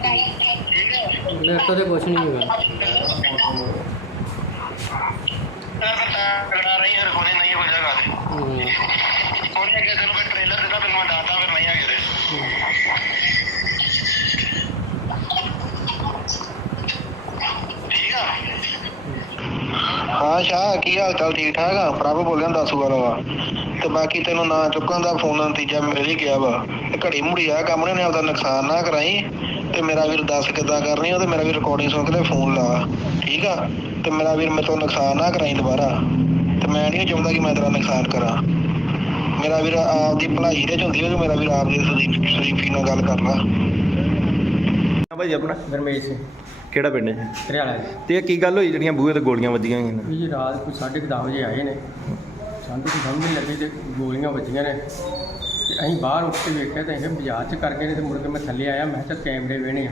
ਮੇਰੇ ਤੋਂ ਤੇ ਕੁਛ ਨਹੀਂ ਹੈਗਾ। ਕਰਨਾ ਰਹੀ ਹਰ ਕੋਨੇ ਨਹੀਂ ਹੋ ਜਾਏਗਾ ਤੇ ਉਹਨੇ ਅੱਗੇ ਤੈਨੂੰ ਮੈਂ ਟ੍ਰੇਲਰ ਦਿੱਤਾ, ਤੈਨੂੰ ਮੈਂ ਦੱਸਦਾ ਫਿਰ ਨਹੀਂ ਹੈਗੇ ਠੀਕ ਆ। ਹਾਂ ਸ਼ਾਹ, ਕੀ ਹਾਲ ਚਾਲ? ਠੀਕ ਠਾਕ ਆ? ਪ੍ਰਭ ਬੋਲਿਆ ਦੱਸੂ ਵਾਲਾ ਵਾ। ਤੇ ਬਾਕੀ ਤੈਨੂੰ ਨਾ ਚੁੱਕਣ ਦਾ ਫੋਨ ਨਤੀਜਾ ਮਿਲ ਹੀ ਗਿਆ ਵਾ। ਤੇ ਘੜੀ ਮੁੜੀ ਆ ਕੰਮ ਨੇ ਆਪਦਾ ਨੁਕਸਾਨ ਨਾ ਕਰਾਈ। ਤੇ ਮੇਰਾ ਵੀਰ ਦੱਸ ਕਿੱਦਾਂ ਕਰਨੀ ਉਹ, ਤੇ ਮੇਰਾ ਵੀਰ ਰਿਕਾਰਡਿੰਗ ਸੁਣ ਕੇ ਤੇ ਫੋਨ ਲਾ, ਠੀਕ ਆ? ਤੇ ਮੇਰਾ ਵੀਰ ਮੇਰੇ ਤੋਂ ਨੁਕਸਾਨ ਨਾ ਕਰਾਈ ਦੁਬਾਰਾ। ਤੇ ਮੈਂ ਨਹੀਂ ਚਾਹੁੰਦਾ ਕਿ ਮੈਂ ਤੇਰਾ ਨੁਕਸਾਨ ਕਰਾਂ। ਮੇਰਾ ਵੀਰ ਆਪਦੀ ਭਲਾਈ ਦੇ ਚ ਹੁੰਦੀ ਹੈ, ਮੇਰਾ ਵੀਰ ਆਪਦੀ ਸ਼ਰੀਫੀ ਨਾਲ ਗੱਲ ਕਰ ਲਾ। ਭਾਈ ਆਪਣਾ ਗਰਮੇਸ਼ ਸਿੰਘ, ਕਿਹੜਾ ਪਿੰਡ ਹੈ ਹਰਿਆਣਾ। ਤੇ ਇਹ ਕੀ ਗੱਲ ਹੋਈ ਜਿਹੜੀਆਂ ਬੂਹੇ ਤੇ ਗੋਲੀਆਂ ਵੱਜੀਆਂ ਹੋਈਆਂ ਨੇ? ਜੀ ਰਾਤ ਕੋਈ 10:30 ਵਜੇ ਆਏ ਨੇ, ਸਾਨੂੰ ਤਾਂ ਸਮਝ ਨਹੀਂ ਲੱਗੀ ਤੇ ਗੋਲੀਆਂ ਵੱਜੀਆਂ ਨੇ। ਤੇ ਅਸੀਂ ਬਾਹਰ ਉੱਠ ਕੇ ਵੇਖਿਆ ਤਾਂ ਇਹ ਬਾਜ਼ਾਰ 'ਚ ਕਰ ਗਏ ਨੇ। ਤੇ ਮੁੜ ਕੇ ਮੈਂ ਥੱਲੇ ਆਇਆ, ਮੈਂ ਕਿਹਾ ਕੈਮਰੇ ਵੇਣੇ ਆ।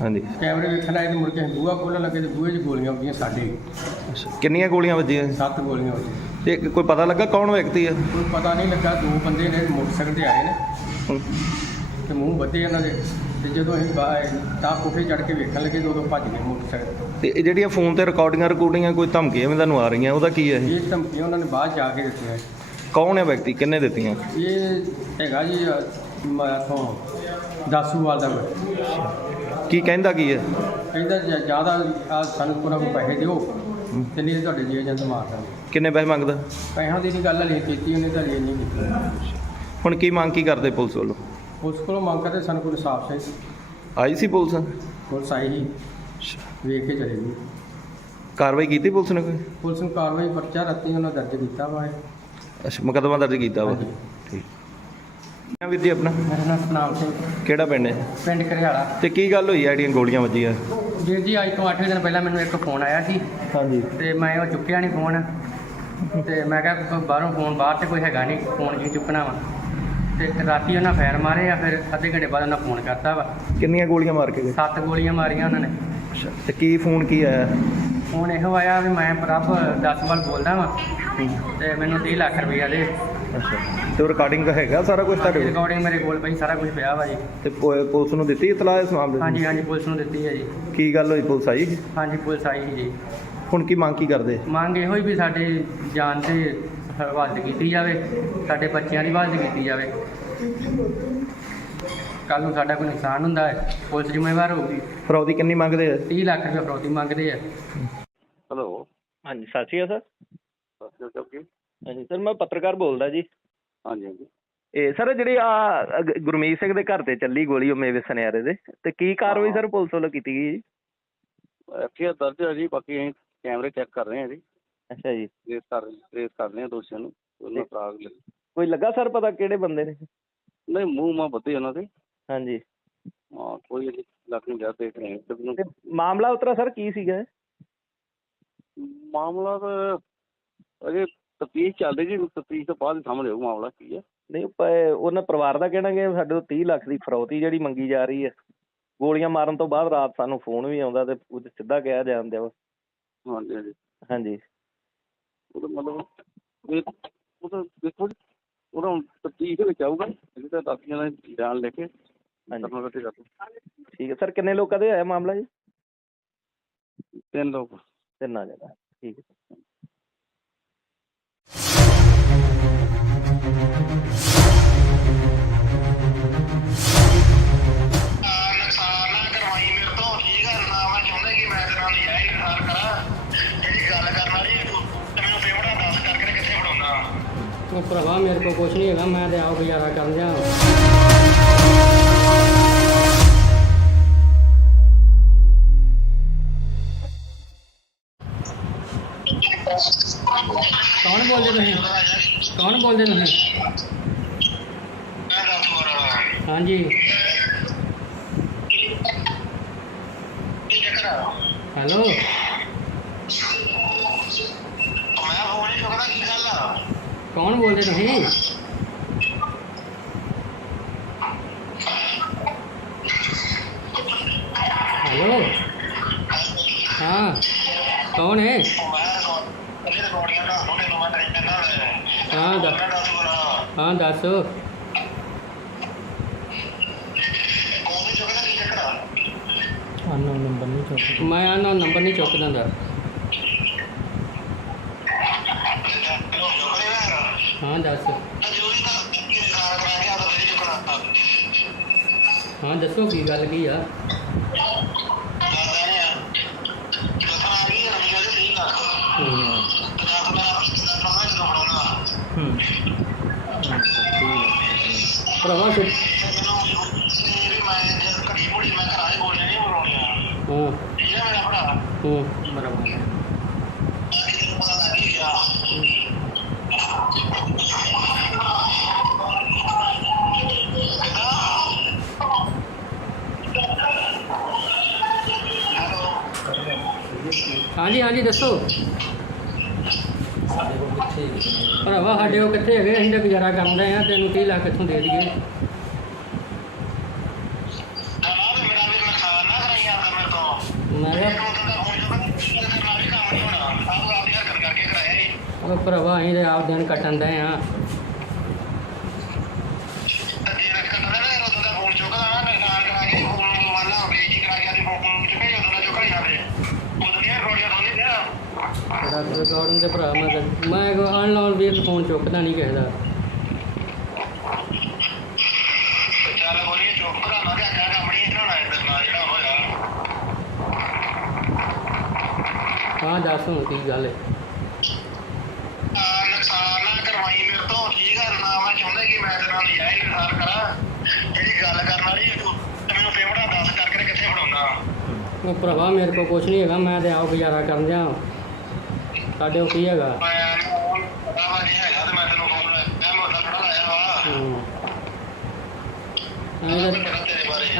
ਹਾਂਜੀ। ਕੈਮਰੇ ਵੇਖਣ ਆਏ ਤੇ ਮੁੜ ਕੇ ਅਸੀਂ ਬੂਹਾ ਖੋਲ੍ਹਣ ਲੱਗੇ ਤੇ ਬੂਹੇ 'ਚ ਗੋਲੀਆਂ ਵੱਜੀਆਂ ਸਾਡੇ। ਅੱਛਾ, ਕਿੰਨੀਆਂ ਗੋਲੀਆਂ ਵੱਜੀਆਂ? 7 ਗੋਲੀਆਂ ਵੱਜੀਆਂ। ਤੇ ਕੋਈ ਪਤਾ ਲੱਗਾ ਕੌਣ ਵਿਅਕਤੀ ਹੈ? ਕੋਈ ਪਤਾ ਨਹੀਂ ਲੱਗਾ। 2 ਬੰਦੇ ਨੇ ਮੋਟਰਸਾਈਕਲ 'ਤੇ ਆਏ ਨੇ ਤੇ ਮੂੰਹ ਬੱਧੇ ਉਹਨਾਂ ਦੇ। ਤੇ ਜਦੋਂ ਅਸੀਂ ਤਾਂ ਕੋਠੇ ਚੜ੍ਹ ਕੇ ਵੇਖਣ ਲੱਗੇ ਤੇ ਉਦੋਂ ਭੱਜ ਗਏ ਮੋਟਰਸਾਈਕਲ। ਤੇ ਇਹ ਜਿਹੜੀਆਂ ਫੋਨ ਤੇ ਰਿਕਾਰਡਿੰਗਾਂ ਕੋਈ ਧਮਕੀਆਂ ਵੀ ਤੁਹਾਨੂੰ ਆ ਰਹੀਆਂ, ਉਹਦਾ ਕੀ ਹੈ? ਇਹ ਧਮਕੀਆਂ ਉਹਨਾਂ ਨੇ ਬਾਅਦ ਜਾ ਕੇ ਦਿੱਤੀਆਂ। ਕੌਣ ਹੈ ਵਿਅਕਤੀ, ਕਿੰਨੇ ਦਿੱਤੀਆਂ? ਇਹ ਹੈਗਾ ਜੀ ਇੱਥੋਂ ਦਾਸੂਵਾਲ ਦਾ ਵਾ। ਕੀ ਕਹਿੰਦਾ ਕੀ ਹੈ? ਕਹਿੰਦਾ ਜ਼ਿਆਦਾ ਸਾਨੂੰ ਕੋਈ ਪੈਸੇ ਦਿਓ ਤੇ ਨਹੀਂ ਤੁਹਾਡੇ ਜੀ ਏਜੰਟ ਮਾਰ ਦਾਂਗੇ। ਕਿੰਨੇ ਪੈਸੇ ਮੰਗਦਾ? ਪੈਸਿਆਂ ਦੀ ਨਹੀਂ ਗੱਲ ਹਲੇ ਕੀਤੀ ਉਹਨੇ, ਤਾਂ ਹਲੇ ਨਹੀਂ ਕੀਤੀ। ਹੁਣ ਕੀ ਮੰਗ ਕੀ ਕਰਦੇ ਪੁਲਿਸ ਵੱਲੋਂ? ਉਸ ਕੋਲੋਂ ਮੰਗ ਕਰਦੇ ਸਾਨੂੰ ਕੋਈ ਇਨਸਾਫ ਚਾਹੀਦਾ। ਆਈ ਸੀ ਪੁਲਿਸ? ਪੁਲਿਸ ਆਈ ਸੀ, ਵੇਖ ਕੇ ਚਲੇ ਗਈ। ਕਾਰਵਾਈ ਕੀਤੀ ਪੁਲਿਸ ਨੇ ਕੋਈ? ਪੁਲਿਸ ਨੂੰ ਕਾਰਵਾਈ ਪਰਚਾ ਰਾਤੀ ਉਹਨਾਂ ਦਰਜ ਕੀਤਾ ਵਾ। ਅੱਛਾ, ਮੁਕੱਦਮਾ ਦਰਜ ਕੀਤਾ ਵਾ। ਹਾਂਜੀ। ਠੀਕ। ਵੀਰ ਜੀ ਆਪਣਾ ਮੇਰਾ ਨਾਮ ਸਤਨਾਮ ਸਿੰਘ, ਕਿਹੜਾ ਪਿੰਡ ਹੈ? ਪਿੰਡ ਘਰਿਆਲਾ। ਤੇ ਕੀ ਗੱਲ ਹੋਈ ਆ ਜਿਹੜੀਆਂ ਗੋਲੀਆਂ ਵੱਜੀਆਂ? ਵੀਰ ਜੀ ਅੱਜ ਤੋਂ 8 ਦਿਨ ਪਹਿਲਾਂ ਮੈਨੂੰ ਇੱਕ ਫੋਨ ਆਇਆ ਸੀ ਹਾਂਜੀ। ਤੇ ਮੈਂ ਉਹ ਚੁੱਕਿਆ ਨਹੀਂ ਫੋਨ। ਤੇ ਮੈਂ ਕਿਹਾ ਬਾਹਰੋਂ ਫੋਨ, ਬਾਹਰ 'ਤੇ ਕੋਈ ਹੈਗਾ ਨਹੀਂ, ਫੋਨ ਕੀ ਚੁੱਕਣਾ ਵਾ। ਤੇ ਰਾਤੀ ਉਹਨਾਂ ਫਾਇਰ ਮਾਰੇ ਆ, ਫਿਰ ਅੱਧੇ ਘੰਟੇ ਬਾਅਦ ਉਹਨਾਂ ਫੋਨ ਕਰਤਾ ਵਾ। ਕਿੰਨੀਆਂ ਗੋਲੀਆਂ ਮਾਰ ਕੇ ਗਏ? 7 ਗੋਲੀਆਂ ਮਾਰੀਆਂ ਉਹਨਾਂ ਨੇ। ਅੱਛਾ, ਤੇ ਕੀ ਫੋਨ ਕੀ ਆਇਆ? ਫੋਨ ਇਹੋ ਆਇਆ ਵੀ ਮੈਂ ਪ੍ਰਭ ਦਾਸੂਵਾਲ ਬੋਲਦਾ ਵਾਂ ਤੇ ਮੈਨੂੰ 30 ਲੱਖ ਰੁਪਈਆ ਦੇ। ਅੱਛਾ, ਤੇ ਉਹ ਰਿਕਾਰਡਿੰਗ ਹੈਗਾ ਸਾਰਾ ਕੁਝ ਤੁਹਾਡੇ ਕੋਲ? ਰਿਕਾਰਡਿੰਗ ਮੇਰੇ ਕੋਲ ਪਈ, ਸਾਰਾ ਕੁਝ ਪਿਆ ਵਾ ਜੀ। ਤੇ ਪੁਲਿਸ ਨੂੰ ਦਿੱਤੀ ਇਤਲਾਹ ਇਸ ਮਾਮਲੇ ਦੀ? ਹਾਂਜੀ ਹਾਂਜੀ, ਪੁਲਿਸ ਨੂੰ ਦਿੱਤੀ ਹੈ ਜੀ। ਕੀ ਗੱਲ ਹੋਈ, ਪੁਲਿਸ ਆਈ? ਹਾਂਜੀ, ਪੁਲਿਸ ਆਈ ਸੀ ਜੀ। ਹੁਣ ਕੀ ਮੰਗ ਕੀ ਕਰਦੇ? ਮੰਗ ਇਹੋ ਹੀ ਵੀ ਸਾਡੇ ਜਾਨ ਤੇ ਹਿਫਾਜ਼ਤ ਕੀਤੀ ਜਾਵੇ, ਸਾਡੇ ਬੱਚਿਆਂ ਦੀ ਹਿਫਾਜ਼ਤ ਕੀਤੀ ਜਾਵੇ। ਕੱਲ ਨੂੰ ਸਾਡਾ ਕੋਈ ਨੁਕਸਾਨ ਹੁੰਦਾ ਹੈ, ਪੁਲਿਸ ਜ਼ਿੰਮੇਵਾਰ ਹੋਊਗੀ। ਫਰੌਦੀ ਕਿੰਨੀ ਮੰਗਦੇ ਆ? 30 ਲੱਖ ਰੁਪਏ ਫਰੌਤੀ ਮੰਗਦੇ ਆ। ਹੈਲੋ। ਹਾਂਜੀ, ਸਤਿ ਸ਼੍ਰੀ ਅਕਾਲ ਸਰ। ਸਤਿ ਸ਼੍ਰੀ ਅਕਾਲ। ਹਾਂਜੀ ਸਰ, ਮੈਂ ਪੱਤਰਕਾਰ ਬੋਲਦਾ ਜੀ। ਹਾਂਜੀ ਹਾਂਜੀ। ਇਹ ਸਰ ਜਿਹੜੀ ਗੁਰਮੀਤ ਸਿੰਘ ਦੇ ਘਰ ਤੇ ਚੱਲੀ ਗੋਲੀ ਉਹ ਮੇਵੇ ਸੁਨਿਆਰੇ ਦੇ, ਤੇ ਕੀ ਕਾਰਵਾਈ ਸਰ ਪੁਲਿਸ ਵੱਲੋਂ ਕੀਤੀ ਗਈ ਜੀ? ਐਫਆਈਆਰ ਦਰਜ ਹੈ ਜੀ, ਬਾਕੀ ਅਸੀਂ ਕੈਮਰੇ ਚੈੱਕ ਕਰ ਰਹੇ ਹਾਂ ਜੀ। ਅੱਛਾ ਜੀ। ਟ੍ਰੇਸ ਕਰ ਰਹੇ ਹਾਂ ਦੋਸ਼ੀਆਂ ਨੂੰ। ਉਹਨਾਂ ਫਰਾਗ ਕੋਈ ਲੱਗਾ ਸਰ ਪਤਾ ਕਿਹੜੇ ਬੰਦੇ ਨੇ? ਨਹੀਂ, ਮੂੰਹ ਮਾਂ ਬੱਧੇ ਉਹਨਾਂ ਦੇ। ਹਾਂਜੀ। ਹਾਂ, ਕੋਈ ਲੱਗ ਨਹੀਂ ਜਾ ਦੇਖ ਰਹੇ ਹਾਂ। ਤੇ ਮਾਮਲਾ ਉਤਰਾ ਸਰ ਕੀ ਸੀਗਾ? ਮਾਮਲਾ ਤਾਂ ਅਜੇ ਤਫਤੀਸ਼ ਚੱਲ ਰਹੀ ਜੀ, ਤਫਤੀਸ਼ ਤੋਂ ਬਾਅਦ ਸਾਹਮਣੇ ਆਊ ਮਾਮਲਾ ਕੀ ਹੈ। ਨਹੀਂ, ਉਹਨਾਂ ਪਰਿਵਾਰ ਦਾ ਕਹਿਣਾ ਕਿ ਸਾਡੇ ਤੋਂ 30 ਲੱਖ ਦੀ ਫਰੌਤੀ ਜਿਹੜੀ ਮੰਗੀ ਜਾ ਰਹੀ ਹੈ। ਗੋਲੀਆਂ ਮਾਰਨ ਤੋਂ ਬਾਅਦ ਰਾਤ ਸਾਨੂੰ ਫੋਨ ਵੀ ਆਉਂਦਾ ਤੇ ਉਹ ਸਿੱਧਾ ਕਿਹਾ ਜਾਂਦੇ ਵਾ। ਹਾਂਜੀ ਹਾਂਜੀ ਹਾਂਜੀ। ਉਹਦਾ ਮਤਲਬ ਉਹ ਤਾਂ ਦੇਖੋ ਜੀ, ਉਹਦਾ ਹੁਣ ਤਫਤੀਸ਼ ਦੇ ਵਿੱਚ ਆਊਗਾ। ਇਹ ਤਾਂ ਦਾਖੀਆਂ ਦਾ ਬਿਆਨ ਲੈ ਕੇ ਠੀਕ ਹੈ ਸਰ। ਕਿੰਨੇ ਲੋਕਾਂ ਦੇ ਹੋਇਆ ਮਾਮਲਾ ਜੀ? 3 ਲੋਕ। 3 ਆ ਜਾਣਾ। ਠੀਕ ਹੈ। ਕੋਲ ਕੁਛ ਨਹੀਂ ਹੈਗਾ, ਮੈਂ ਤੇ ਆਪ ਗੁਜ਼ਾਰਾ ਕਰਨ ਦਿਆਂ। ਕੌਣ ਬੋਲਦੇ ਤੁਸੀਂ? ਕੌਣ ਬੋਲਦੇ ਤੁਸੀਂ? ਹਾਂਜੀ ਹੈਲੋ, ਕੌਣ ਬੋਲਦੇ ਤੁਸੀਂ? ਹੈਲੋ, ਹਾਂ ਕੌਣ ਹੈ? ਹਾਂ ਦੱਸ। ਅਨਨੋਨ ਨੰਬਰ ਨਹੀਂ ਚੁੱਕਦਾ। ਮੈਂ ਨੰਬਰ ਨਹੀਂ ਚੁੱਕਦਾ ਦਾ। ਹਾਂ ਦੱਸ। ਹਾਂ ਦੱਸੋ ਕੀ ਗੱਲ ਕੀ ਆ? ਭਰਾਵਾ ਹਾਂ ਬਰਾਬਰ। ਹਾਂਜੀ ਹਾਂਜੀ ਦੱਸੋ ਭਰਾਵਾ, ਸਾਡੇ ਉਹ ਕਿੱਥੇ ਹੈਗੇ? ਅਸੀਂ ਤਾਂ ਗੁਜ਼ਾਰਾ ਕਰਨ ਰਹੇ ਆ, ਤੈਨੂੰ 30 ਲੱਖ ਕਿੱਥੋਂ ਦੇ ਦਈਏ? ਮੈਂ ਕਿਹਾ ਉਹ ਭਰਾਵਾ ਅਸੀਂ ਤਾਂ ਆਪ ਦਿਨ ਕੱਟਣ ਦੇ ਆ। ਰਿਕਾਰਡਿੰਗ ਦੇ ਭਰਾ ਮੈਂ ਅਨਲਾਉਨ ਵੀ ਫੋਨ ਚੁੱਕਦਾ ਨਹੀਂ ਕਿਸੇ ਦਾ। ਹਾਂ ਦੱਸ ਹੁਣ ਕੀ ਗੱਲ ਹੈ? ਨੁਕਸਾਨ ਨਾ ਕਰਵਾਈ ਮੇਰੇ ਤੋਂ, ਠੀਕ ਆ ਨਾ? ਮੈਂ ਚਾਹੁੰਦਾ ਕਿ ਮੈਂ ਤੇਰੇ ਨਾਲ ਨਜਾਇਜ਼ ਨੁਕਸਾਨ ਕਰਾਂ। ਜਿਹੜੀ ਗੱਲ ਕਰਨ ਵਾਲੀ ਤੇ ਮੈਨੂੰ ਪੇਮੈਂਟਾਂ ਦੱਸ ਕਰਕੇ ਕਿੱਥੇ ਫੜਾਉਣਾ? ਉਹ ਭਰਾਵਾ ਮੇਰੇ ਕੋਲ ਕੁਛ ਨਹੀਂ ਹੈਗਾ, ਮੈਂ ਤੇ ਆਪ ਗੁਜ਼ਾਰਾ ਕਰਨ ਦਿਆਂ। ਸਾਡੇ ਉਹ ਕੀ ਹੈਗਾ?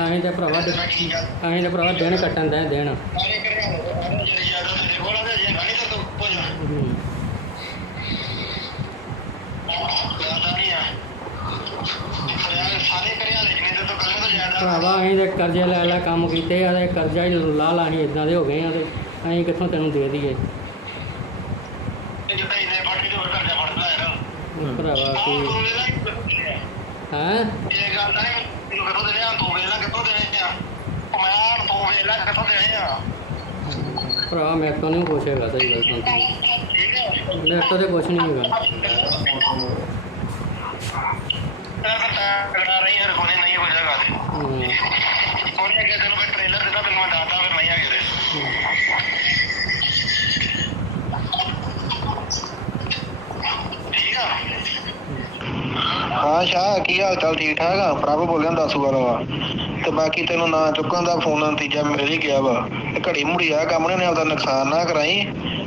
ਅਸੀਂ ਤਾਂ ਭਰਾਵਾ ਦਿਨ ਕੱਟਣ ਦੇ ਦਿਨ। ਭਰਾਵਾ ਅਸੀਂ ਤਾਂ ਕਰਜ਼ੇ ਲੈ ਲੈ ਕੰਮ ਕੀਤੇ ਆ, ਤੇ ਕਰਜ਼ਾ ਹੀ ਲਾ ਲਾ ਅਸੀਂ ਇੱਦਾਂ ਦੇ ਹੋ ਗਏ ਆ, ਤੇ ਅਸੀਂ ਕਿੱਥੋਂ ਤੈਨੂੰ ਦੇ ਦਈਏ? ਭਰਾਵਾ ਕੀ ਹੈਂ? ਭਰਾ ਮੇਰੇ ਤੋਂ ਨਹੀਂ ਕੁਛ ਹੈਗਾ, ਸਹੀ ਗੱਲ ਤਾਂ ਮੇਰੇ ਤੋਂ ਤਾਂ ਕੁਛ ਨਹੀਂ ਹੈਗਾ। ਹਾਂ ਸ਼ਾਹ, ਕੀ ਹਾਲ ਚਾਲ? ਠੀਕ ਠਾਕ ਆ? ਪ੍ਰਭ ਬੋਲਿਆ ਦਾਸੂਵਾਲ ਵਾ। ਤੇ ਬਾਕੀ ਤੈਨੂੰ ਨਾ ਚੁੱਕਣ ਦਾ ਫੋਨ ਨਤੀਜਾ ਮਿਲ ਹੀ ਗਿਆ ਵਾ। ਤੇ ਘੜੀ ਮੁੜੀ ਆ ਕੰਮ ਨੇ ਆਪਦਾ ਨੁਕਸਾਨ ਨਾ ਕਰਾਈ।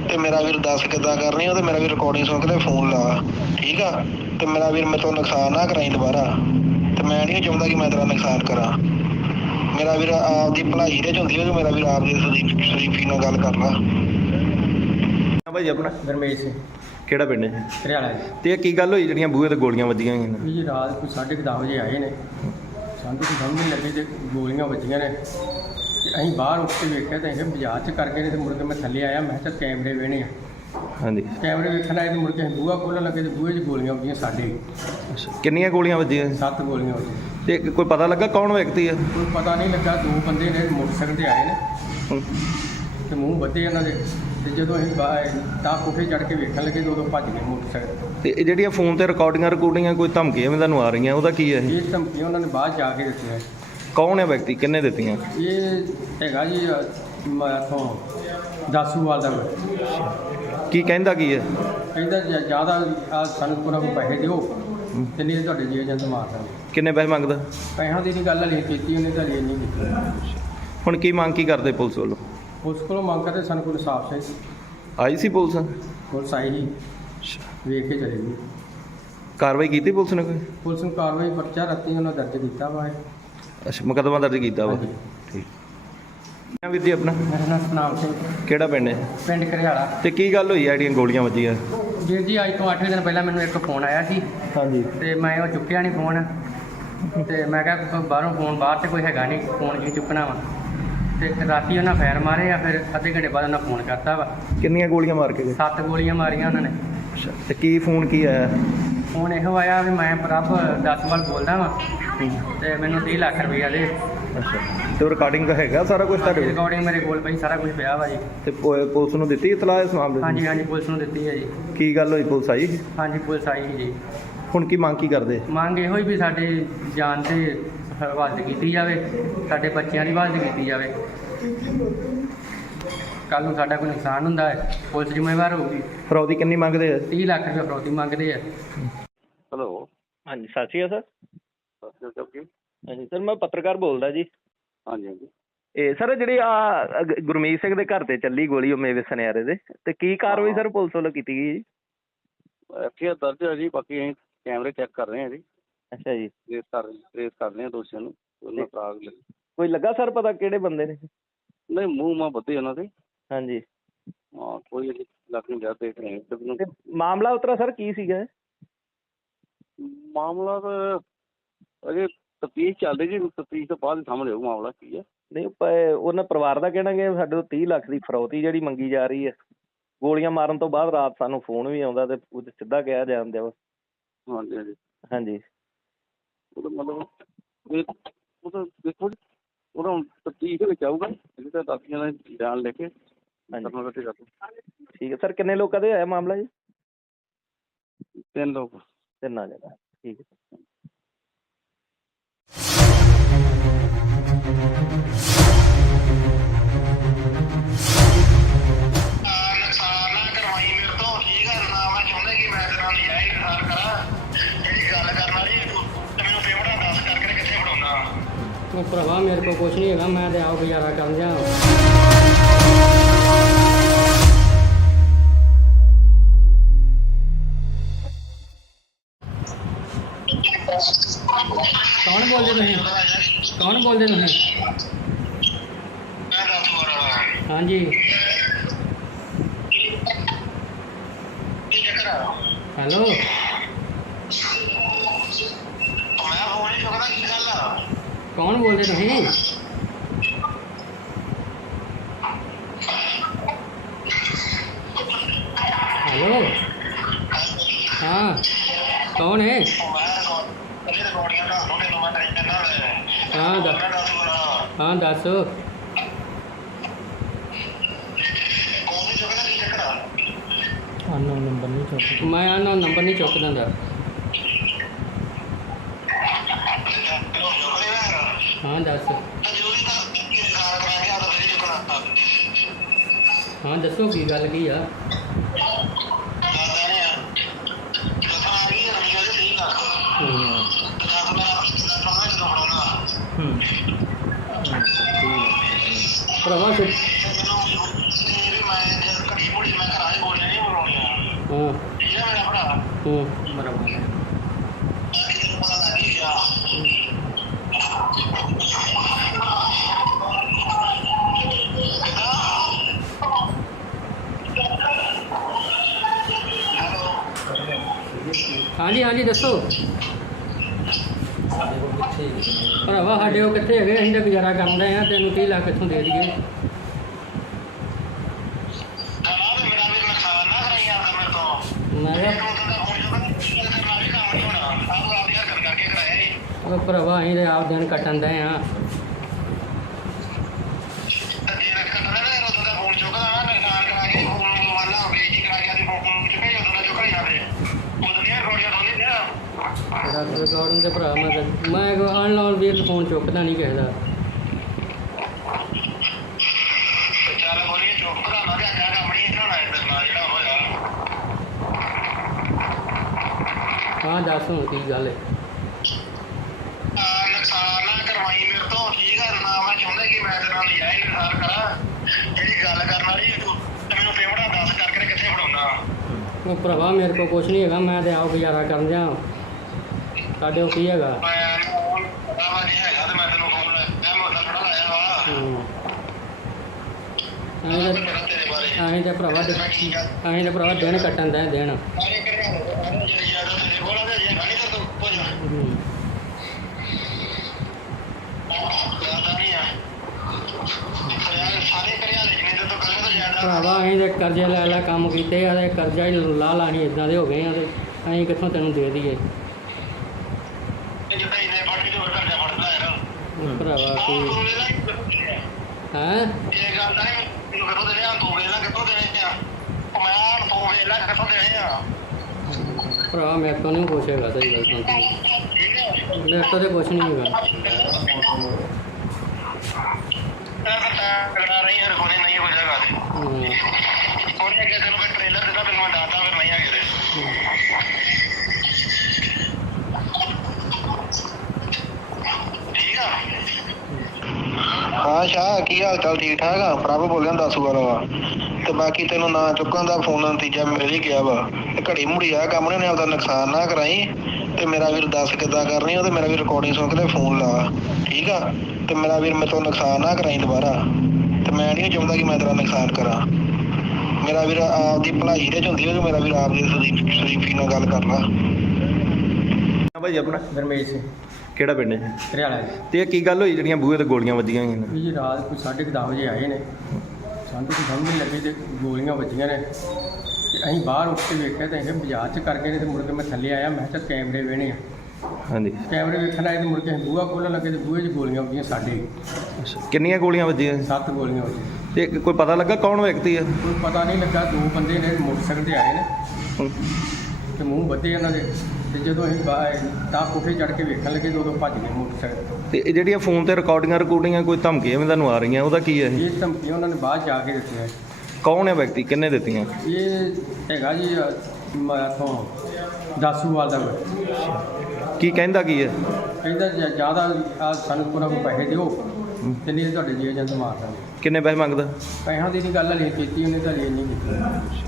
ਤੇ ਮੇਰਾ ਵੀਰ ਦੱਸ ਕਿੱਦਾਂ ਕਰਨੀ ਉਹ, ਤੇ ਮੇਰਾ ਵੀਰ ਰਿਕਾਰਡਿੰਗ ਸੁਣ ਕੇ ਤੇ ਫੋਨ ਲਾ, ਠੀਕ ਆ? ਤੇ ਮੇਰਾ ਵੀਰ ਮੇਰੇ ਤੋਂ ਨੁਕਸਾਨ ਨਾ ਕਰਾਈ ਦੁਬਾਰਾ। ਤੇ ਮੈਂ ਨਹੀਂ ਚਾਹੁੰਦਾ ਕਿ ਮੈਂ ਤੇਰਾ ਨੁਕਸਾਨ ਕਰਾਂ। ਮੇਰਾ ਵੀਰ ਆਪਦੀ ਭਲਾਈ ਦੇ ਚ ਹੁੰਦੀ ਹੈ, ਮੇਰਾ ਵੀਰ ਆਪਦੀ ਸ਼ਰੀਫੀ ਨਾਲ ਗੱਲ ਕਰ ਲਾ। ਭਾਈ ਆਪਣਾ ਗਰਮੇਸ਼ ਸਿੰਘ ਕਿਹੜਾ ਪਿੰਡ ਹੈ? ਹਰਿਆਣਾ ਤੇ ਇਹ ਕੀ ਗੱਲ ਹੋਈ ਜਿਹੜੀਆਂ ਬੂਹੇ ਤੇ ਗੋਲੀਆਂ ਵੱਜੀਆਂ ਹੋਈਆਂ ਨੇ? ਜੀ ਰਾਤ ਕੋਈ 10:30 ਵਜੇ ਆਏ ਨੇ, ਸਾਨੂੰ ਤਾਂ ਸਮਝ ਨਹੀਂ ਲੱਗੀ ਤੇ ਗੋਲੀਆਂ ਵੱਜੀਆਂ ਨੇ। ਤੇ ਅਸੀਂ ਬਾਹਰ ਉੱਠ ਕੇ ਵੇਖਿਆ ਤਾਂ ਇਹ ਬਾਜ਼ਾਰ 'ਚ ਕਰ ਗਏ ਨੇ। ਤੇ ਮੁੜ ਕੇ ਮੈਂ ਥੱਲੇ ਆਇਆ, ਮੈਂ ਕਿਹਾ ਕੈਮਰੇ ਵੇਹਣੇ ਆ। ਹਾਂਜੀ, ਕੈਮਰੇ ਵੇਖਣ ਆਏ ਤੇ ਮੁੜ ਕੇ ਅਸੀਂ ਬੂਹਾ ਖੋਲ੍ਹਣ ਲੱਗੇ ਤੇ ਬੂਹੇ 'ਚ ਗੋਲੀਆਂ ਵੱਜੀਆਂ ਸਾਡੇ। ਕਿੰਨੀਆਂ ਗੋਲੀਆਂ ਵੱਜੀਆਂ? 7 ਗੋਲੀਆਂ ਵੱਜੀਆਂ। ਤੇ ਕੋਈ ਪਤਾ ਲੱਗਾ ਕੌਣ ਵਿਅਕਤੀ ਹੈ? ਕੋਈ ਪਤਾ ਨਹੀਂ ਲੱਗਾ। 2 ਬੰਦੇ ਨੇ ਮੋਟਰਸਾਈਕਲ 'ਤੇ ਆਏ ਨੇ ਹੂੰ। ਤੇ ਮੂੰਹ ਵੱਧੇ ਇਹਨਾਂ ਦੇ। ਤੇ ਜਦੋਂ ਅਸੀਂ ਤਾਂ ਕੋਠੇ ਚੜ੍ਹ ਕੇ ਵੇਖਣ ਲੱਗੇ ਤੇ ਉਦੋਂ ਭੱਜ ਗਏ ਮੋਟਰਸਾਈਕਲ। ਤੇ ਇਹ ਜਿਹੜੀਆਂ ਫੋਨ ਤੇ ਰਿਕਾਰਡਿੰਗਾਂ ਕੋਈ ਧਮਕੀਆਂ ਵੀ ਤੁਹਾਨੂੰ ਆ ਰਹੀਆਂ, ਉਹਦਾ ਕੀ ਹੈ? ਇਹ ਧਮਕੀਆਂ ਉਹਨਾਂ ਨੇ ਬਾਅਦ 'ਚ ਆ ਕੇ ਦਿੱਤੀਆਂ। ਕੌਣ ਹੈ ਵਿਅਕਤੀ, ਕਿੰਨੇ ਦਿੱਤੀਆਂ? ਇਹ ਹੈਗਾ ਜੀ ਇੱਥੋਂ ਦਾਸੂਵਾਲ ਦਾ। ਕੀ ਕਹਿੰਦਾ ਕੀ ਹੈ? ਕਹਿੰਦਾ ਜ਼ਿਆਦਾ ਸਾਨੂੰ ਕੋਈ ਪੈਸੇ ਦਿਓ ਤੇ ਨਹੀਂ ਤੁਹਾਡੇ ਜੀ ਏਜੰਟ ਮਾਰ ਦਾਂਗੇ। ਕਿੰਨੇ ਪੈਸੇ ਮੰਗਦਾ? ਪੈਸਿਆਂ ਦੀ ਨਹੀਂ ਗੱਲ ਹਲੇ ਕੀਤੀ ਉਹਨੇ, ਤਾਂ ਹਲੇ ਨਹੀਂ ਕੀਤੀ। ਹੁਣ ਕੀ ਮੰਗ ਕੀ ਕਰਦੇ ਪੁਲਿਸ ਵੱਲੋਂ? ਪੁਲਿਸ ਕੋਲੋਂ ਮੰਗ ਕਰਦੇ ਸਾਨੂੰ ਕੋਈ ਇਨਸਾਫ ਚਾਹੀਦਾ। ਆਈ ਸੀ ਪੁਲਿਸ? ਪੁਲਿਸ ਆਈ ਜੀ, ਵੇਖ ਕੇ ਚਲੇ ਗਈ। ਕਾਰਵਾਈ ਕੀਤੀ ਪੁਲਿਸ ਨੇ ਕੋਈ? ਪੁਲਿਸ ਨੂੰ ਕਾਰਵਾਈ ਪਰਚਾ ਰਾਤੀ ਉਹਨਾਂ ਦਰਜ ਕੀਤਾ ਵਾ। ਅੱਛਾ, ਮੁਕੱਦਮਾ ਦਰਜ ਕੀਤਾ ਵਾ। ਹਾਂਜੀ। ਠੀਕ ਹੈ ਵੀਰ ਜੀ। ਆਪਣਾ ਮੇਰਾ ਨਾਮ ਸਤਨਾਮ ਸਿੰਘ, ਕਿਹੜਾ ਪਿੰਡ ਹੈ ਪਿੰਡ ਘਰਿਆਲਾ। ਤੇ ਕੀ ਗੱਲ ਹੋਈ ਆ ਜਿਹੜੀਆਂ ਗੋਲੀਆਂ ਵੱਜੀਆਂ? ਵੀਰ ਜੀ ਅੱਜ ਤੋਂ 8 ਦਿਨ ਪਹਿਲਾਂ ਮੈਨੂੰ ਇੱਕ ਫੋਨ ਆਇਆ ਸੀ ਹਾਂਜੀ। ਤੇ ਮੈਂ ਉਹ ਚੁੱਕਿਆ ਨਹੀਂ ਫੋਨ, ਤੇ ਮੈਂ ਕਿਹਾ ਬਾਹਰੋਂ ਫੋਨ ਬਾਹਰ ਤੇ ਕੋਈ ਹੈਗਾ ਨਹੀਂ, ਫੋਨ ਕੀ ਚੁੱਕਣਾ ਵਾ। ਤੇ ਰਾਤੀ ਉਹਨਾਂ ਫਾਇਰ ਮਾਰੇ ਆ, ਫਿਰ ਅੱਧੇ ਘੰਟੇ ਬਾਅਦ ਉਹਨਾਂ ਫੋਨ ਕਰਤਾ ਵਾ। ਕਿੰਨੀਆਂ ਗੋਲੀਆਂ ਮਾਰ ਕੇ ਗਏ? 7 ਗੋਲੀਆਂ ਮਾਰੀਆਂ ਉਹਨਾਂ ਨੇ। ਅੱਛਾ, ਤੇ ਕੀ ਫੋਨ ਕੀ ਆਇਆ? ਫੋਨ ਇਹੋ ਆਇਆ ਵੀ ਮੈਂ ਪ੍ਰਭ 10 ਵਾਰ ਬੋਲਦਾ ਵਾਂ ਤੇ ਮੈਨੂੰ 30 ਲੱਖ ਰੁਪਈਆ ਦੇ। ਅੱਛਾ, ਤੇ ਰਿਕਾਰਡਿੰਗ ਹੈਗਾ ਸਾਰਾ ਕੁਝ ਤੁਹਾਡੇ ਕੋਲ? ਰਿਕਾਰਡਿੰਗ ਮੇਰੇ ਕੋਲ ਪਈ, ਸਾਰਾ ਕੁਝ ਪਿਆ ਵਾ ਜੀ। ਤੇ ਪੁਲਿਸ ਨੂੰ ਦਿੱਤੀ ਇਤਲਾਹ ਇਸ ਮਾਮਲੇ ਦੀ? ਹਾਂਜੀ ਹਾਂਜੀ, ਪੁਲਿਸ ਨੂੰ ਦਿੱਤੀ ਹੈ ਜੀ। ਕੀ ਗੱਲ ਹੋਈ, ਪੁਲਿਸ ਆਈ? ਹਾਂਜੀ, ਪੁਲਿਸ ਆਈ ਸੀ ਜੀ। ਹੁਣ ਕੀ ਮੰਗ ਕੀ ਕਰਦੇ? ਮੰਗ ਇਹੋ ਹੀ ਵੀ ਸਾਡੇ ਜਾਨ ਤੇ ਹਿਫਾਜ਼ਤ ਕੀਤੀ ਜਾਵੇ, ਸਾਡੇ ਬੱਚਿਆਂ ਦੀ ਹਿਫਾਜ਼ਤ ਕੀਤੀ ਜਾਵੇ। ਕੱਲ੍ਹ ਨੂੰ ਸਾਡਾ ਕੋਈ ਨੁਕਸਾਨ ਹੁੰਦਾ ਹੈ, ਪੁਲਿਸ ਜ਼ਿੰਮੇਵਾਰ ਹੋਊਗੀ। ਫਰੌਦੀ ਕਿੰਨੀ ਮੰਗਦੇ ਆ? 30 ਲੱਖ ਰੁਪਏ ਫਰੌਤੀ ਮੰਗਦੇ ਆ। ਹੈਲੋ, ਹਾਂਜੀ, ਸਤਿ ਸ਼੍ਰੀ ਅਕਾਲ ਸਰ। ਸਤਿ ਸ਼੍ਰੀ ਅਕਾਲ। ਹਾਂਜੀ ਸਰ, ਮੈਂ ਪੱਤਰਕਾਰ ਬੋਲਦਾ ਜੀ। ਹਾਂਜੀ ਹਾਂਜੀ। ਇਹ ਸਰ ਜਿਹੜੀ ਆ ਗੁਰਮੀਤ ਸਿੰਘ ਦੇ ਘਰ ਤੇ ਚੱਲੀ ਗੋਲੀ ਉਹ ਮੇਵੇ ਸੁਨਿਆਰੇ ਦੇ, ਤੇ ਕੀ ਕਾਰਵਾਈ ਸਰ ਪੁਲਿਸ ਵੱਲੋਂ ਕੀਤੀ ਗਈ ਜੀ? ਐਫਆਈਆਰ ਦਰਜ ਹੈ ਜੀ, ਬਾਕੀ ਅਸੀਂ ਕੈਮਰੇ ਚੈੱਕ ਕਰ ਰਹੇ ਹਾਂ ਜੀ। ਅੱਛਾ ਜੀ। ਟ੍ਰੇਸ ਕਰ ਰਹੇ ਹਾਂ ਦੋਸ਼ੀਆਂ ਨੂੰ। ਉਹਨਾਂ ਫਰਾਗ ਕੋਈ ਲੱਗਾ ਸਰ ਪਤਾ ਕਿਹੜੇ ਬੰਦੇ ਨੇ? ਨਹੀਂ, ਮੂੰਹ ਮਾਂ ਬੱਧੇ ਉਹਨਾਂ ਦੇ। ਹਾਂਜੀ। ਹਾਂ, ਕੋਈ ਲੱਗ ਨਹੀਂ ਰਿਹਾ, ਦੇਖ ਰਹੇ ਹਾਂ। ਤੇ ਮਾਮਲਾ ਉਤਰਾ ਸਰ ਕੀ ਸੀਗਾ? ਮਾਮਲਾ ਤਾਂ ਅਜੇ ਤਫਤੀਸ਼ ਚੱਲ ਰਹੀ ਜੀ, ਤਫਤੀਸ਼ ਤੋਂ ਬਾਅਦ ਸਾਹਮਣੇ ਆਊ ਮਾਮਲਾ ਕੀ ਹੈ। ਨਹੀਂ, ਉਹਨਾਂ ਪਰਿਵਾਰ ਦਾ ਕਹਿਣਾ ਕਿ ਸਾਡੇ ਤੋਂ 30 ਲੱਖ ਦੀ ਫਰੌਤੀ ਜਿਹੜੀ ਮੰਗੀ ਜਾ ਰਹੀ ਹੈ। ਗੋਲੀਆਂ ਮਾਰਨ ਤੋਂ ਬਾਅਦ ਰਾਤ ਸਾਨੂੰ ਫੋਨ ਵੀ ਆਉਂਦਾ ਤੇ ਉਹ ਸਿੱਧਾ ਕਿਹਾ ਜਾਂਦਾ ਵਾ। ਹਾਂਜੀ ਹਾਂਜੀ। ਹਾਂਜੀ। ਉਹਦਾ ਮਤਲਬ ਉਹ ਤਾਂ ਦੇਖੋ ਜੀ, ਉਹਦਾ ਹੁਣ ਤਫਤੀਸ਼ ਦੇ ਵਿੱਚ ਆਊਗਾ। ਅਸੀਂ ਤਾਂ ਦਾਤੀਆਂ ਦਾ ਬਿਆਨ ਲੈ ਕੇ ਠੀਕ ਹੈ ਸਰ। ਕਿੰਨੇ ਲੋਕਾਂ ਦੇ ਹੋਇਆ ਮਾਮਲਾ ਜੀ? 3 ਲੋਕ। 3 ਜਗ੍ਹਾ। ਠੀਕ ਹੈ। ਨੁਕਸਾਨ ਨਾ ਕਰਵਾਈ ਮੇਰੇ ਤੋਂ, ਠੀਕ ਹੈ ਨਾ। ਮੈਂ ਚਾਹੁੰਦਾ ਕਿ ਮੈਂ ਤੇਰੇ ਨਾਲ ਨਜਾਇਜ਼ ਨੁਕਸਾਨ ਕਰਾਂ। ਜਿਹੜੀ ਗੱਲ ਕਰਨ ਵਾਲੀ ਤੇ ਮੈਨੂੰ ਪੇਮੈਂਟ ਦੱਸ ਕਰਕੇ ਕਿੱਥੇ ਫੜਾਉਣਾ। ਉਹ ਭਰਾਵਾ ਮੇਰੇ ਕੋਲ ਕੁਛ ਨਹੀਂ ਹੈਗਾ, ਮੈਂ ਤੇ ਆਪ ਗੁਜ਼ਾਰਾ ਕਰਨ ਦਿਆਂ। ਕੌਣ ਬੋਲਦੇ ਤੁਸੀਂ? ਕੌਣ ਬੋਲਦੇ ਤੁਸੀਂ? ਮੈਂ ਦੱਸ ਹੋਰ ਹਾਂਜੀ। ਕੀ ਚੱਕਰ ਆ? ਹੈਲੋ। ਮੈਂ ਫੋਨ ਨਹੀਂ ਚੁੱਕਦਾ, ਕੀ ਗੱਲ ਆ? ਕੌਣ ਬੋਲਦੇ ਤੁਸੀਂ? ਹੈਲੋ। ਹਾਂ, ਕੌਣ ਹੈ? ਹਾਂ ਦੱਸ। ਅਨਨੋਨ ਨੰਬਰ ਨਹੀਂ ਚੁੱਕ, ਮੈਂ ਅਨਨੋਨ ਨੰਬਰ ਨਹੀਂ ਚੁੱਕ ਦਿੰਦਾ। ਹਾਂ ਦੱਸ। ਹਾਂ ਦੱਸੋ ਕੀ ਗੱਲ ਕੀ ਆ? ਭਰਾਵਾ ਹਾਂ। ਹਾਂਜੀ ਹਾਂਜੀ ਦੱਸੋ। ਭਰਾਵਾ ਸਾਡੇ ਉਹ ਕਿੱਥੇ ਹੈਗੇ? ਅਸੀਂ ਤਾਂ ਗੁਜ਼ਾਰਾ ਕਰਨ ਰਹੇ ਹਾਂ, ਤੈਨੂੰ 30 ਲੱਖ ਇੱਥੋਂ ਦੇ ਦਈਏ। ਉਹ ਭਰਾਵਾ ਅਸੀਂ ਤਾਂ ਆਪ ਦਿਨ ਕੱਟਣ ਦੇ ਹਾਂ। ਰਿਕਾਰਡਿੰਗ ਦੇ ਭਰਾ ਮੈਂ ਅਨਲਾਉਨ ਵੀਰ ਫੋਨ ਚੁੱਕਦਾ ਨਹੀਂ ਕਿਸੇ ਦਾ। ਹਾਂ ਹਾਂ ਦੱਸ ਹੁਣ ਕੀ ਗੱਲ ਹੈ। ਨੁਕਸਾਨ ਨਾ ਕਰਵਾਈ ਮੇਰੇ ਤੋਂ, ਠੀਕ ਆ ਨਾ? ਮੈਂ ਚਾਹੁੰਦਾ ਕਿ ਮੈਂ ਤੇਰੇ ਨਾਲ ਯਾਰ ਨੁਕਸਾਨ ਕਰਾਂ। ਜਿਹੜੀ ਗੱਲ ਕਰਨ ਵਾਲੀ ਤੂੰ ਤੇ ਮੈਨੂੰ ਪੇਮੈਂਟ ਦੱਸ ਕਰਕੇ ਕਿੱਥੇ ਫੜਾਉਣਾ? ਉਹ ਭਰਾਵਾ ਮੇਰੇ ਕੋਲ ਕੁਛ ਨਹੀਂ ਹੈਗਾ, ਮੈਂ ਤੇ ਆਪ ਗੁਜ਼ਾਰਾ ਕਰਨ ਜਾ। ਸਾਡੇ ਕੋਲ ਕੀ ਹੈਗਾ? ਮੈਂ ਪਤਾ ਵਾ ਨਹੀਂ ਹੈਗਾ ਤੇ ਮੈਂ ਤੈਨੂੰ ਫੋਨ ਮੈਂ ਮੋਟਾ ਥੋੜਾ ਲਾਇਆ ਵਾ। ਅਸੀਂ ਤੇ ਭਰਾਵਾ ਦਿਨ ਕੱਟਣ ਦਾ ਦਿਨ। ਭਰਾਵਾ ਅਸੀਂ ਤੇ ਕਰਜ਼ੇ ਲੈ ਲੈ ਕੰਮ ਕੀਤੇ ਆ ਤੇ ਕਰਜ਼ਾ ਹੀ ਲਾ ਲਾਣੀ ਇਦਾਂ ਦੇ ਹੋ ਗਏ ਆ ਤੇ ਅਸੀਂ ਕਿੱਥੋਂ ਤੈਨੂੰ ਦੇ ਦਈਏ ਭਰਾਵਾ ਕੀ ਹੈਂ? ਭਰਾ ਮੇਰੇ ਤੋਂ ਨਹੀਂ ਕੁਛ ਹੈਗਾ, ਸਹੀ ਗੱਲ ਤਾਂ ਮੇਰੇ ਤੋਂ ਤੇ ਕੁਛ ਨਹੀਂ ਹੈਗਾ। ਹਾਂ ਸ਼ਾਹ, ਕੀ ਹਾਲ ਚਾਲ? ਠੀਕ ਠਾਕ ਆ? ਪ੍ਰਭ ਬੋਲਿਆ ਦਾਸੂ ਵਾਲਾ ਵਾ। ਤੇ ਬਾਕੀ ਤੈਨੂੰ ਨਾ ਚੁੱਕਣ ਦਾ ਫੋਨ ਨਤੀਜਾ ਮਿਲ ਹੀ ਗਿਆ ਵਾ। ਤੇ ਘੜੀ ਮੁੜੀ ਆ ਕੰਮ ਨੇ ਆਪਦਾ ਨੁਕਸਾਨ ਨਾ ਕਰਾਈ। ਤੇ ਮੇਰਾ ਵੀਰ ਦੱਸ ਕਿੱਦਾਂ ਕਰਨੀ ਉਹ, ਤੇ ਮੇਰਾ ਵੀਰ ਰਿਕਾਰਡਿੰਗ ਸੁਣ ਕੇ ਫੋਨ ਲਾ, ਠੀਕ ਆ? ਤੇ ਮੇਰਾ ਵੀਰ ਮੇਰੇ ਤੋਂ ਨੁਕਸਾਨ ਨਾ ਕਰਾਈ ਦੁਬਾਰਾ। ਤੇ ਮੈਂ ਨਹੀਂ ਚਾਹੁੰਦਾ ਕਿ ਮੈਂ ਤੇਰਾ ਨੁਕਸਾਨ ਕਰਾਂ। ਮੇਰਾ ਵੀਰ ਆਪਦੀ ਭਲਾਈ ਦੇ ਚ ਹੁੰਦੀ ਹੈ, ਮੇਰਾ ਵੀਰ ਆਪਦੀ ਸ਼ਰੀਫੀ ਨਾਲ ਗੱਲ ਕਰ ਲਾ। ਭਾਈ ਆਪਣਾ ਗਰਮੇਸ਼ ਸਿੰਘ ਕਿਹੜਾ ਪਿੰਡ ਹੈ? ਹਰਿਆਣਾ ਦੇ। ਤੇ ਇਹ ਕੀ ਗੱਲ ਹੋਈ ਜਿਹੜੀਆਂ ਬੂਹੇ ਤੇ ਗੋਲੀਆਂ ਵੱਜੀਆਂ ਹੋਈਆਂ ਨੇ? ਵੀ ਜੀ ਰਾਤ ਕੋਈ 10:30 ਵਜੇ ਆਏ ਨੇ, ਸਾਨੂੰ ਕੋਈ ਸਮਝ ਨਹੀਂ ਲੱਗੀ ਤੇ ਗੋਲੀਆਂ ਵੱਜੀਆਂ ਨੇ। ਤੇ ਅਸੀਂ ਬਾਹਰ ਉੱਠ ਕੇ ਵੇਖਿਆ ਤਾਂ ਇਹ ਬਾਜ਼ਾਰ 'ਚ ਕਰ ਗਏ ਨੇ। ਤੇ ਮੁੜ ਕੇ ਮੈਂ ਥੱਲੇ ਆਇਆ, ਮੈਂ ਕਿਹਾ ਕੈਮਰੇ ਵੇਣੇ ਆ। ਹਾਂਜੀ। ਕੈਮਰੇ ਵੇਖਣ ਆਏ ਤੇ ਮੁੜ ਕੇ ਅਸੀਂ ਬੂਹਾ ਖੋਲ੍ਹਣ ਲੱਗੇ ਤੇ ਬੂਹੇ 'ਚ ਗੋਲੀਆਂ ਵੱਜੀਆਂ ਸਾਡੇ। ਕਿੰਨੀਆਂ ਗੋਲੀਆਂ ਵੱਜੀਆਂ? 7 ਗੋਲੀਆਂ ਵੱਜੀਆਂ। ਤੇ ਕੋਈ ਪਤਾ ਲੱਗਾ ਕੌਣ ਵਿਅਕਤੀ ਹੈ? ਕੋਈ ਪਤਾ ਨਹੀਂ ਲੱਗਾ। 2 ਬੰਦੇ ਨੇ ਮੋਟਰਸਾਈਕਲ ਤੇ ਆਏ ਨੇ ਹੁਣ ਤੇ ਮੂੰਹ ਵੱਧੇ ਇਹਨਾਂ ਦੇ। ਤੇ ਜਦੋਂ ਅਸੀਂ ਤਾਂ ਕੋਠੇ ਚੜ੍ਹ ਕੇ ਵੇਖਣ ਲੱਗੇ ਤੇ ਉਦੋਂ ਭੱਜ ਗਏ ਮੋਟਰਸਾਈਕਲ। ਤੇ ਇਹ ਜਿਹੜੀਆਂ ਫੋਨ ਤੇ ਰਿਕਾਰਡਿੰਗਾਂ ਕੋਈ ਧਮਕੀਆਂ ਵੀ ਤੁਹਾਨੂੰ ਆ ਰਹੀਆਂ, ਉਹਦਾ ਕੀ ਹੈ? ਇਹ ਧਮਕੀਆਂ ਉਹਨਾਂ ਨੇ ਬਾਅਦ ਜਾ ਕੇ ਦਿੱਤੀਆਂ। ਕੌਣ ਹੈ ਵਿਅਕਤੀ, ਕਿੰਨੇ ਦਿੱਤੀਆਂ? ਇਹ ਹੈਗਾ ਜੀ ਇੱਥੋਂ ਦਾਸੂਵਾਲ ਦਾ। ਕੀ ਕਹਿੰਦਾ ਕੀ ਹੈ? ਕਹਿੰਦਾ ਜ਼ਿਆਦਾ ਸਾਨੂੰ ਕੋਈ ਪੈਸੇ ਦਿਓ ਤੇ ਨਹੀਂ ਤੁਹਾਡੇ ਜੀ ਏਜੰਟ ਮਾਰ ਦਾਂਗੇ। ਕਿੰਨੇ ਪੈਸੇ ਮੰਗਦਾ? ਪੈਸਿਆਂ ਦੀ ਨਹੀਂ ਗੱਲ ਹਲੇ ਕੀਤੀ ਉਹਨੇ, ਤਾਂ ਹਲੇ ਨਹੀਂ ਕੀਤੀ।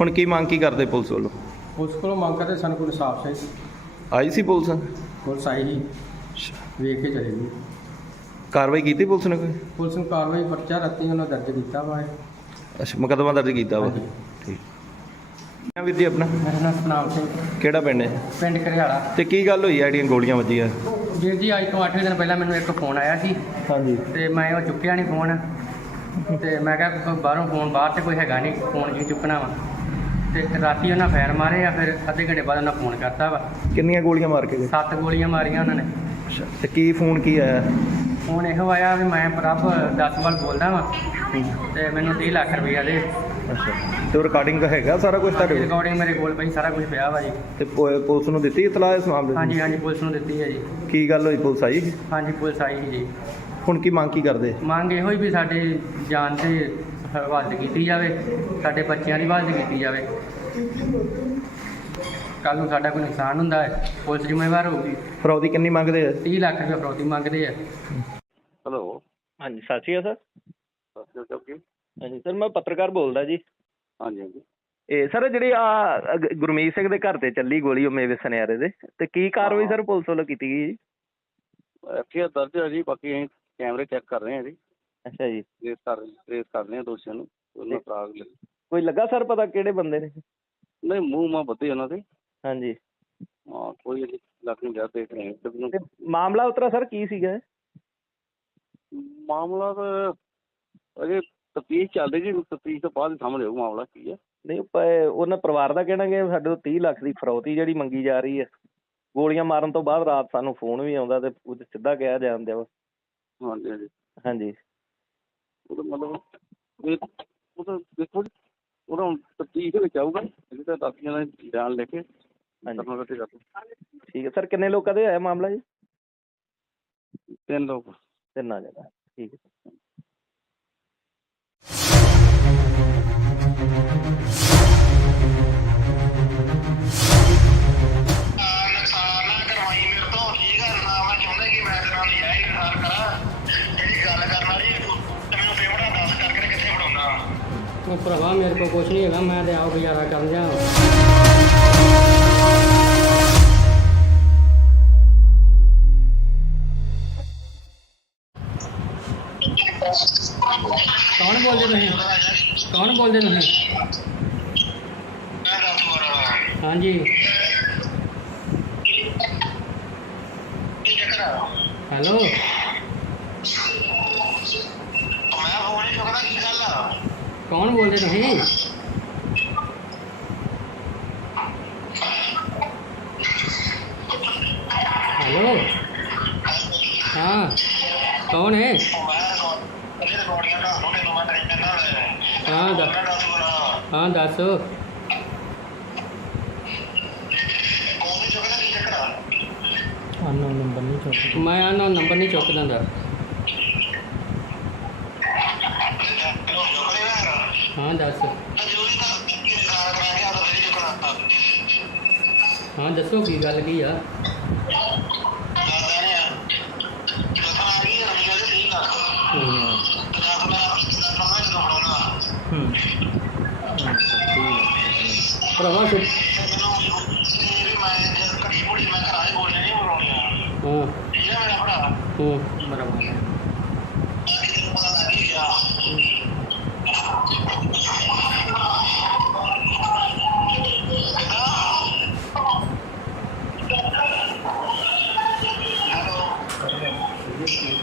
ਹੁਣ ਕੀ ਮੰਗ ਕੀ ਕਰਦੇ ਪੁਲਿਸ ਵੱਲੋਂ? ਪੁਲਿਸ ਕੋਲੋਂ ਮੰਗ ਕਰਦੇ ਸਾਨੂੰ ਕੋਈ ਇਨਸਾਫ ਚਾਹੀਦਾ। ਆਈ ਸੀ ਪੁਲਿਸ? ਪੁਲਿਸ ਆਈ ਸੀ, ਵੇਖ ਕੇ ਚਲੇ ਗਈ। ਕਾਰਵਾਈ ਕੀਤੀ ਪੁਲਿਸ ਨੇ ਕੋਈ? ਪੁਲਿਸ ਨੂੰ ਕਾਰਵਾਈ ਪਰਚਾ ਰਾਤੀ ਉਹਨਾਂ ਦਰਜ ਕੀਤਾ ਵਾ। ਅੱਛਾ, ਮੁਕੱਦਮਾ ਦਰਜ ਕੀਤਾ ਵਾ। ਹਾਂਜੀ। ਠੀਕ। ਕਿਆ ਵੀਰ ਜੀ ਆਪਣਾ? ਮੇਰਾ ਨਾਮ ਸਤਨਾਮ ਸਿੰਘ, ਕਿਹੜਾ ਪਿੰਡ ਹੈ? ਪਿੰਡ ਘਰਿਆਲਾ। ਤੇ ਕੀ ਗੱਲ ਹੋਈ ਆ ਜਿਹੜੀਆਂ ਗੋਲੀਆਂ ਵੱਜੀਆਂ? ਵੀਰ ਜੀ ਅੱਜ ਤੋਂ 8 ਦਿਨ ਪਹਿਲਾਂ ਮੈਨੂੰ ਇੱਕ ਫੋਨ ਆਇਆ ਸੀ ਹਾਂਜੀ। ਤੇ ਮੈਂ ਉਹ ਚੁੱਕਿਆ ਨਹੀਂ ਫੋਨ। ਤੇ ਮੈਂ ਕਿਹਾ ਬਾਹਰੋਂ ਫੋਨ, ਬਾਹਰ 'ਚ ਕੋਈ ਹੈਗਾ ਨਹੀਂ, ਫੋਨ ਕੀ ਚੁੱਕਣਾ ਵਾ। ਤੇ ਰਾਤੀ ਉਹਨਾਂ ਫਾਇਰ ਮਾਰੇ ਆ, ਫਿਰ ਅੱਧੇ ਘੰਟੇ ਬਾਅਦ ਉਹਨਾਂ ਫੋਨ ਕਰਤਾ ਵਾ। ਕਿੰਨੀਆਂ ਗੋਲੀਆਂ ਮਾਰ ਕੇ ਗਏ? 7 ਗੋਲੀਆਂ ਮਾਰੀਆਂ ਉਹਨਾਂ ਨੇ। ਅੱਛਾ, ਤੇ ਕੀ ਫੋਨ ਕੀ ਆਇਆ? ਫੋਨ ਇਹੋ ਆਇਆ ਵੀ ਮੈਂ ਪ੍ਰਭ ਦਾਸੂਵਾਲ ਬੋਲਦਾ ਵਾਂ ਤੇ ਮੈਨੂੰ 30 ਲੱਖ ਰੁਪਈਆ ਦੇ। ਅੱਛਾ, ਤੇ ਉਹ ਰਿਕਾਰਡਿੰਗ ਹੈਗਾ ਸਾਰਾ ਕੁਝ ਤੁਹਾਡੇ ਕੋਲ? ਰਿਕਾਰਡਿੰਗ ਮੇਰੇ ਕੋਲ ਪਈ, ਸਾਰਾ ਕੁਝ ਪਿਆ ਵਾ ਜੀ। ਤੇ ਪੁਲਿਸ ਨੂੰ ਦਿੱਤੀ ਇਤਲਾਹ ਇਸ ਮਾਮਲੇ ਦੀ? ਹਾਂਜੀ ਹਾਂਜੀ, ਪੁਲਿਸ ਨੂੰ ਦਿੱਤੀ ਹੈ ਜੀ। ਕੀ ਗੱਲ ਹੋਈ, ਪੁਲਿਸ ਆਈ? ਹਾਂਜੀ, ਪੁਲਿਸ ਆਈ ਸੀ ਜੀ। ਹੁਣ ਕੀ ਮੰਗ ਕੀ ਕਰਦੇ? ਮੰਗ ਇਹੋ ਹੀ ਵੀ ਸਾਡੇ ਜਾਨ ਤੇ ਹਿਫਾਜ਼ਤ ਕੀਤੀ ਜਾਵੇ, ਸਾਡੇ ਬੱਚਿਆਂ ਦੀ ਹਿਫਾਜ਼ਤ ਕੀਤੀ ਜਾਵੇ। ਕੱਲ੍ਹ ਨੂੰ ਸਾਡਾ ਕੋਈ ਨੁਕਸਾਨ ਹੁੰਦਾ ਹੈ, ਪੁਲਿਸ ਜ਼ਿੰਮੇਵਾਰ ਹੋਊਗੀ। ਫਰੌਦੀ ਕਿੰਨੀ ਮੰਗਦੇ ਆ? 30 ਲੱਖ ਰੁਪਏ ਫਰੌਤੀ ਮੰਗਦੇ ਆ। ਹੈਲੋ। ਹਾਂਜੀ, ਸਤਿ ਸ਼੍ਰੀ ਅਕਾਲ ਸਰ। ਸਤਿ ਸ਼੍ਰੀ ਅਕਾਲ। ਹਾਂਜੀ ਸਰ, ਮੈਂ ਪੱਤਰਕਾਰ ਬੋਲਦਾ ਜੀ। ਹਾਂਜੀ ਹਾਂਜੀ। ਇਹ ਸਰ ਜਿਹੜੀ ਗੁਰਮੀਤ ਸਿੰਘ ਦੇ ਘਰ ਤੇ ਚੱਲੀ ਗੋਲੀ, ਉਹ ਮੇਵੇ ਸੁਨਿਆਰੇ ਦੇ, ਤੇ ਕੀ ਕਾਰਵਾਈ ਸਰ ਪੁਲਿਸ ਵੱਲੋਂ ਕੀਤੀ ਗਈ ਜੀ? ਐਫਆਈਆਰ ਦਰਜ ਹੈ ਜੀ, ਬਾਕੀ ਅਸੀਂ ਕੈਮਰੇ ਚੈੱਕ ਕਰ ਰਹੇ ਹਾਂ ਜੀ। ਅੱਛਾ ਜੀ। ਟ੍ਰੇਸ ਕਰ ਰਹੇ ਹਾਂ ਦੋਸ਼ੀਆਂ ਨੂੰ। ਉਹਨਾਂ ਕੋਈ ਲੱਗਾ ਸਰ ਪਤਾ ਕਿਹੜੇ ਬੰਦੇ ਨੇ? ਨਹੀਂ, ਮੂੰਹ ਮਾਂ ਬੱਧੇ ਉਹਨਾਂ ਦੇ। ਹਾਂਜੀ। ਹਾਂ, ਕੋਈ ਅਜੇ ਲੱਗ ਨਹੀਂ ਰਿਹਾ, ਦੇਖ ਰਹੇ ਹਾਂ। ਤੇ ਮਾਮਲਾ ਉਤਰਾ ਸਰ ਕੀ ਸੀਗਾ? ਮਾਮਲਾ ਤਾਂ ਅਜੇ ਤਫਤੀਸ਼ ਚੱਲ ਰਹੀ ਜੀ, ਤਫਤੀਸ਼ ਤੋਂ ਬਾਅਦ ਹੀ ਸਾਹਮਣੇ ਆਊ ਮਾਮਲਾ ਕੀ ਹੈ। ਨਹੀਂ, ਉਹਨਾਂ ਪਰਿਵਾਰ ਦਾ ਕਹਿਣਾ ਕਿ ਸਾਡੇ ਤੋਂ 30 ਲੱਖ ਦੀ ਫਰੌਤੀ ਜਿਹੜੀ ਮੰਗੀ ਜਾ ਰਹੀ ਹੈ। ਗੋਲੀਆਂ ਮਾਰਨ ਤੋਂ ਬਾਅਦ ਰਾਤ ਸਾਨੂੰ ਫੋਨ ਵੀ ਆਉਂਦਾ ਤੇ ਉਹ ਸਿੱਧਾ ਕਿਹਾ ਜਾਂਦਾ ਵਾ। ਹਾਂਜੀ ਹਾਂਜੀ। ਹਾਂਜੀ। ਉਹਦਾ ਮਤਲਬ ਉਹ ਤਾਂ ਦੇਖੋ ਜੀ, ਉਹਦਾ ਹੁਣ ਤਫਤੀਸ਼ ਦੇ ਵਿੱਚ ਆਊਗਾ। ਇਹਦੇ ਤਾਂ ਦਾਸੀਆਂ ਦਾ ਬਿਆਨ ਲੈ ਕੇ ਕਰਨਾ ਕਰ। ਠੀਕ ਹੈ ਸਰ, ਕਿੰਨੇ ਲੋਕਾਂ ਦੇ ਹੋਇਆ ਮਾਮਲਾ ਜੀ? 3 ਲੋਕ। 3 ਜਗ੍ਹਾ। ਠੀਕ ਹੈ। ਕਰਾਂ ਜਿਹੜੀ ਗੱਲ ਕਰਨ ਵਾਲੀ ਤੇ ਮੈਨੂੰ ਪੇਮੈਂਟ ਦੱਸ ਕਰਕੇ ਕਿੱਥੇ ਫੜਾਉਣਾ। ਉਹ ਭਰਾਵਾ ਮੇਰੇ ਕੋਲ ਕੁਛ ਨਹੀਂ ਹੈਗਾ, ਮੈਂ ਤੇ ਆਪ ਗੁਜ਼ਾਰਾ ਕਰਨ ਜਾ। ਕੌਣ ਬੋਲਦੇ ਤੁਸੀਂ? ਕੌਣ ਬੋਲਦੇ ਤੁਸੀਂ? ਮੈਂ ਦੱਸ ਵਾਰ ਹਾਂਜੀ ਕੀ ਚੱਕਰ ਆ? ਹੈਲੋ, ਮੈਂ ਫੋਨ ਹੀ ਚੁੱਕਦਾ, ਕੀ ਗੱਲ ਆ? ਕੌਣ ਬੋਲਦੇ ਤੁਸੀਂ? ਹੈਲੋ, ਹਾਂ ਕੌਣ ਹੈ? ਮੈਂ ਰਿਕਾਰਡਿੰਗ ਦਾ ਹੋਣੇ ਨੂੰ ਮੈਂ ਟੈਨਸ਼ਨ ਨਾ ਲੈ। ਹਾਂ ਦੱਸ, ਮੈਂ ਦੱਸ ਵਾਰ ਹਾਂ ਦੱਸ। ਫੋਨ ਹੀ ਚੁੱਕਦਾ, ਕੀ ਚੱਕਰ ਆ? ਅਨਨੋਨ ਨੰਬਰ ਨਹੀਂ ਚੁੱਕਦਾ, ਮੈਂ ਅਨਨੋਨ ਨੰਬਰ ਨਹੀਂ ਚੁੱਕਦਾ ਹੁੰਦਾ। ਚਲੋ ਚੁੱਕਦੇ ਨਾ ਯਾਰ। ਹਾਂ ਦੱਸ, ਜ਼ਰੂਰੀ ਤਾਂ ਰਿਕਾਰਡ ਕਰਾ ਕੇ ਆ ਤਾਂ ਨਹੀਂ ਚੁੱਕਣਾ। ਹਾਂ ਦੱਸੋ ਕੀ ਗੱਲ ਕੀ ਆ? ਦੱਸਦਾ ਨਹੀਂ ਆ। ਦੱਸਣਾ ਆ ਗਈ ਰੁਪਈਏ ਦੇ 30 ਲੱਖ। ਹੂੰ ਦੱਸ ਮੈਂ ਦੱਸਣਾ ਜਦੋਂ ਫੜਾਉਣਾ। ਹੂੰ ਭਰਾਵਾ ਫਿਰ ਮੈਨੂੰ ਵੀ ਮੈਂ ਘੜੀ ਮੁੜੀ ਮੈਂ ਘਰਾਂ ਹੀ ਬੋਲਣੇ ਨਹੀਂ ਬੁਲਾਉਣੀਆਂ। ਹਾਂ ਠੀਕ ਹੈ ਮੇਰਾ ਭਰਾ। ਹੂੰ ਬਰਾਬਰ ਤੈਨੂੰ ਪਤਾ ਲੱਗ ਹੀ ਗਿਆ।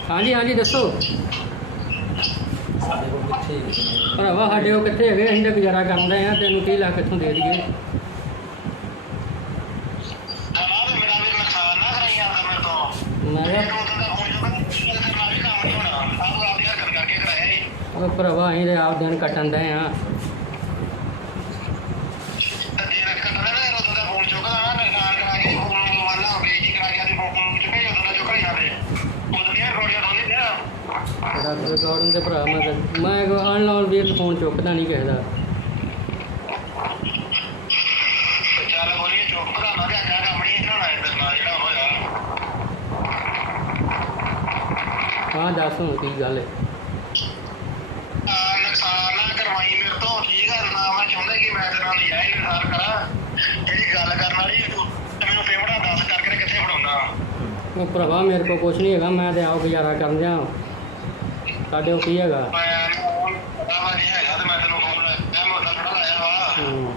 ਹਾਂਜੀ ਹਾਂਜੀ ਦੱਸੋ ਭਰਾਵਾ। ਸਾਡੇ ਉਹ ਕਿੱਥੇ ਹੈਗੇ? ਅਸੀਂ ਤਾਂ ਗੁਜ਼ਾਰਾ ਕਰਨ ਰਹੇ ਆ, ਤੈਨੂੰ 30 ਲੱਖ ਕਿੱਥੋਂ ਦੇ ਦਈਏ? ਮੇਰਾ ਵੀ ਨੁਕਸਾਨ ਨਾ ਕਰਾਈ ਜਾਂਦਾ ਮੇਰੇ ਤੋਂ। ਮੈਂ ਕਿਹਾ ਉਹ ਭਰਾਵਾ ਅਸੀਂ ਤੇ ਆਪ ਦਿਨ ਕੱਟਣ ਦੇ ਆ। ਰਿਕਾਰਡਿੰਗ ਤੇ ਭਰਾ ਮੈਂ ਅਨਲਾਉਨ ਵੀ ਫੋਨ ਚੁੱਕਦਾ ਨਹੀਂ ਕਿਸੇ ਦਾ। ਹਾਂ ਦੱਸ ਹੁਣ ਕੀ ਗੱਲ ਹੈ? ਨੁਕਸਾਨ ਨਾ ਕਰਵਾਈ ਮੇਰੇ ਤੋਂ, ਠੀਕ ਹੈ ਨਾ? ਮੈਂ ਚਾਹੁੰਦਾ ਕਿ ਮੈਂ ਤੇਰੇ ਨਾਲ ਨਜਾਇਜ਼ ਨੁਕਸਾਨ ਕਰਾਂ। ਜਿਹੜੀ ਗੱਲ ਕਰਨ ਵਾਲੀ ਤੇ ਮੈਨੂੰ ਪੇਮੈਂਟ ਦੱਸ ਕਰਕੇ ਕਿੱਥੇ ਫੜਾਉਣਾ। ਉਹ ਭਰਾਵਾ ਮੇਰੇ ਕੋਲ ਕੁਛ ਨਹੀਂ ਹੈਗਾ, ਮੈਂ ਤੇ ਆਪ ਗੁਜ਼ਾਰਾ ਕਰਨ ਜਾ। ਸਾਡੇ ਉਹ ਕੀ ਹੈਗਾ? ਮੈਂ ਪਤਾ ਵਾ ਕੀ ਹੈਗਾ ਤੇ ਮੈਂ ਤੈਨੂੰ ਫੋਨ ਲਾਇਆ, ਮੈਂ ਉਹਦਾ ਥੋੜਾ ਲਾਇਆ ਵਾ। ਹੂੰ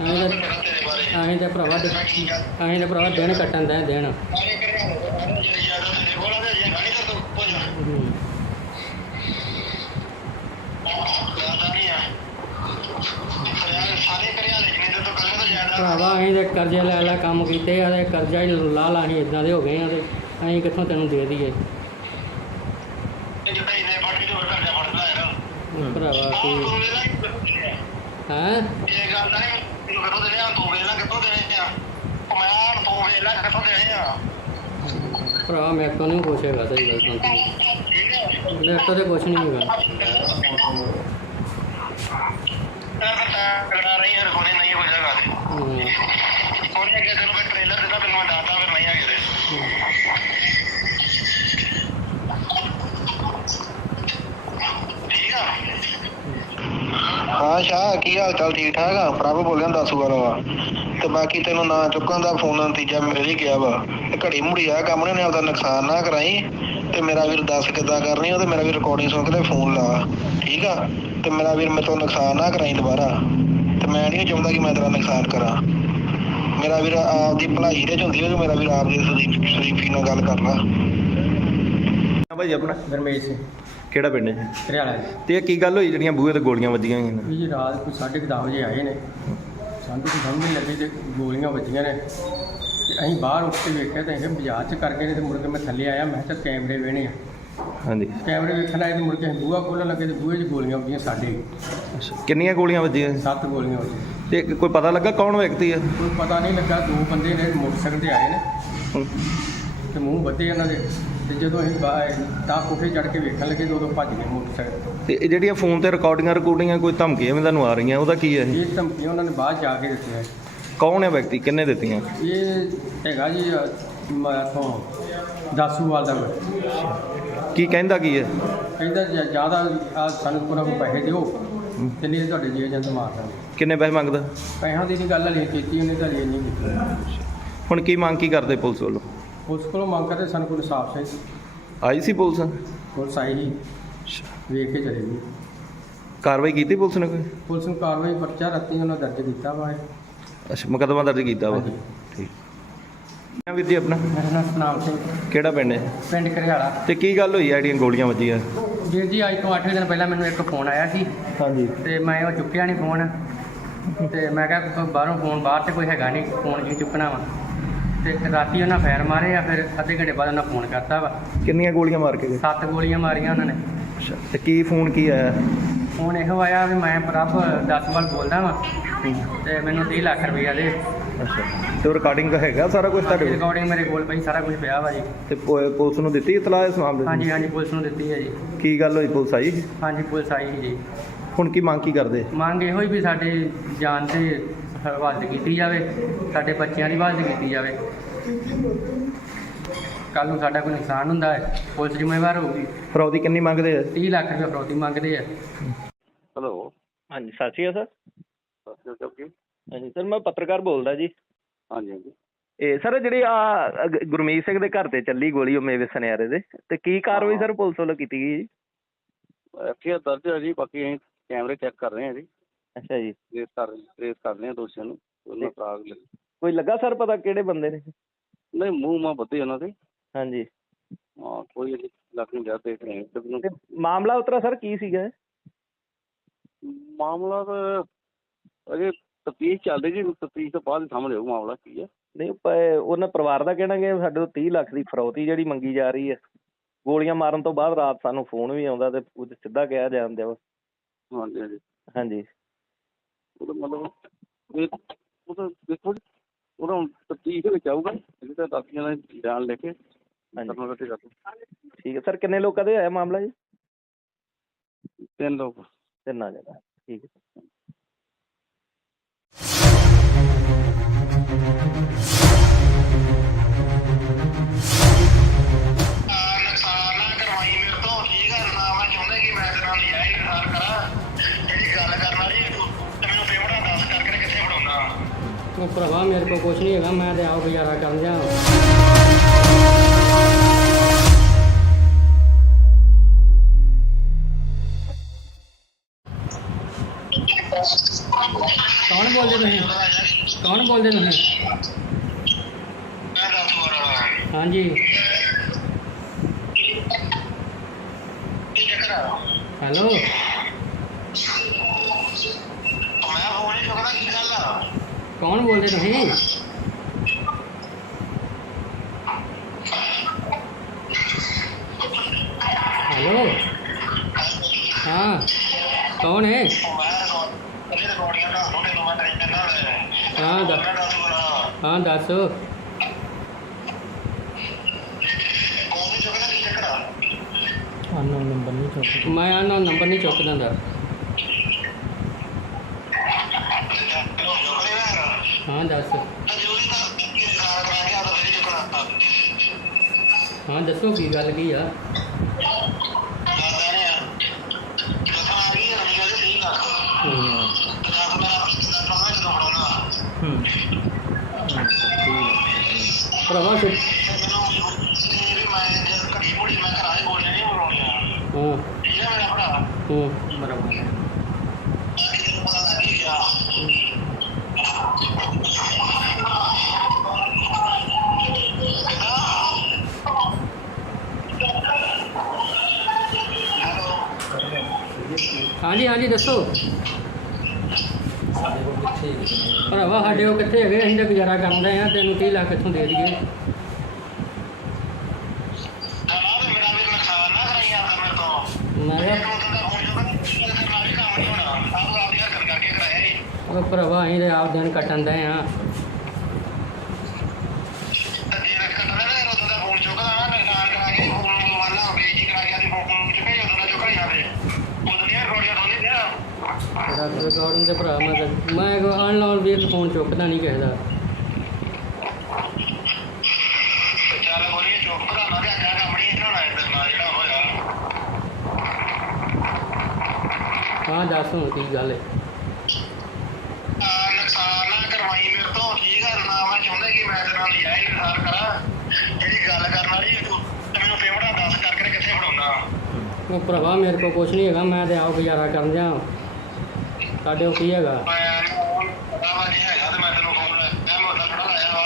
ਮੈਂ ਕਿਹੜਾ ਤੇਰੇ ਬਾਰੇ ਅਸੀਂ ਤੇ ਭਰਾਵਾ ਅਸੀਂ ਤੇ ਭਰਾਵਾ ਦਿਨ ਕੱਟਣ ਦੇ ਦਿਨ। ਸਾਰੇ ਕਰਿਆ ਜਿਹੜੀ ਯਾਦ ਤੇਰੇ ਕੋਲ ਆ ਤੇ ਜੇ ਗਾੜੀ ਤਾਂ ਤੂੰ ਕੁਝ ਹੂੰ ਜ਼ਿਆਦਾ ਨਹੀਂ ਆ। ਸਾਰੇ ਕਰਿਆ ਲੇਕਿਨ ਤੇ ਤੂੰ ਕੱਲੇ ਤੋਂ ਜ਼ਿਆਦਾ ਭਰਾਵਾ ਅਸੀਂ ਤੇ ਕਰਜ਼ੇ ਲੈ ਲੈ ਕੰਮ ਕੀਤੇ ਆ ਤੇ ਕਰਜ਼ਾ ਹੀ ਲਾ ਲਾ ਅਸੀਂ ਇਦਾਂ ਦੇ ਹੋ ਗਏ ਆ ਤੇ ਅਸੀਂ ਕਿੱਥੋਂ ਤੈਨੂੰ ਦੇ ਦਈਏ? ਜਿੱਦਾਂ ਇਹਨੇ ਬਾਕੀ ਤੋਂ ਕਰਜ਼ਾ ਫੜਦਾ ਯਾਰ। ਭਰਾਵਾ ਤੂੰ ਕੀ ਵੇਲਾ ਹੈਂ? ਇਹ ਗੱਲ ਦਾ ਨਹੀਂ ਤੈਨੂੰ ਕਿੱਥੋਂ ਦੇਣੇ ਆ? ਤੂੰ ਵੇਲਾ ਕਿੱਥੋਂ ਦੇਣੇ ਆ? ਮੈਂ ਤੂੰ ਵੇਲਾ ਕਿੱਥੋਂ ਦੇਣੇ ਆ? ਭਰਾ ਮੇਰੇ ਤੋਂ ਨਹੀਂ ਕੁਛ ਹੈਗਾ, ਸਹੀ ਗੱਲ ਸੁਣ। ਠੀਕ ਹੈ ਮੇਰੇ ਤੋਂ ਤੇ ਕੁਛ ਨਹੀਂ ਹੈਗਾ। ਕਰਾ ਰਹੀ ਹੈ ਕੋਨੇ ਨਹੀਂ ਹੋ ਜਾਏਗਾ ਤੇ ਹੂੰ ਕੋਨੇ ਅੱਗੇ ਤੈਨੂੰ ਕੋਈ ਟ੍ਰੇਲਰ ਦਿੱਤਾ ਤੈਨੂੰ ਮੈਂ ਦੱਸਦਾ ਫਿਰ ਨਹੀਂ ਹੈਗੇ ਠੀਕ ਆ। ਹਾਂ ਸ਼ਾਹ ਕੀ ਹਾਲ ਚਾਲ? ਠੀਕ ਠਾਕ ਆ? ਪ੍ਰਭ ਬੋਲਿਆ ਦੱਸੂ ਵਾਲਾ ਤੇ ਬਾਕੀ ਤੈਨੂੰ ਨਾ ਚੁੱਕਣ ਦਾ ਫੋਨ ਨਤੀਜਾ ਮੇਰੇ ਹੀ ਗਿਆ ਵਾ। ਘੜੀ ਮੁੜੀ ਆ ਕੰਮ ਨੇ ਆਪਦਾ ਨੁਕਸਾਨ ਨਾ ਕਰਾਈ ਤੇ ਮੇਰਾ ਵੀਰ ਦੱਸ ਕਿੱਦਾਂ ਕਰਨੀ ਉਹ ਤੇ ਮੇਰਾ ਵੀਰ ਰਿਕਾਰਡਿੰਗ ਸੁਣ ਕੇ ਫੋਨ ਲਾ। ਠੀਕ ਆ ਤੇ ਮੇਰਾ ਵੀਰ ਮੇਰੇ ਤੋਂ ਨੁਕਸਾਨ ਨਾ ਕਰਾਈ ਦੁਬਾਰਾ। ਤੇ ਮੈਂ ਨਹੀਂ ਚਾਹੁੰਦਾ ਕਿ ਮੈਂ ਤੇਰਾ ਨੁਕਸਾਨ ਕਰਾਂ। ਮੇਰਾ ਵੀਰ ਆਪਦੀ ਭਲਾਈ ਦੇ ਚ ਹੁੰਦੀ ਹੈ, ਮੇਰਾ ਵੀਰ ਆਪਦੀ ਸ਼ਰੀਫੀ ਨਾਲ ਗੱਲ ਕਰ ਲਾ। ਭਾਈ ਆਪਣਾ ਗਰਮੇਸ਼ ਸਿੰਘ ਕਿਹੜਾ ਪਿੰਡ ਹੈ? ਹਰਿਆਣਾ ਦੇ। ਤੇ ਇਹ ਕੀ ਗੱਲ ਹੋਈ ਜਿਹੜੀਆਂ ਬੂਹੇ ਤੇ ਗੋਲੀਆਂ ਵੱਜੀਆਂ ਹੋਈਆਂ ਨੇ? ਵੀ ਜੀ ਰਾਤ ਕੋਈ 10:30 ਵਜੇ ਆਏ ਨੇ, ਸਾਨੂੰ ਕੋਈ ਸਮਝ ਨਹੀਂ ਲੱਗੀ ਤੇ ਗੋਲੀਆਂ ਵੱਜੀਆਂ ਨੇ ਤੇ ਅਸੀਂ ਬਾਹਰ ਉੱਠ ਕੇ ਵੇਖਿਆ ਤਾਂ ਇਹ ਬਾਜ਼ਾਰ 'ਚ ਕਰ ਗਏ ਨੇ ਤੇ ਮੁੜ ਕੇ ਮੈਂ ਥੱਲੇ ਆਇਆ। ਮੈਂ ਕਿਹਾ ਕੈਮਰੇ ਵੇਣੇ ਆ। ਹਾਂਜੀ ਕੈਮਰੇ ਵੇਖਣ ਆਏ ਤੇ ਮੁੜ ਕੇ ਅਸੀਂ ਬੂਹਾ ਖੋਲ੍ਹਣ ਲੱਗੇ ਤੇ ਬੂਹੇ 'ਚ ਗੋਲੀਆਂ ਵੱਜੀਆਂ ਸਾਡੇ। ਕਿੰਨੀਆਂ ਗੋਲੀਆਂ ਵੱਜੀਆਂ? 7 ਗੋਲੀਆਂ ਵੱਜੀਆਂ। ਤੇ ਕੋਈ ਪਤਾ ਲੱਗਾ ਕੌਣ ਵਿਅਕਤੀ ਹੈ? ਕੋਈ ਪਤਾ ਨਹੀਂ ਲੱਗਾ। 2 ਬੰਦੇ ਨੇ ਮੋਟਰਸਾਈਕਲ ਤੇ ਆਏ ਨੇ ਹੂੰ। ਤੇ ਮੂੰਹ ਵੱਧੇ ਇਹਨਾਂ ਦੇ ਤੇ ਜਦੋਂ ਅਸੀਂ ਤਾਂ ਕੋਠੇ ਚੜ੍ਹ ਕੇ ਵੇਖਣ ਲੱਗੇ ਤੇ ਉਦੋਂ ਭੱਜ ਗਏ ਮੋਟਰਸਾਈਕਲ। ਤੇ ਇਹ ਜਿਹੜੀਆਂ ਫੋਨ ਤੇ ਰਿਕਾਰਡਿੰਗਾਂ ਕੋਈ ਧਮਕੀਆਂ ਵੀ ਤੁਹਾਨੂੰ ਆ ਰਹੀਆਂ, ਉਹਦਾ ਕੀ ਹੈ ਇਹ? ਇਹ ਧਮਕੀਆਂ ਉਹਨਾਂ ਨੇ ਬਾਅਦ ਜਾ ਕੇ ਦਿੱਤੀਆਂ। ਕੌਣ ਹੈ ਵਿਅਕਤੀ? ਕਿੰਨੇ ਦਿੱਤੀਆਂ? ਇਹ ਹੈਗਾ ਜੀ ਮੈਂ ਇੱਥੋਂ ਦਾਸੂਵਾਲ ਦਾ ਕੀ ਕਹਿੰਦਾ ਕੀ ਹੈ? ਕਹਿੰਦਾ ਜ਼ਿਆਦਾ ਆ ਸਾਨੂੰ ਕੋਈ ਪੈਸੇ ਦਿਓ ਤੇ ਨਹੀਂ ਤੁਹਾਡੇ ਜੀ ਏਜੰਟ ਮਾਰ ਦਾਂਗੇ। ਕਿੰਨੇ ਪੈਸੇ ਮੰਗਦਾ? ਪੈਸਿਆਂ ਦੀ ਨਹੀਂ ਗੱਲ ਹਲੇ ਕੀਤੀ ਉਹਨੇ ਤਾਂ ਹਲੇ ਨਹੀਂ ਕੀਤੀ। ਹੁਣ ਕੀ ਮੰਗ ਕੀ ਕਰਦੇ ਪੁਲਿਸ ਵੱਲੋਂ? ਪੁਲਿਸ ਕੋਲੋਂ ਮੰਗ ਕਰਦੇ ਸਾਨੂੰ ਕੋਈ ਇਨਸਾਫ ਚਾਹੀਦਾ। ਆਈ ਸੀ ਪੁਲਿਸ? ਪੁਲਿਸ ਆਈ ਜੀ, ਵੇਖ ਕੇ ਚਲੇ ਗਈ। ਕਾਰਵਾਈ ਕੀਤੀ ਪੁਲਿਸ ਨੇ ਕੋਈ? ਪੁਲਿਸ ਨੂੰ ਕਾਰਵਾਈ ਪਰਚਾ ਰਾਤੀ ਉਹਨਾਂ ਦਰਜ ਕੀਤਾ ਵਾ ਇਹ। ਅੱਛਾ, ਮੁਕੱਦਮਾ ਦਰਜ ਕੀਤਾ ਵਾ। ਹਾਂਜੀ। ਠੀਕ। ਕਿਆ ਵੀਰ ਜੀ ਆਪਣਾ? ਮੇਰਾ ਨਾਮ ਸਤਨਾਮ ਸਿੰਘ, ਕਿਹੜਾ ਪਿੰਡ ਹੈ? ਪਿੰਡ ਘਰਿਆਲਾ। ਤੇ ਕੀ ਗੱਲ ਹੋਈ ਆ ਜਿਹੜੀਆਂ ਗੋਲੀਆਂ ਵੱਜੀਆਂ? ਵੀਰ ਜੀ ਅੱਜ ਤੋਂ 8 ਦਿਨ ਪਹਿਲਾਂ ਮੈਨੂੰ ਇੱਕ ਫੋਨ ਆਇਆ ਸੀ ਹਾਂਜੀ। ਤੇ ਮੈਂ ਉਹ ਚੁੱਕਿਆ ਨਹੀਂ ਫੋਨ ਤੇ ਮੈਂ ਕਿਹਾ ਬਾਹਰੋਂ ਫੋਨ ਬਾਹਰ ਤੇ ਕੋਈ ਹੈਗਾ ਨਹੀਂ, ਫੋਨ ਕੀ ਚੁੱਕਣਾ ਵਾ। ਤੇ ਰਾਤੀ ਉਹਨਾਂ ਫਾਇਰ ਮਾਰੇ ਆ, ਫਿਰ ਅੱਧੇ ਘੰਟੇ ਬਾਅਦ ਉਹਨਾਂ ਫੋਨ ਕਰਤਾ ਵਾ। ਕਿੰਨੀਆਂ ਗੋਲੀਆਂ ਮਾਰ ਕੇ ਗਏ? 7 ਗੋਲੀਆਂ ਮਾਰੀਆਂ ਉਹਨਾਂ ਨੇ। ਅੱਛਾ, ਤੇ ਕੀ ਫੋਨ ਕੀ ਆਇਆ? ਫੋਨ ਇਹੋ ਆਇਆ ਵੀ ਮੈਂ ਪ੍ਰਭ ਦਸਵਾਲ ਬੋਲਦਾ ਵਾਂ ਤੇ ਮੈਨੂੰ 30 ਲੱਖ ਰੁਪਈਆ ਦੇ। ਅੱਛਾ, ਤੇ ਰਿਕਾਰਡਿੰਗ ਹੈਗਾ ਸਾਰਾ ਕੁਝ ਤੁਹਾਡੇ ਕੋਲ? ਰਿਕਾਰਡਿੰਗ ਮੇਰੇ ਕੋਲ ਪਈ, ਸਾਰਾ ਕੁਝ ਪਿਆ ਵਾ ਜੀ। ਤੇ ਪੁਲਿਸ ਨੂੰ ਦਿੱਤੀ ਇਤਲਾਹ ਇਸ ਮਾਮਲੇ ਦੀ? ਹਾਂਜੀ ਹਾਂਜੀ, ਪੁਲਿਸ ਨੂੰ ਦਿੱਤੀ ਹੈ ਜੀ। ਕੀ ਗੱਲ ਹੋਈ, ਪੁਲਿਸ ਆਈ? ਹਾਂਜੀ, ਪੁਲਿਸ ਆਈ ਸੀ ਜੀ। ਹੁਣ ਕੀ ਮੰਗ ਕੀ ਕਰਦੇ? ਮੰਗ ਇਹੋ ਹੀ ਵੀ ਸਾਡੇ ਜਾਨ ਤੇ ਹਿਫਾਜ਼ਤ ਕੀਤੀ ਜਾਵੇ, ਸਾਡੇ ਬੱਚਿਆਂ ਦੀ ਹਿਫਾਜ਼ਤ ਕੀਤੀ ਜਾਵੇ। ਕੱਲ੍ਹ ਨੂੰ ਸਾਡਾ ਕੋਈ ਨੁਕਸਾਨ ਹੁੰਦਾ ਹੈ, ਪੁਲਿਸ ਜ਼ਿੰਮੇਵਾਰ ਹੋਊਗੀ। ਫਰੌਦੀ ਕਿੰਨੀ ਮੰਗਦੇ ਆ? 30 ਲੱਖ ਰੁਪਏ ਫਰੌਤੀ ਮੰਗਦੇ ਆ। ਹੈਲੋ, ਹਾਂਜੀ, ਸਤਿ ਸ਼੍ਰੀ ਅਕਾਲ ਸਰ। ਸਤਿ ਸ਼੍ਰੀ ਅਕਾਲ। ਹਾਂਜੀ ਸਰ, ਮੈਂ ਪੱਤਰਕਾਰ ਬੋਲਦਾ ਜੀ। ਹਾਂਜੀ ਹਾਂਜੀ। ਇਹ ਸਰ ਜਿਹੜੀ ਆ ਗੁਰਮੀਤ ਸਿੰਘ ਦੇ ਘਰ ਤੇ ਚੱਲੀ ਗੋਲੀ, ਉਹ ਮੇਵੇ ਸੁਨਿਆਰੇ ਦੇ, ਤੇ ਕੀ ਕਾਰਵਾਈ ਸਰ ਪੁਲਿਸ ਵੱਲੋਂ ਕੀਤੀ ਗਈ ਜੀ? ਐਫਆਈਆਰ ਦਰਜ ਹੈ ਜੀ, ਬਾਕੀ ਅਸੀਂ ਕੈਮਰੇ ਚੈੱਕ ਕਰ ਰਹੇ ਹਾਂ ਜੀ। ਅੱਛਾ ਜੀ। ਟ੍ਰੇਸ ਕਰ ਰਹੇ ਹਾਂ ਦੋਸ਼ੀਆਂ ਨੂੰ। ਉਹਨਾਂ ਦਾ ਕੋਈ ਲੱਗਾ ਸਰ ਪਤਾ ਕਿਹੜੇ ਬੰਦੇ ਨੇ? ਨਹੀਂ, ਮੂੰਹ ਮਾਂ ਬੱਧੇ ਉਹਨਾਂ ਦੇ। ਹਾਂਜੀ। ਹਾਂ, ਕੋਈ ਅਜੇ ਲੱਗ ਨਹੀਂ ਜਾ, ਦੇਖ ਰਹੇ ਹਾਂ। ਤੇ ਮਾਮਲਾ ਉਤਰਾ ਸਰ ਕੀ ਸੀਗਾ? ਮਾਮਲਾ ਤਾਂ ਅਜੇ ਤਫਤੀਸ਼ ਚੱਲ ਰਹੀ ਜੀ, ਤਫਤੀਸ਼ ਤੋਂ ਬਾਅਦ ਸਾਹਮਣੇ ਆਊ ਮਾਮਲਾ ਕੀ ਹੈ। ਨਹੀਂ, ਉਹਨਾਂ ਪਰਿਵਾਰ ਦਾ ਕਹਿਣਾ ਕਿ ਸਾਡੇ ਤੋਂ 30 ਲੱਖ ਦੀ ਫਰੌਤੀ ਜਿਹੜੀ ਮੰਗੀ ਜਾ ਰਹੀ ਹੈ। ਗੋਲੀਆਂ ਮਾਰਨ ਤੋਂ ਬਾਅਦ ਰਾਤ ਸਾਨੂੰ ਫੋਨ ਵੀ ਆਉਂਦਾ ਤੇ ਉਹ ਸਿੱਧਾ ਕਿਹਾ ਜਾਂਦਾ ਵਾ। ਹਾਂਜੀ ਹਾਂਜੀ। ਹਾਂਜੀ। ਉਹਦਾ ਮਤਲਬ ਉਹ ਤਾਂ ਦੇਖੋ ਜੀ, ਉਹਦਾ ਹੁਣ ਤਫਤੀਸ਼ ਦੇ ਵਿੱਚ ਆਊਗਾ। ਇਹਦੇ ਤਾਂ ਦਾਖੀਆਂ ਦਾ ਬਿਆਨ ਲੈ ਕੇ ਠੀਕ ਹੈ ਸਰ। ਕਿੰਨੇ ਲੋਕਾਂ ਦੇ ਹੋਇਆ ਮਾਮਲਾ ਜੀ? 3 ਲੋਕ। 3 ਜਗ੍ਹਾ। ਠੀਕ ਹੈ। ਨੁਕਸਾਨ ਨਾ ਕਰਵਾਈ ਮੇਰੇ ਤੋਂ, ਠੀਕ ਹੈ ਨਾ? ਮੈਂ ਚਾਹੁੰਦਾ ਕਿ ਮੈਂ ਤੇਰੇ ਨਾਲ ਨਜਾਇਜ਼ ਨੁਕਸਾਨ ਕਰਾਂ। ਜਿਹੜੀ ਗੱਲ ਕਰਨ ਵਾਲੀ ਤੇ ਮੈਨੂੰ ਪੇਮੈਂਟ ਦੱਸ ਕਰਕੇ ਕਿੱਥੇ ਫੜਾਉਣਾ? ਉਹ ਭਰਾਵਾ ਮੇਰੇ ਕੋਲ ਕੁਛ ਨਹੀਂ ਹੈਗਾ, ਮੈਂ ਤੇ ਆਪ ਗੁਜ਼ਾਰਾ ਕਰਨ ਦਿਆਂ। ਕੌਣ ਬੋਲਦੇ ਤੁਸੀਂ? ਕੌਣ ਬੋਲਦੇ ਤੁਸੀਂ? ਮੈਂ ਦੱਸ ਵਾਰ ਹਾਂਜੀ। ਕੀ ਚੱਕਰ ਆ? ਹੈਲੋ, ਮੈਂ ਫੋਨ ਨਹੀਂ ਚੁੱਕਦਾ, ਕੀ ਗੱਲ ਆ? ਕੌਣ ਬੋਲਦੇ ਤੁਸੀਂ? ਹੈਲੋ, ਹਾਂ, ਕੌਣ ਹੈ? ਮੈਂ ਰਿਕਾਰਡਿੰਗ ਦਾ ਥੋੜੇ ਨੂੰ ਮੈਂ ਟਾਈਮ ਦਿੰਦਾ ਹਾਂ ਦੱਸ। ਮੈਂ ਦੱਸ ਵਾਰ ਹਾਂ ਦੱਸ। ਫੋਨ ਨਹੀਂ ਚੁੱਕਦਾ, ਕੀ ਚੱਕਰ ਆ? ਅਨਨੋਨ ਨੰਬਰ ਨਹੀਂ ਚੁੱਕਦਾ। ਮੈਂ ਅਨਨੋਨ ਨੰਬਰ ਨਹੀਂ ਚੁੱਕਦਾ ਹੁੰਦਾ। ਹਾਂ ਦੱਸ। ਹਾਂ ਦੱਸੋ ਕੀ ਗੱਲ ਕੀ ਆ? ਭਰਾਵਾ ਫਿਰ ਬਰਾਬਰ ਹੈ। ਹਾਂਜੀ ਹਾਂਜੀ ਦੱਸੋ। ਭਰਾਵਾ ਸਾਡੇ ਉਹ ਕਿੱਥੇ ਹੈਗੇ? ਅਸੀਂ ਤਾਂ ਗੁਜ਼ਾਰਾ ਕਰਨ ਰਹੇ ਹਾਂ। ਤੈਨੂੰ 30 ਲੱਖ ਇੱਥੋਂ ਦੇ ਦਈਏ। ਮੈਂ ਕਿਹਾ ਉਹ ਭਰਾਵਾ ਅਸੀਂ ਤਾਂ ਆਪ ਦਿਨ ਕੱਟਣ ਦੇ ਹਾਂ। ਰਿਕਾਰਡਿੰਗ ਦੇ ਭਰਾ ਮੈਂ ਅਨਲਾਈਨ ਵੀ ਫੋਨ ਚੁੱਕਦਾ ਨਹੀਂ ਕਿਸੇ ਦਾ। ਦੱਸ ਹੁਣ ਕੀ ਗੱਲ ਹੈ। ਨੁਕਸਾਨ ਨਾ ਕਰਵਾਈ ਮੇਰੇ ਤੋਂ, ਠੀਕ ਆ ਨਾ? ਮੈਂ ਚਾਹੁੰਦਾ ਕਿ ਮੈਂ ਤੇਰੇ ਨਾਲ ਨਜਾਇਜ਼ ਨੁਕਸਾਨ ਕਰਾਂ। ਜਿਹੜੀ ਗੱਲ ਕਰਨ ਵਾਲੀ ਤੂੰ ਤੇ ਮੈਨੂੰ ਪੇਮੈਂਟ ਦੱਸ ਕਰਕੇ ਕਿੱਥੇ ਫੜਾਉਣਾ? ਉਹ ਭਰਾਵਾ ਮੇਰੇ ਕੋਲ ਕੁਛ ਨਹੀਂ ਹੈਗਾ, ਮੈਂ ਤੇ ਆਪ ਗੁਜ਼ਾਰਾ ਕਰਨ ਜਾ। ਤੁਹਾਡੇ ਕੋਲ ਕੀ ਹੈਗਾ? ਮੈਂ ਪਤਾ ਵਾ ਨਹੀਂ ਹੈਗਾ ਤੇ ਮੈਂ ਤੈਨੂੰ ਫੋਨ ਮੈਂ ਉਹਦਾ ਥੋੜਾ ਲਾਇਆ ਵਾ।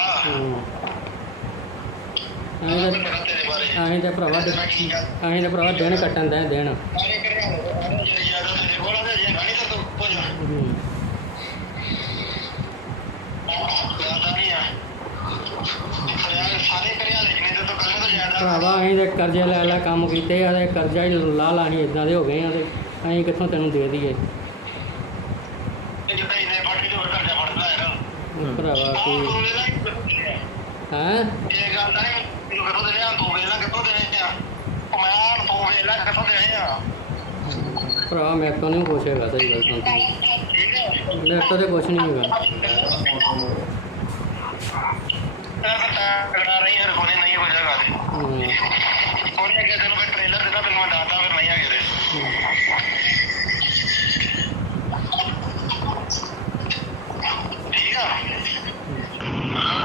ਅਸੀਂ ਤਾਂ ਭਰਾਵਾ ਦਿਨ ਕੱਟਣ ਦੇ ਦਿਨ। ਭਰਾਵਾ ਅਸੀਂ ਤੇ ਕਰਜ਼ੇ ਲੈ ਲੈ ਕੰਮ ਕੀਤੇ ਆ ਤੇ ਕਰਜ਼ਾ ਹੀ ਲਾ ਲਾ ਅਸੀਂ ਇਦਾਂ ਦੇ ਹੋ ਗਏ ਆ ਤੇ ਅਸੀਂ ਕਿੱਥੋਂ ਤੈਨੂੰ ਦੇ ਦਈਏ ਭਰਾਵਾ ਕੀ ਹੈਂ? ਭਰਾ ਮੇਰੇ ਤੋਂ ਨਹੀਂ ਕੁਛ ਹੈਗਾ, ਸਹੀ ਗੱਲ ਸੁਣ। ਮੇਰੇ ਤੋਂ ਤੇ ਕੁਛ ਨਹੀਂ ਹੈਗਾ।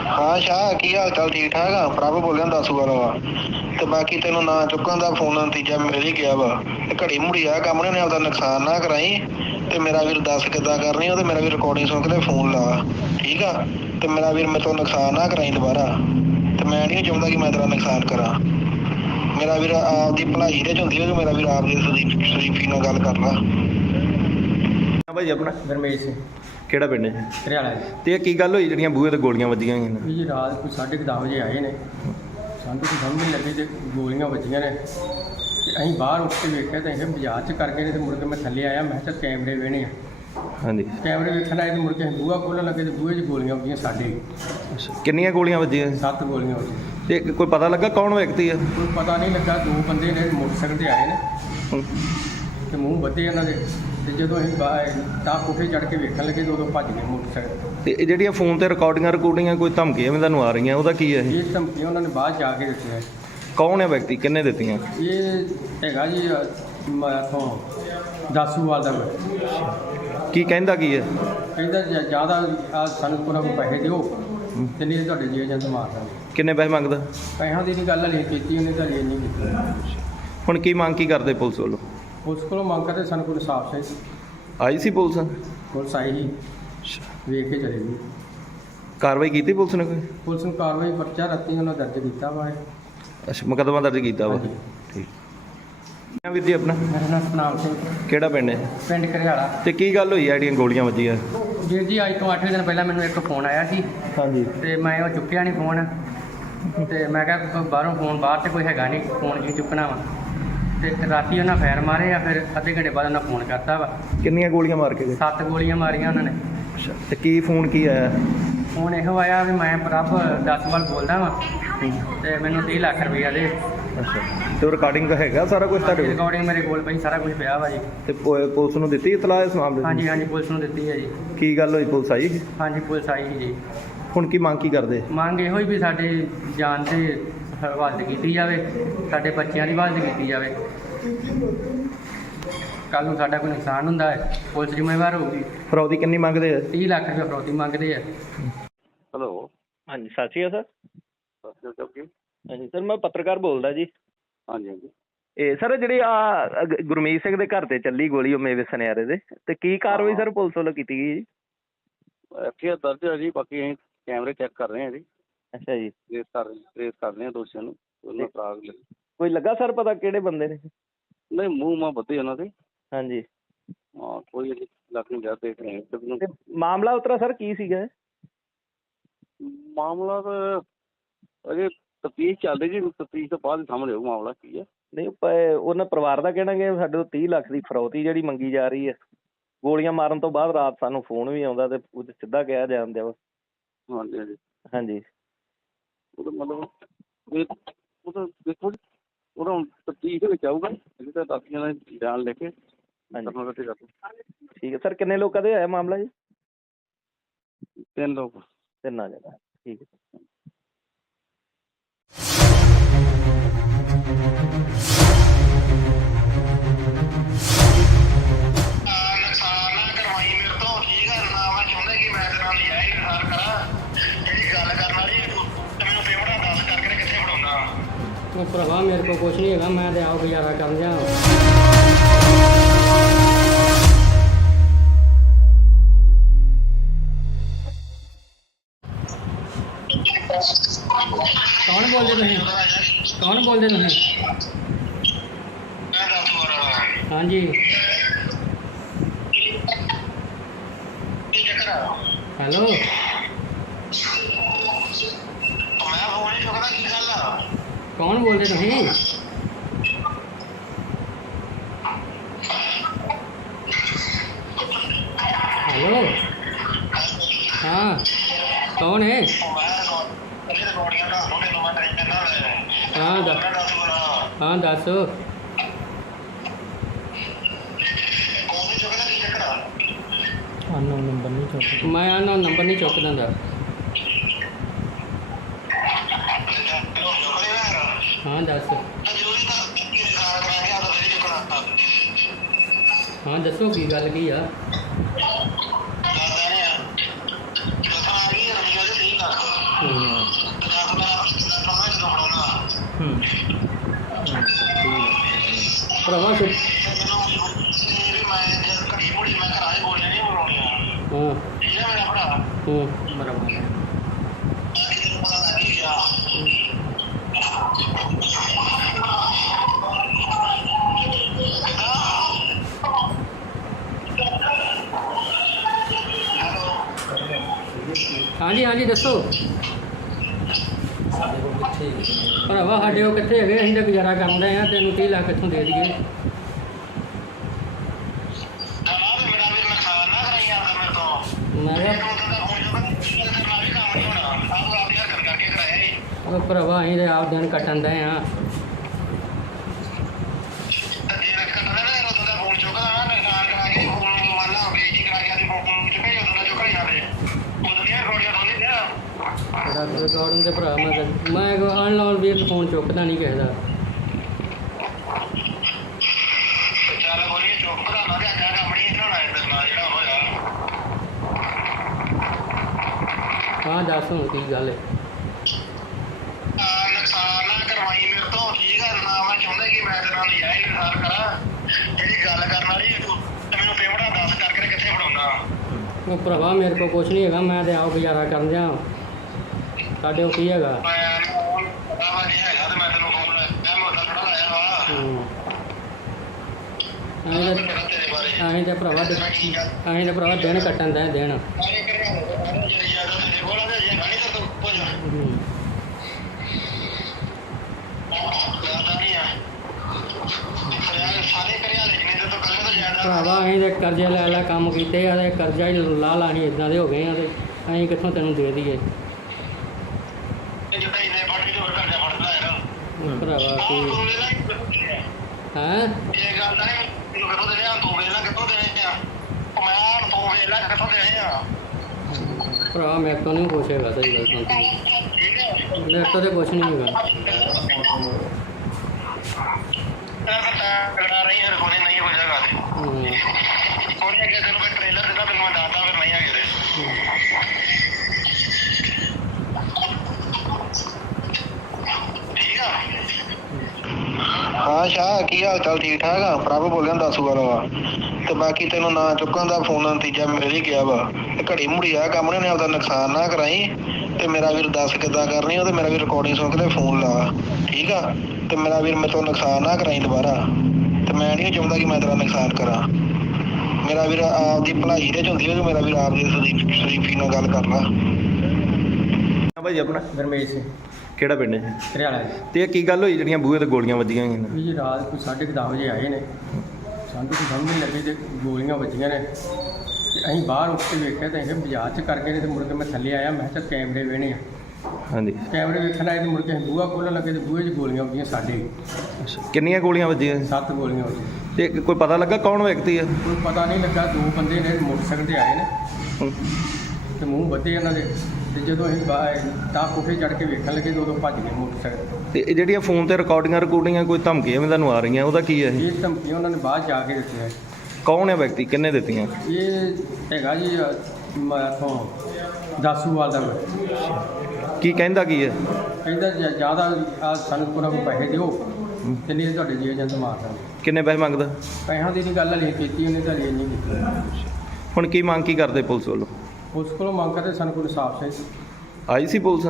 ਹਾਂ ਸ਼ਾਹ, ਕੀ ਹਾਲ ਚਾਲ? ਠੀਕ ਠਾਕ ਆ? ਪ੍ਰਭ ਬੋਲਿਆ ਦੱਸੂ ਵਾਲਾ ਵਾ। ਤੇ ਬਾਕੀ ਤੈਨੂੰ ਨਾ ਚੁੱਕਣ ਦਾ ਫੋਨ ਨਤੀਜਾ ਮਿਲ ਹੀ ਗਿਆ ਵਾ। ਤੇ ਘੜੀ ਮੁੜੀ ਆ ਕੰਮ ਨੇ ਆਪਦਾ ਨੁਕਸਾਨ ਨਾ ਕਰਾਈ। ਤੇ ਮੇਰਾ ਵੀਰ ਦੱਸ ਕਿੱਦਾਂ ਕਰਨੀ ਉਹ, ਤੇ ਮੇਰਾ ਵੀਰ ਰਿਕਾਰਡਿੰਗ ਸੁਣ ਕੇ ਤੇ ਫੋਨ ਲਾ, ਠੀਕ ਆ? ਤੇ ਮੇਰਾ ਵੀਰ ਮੇਰੇ ਤੋਂ ਨੁਕਸਾਨ ਨਾ ਕਰਾਈ ਦੁਬਾਰਾ। ਤੇ ਮੈਂ ਨਹੀਂ ਚਾਹੁੰਦਾ ਕਿ ਮੈਂ ਤੇਰਾ ਨੁਕਸਾਨ ਕਰਾਂ। ਮੇਰਾ ਵੀਰ ਆਪਦੀ ਭਲਾਈ ਦੇ ਚ ਹੁੰਦੀ ਹੈ ਕਿ ਮੇਰਾ ਵੀਰ ਆਪਦੀ ਸ਼ਰੀਫੀ ਨਾਲ ਗੱਲ ਕਰ ਲਾ। ਭਾਈ ਆਪਣਾ ਗਰਮੇਸ਼ ਸਿੰਘ ਕਿਹੜਾ ਪਿੰਡ ਹੈ ਹਰਿਆਣਾ ਜੀ। ਤੇ ਇਹ ਕੀ ਗੱਲ ਹੋਈ ਜਿਹੜੀਆਂ ਬੂਹੇ ਤੇ ਗੋਲੀਆਂ ਵੱਜੀਆਂ ਹੋਈਆਂ ਨੇ? ਇਹ ਜੀ ਰਾਤ ਕੋਈ 10:30 ਵਜੇ ਆਏ ਨੇ, ਸਾਨੂੰ ਕੋਈ ਸਮਝ ਨਹੀਂ ਲੱਗੀ ਤੇ ਗੋਲੀਆਂ ਵੱਜੀਆਂ ਨੇ। ਤੇ ਅਸੀਂ ਬਾਹਰ ਉੱਠ ਕੇ ਵੇਖਿਆ ਤਾਂ ਇਹ ਬਾਜ਼ਾਰ 'ਚ ਕਰ ਗਏ ਨੇ। ਤੇ ਮੁੜ ਕੇ ਮੈਂ ਥੱਲੇ ਆਇਆ, ਮੈਂ ਕਿਹਾ ਕੈਮਰੇ ਵੇਣੇ ਆ। ਹਾਂਜੀ। ਕੈਮਰੇ ਵੇਖਣ ਆਏ ਤੇ ਮੁੜ ਕੇ ਅਸੀਂ ਬੂਹਾ ਖੋਲ੍ਹਣ ਲੱਗੇ ਤੇ ਬੂਹੇ 'ਚ ਗੋਲੀਆਂ ਵੱਜੀਆਂ ਸਾਡੇ। ਕਿੰਨੀਆਂ ਗੋਲੀਆਂ ਵੱਜੀਆਂ? 7 ਗੋਲੀਆਂ ਵੱਜੀਆਂ। ਤੇ ਕੋਈ ਪਤਾ ਲੱਗਾ ਕੌਣ ਵਿਅਕਤੀ ਹੈ? ਕੋਈ ਪਤਾ ਨਹੀਂ ਲੱਗਾ। 2 ਬੰਦੇ ਨੇ ਮੋਟਰਸਾਈਕਲ ਤੇ ਆਏ ਨੇ ਤੇ ਮੂੰਹ ਵੱਧੇ ਇਹਨਾਂ ਦੇ। ਤੇ ਜਦੋਂ ਅਸੀਂ ਤਾਂ ਕੋਠੇ ਚੜ੍ਹ ਕੇ ਵੇਖਣ ਲੱਗੇ ਤੇ ਉਦੋਂ ਭੱਜ ਗਏ ਮੋਟਰਸਾਈਕਲ। ਤੇ ਇਹ ਜਿਹੜੀਆਂ ਫੋਨ ਤੇ ਰਿਕਾਰਡਿੰਗਾਂ ਕੋਈ ਧਮਕੀਆਂ ਵੀ ਤੁਹਾਨੂੰ ਆ ਰਹੀਆਂ, ਉਹਦਾ ਕੀ ਹੈ ਇਹ? ਇਹ ਧਮਕੀਆਂ ਉਹਨਾਂ ਨੇ ਬਾਅਦ ਜਾ ਕੇ ਦਿੱਤੀਆਂ। ਕੌਣ ਹੈ ਵਿਅਕਤੀ, ਕਿੰਨੇ ਦਿੱਤੀਆਂ? ਇਹ ਹੈਗਾ ਜੀ ਇੱਥੋਂ ਦਾਸੂਵਾਲ ਦਾ। ਕੀ ਕਹਿੰਦਾ ਕੀ ਹੈ? ਕਹਿੰਦਾ ਜ਼ਿਆਦਾ ਸਾਨੂੰ ਕੋਈ ਪੈਸੇ ਦਿਓ ਤੇ ਨਹੀਂ ਤੁਹਾਡੇ ਜੀ ਏਜੰਟ ਮਾਰ ਦਾਂਗੇ। ਕਿੰਨੇ ਪੈਸੇ ਮੰਗਦਾ? ਪੈਸਿਆਂ ਦੀ ਨਹੀਂ ਗੱਲ ਹਲੇ ਕੀਤੀ ਉਹਨੇ, ਤਾਂ ਹਲੇ ਨਹੀਂ ਕੀਤੀ। ਹੁਣ ਕੀ ਮੰਗ ਕੀ ਕਰਦੇ ਪੁਲਿਸ ਵੱਲੋਂ? ਉਸ ਕੋਲੋਂ ਮੰਗ ਕਰਦੇ ਸਾਨੂੰ ਕੋਈ ਇਨਸਾਫ ਚਾਹੀਦਾ। ਆਈ ਸੀ ਪੁਲਿਸ? ਪੁਲਿਸ ਆਈ ਸੀ, ਵੇਖ ਕੇ ਚਲੇ ਗਈ। ਕਾਰਵਾਈ ਕੀਤੀ ਪੁਲਿਸ ਨੇ ਕੋਈ? ਪੁਲਿਸ ਨੂੰ ਕਾਰਵਾਈ ਪਰਚਾ ਰਾਤੀ ਉਹਨਾਂ ਦਰਜ ਕੀਤਾ ਵਾ। ਅੱਛਾ, ਮੁਕੱਦਮਾ ਦਰਜ ਕੀਤਾ ਵਾ। ਹਾਂਜੀ। ਠੀਕ। ਵੀਰ ਜੀ ਆਪਣਾ ਮੇਰਾ ਨਾਮ ਸਤਨਾਮ ਸਿੰਘ, ਕਿਹੜਾ ਪਿੰਡ ਹੈ? ਪਿੰਡ ਘਰਿਆਲਾ। ਤੇ ਕੀ ਗੱਲ ਹੋਈ ਆ ਜਿਹੜੀਆਂ ਗੋਲੀਆਂ ਵੱਜੀਆਂ? ਵੀਰ ਜੀ ਅੱਜ ਤੋਂ 8 ਦਿਨ ਪਹਿਲਾਂ ਮੈਨੂੰ ਇੱਕ ਫੋਨ ਆਇਆ ਸੀ ਹਾਂਜੀ। ਤੇ ਮੈਂ ਉਹ ਚੁੱਕਿਆ ਨਹੀਂ ਫੋਨ। ਤੇ ਮੈਂ ਕਿਹਾ ਬਾਹਰੋਂ ਫੋਨ ਬਾਹਰ ਤੇ ਕੋਈ ਹੈਗਾ ਨਹੀਂ, ਫੋਨ ਕੀ ਚੁੱਕਣਾ ਵਾ। ਤੇ ਰਾਤੀ ਉਹਨਾਂ ਫੈਰ ਮਾਰੇ ਆ, ਫਿਰ ਅੱਧੇ ਘੰਟੇ ਬਾਅਦ ਉਹਨਾਂ ਫੋਨ ਕਰਤਾ ਵਾ। ਕਿੰਨੀਆਂ ਗੋਲੀਆਂ ਮਾਰ ਕੇ ਗਏ? 7 ਗੋਲੀਆਂ ਮਾਰੀਆਂ ਉਹਨਾਂ ਨੇ। ਅੱਛਾ, ਤੇ ਕੀ ਫੋਨ ਕੀ ਆਇਆ? ਫੋਨ ਇਹੋ ਆਇਆ ਵੀ ਮੈਂ ਪ੍ਰਭ ਦਸਵਾਲ ਬੋਲਦਾ ਵਾਂ ਤੇ ਮੈਨੂੰ 30 ਲੱਖ ਰੁਪਈਆ ਦੇ। ਅੱਛਾ, ਤੇ ਰਿਕਾਰਡਿੰਗ ਹੈਗਾ ਸਾਰਾ ਕੁਝ ਤੁਹਾਡੇ ਕੋਲ? ਰਿਕਾਰਡਿੰਗ ਮੇਰੇ ਕੋਲ ਪਈ, ਸਾਰਾ ਕੁਝ ਪਿਆ ਵਾ ਜੀ। ਤੇ ਪੁਲਿਸ ਨੂੰ ਦਿੱਤੀ ਇਤਲਾਹ ਇਸ ਮਾਮਲੇ ਦੀ? ਹਾਂਜੀ ਹਾਂਜੀ, ਪੁਲਿਸ ਨੂੰ ਦਿੱਤੀ ਹੈ ਜੀ। ਕੀ ਗੱਲ ਹੋਈ, ਪੁਲਿਸ ਆਈ? ਹਾਂਜੀ, ਪੁਲਿਸ ਆਈ ਸੀ ਜੀ। ਹੁਣ ਕੀ ਮੰਗ ਕੀ ਕਰਦੇ? ਮੰਗ ਇਹੋ ਹੀ ਵੀ ਸਾਡੇ ਜਾਨ ਤੇ ਹਿਫਾਜ਼ਤ ਕੀਤੀ ਜਾਵੇ, ਸਾਡੇ ਬੱਚਿਆਂ ਦੀ ਹਿਫਾਜ਼ਤ ਕੀਤੀ ਜਾਵੇ। ਕੱਲ੍ਹ ਨੂੰ ਸਾਡਾ ਕੋਈ ਨੁਕਸਾਨ ਹੁੰਦਾ ਹੈ, ਪੁਲਿਸ ਜ਼ਿੰਮੇਵਾਰ ਹੋਊਗੀ। ਫਰੌਦੀ ਕਿੰਨੀ ਮੰਗਦੇ ਆ? 30 ਲੱਖ ਰੁਪਏ ਫਰੌਤੀ ਮੰਗਦੇ ਆ। ਹੈਲੋ, ਹਾਂਜੀ, ਸਤਿ ਸ਼੍ਰੀ ਅਕਾਲ ਸਰ। ਸਤਿ ਸ਼੍ਰੀ ਅਕਾਲ। ਹਾਂਜੀ ਸਰ, ਮੈਂ ਪੱਤਰਕਾਰ ਬੋਲਦਾ ਜੀ। ਹਾਂਜੀ ਹਾਂਜੀ। ਇਹ ਸਰ ਜਿਹੜੀ ਗੁਰਮੀਤ ਸਿੰਘ ਦੇ ਘਰ ਤੇ ਚੱਲੀ ਗੋਲੀ, ਉਹ ਮੇਵੇ ਸੁਨਿਆਰੇ ਦੇ, ਤੇ ਕੀ ਕਾਰਵਾਈ ਸਰ ਪੁਲਿਸ ਵੱਲੋਂ ਕੀਤੀ ਗਈ ਜੀ? ਐਫਆਈਆਰ ਦਰਜ ਹੈ ਜੀ, ਬਾਕੀ ਅਸੀਂ ਕੈਮਰੇ ਚੈੱਕ ਕਰ ਰਹੇ ਹਾਂ ਜੀ। ਅੱਛਾ ਜੀ। ਟ੍ਰੇਸ ਕਰ ਰਹੇ ਹਾਂ ਦੋਸ਼ੀਆਂ ਨੂੰ। ਉਹਨਾਂ ਫਰਾਗ ਕੋਈ ਲੱਗਾ ਸਰ ਪਤਾ ਕਿਹੜੇ ਬੰਦੇ ਨੇ? ਨਹੀਂ, ਮੂੰਹ ਮਾ ਬੱਧੇ ਉਹਨਾਂ ਦੇ। ਹਾਂਜੀ। ਹਾਂ, ਕੋਈ ਲੱਗ ਨਹੀਂ ਜਾ ਦੇਖ ਰਹੇ ਹਾਂ। ਤੇ ਮਾਮਲਾ ਉਤਰਾ ਸਰ ਕੀ ਸੀਗਾ? ਮਾਮਲਾ ਤਾਂ ਅਜੇ ਤਫਤੀਸ਼ ਚੱਲ ਰਹੀ ਜੀ, ਤਫਤੀਸ਼ ਤੋਂ ਬਾਅਦ ਸਾਹਮਣੇ ਆਊ ਮਾਮਲਾ ਕੀ ਹੈ। ਨਹੀਂ, ਉਹਨਾਂ ਪਰਿਵਾਰ ਦਾ ਕਹਿਣਾ ਕਿ ਸਾਡੇ ਤੋਂ 30 ਲੱਖ ਦੀ ਫਰੌਤੀ ਜਿਹੜੀ ਮੰਗੀ ਜਾ ਰਹੀ ਹੈ। ਗੋਲੀਆਂ ਮਾਰਨ ਤੋਂ ਬਾਅਦ ਰਾਤ ਸਾਨੂੰ ਫੋਨ ਵੀ ਆਉਂਦਾ ਤੇ ਉਹ ਸਿੱਧਾ ਕਿਹਾ ਜਾਂਦਾ ਵਾ। ਹਾਂਜੀ ਹਾਂਜੀ। ਹਾਂਜੀ। ਉਹ ਤਾਂ ਮਤਲਬ ਉਹ ਤਾਂ ਦੇਖੋ ਜੀ, ਉਹਦਾ ਹੁਣ ਤਫਤੀਸ਼ ਦੇ ਵਿੱਚ ਆਊਗਾ। ਇਹ ਤਾਂ ਦਾਖੀਆਂ ਦਾ ਬਿਆਨ ਲੈ ਕੇ ਠੀਕ ਹੈ ਸਰ। ਕਿੰਨੇ ਲੋਕਾਂ ਦੇ ਹੋਇਆ ਮਾਮਲਾ ਜੀ? 3 ਲੋਕ। 3 ਜਗ੍ਹਾ। ਠੀਕ ਹੈ। ਨੁਕਸਾਨ ਭਰਾਵਾ ਮੇਰੇ ਕੋਲ ਕੁਛ ਨਹੀਂ ਹੈਗਾ, ਮੈਂ ਤੇ ਆਪ ਗੁਜ਼ਾਰਾ ਕਰਨ ਦਿਆਂ। ਕੌਣ ਬੋਲਦੇ ਤੁਸੀਂ? ਕੌਣ ਬੋਲਦੇ ਤੁਸੀਂ? ਹਾਂਜੀ ਹੈਲੋ, ਕੌਣ ਬੋਲਦੇ ਤੁਸੀਂ? ਹੈਲੋ, ਹਾਂ ਕੌਣ ਹੈ? ਹਾਂ ਦੱਸ। ਅਨਨੋਨ ਨੰਬਰ ਨਹੀਂ ਚੁੱਕਦਾ। ਮੈਂ ਆਨਾ ਨੰਬਰ ਨਹੀਂ ਚੁੱਕਦਾ ਹੁੰਦਾ। ਹਾਂ ਦੱਸ। ਹਾਂ ਦੱਸੋ ਕੀ ਗੱਲ ਕੀ ਆ? ਭਰਾਵਾ ਫਿਰ ਬਰਾਬਰ ਹਾਂਜੀ ਹਾਂਜੀ ਦੱਸੋ। ਭਰਾਵਾ ਸਾਡੇ ਉਹ ਕਿੱਥੇ ਹੈਗੇ? ਅਸੀਂ ਤਾਂ ਗੁਜ਼ਾਰਾ ਕਰਨ ਰਹੇ ਆ। ਤੈਨੂੰ 30 ਲੱਖ ਕਿੱਥੋਂ ਦੇ ਦਈਏ? ਮੈਂ ਕਿਹਾ ਉਹ ਭਰਾਵਾ ਅਸੀਂ ਤੇ ਆਪ ਦਿਨ ਕੱਟਣ ਦੇ ਆ। ਰਿਕਾਰਡਿੰਗ ਦੇ ਭਰਾ ਮੈਂ ਅਨਲਾਉਨ ਵੀਰ ਫੋਨ ਚੁੱਕਦਾ ਨਹੀਂ ਕਿਸੇ ਦਾ। ਹਾਂ ਦੱਸ ਹੁਣ ਕੀ ਗੱਲ ਹੈ? ਨੁਕਸਾਨ ਨਾ ਕਰਵਾਈ ਮੇਰੇ ਤੋਂ, ਠੀਕ ਆ ਨਾ? ਮੈਂ ਚਾਹੁੰਦਾ ਕਿ ਮੈਂ ਤੇਰੇ ਨਾਲ ਨਜਾਇਜ਼ ਨੁਕਸਾਨ ਕਰਾਂ। ਜਿਹੜੀ ਗੱਲ ਕਰਨ ਵਾਲੀ ਤੇ ਮੈਨੂੰ ਪੇਮੈਂਟਾਂ ਦੱਸ ਕਰਕੇ ਕਿੱਥੇ ਫੜਾਉਣਾ? ਉਹ ਭਰਾਵਾ ਮੇਰੇ ਕੋਲ ਕੁਛ ਨਹੀਂ ਹੈਗਾ, ਮੈਂ ਤੇ ਆਪ ਗੁਜ਼ਾਰਾ ਕਰਨ ਦਿਆਂ। ਸਾਡੇ ਉਹ ਕੀ ਹੈਗਾ? ਪਤਾ ਵਾ ਜੇ ਹੈਗਾ ਤੇ ਮੈਂ ਤੈਨੂੰ ਫੋਨ ਮੈਂ ਮੋਟਾ ਥੋੜਾ ਲਾਇਆ ਵਾ। ਅਸੀਂ ਤੇ ਭਰਾਵਾ ਦਿਨ ਕੱਟਣ ਦੇ ਦਿਨ। ਭਰਾਵਾ ਅਸੀਂ ਤੇ ਕਰਜ਼ੇ ਲੈ ਲੈ ਕੰਮ ਕੀਤੇ ਆ ਤੇ ਕਰਜ਼ਾ ਹੀ ਲਾ ਲਾ ਅਸੀਂ ਇੱਦਾਂ ਦੇ ਹੋ ਗਏ ਆ ਤੇ ਅਸੀਂ ਕਿੱਥੋਂ ਤੈਨੂੰ ਦੇ ਦਈਏ? ਭਰਾਵਾ ਕੋਈ ਹੈਂ? ਇਹ ਗੱਲ ਤਾਂ ਨਹੀਂ ਮੈਨੂੰ ਕਿੱਥੋਂ ਦੇਣੇ ਆ? ਤੂੰ ਵੇਲਾ ਕਿੱਥੋਂ ਦੇਣੇ ਆ? ਮੈਂ ਤੂੰ ਵੇਲਾ ਕਿੱਥੋਂ ਦੇਣੇ ਆ? ਭਰਾ ਮੇਰੇ ਤੋਂ ਨਹੀਂ ਕੁਛ ਹੈਗਾ। ਸਹੀ ਗੱਲ ਸੁਣ, ਮੇਰੇ ਤੋਂ ਤੇ ਕੁਛ ਨਹੀਂ ਹੈਗਾ। ਨਹੀਂ ਯਾਰ ਕੋਨੇ ਨਹੀਂ ਹੋ ਜਾਏਗਾ ਤੇ ਕੋਨੇ ਅੱਗੇ ਤੈਨੂੰ ਕੋਈ ਟ੍ਰੇਲਰ ਦਿੱਤਾ ਤੈਨੂੰ ਮੈਂ ਦੱਸਦਾ ਫਿਰ ਨਹੀਂ ਹੈਗੇ ਤੇ ਠੀਕ ਆ। ਹਾਂ ਸ਼ਾਹ ਕੀ ਹਾਲ ਚਾਲ? ਠੀਕ ਠਾਕ ਆ? ਪ੍ਰਭ ਬੋਲਿਆ ਦੱਸੂ ਵਾਲਾ ਵਾ। ਤੇ ਬਾਕੀ ਤੈਨੂੰ ਨਾ ਚੁੱਕਣ ਦਾ ਫੋਨ ਨਤੀਜਾ ਮਿਲ ਹੀ ਗਿਆ ਵਾ। ਘੜੀ ਮੁੜੀ ਆ ਕੰਮ ਨੇ ਆਪਦਾ ਨੁਕਸਾਨ ਨਾ ਕਰਾਈ। ਤੇ ਮੇਰਾ ਵੀਰ ਦੱਸ ਕਿੱਦਾਂ ਕਰਨੀ ਉਹ ਤੇ ਮੇਰਾ ਵੀਰ ਰਿਕਾਰਡਿੰਗ ਸੁਣ ਕੇ ਤੇ ਫੋਨ ਲਾ, ਠੀਕ ਆ? ਤੇ ਮੇਰਾ ਵੀਰ ਮੇਰੇ ਤੋਂ ਨੁਕਸਾਨ ਨਾ ਕਰਾਈ ਦੁਬਾਰਾ। ਤੇ ਮੈਂ ਨਹੀਂ ਚਾਹੁੰਦਾ ਕਿ ਮੈਂ ਤੇਰਾ ਨੁਕਸਾਨ ਕਰਾਂ। ਮੇਰਾ ਵੀਰ ਆਪਦੀ ਭਲਾਈ ਦੇ ਚ ਹੁੰਦੀ ਹੈ ਕਿ ਮੇਰਾ ਵੀਰ ਆਪਦੀ ਸ਼ਰੀਫੀ ਨਾਲ ਗੱਲ ਕਰ ਲਾ। ਭਾਈ ਆਪਣਾ ਗਰਮੇਸ਼ ਸਿੰਘ ਕਿਹੜਾ ਪਿੰਡ ਹੈ ਹਰਿਆਣਾ ਜੀ। ਤੇ ਇਹ ਕੀ ਗੱਲ ਹੋਈ ਜਿਹੜੀਆਂ ਬੂਹੇ ਤੇ ਗੋਲੀਆਂ ਵੱਜੀਆਂ ਗਈਆਂ? ਵੀ ਜੀ ਰਾਤ ਕੋਈ 10:30 ਵਜੇ ਆਏ ਨੇ, ਸਾਨੂੰ ਕੋਈ ਸਮਝ ਨਹੀਂ ਲੱਗੀ ਤੇ ਗੋਲੀਆਂ ਵੱਜੀਆਂ ਨੇ ਤੇ ਅਸੀਂ ਬਾਹਰ ਉੱਠ ਕੇ ਵੇਖਿਆ ਤਾਂ ਇਹ ਬਾਜ਼ਾਰ 'ਚ ਕਰ ਗਏ ਨੇ ਤੇ ਮੁੜ ਕੇ ਮੈਂ ਥੱਲੇ ਆਇਆ। ਮੈਂ ਕਿਹਾ ਕੈਮਰੇ ਵੇਣੇ ਆ। ਹਾਂਜੀ, ਕੈਮਰੇ ਵੇਖਣ ਆਏ ਤੇ ਮੁੜ ਕੇ ਅਸੀਂ ਬੂਹਾ ਖੋਲ੍ਹਣ ਲੱਗੇ ਤੇ ਬੂਹੇ 'ਚ ਗੋਲੀਆਂ ਵੱਜੀਆਂ ਸਾਡੇ। ਕਿੰਨੀਆਂ ਗੋਲੀਆਂ ਵੱਜੀਆਂ? 7 ਗੋਲੀਆਂ ਵੱਜੀਆਂ। ਤੇ ਕੋਈ ਪਤਾ ਲੱਗਾ ਕੌਣ ਵਿਅਕਤੀ ਹੈ? ਕੋਈ ਪਤਾ ਨਹੀਂ ਲੱਗਾ। 2 ਬੰਦੇ ਨੇ ਮੋਟਰਸਾਈਕਲ 'ਤੇ ਆਏ ਨੇ ਤੇ ਮੂੰਹ ਬੱਧੇ ਇਹਨਾਂ ਦੇ। ਤੇ ਜਦੋਂ ਅਸੀਂ ਤਾਂ ਕੋਠੇ ਚੜ੍ਹ ਕੇ ਵੇਖਣ ਲੱਗੇ ਤੇ ਉਦੋਂ ਭੱਜ ਗਏ ਮੋਟਰਸਾਈਕਲ। ਤੇ ਇਹ ਜਿਹੜੀਆਂ ਫੋਨ ਤੇ ਰਿਕਾਰਡਿੰਗਾਂ ਕੋਈ ਧਮਕੀਆਂ ਵੀ ਤੁਹਾਨੂੰ ਆ ਰਹੀਆਂ, ਉਹਦਾ ਕੀ ਹੈ? ਇਹ ਧਮਕੀਆਂ ਉਹਨਾਂ ਨੇ ਬਾਅਦ ਜਾ ਕੇ ਦਿੱਤੀਆਂ। ਕੌਣ ਹੈ ਵਿਅਕਤੀ? ਕਿੰਨੇ ਦਿੱਤੀਆਂ? ਇਹ ਹੈਗਾ ਜੀ ਮੈਂ ਇੱਥੋਂ ਦਾਸੂਵਾਲ ਦਾ ਮੈਂ ਕੀ ਕਹਿੰਦਾ ਕੀ ਹੈ? ਕਹਿੰਦਾ ਜ਼ਿਆਦਾ ਆ ਸਾਨੂੰ ਕੋਈ ਪੈਸੇ ਦਿਓ ਤੇ ਨਹੀਂ ਤੁਹਾਡੇ ਜੀ ਏਜੰਟ ਮਾਰ ਦਾਂਗੇ। ਕਿੰਨੇ ਪੈਸੇ ਮੰਗਦਾ? ਪੈਸਿਆਂ ਦੀ ਨਹੀਂ ਗੱਲ ਹਲੇ ਕੀਤੀ ਉਹਨੇ ਤਾਂ ਹਲੇ ਨਹੀਂ ਕੀਤੀ। ਹੁਣ ਕੀ ਮੰਗ ਕੀ ਕਰਦੇ ਪੁਲਿਸ ਵੱਲੋਂ? ਉਸ ਕੋਲੋਂ ਮੰਗ ਕਰਦੇ ਸਾਨੂੰ ਕੋਈ ਇਨਸਾਫ ਚਾਹੀਦਾ। ਆਈ ਸੀ ਪੁਲਿਸ?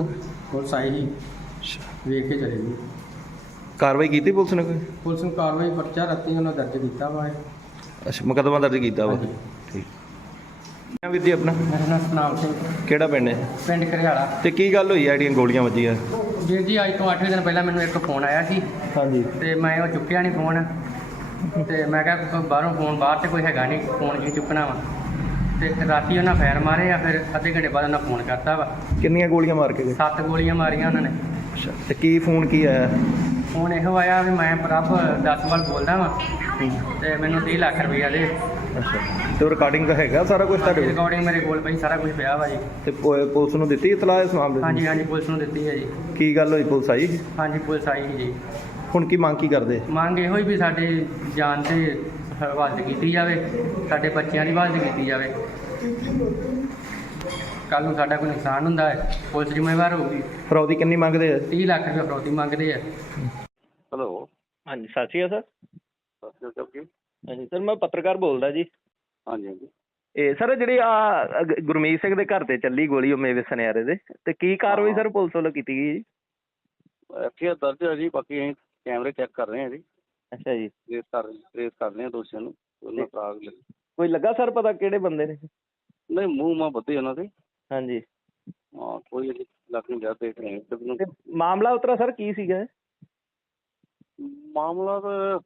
ਪੁਲਿਸ ਆਈ ਸੀ, ਵੇਖ ਕੇ ਚਲੇ ਗਈ। ਕਾਰਵਾਈ ਕੀਤੀ ਪੁਲਿਸ ਨੇ ਕੋਈ? ਪੁਲਿਸ ਨੂੰ ਕਾਰਵਾਈ ਪਰਚਾ ਰਾਤੀ ਉਹਨਾਂ ਦਰਜ ਕੀਤਾ ਵਾ ਇਹ। ਅੱਛਾ, ਮੁਕੱਦਮਾ ਦਰਜ ਕੀਤਾ ਵਾ। ਹਾਂਜੀ। ਠੀਕ। ਕਿਆ ਵੀਰ ਜੀ ਆਪਣਾ? ਮੇਰਾ ਨਾਮ ਸਤਨਾਮ ਸਿੰਘ, ਕਿਹੜਾ ਪਿੰਡ ਹੈ? ਪਿੰਡ ਘਰਿਆਲਾ। ਤੇ ਕੀ ਗੱਲ ਹੋਈ ਆ ਜਿਹੜੀਆਂ ਗੋਲੀਆਂ ਵੱਜੀਆਂ? ਵੀਰ ਜੀ ਅੱਜ ਤੋਂ 8 ਦਿਨ ਪਹਿਲਾਂ ਮੈਨੂੰ ਇੱਕ ਫੋਨ ਆਇਆ ਸੀ ਹਾਂਜੀ। ਤੇ ਮੈਂ ਉਹ ਚੁੱਕਿਆ ਨਹੀਂ ਫੋਨ, ਤੇ ਮੈਂ ਕਿਹਾ ਬਾਹਰੋਂ ਫੋਨ ਬਾਹਰ ਤੇ ਕੋਈ ਹੈਗਾ ਨਹੀਂ, ਫੋਨ ਕੀ ਚੁੱਕਣਾ ਵਾ। ਤੇ ਰਾਤੀ ਉਹਨਾਂ ਫਾਇਰ ਮਾਰੇ ਆ, ਫਿਰ ਅੱਧੇ ਘੰਟੇ ਬਾਅਦ ਉਹਨਾਂ ਫੋਨ ਕਰਤਾ ਵਾ। ਕਿੰਨੀਆਂ ਗੋਲੀਆਂ ਮਾਰ ਕੇ ਗਏ? 7 ਗੋਲੀਆਂ ਮਾਰੀਆਂ ਉਹਨਾਂ ਨੇ। ਅੱਛਾ, ਤੇ ਕੀ ਫੋਨ ਕੀ ਆਇਆ? ਫੋਨ ਇਹੋ ਆਇਆ ਵੀ ਮੈਂ ਪ੍ਰਭ ਦਸਵਾਲ ਬੋਲਦਾ ਵਾਂ ਤੇ ਮੈਨੂੰ 30 ਲੱਖ ਰੁਪਈਆ ਦੇ। ਅੱਛਾ, ਤੇ ਰਿਕਾਰਡਿੰਗ ਦਾ ਹੈਗਾ ਸਾਰਾ ਕੁਝ ਤੁਹਾਡੇ ਕੋਲ? ਰਿਕਾਰਡਿੰਗ ਮੇਰੇ ਕੋਲ ਪਈ, ਸਾਰਾ ਕੁਝ ਪਿਆ ਵਾ ਜੀ। ਤੇ ਪੁਲਿਸ ਨੂੰ ਦਿੱਤੀ ਇਤਲਾਹ ਇਸ ਮਾਮਲੇ ਦੀ? ਹਾਂਜੀ ਹਾਂਜੀ, ਪੁਲਿਸ ਨੂੰ ਦਿੱਤੀ ਹੈ ਜੀ। ਕੀ ਗੱਲ ਹੋਈ, ਪੁਲਿਸ ਆਈ? ਹਾਂਜੀ, ਪੁਲਿਸ ਆਈ ਸੀ ਜੀ। ਹੁਣ ਕੀ ਮੰਗ ਕੀ ਕਰਦੇ? ਮੰਗ ਇਹੋ ਹੀ ਵੀ ਸਾਡੇ ਜਾਨ ਤੇ ਹਿਫਾਜ਼ਤ ਕੀਤੀ ਜਾਵੇ, ਸਾਡੇ ਬੱਚਿਆਂ ਦੀ ਹਿਫਾਜ਼ਤ ਕੀਤੀ ਜਾਵੇ। ਕੱਲ੍ਹ ਨੂੰ ਸਾਡਾ ਕੋਈ ਨੁਕਸਾਨ ਹੁੰਦਾ ਹੈ, ਪੁਲਿਸ ਜ਼ਿੰਮੇਵਾਰ ਹੋਊਗੀ। ਫਰੌਦੀ ਕਿੰਨੀ ਮੰਗਦੇ ਆ? 30 ਲੱਖ ਰੁਪਏ ਫਰੌਤੀ ਮੰਗਦੇ ਆ। ਹੈਲੋ, ਹਾਂਜੀ, ਸਤਿ ਸ਼੍ਰੀ ਅਕਾਲ ਸਰ। ਸਤਿ ਸ਼੍ਰੀ ਅਕਾਲ। ਹਾਂਜੀ ਸਰ, ਮੈਂ ਪੱਤਰਕਾਰ ਬੋਲਦਾ ਜੀ। ਹਾਂਜੀ ਹਾਂਜੀ। ਇਹ ਸਰ ਜਿਹੜੀ ਗੁਰਮੀਤ ਸਿੰਘ ਦੇ ਘਰ ਤੇ ਚੱਲੀ ਗੋਲੀ ਉਹ ਮੇਵੇ ਸੁਨਿਆਰੇ ਦੇ, ਤੇ ਕੀ ਕਾਰਵਾਈ ਸਰ ਪੁਲਿਸ ਵੱਲੋਂ ਕੀਤੀ ਗਈ ਜੀ? ਐਫਆਈਆਰ ਦਰਜ ਹੈ ਜੀ, ਬਾਕੀ ਅਸੀਂ ਕੈਮਰੇ ਚੈੱਕ ਕਰ ਰਹੇ ਹਾਂ ਜੀ। ਅੱਛਾ ਜੀ। ਟ੍ਰੇਸ ਕਰ ਰਹੇ ਹਾਂ ਦੋਸ਼ੀਆਂ ਨੂੰ। ਉਹਨਾਂ ਫਰਾਗ ਕੋਈ ਲੱਗਾ ਸਰ ਪਤਾ ਕਿਹੜੇ ਬੰਦੇ ਨੇ? ਨਹੀਂ, ਮੂੰਹ ਮਾਂ ਬੱਧੇ ਉਹਨਾਂ ਦੇ। ਹਾਂਜੀ। ਹਾਂ, ਕੋਈ ਅਜੇ ਲੱਗ ਨਹੀਂ ਰਿਹਾ, ਦੇਖ ਰਹੇ ਹਾਂ। ਤੇ ਮਾਮਲਾ ਉਤਰਾ ਸਰ ਕੀ ਸੀਗਾ? ਮਾਮਲਾ ਤਾਂ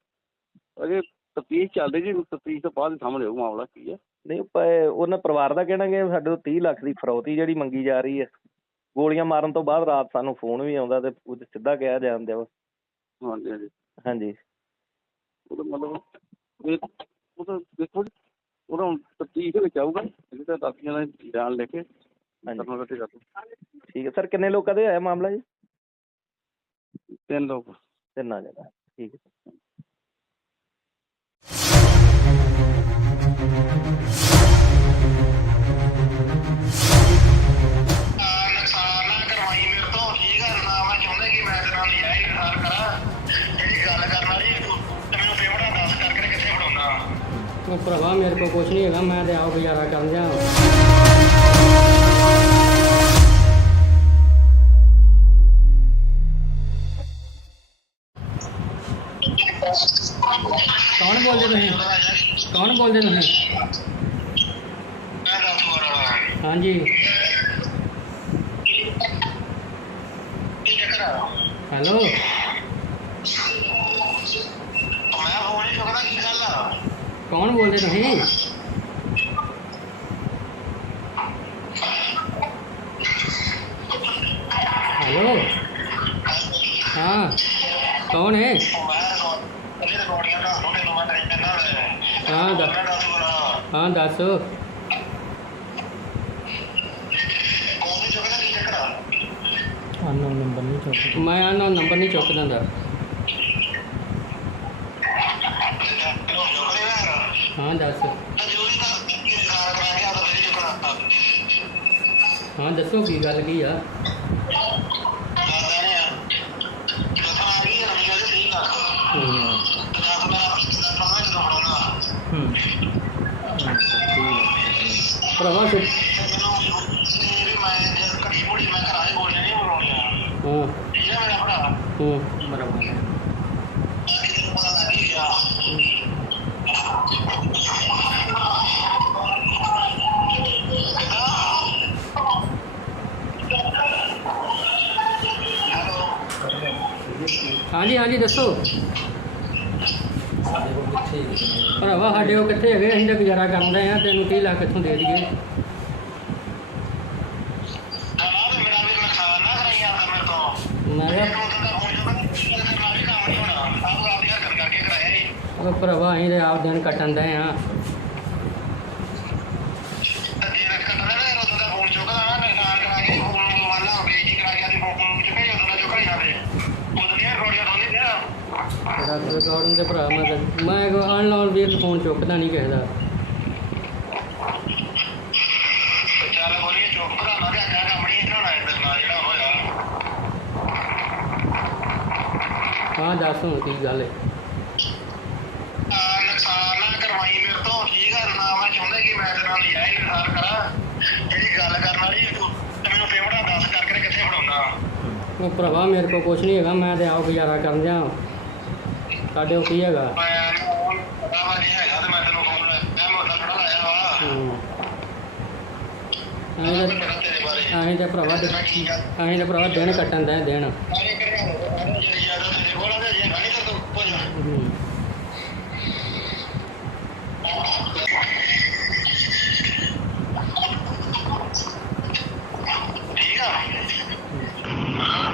ਅਜੇ ਤਫਤੀਸ਼ ਚੱਲ ਰਹੀ ਜੀ, ਤਫਤੀਸ਼ ਤੋਂ ਬਾਅਦ ਸਾਹਮਣੇ ਆਊ ਮਾਮਲਾ ਕੀ ਹੈ। ਨਹੀਂ, ਉਹਨਾਂ ਪਰਿਵਾਰ ਦਾ ਕਹਿਣਾ ਕਿ ਸਾਡੇ ਤੋਂ 30 ਲੱਖ ਦੀ ਫਰੌਤੀ ਜਿਹੜੀ ਮੰਗੀ ਜਾ ਰਹੀ ਹੈ। ਗੋਲੀਆਂ ਮਾਰਨ ਤੋਂ ਬਾਅਦ ਰਾਤ ਸਾਨੂੰ ਫੋਨ ਵੀ ਆਉਂਦਾ ਤੇ ਉਹ ਸਿੱਧਾ ਕਿਹਾ ਜਾਂਦੇ ਵਾ। ਹਾਂਜੀ ਹਾਂਜੀ। ਹਾਂਜੀ। ਉਹਦਾ ਮਤਲਬ ਉਹ ਤਾਂ ਦੇਖੋ ਜੀ, ਉਹਦਾ ਤਫਤੀਸ਼ ਦੇ ਵਿੱਚ ਆਊਗਾ। ਇਹ ਤਾਂ ਦਾਤੀਆਂ ਦਾ ਬਿਆਨ ਲੈ ਕੇ ਠੀਕ ਹੈ ਸਰ। ਕਿੰਨੇ ਲੋਕਾਂ ਦੇ ਹੋਇਆ ਮਾਮਲਾ ਜੀ? 3 ਲੋਕ। 3 ਜਗ੍ਹਾ। ਠੀਕ ਹੈ। ਨੁਕਸਾਨ ਨਾ ਕਰਵਾਈ ਮੇਰੇ ਤੋਂ, ਠੀਕ ਆ ਨਾ। ਮੈਂ ਚਾਹੁੰਦਾ ਕਿ ਮੈਂ ਤੇਰੇ ਨਾਲ ਜਾਈ ਗੱਲ ਕਰਾਂ, ਜਿਹੜੀ ਗੱਲ ਕਰਨ ਵਾਲੀ ਤੇ ਮੈਨੂੰ ਪੇਮੈਂਟ ਦੱਸ ਕਰਕੇ ਕਿੱਥੇ ਫੜਾਉਣਾ। ਉਹ ਭਰਾਵਾ ਮੇਰੇ ਕੋਲ ਕੁਛ ਨਹੀਂ ਹੈਗਾ, ਮੈਂ ਤੇ ਆਪ ਗੁਜ਼ਾਰਾ ਕਰਨ ਜਾ। ਕੌਣ ਬੋਲਦੇ ਤੁਸੀਂ? ਕੌਣ ਬੋਲਦੇ ਤੁਸੀਂ? ਮੈਂ ਦੱਸ ਵਾਰ ਹਾਂਜੀ। ਕੀ ਚੱਕਰ ਆ? ਹੈਲੋ। ਮੈਂ ਫੋਨ ਨਹੀਂ ਚੁੱਕਦਾ, ਕੀ ਗੱਲ ਆ? ਕੌਣ ਬੋਲਦੇ ਤੁਸੀਂ? ਹੈਲੋ। ਹਾਂ, ਕੌਣ ਹੈ? ਮੈਂ ਰਿਕਾਰਡਿੰਗਾਂ ਦੱਸ ਦੋ ਮੈਨੂੰ, ਮੈਂ ਟੈਨਸ਼ਨ ਨਾ ਲੈ। ਹਾਂ ਮੈਂ ਦੱਸ ਵਾਰ ਹਾਂ ਦੱਸ। ਫੋਨ ਨਹੀਂ ਚੁੱਕਦਾ, ਕੀ ਚੱਕਰ ਆ? ਅਨਨੋਨ ਨੰਬਰ ਨਹੀਂ ਚੁੱਕਦਾ। ਮੈਂ ਅਨਨੋਨ ਨੰਬਰ ਨਹੀਂ ਚੁੱਕਦਾ ਹੁੰਦਾ। ਹਾਂ ਦੱਸ। ਹਾਂ ਦੱਸੋ ਕੀ ਗੱਲ ਕੀ ਆ? ਭਰਾਵਾ ਹਾਂ। ਬਰਾਬਰ ਹੈ। ਹਾਂਜੀ ਹਾਂਜੀ ਦੱਸੋ। ਭਰਾਵਾ ਸਾਡੇ ਉਹ ਕਿੱਥੇ ਹੈਗੇ? ਅਸੀਂ ਤਾਂ ਗੁਜ਼ਾਰਾ ਕਰਨ ਰਹੇ ਹਾਂ, ਤੈਨੂੰ 30 ਲੱਖ ਕਿੱਥੋਂ ਦੇ ਦਈਏ? ਮੈਂ ਕਿਹਾ ਉਹ ਭਰਾਵਾ ਅਸੀਂ ਤਾਂ ਆਪ ਦਿਨ ਕੱਟਣ ਦੇ ਹਾਂ। ਰਿਕਾਰਡਿੰਗ ਦੇ ਭਰਾ ਮੈਂ ਅਨਲਾਉਨ ਵੀਰ ਫੋਨ ਚੁੱਕਦਾ ਨਹੀਂ ਕਿਸੇ ਦਾ। ਬਹਾਨਾ ਤੇ ਅੱਗਾ ਕੰਮ ਨਹੀਂ ਇਹਨਾਂ ਨਾਲ ਤੇਰੇ ਨਾਲ ਜਿਹੜਾ ਹੋਇਆ। ਹਾਂ ਦੱਸ ਹੁਣ ਕੀ ਗੱਲ ਹੈ। ਨੁਕਸਾਨ ਨਾ ਕਰਵਾਈ ਮੇਰੇ ਤੋਂ, ਠੀਕ ਆ ਨਾ। ਮੈਂ ਚਾਹੁੰਦਾ ਕਿ ਮੈਂ ਤੇਰੇ ਨਾਲ ਨਜਾਇਜ਼ ਨੁਕਸਾਨ ਕਰਾਂ। ਜਿਹੜੀ ਗੱਲ ਕਰਨ ਵਾਲੀ ਤੇ ਮੈਨੂੰ ਪੇਮੈਂਟ ਦੱਸ ਕਰਕੇ ਕਿੱਥੇ ਫੜਾਉਣਾ। ਉਹ ਭਰਾਵਾ ਮੇਰੇ ਕੋਲ ਕੁਛ ਨਹੀਂ ਹੈਗਾ, ਮੈਂ ਤੇ ਆਪ ਗੁਜ਼ਾਰਾ ਕਰਨ ਦਿਆਂ। ਸਾਡੇ ਕੋਲ ਕੀ ਹੈਗਾ। ਮੈਂ ਪਤਾ ਵਾ ਨਹੀਂ ਹੈਗਾ ਤੇ ਮੈਂ ਤੈਨੂੰ ਫੋਨ ਮੈਂ ਮੁੰਡਾ ਥੋੜਾ ਲਾਇਆ ਵਾ। ਅਸੀਂ ਤਾਂ ਭਰਾਵਾ ਦਿਨ ਕੱਟਣ ਦੇ ਦਿਨ।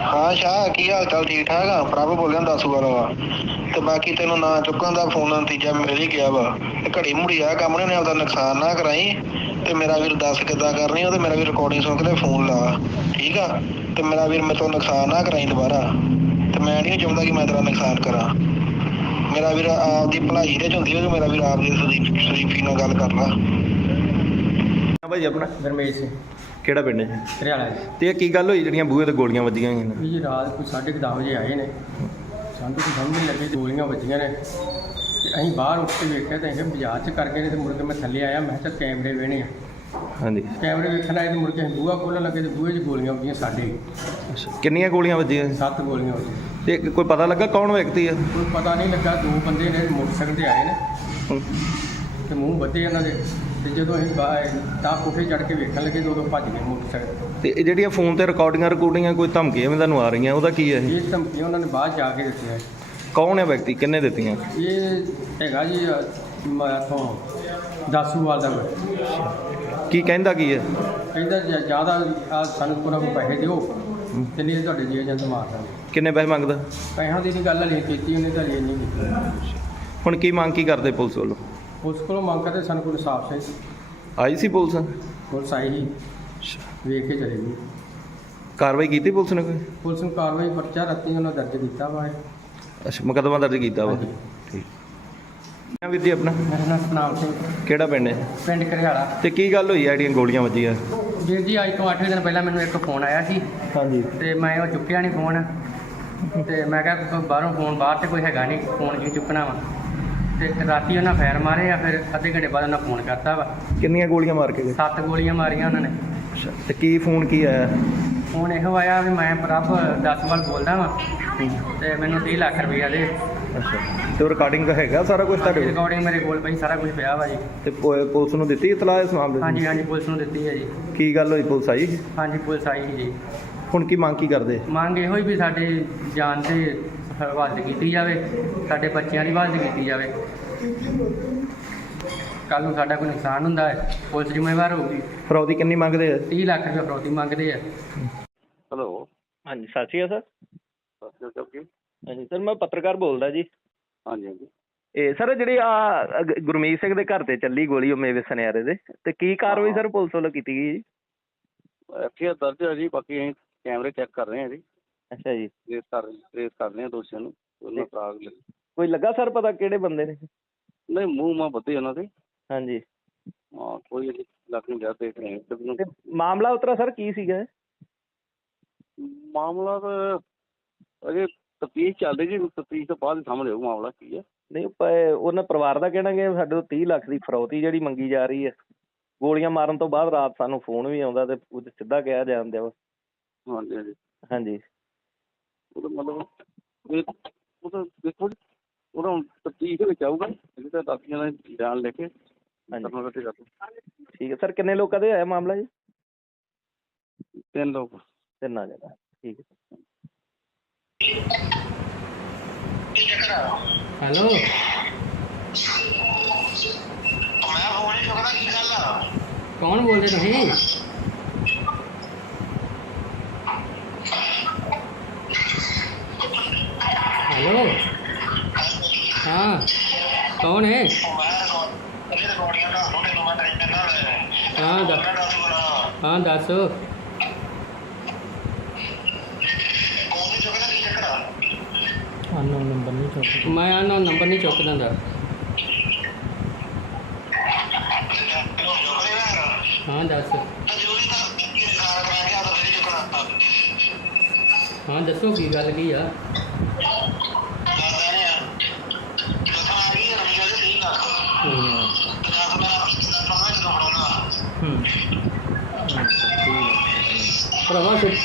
ਹਾਂ ਸ਼ਾਹ, ਕੀ ਹਾਲ ਚਾਲ? ਠੀਕ ਠਾਕ ਆ? ਪ੍ਰਭ ਬੋਲਿਆ ਦੱਸੂ ਵਾਲਾ ਵਾ। ਤੇ ਬਾਕੀ ਤੈਨੂੰ ਨਾ ਚੁੱਕਣ ਦਾ ਫੋਨ ਨਤੀਜਾ ਮਿਲ ਹੀ ਗਿਆ ਵਾ। ਤੇ ਘੜੀ ਮੁੜੀ ਆ ਕੰਮ ਨੇ ਆਪਦਾ ਨੁਕਸਾਨ ਨਾ ਕਰਾਈ। ਤੇ ਮੇਰਾ ਵੀਰ ਦੱਸ ਕਿੱਦਾਂ ਕਰਨੀ ਉਹ, ਤੇ ਮੇਰਾ ਵੀਰ ਰਿਕਾਰਡਿੰਗ ਸੁਣ ਕੇ ਤੇ ਫੋਨ ਲਾ, ਠੀਕ ਆ। ਤੇ ਮੇਰਾ ਵੀਰ ਮੇਰੇ ਤੋਂ ਨੁਕਸਾਨ ਨਾ ਕਰਾਈ ਦੁਬਾਰਾ। ਤੇ ਮੈਂ ਨਹੀਂ ਚਾਹੁੰਦਾ ਕਿ ਮੈਂ ਤੇਰਾ ਨੁਕਸਾਨ ਕਰਾਂ। ਮੇਰਾ ਵੀਰ ਆਪਦੀ ਭਲਾਈ ਦੇ ਚ ਹੁੰਦੀ ਹੈ, ਮੇਰਾ ਵੀਰ ਆਪਦੀ ਸ਼ਰੀਫੀ ਨਾਲ ਗੱਲ ਕਰ ਲਾ। ਭਾਈ ਆਪਣਾ ਗਰਮੇਸ਼ ਸਿੰਘ ਕਿਹੜਾ ਪਿੰਡ ਹੈ? ਘਰਿਆਲਾ ਜੀ। ਤੇ ਇਹ ਕੀ ਗੱਲ ਹੋਈ ਜਿਹੜੀਆਂ ਬੂਹੇ ਤੇ ਗੋਲੀਆਂ ਵੱਜੀਆਂ ਹੋਈਆਂ ਨੇ? ਵੀ ਜੀ ਰਾਤ ਕੋਈ 10:30 ਵਜੇ ਆਏ ਨੇ, ਸਾਨੂੰ ਕੋਈ ਸਮਝ ਨਹੀਂ ਲੱਗੀ, ਗੋਲੀਆਂ ਵੱਜੀਆਂ ਨੇ। ਤੇ ਅਸੀਂ ਬਾਹਰ ਉੱਠ ਕੇ ਵੇਖਿਆ ਤਾਂ ਇਹ ਬਾਜ਼ਾਰ 'ਚ ਕਰ ਗਏ ਨੇ। ਤੇ ਮੁੜ ਕੇ ਮੈਂ ਥੱਲੇ ਆਇਆ, ਮੈਂ ਕਿਹਾ ਕੈਮਰੇ ਵੇਹਣੇ ਆ। ਹਾਂਜੀ। ਕੈਮਰੇ ਵੇਖਣ ਆਏ ਤੇ ਮੁੜ ਕੇ ਅਸੀਂ ਬੂਹਾ ਖੋਲ੍ਹਣ ਲੱਗੇ ਤੇ ਬੂਹੇ 'ਚ ਗੋਲੀਆਂ ਵੱਜੀਆਂ ਸਾਡੇ। ਅੱਛਾ, ਕਿੰਨੀਆਂ ਗੋਲੀਆਂ ਵੱਜੀਆਂ? 7 ਗੋਲੀਆਂ ਵੱਜੀਆਂ। ਤੇ ਕੋਈ ਪਤਾ ਲੱਗਾ ਕੌਣ ਵਿਅਕਤੀ ਆ? ਕੋਈ ਪਤਾ ਨਹੀਂ ਲੱਗਾ। 2 ਬੰਦੇ ਨੇ ਮੋਟਰਸਾਈਕਲ ਤੇ ਆਏ ਨੇ ਤੇ ਮੂੰਹ ਬੱਧੇ ਉਹਨਾਂ ਦੇ। ਤੇ ਜਦੋਂ ਅਸੀਂ ਤਾਂ ਕੋਠੇ ਚੜ੍ਹ ਕੇ ਵੇਖਣ ਲੱਗੇ ਤੇ ਉਦੋਂ ਭੱਜ ਗਏ ਮੋਟਰਸਾਈਕਲ। ਤੇ ਇਹ ਜਿਹੜੀਆਂ ਫੋਨ ਤੇ ਰਿਕਾਰਡਿੰਗਾਂ ਕੋਈ ਧਮਕੀਆਂ ਵੀ ਤੁਹਾਨੂੰ ਆ ਰਹੀਆਂ, ਉਹਦਾ ਕੀ ਹੈ ਇਹ? ਇਹ ਧਮਕੀਆਂ ਉਹਨਾਂ ਨੇ ਬਾਅਦ ਜਾ ਕੇ ਦਿੱਤੀਆਂ। ਕੌਣ ਹੈ ਵਿਅਕਤੀ, ਕਿੰਨੇ ਦਿੱਤੀਆਂ? ਇਹ ਹੈਗਾ ਜੀ ਇੱਥੋਂ ਦਾਸੂਵਾਲ ਦਾ ਕੋਈ। ਕੀ ਕਹਿੰਦਾ ਕੀ ਹੈ? ਕਹਿੰਦਾ ਜ਼ਿਆਦਾ ਆ ਸਾਨੂੰ ਕੋਈ ਨਾ ਕੋਈ ਪੈਸੇ ਦਿਓ ਤੇ ਨਹੀਂ ਤੁਹਾਡੇ ਜੀ ਏਜੰਟ ਮਾਰ ਦਾਂਗੇ। ਕਿੰਨੇ ਪੈਸੇ ਮੰਗਦਾ? ਪੈਸਿਆਂ ਦੀ ਨਹੀਂ ਗੱਲ ਹਲੇ ਕੀਤੀ ਉਹਨੇ, ਤਾਂ ਹਲੇ ਨਹੀਂ ਕੀਤੀ। ਹੁਣ ਕੀ ਮੰਗ ਕੀ ਕਰਦੇ ਪੁਲਿਸ ਵੱਲੋਂ? ਉਸ ਕੋਲੋਂ ਮੰਗ ਕਰਦੇ ਸਾਨੂੰ ਕੋਈ ਇਨਸਾਫ ਚਾਹੀਦਾ। ਆਈ ਸੀ ਪੁਲਿਸ? ਪੁਲਿਸ ਆਈ ਸੀ, ਵੇਖ ਕੇ ਚਲੇ ਗਈ। ਕਾਰਵਾਈ ਕੀਤੀ ਪੁਲਿਸ ਨੇ ਕੋਈ? ਪੁਲਿਸ ਨੂੰ ਕਾਰਵਾਈ ਪਰਚਾ ਰਾਤੀ ਉਹਨਾਂ ਦਰਜ ਕੀਤਾ ਵਾ। ਅੱਛਾ, ਮੁਕੱਦਮਾ ਦਰਜ ਕੀਤਾ ਵਾ। ਹਾਂਜੀ। ਠੀਕ। ਵੀਰ ਜੀ ਆਪਣਾ ਮੇਰਾ ਨਾਮ ਸਤਨਾਮ ਸਿੰਘ, ਕਿਹੜਾ ਪਿੰਡ ਹੈ? ਪਿੰਡ ਘਰਿਆਲਾ। ਤੇ ਕੀ ਗੱਲ ਹੋਈ ਆ ਜਿਹੜੀਆਂ ਗੋਲੀਆਂ ਵੱਜੀਆਂ? ਵੀਰ ਜੀ ਅੱਜ ਤੋਂ 8 ਦਿਨ ਪਹਿਲਾਂ ਮੈਨੂੰ ਇੱਕ ਫੋਨ ਆਇਆ ਸੀ ਹਾਂਜੀ। ਤੇ ਮੈਂ ਉਹ ਚੁੱਕਿਆ ਨਹੀਂ ਫੋਨ। ਤੇ ਮੈਂ ਕਿਹਾ ਬਾਹਰੋਂ ਫੋਨ ਬਾਹਰ ਤੇ ਕੋਈ ਹੈਗਾ ਨਹੀਂ, ਫੋਨ ਕੀ ਚੁੱਕਣਾ ਵਾ। ਤੇ ਰਾਤੀ ਉਹਨਾਂ ਫਾਇਰ ਮਾਰੇ ਆ, ਫਿਰ ਅੱਧੇ ਘੰਟੇ ਬਾਅਦ ਉਹਨਾਂ ਫੋਨ ਕਰਤਾ ਵਾ। ਕਿੰਨੀਆਂ ਗੋਲੀਆਂ ਮਾਰ ਕੇ ਗਏ? 7 ਗੋਲੀਆਂ ਮਾਰੀਆਂ ਉਹਨਾਂ ਨੇ। ਅੱਛਾ, ਤੇ ਕੀ ਫੋਨ ਕੀ ਆਇਆ? ਫੋਨ ਇਹੋ ਆਇਆ ਵੀ ਮੈਂ ਪ੍ਰਭ ਦਸਵਾਲ ਬੋਲਦਾ ਵਾਂ ਤੇ ਮੈਨੂੰ 30 ਲੱਖ ਰੁਪਈਆ ਦੇ। ਅੱਛਾ, ਤੇ ਰਿਕਾਰਡਿੰਗ ਹੈਗਾ ਸਾਰਾ ਕੁਝ ਤੁਹਾਡੇ ਕੋਲ? ਰਿਕਾਰਡਿੰਗ ਮੇਰੇ ਕੋਲ ਪਈ, ਸਾਰਾ ਕੁਝ ਪਿਆ ਵਾ ਜੀ। ਤੇ ਪੁਲਿਸ ਨੂੰ ਦਿੱਤੀ ਇਤਲਾਹ ਇਸ ਮਾਮਲੇ ਦੀ? ਹਾਂਜੀ ਹਾਂਜੀ, ਪੁਲਿਸ ਨੂੰ ਦਿੱਤੀ ਹੈ ਜੀ। ਕੀ ਗੱਲ ਹੋਈ, ਪੁਲਿਸ ਆਈ? ਹਾਂਜੀ, ਪੁਲਿਸ ਆਈ ਸੀ ਜੀ। ਹੁਣ ਕੀ ਮੰਗ ਕੀ ਕਰਦੇ? ਮੰਗ ਇਹੋ ਹੀ ਵੀ ਸਾਡੀ ਜਾਨ ਤੇ ਹਿਫਾਜ਼ਤ ਕੀਤੀ ਜਾਵੇ, ਸਾਡੇ ਬੱਚਿਆਂ ਦੀ ਹਿਫਾਜ਼ਤ ਕੀਤੀ ਜਾਵੇ। ਕੱਲ੍ਹ ਨੂੰ ਸਾਡਾ ਕੋਈ ਨੁਕਸਾਨ ਹੁੰਦਾ ਹੈ, ਪੁਲਿਸ ਜ਼ਿੰਮੇਵਾਰ ਹੋਊਗੀ। ਫਰੌਤੀ ਕਿੰਨੀ ਮੰਗਦੇ ਆ? 30 ਲੱਖ ਰੁਪਏ ਫਰੌਤੀ ਮੰਗਦੇ ਆ। ਹੈਲੋ, ਹਾਂਜੀ, ਸਤਿ ਸ਼੍ਰੀ ਅਕਾਲ ਸਰ। ਸਤਿ ਸ਼੍ਰੀ ਅਕਾਲ। ਹਾਂਜੀ ਸਰ, ਮੈਂ ਪੱਤਰਕਾਰ ਬੋਲਦਾ ਜੀ। ਹਾਂਜੀ ਹਾਂਜੀ। ਇਹ ਸਰ ਜਿਹੜੀ ਗੁਰਮੀਤ ਸਿੰਘ ਦੇ ਘਰ ਤੇ ਚੱਲੀ ਗੋਲੀ ਉਹ ਮੇਵੇ ਸੁਨਿਆਰੇ ਦੇ, ਤੇ ਕੀ ਕਾਰਵਾਈ ਸਰ ਪੁਲਿਸ ਵੱਲੋਂ ਕੀਤੀ ਗਈ ਜੀ? ਐਫਆਈਆਰ ਦਰਜ ਹੈ ਜੀ, ਬਾਕੀ ਅਸੀਂ ਕੈਮਰੇ ਚੈੱਕ ਕਰ ਰਹੇ ਹਾਂ ਜੀ। ਅੱਛਾ ਜੀ। ਟ੍ਰੇਸ ਕਰ ਰਹੇ ਹਾਂ ਦੋਸ਼ੀਆਂ ਨੂੰ। ਉਹਨਾਂ ਫਰਾਗ ਕੋਈ ਲੱਗਾ ਸਰ ਪਤਾ ਕਿਹੜੇ ਬੰਦੇ ਨੇ? ਨਹੀਂ, ਮੂੰਹ ਮਾਂ ਬੱਧੇ ਉਹਨਾਂ ਦੇ। ਹਾਂਜੀ। ਹਾਂ, ਕੋਈ ਅਜੇ ਲੱਗ ਨਹੀਂ ਰਿਹਾ, ਦੇਖ ਰਹੇ ਹਾਂ। ਤੇ ਮਾਮਲਾ ਉਤਰਾ ਸਰ ਕੀ ਸੀਗਾ? ਮਾਮਲਾ ਤਾਂ ਅਜੇ ਤਫਤੀਸ਼ ਚੱਲ ਰਹੀ ਜੀ, ਤਫਤੀਸ਼ ਤੋਂ ਬਾਅਦ ਸਾਹਮਣੇ ਆਊ ਮਾਮਲਾ ਕੀ ਹੈ। ਨਹੀਂ, ਉਹਨਾਂ ਪਰਿਵਾਰ ਦਾ ਕਹਿਣਾ ਕਿ ਸਾਡੇ ਤੋਂ 30 ਲੱਖ ਦੀ ਫਰੌਤੀ ਜਿਹੜੀ ਮੰਗੀ ਜਾ ਰਹੀ ਹੈ। ਗੋਲੀਆਂ ਮਾਰਨ ਤੋਂ ਬਾਅਦ ਰਾਤ ਸਾਨੂੰ ਫੋਨ ਵੀ ਆਉਂਦਾ ਤੇ ਉਹ ਸਿੱਧਾ ਕਿਹਾ ਜਾਂਦੇ ਵਾ। ਹਾਂਜੀ ਹਾਂਜੀ। ਹਾਂਜੀ। ਉਹਦਾ ਮਤਲਬ ਉਹ ਤਾਂ ਦੇਖੋ ਜੀ, ਉਹਦਾ ਹੁਣ ਤਫਤੀਸ਼ ਦੇ ਵਿੱਚ ਆਊਗਾ। ਇਹ ਤਾਂ ਦਾਤੀਆਂ ਦਾ ਬਿਆਨ ਲੈ ਕੇ ਠੀਕ ਹੈ ਸਰ। ਕਿੰਨੇ ਲੋਕਾਂ ਦੇ ਹੋਇਆ ਮਾਮਲਾ ਜੀ? 3 ਲੋਕ। 3 ਆ ਜਾਣਾ। ਠੀਕ ਹੈ। ਹੈਲੋ, ਮੈਂ ਫੋਨ ਨਹੀਂ ਚੁੱਕਦਾ, ਕੀ ਗੱਲ ਆ? ਕੌਣ ਬੋਲਦੇ ਤੁਸੀਂ? ਹੈਲੋ, ਹਾਂ ਕੌਣ ਹੈ? ਹਾਂ ਦੱਸ। ਅਨਨੋਨ ਨੰਬਰ ਨਹੀਂ ਚੁੱਕਦਾ। ਮੈਂ ਅਨਨੋਨ ਨੰਬਰ ਨਹੀਂ ਚੁੱਕ ਦਿੰਦਾ। ਹਾਂ ਦੱਸ। ਹਾਂ ਦੱਸੋ ਕੀ ਗੱਲ ਕੀ ਆ? ਭਰਾਵਾ ਫਿਰ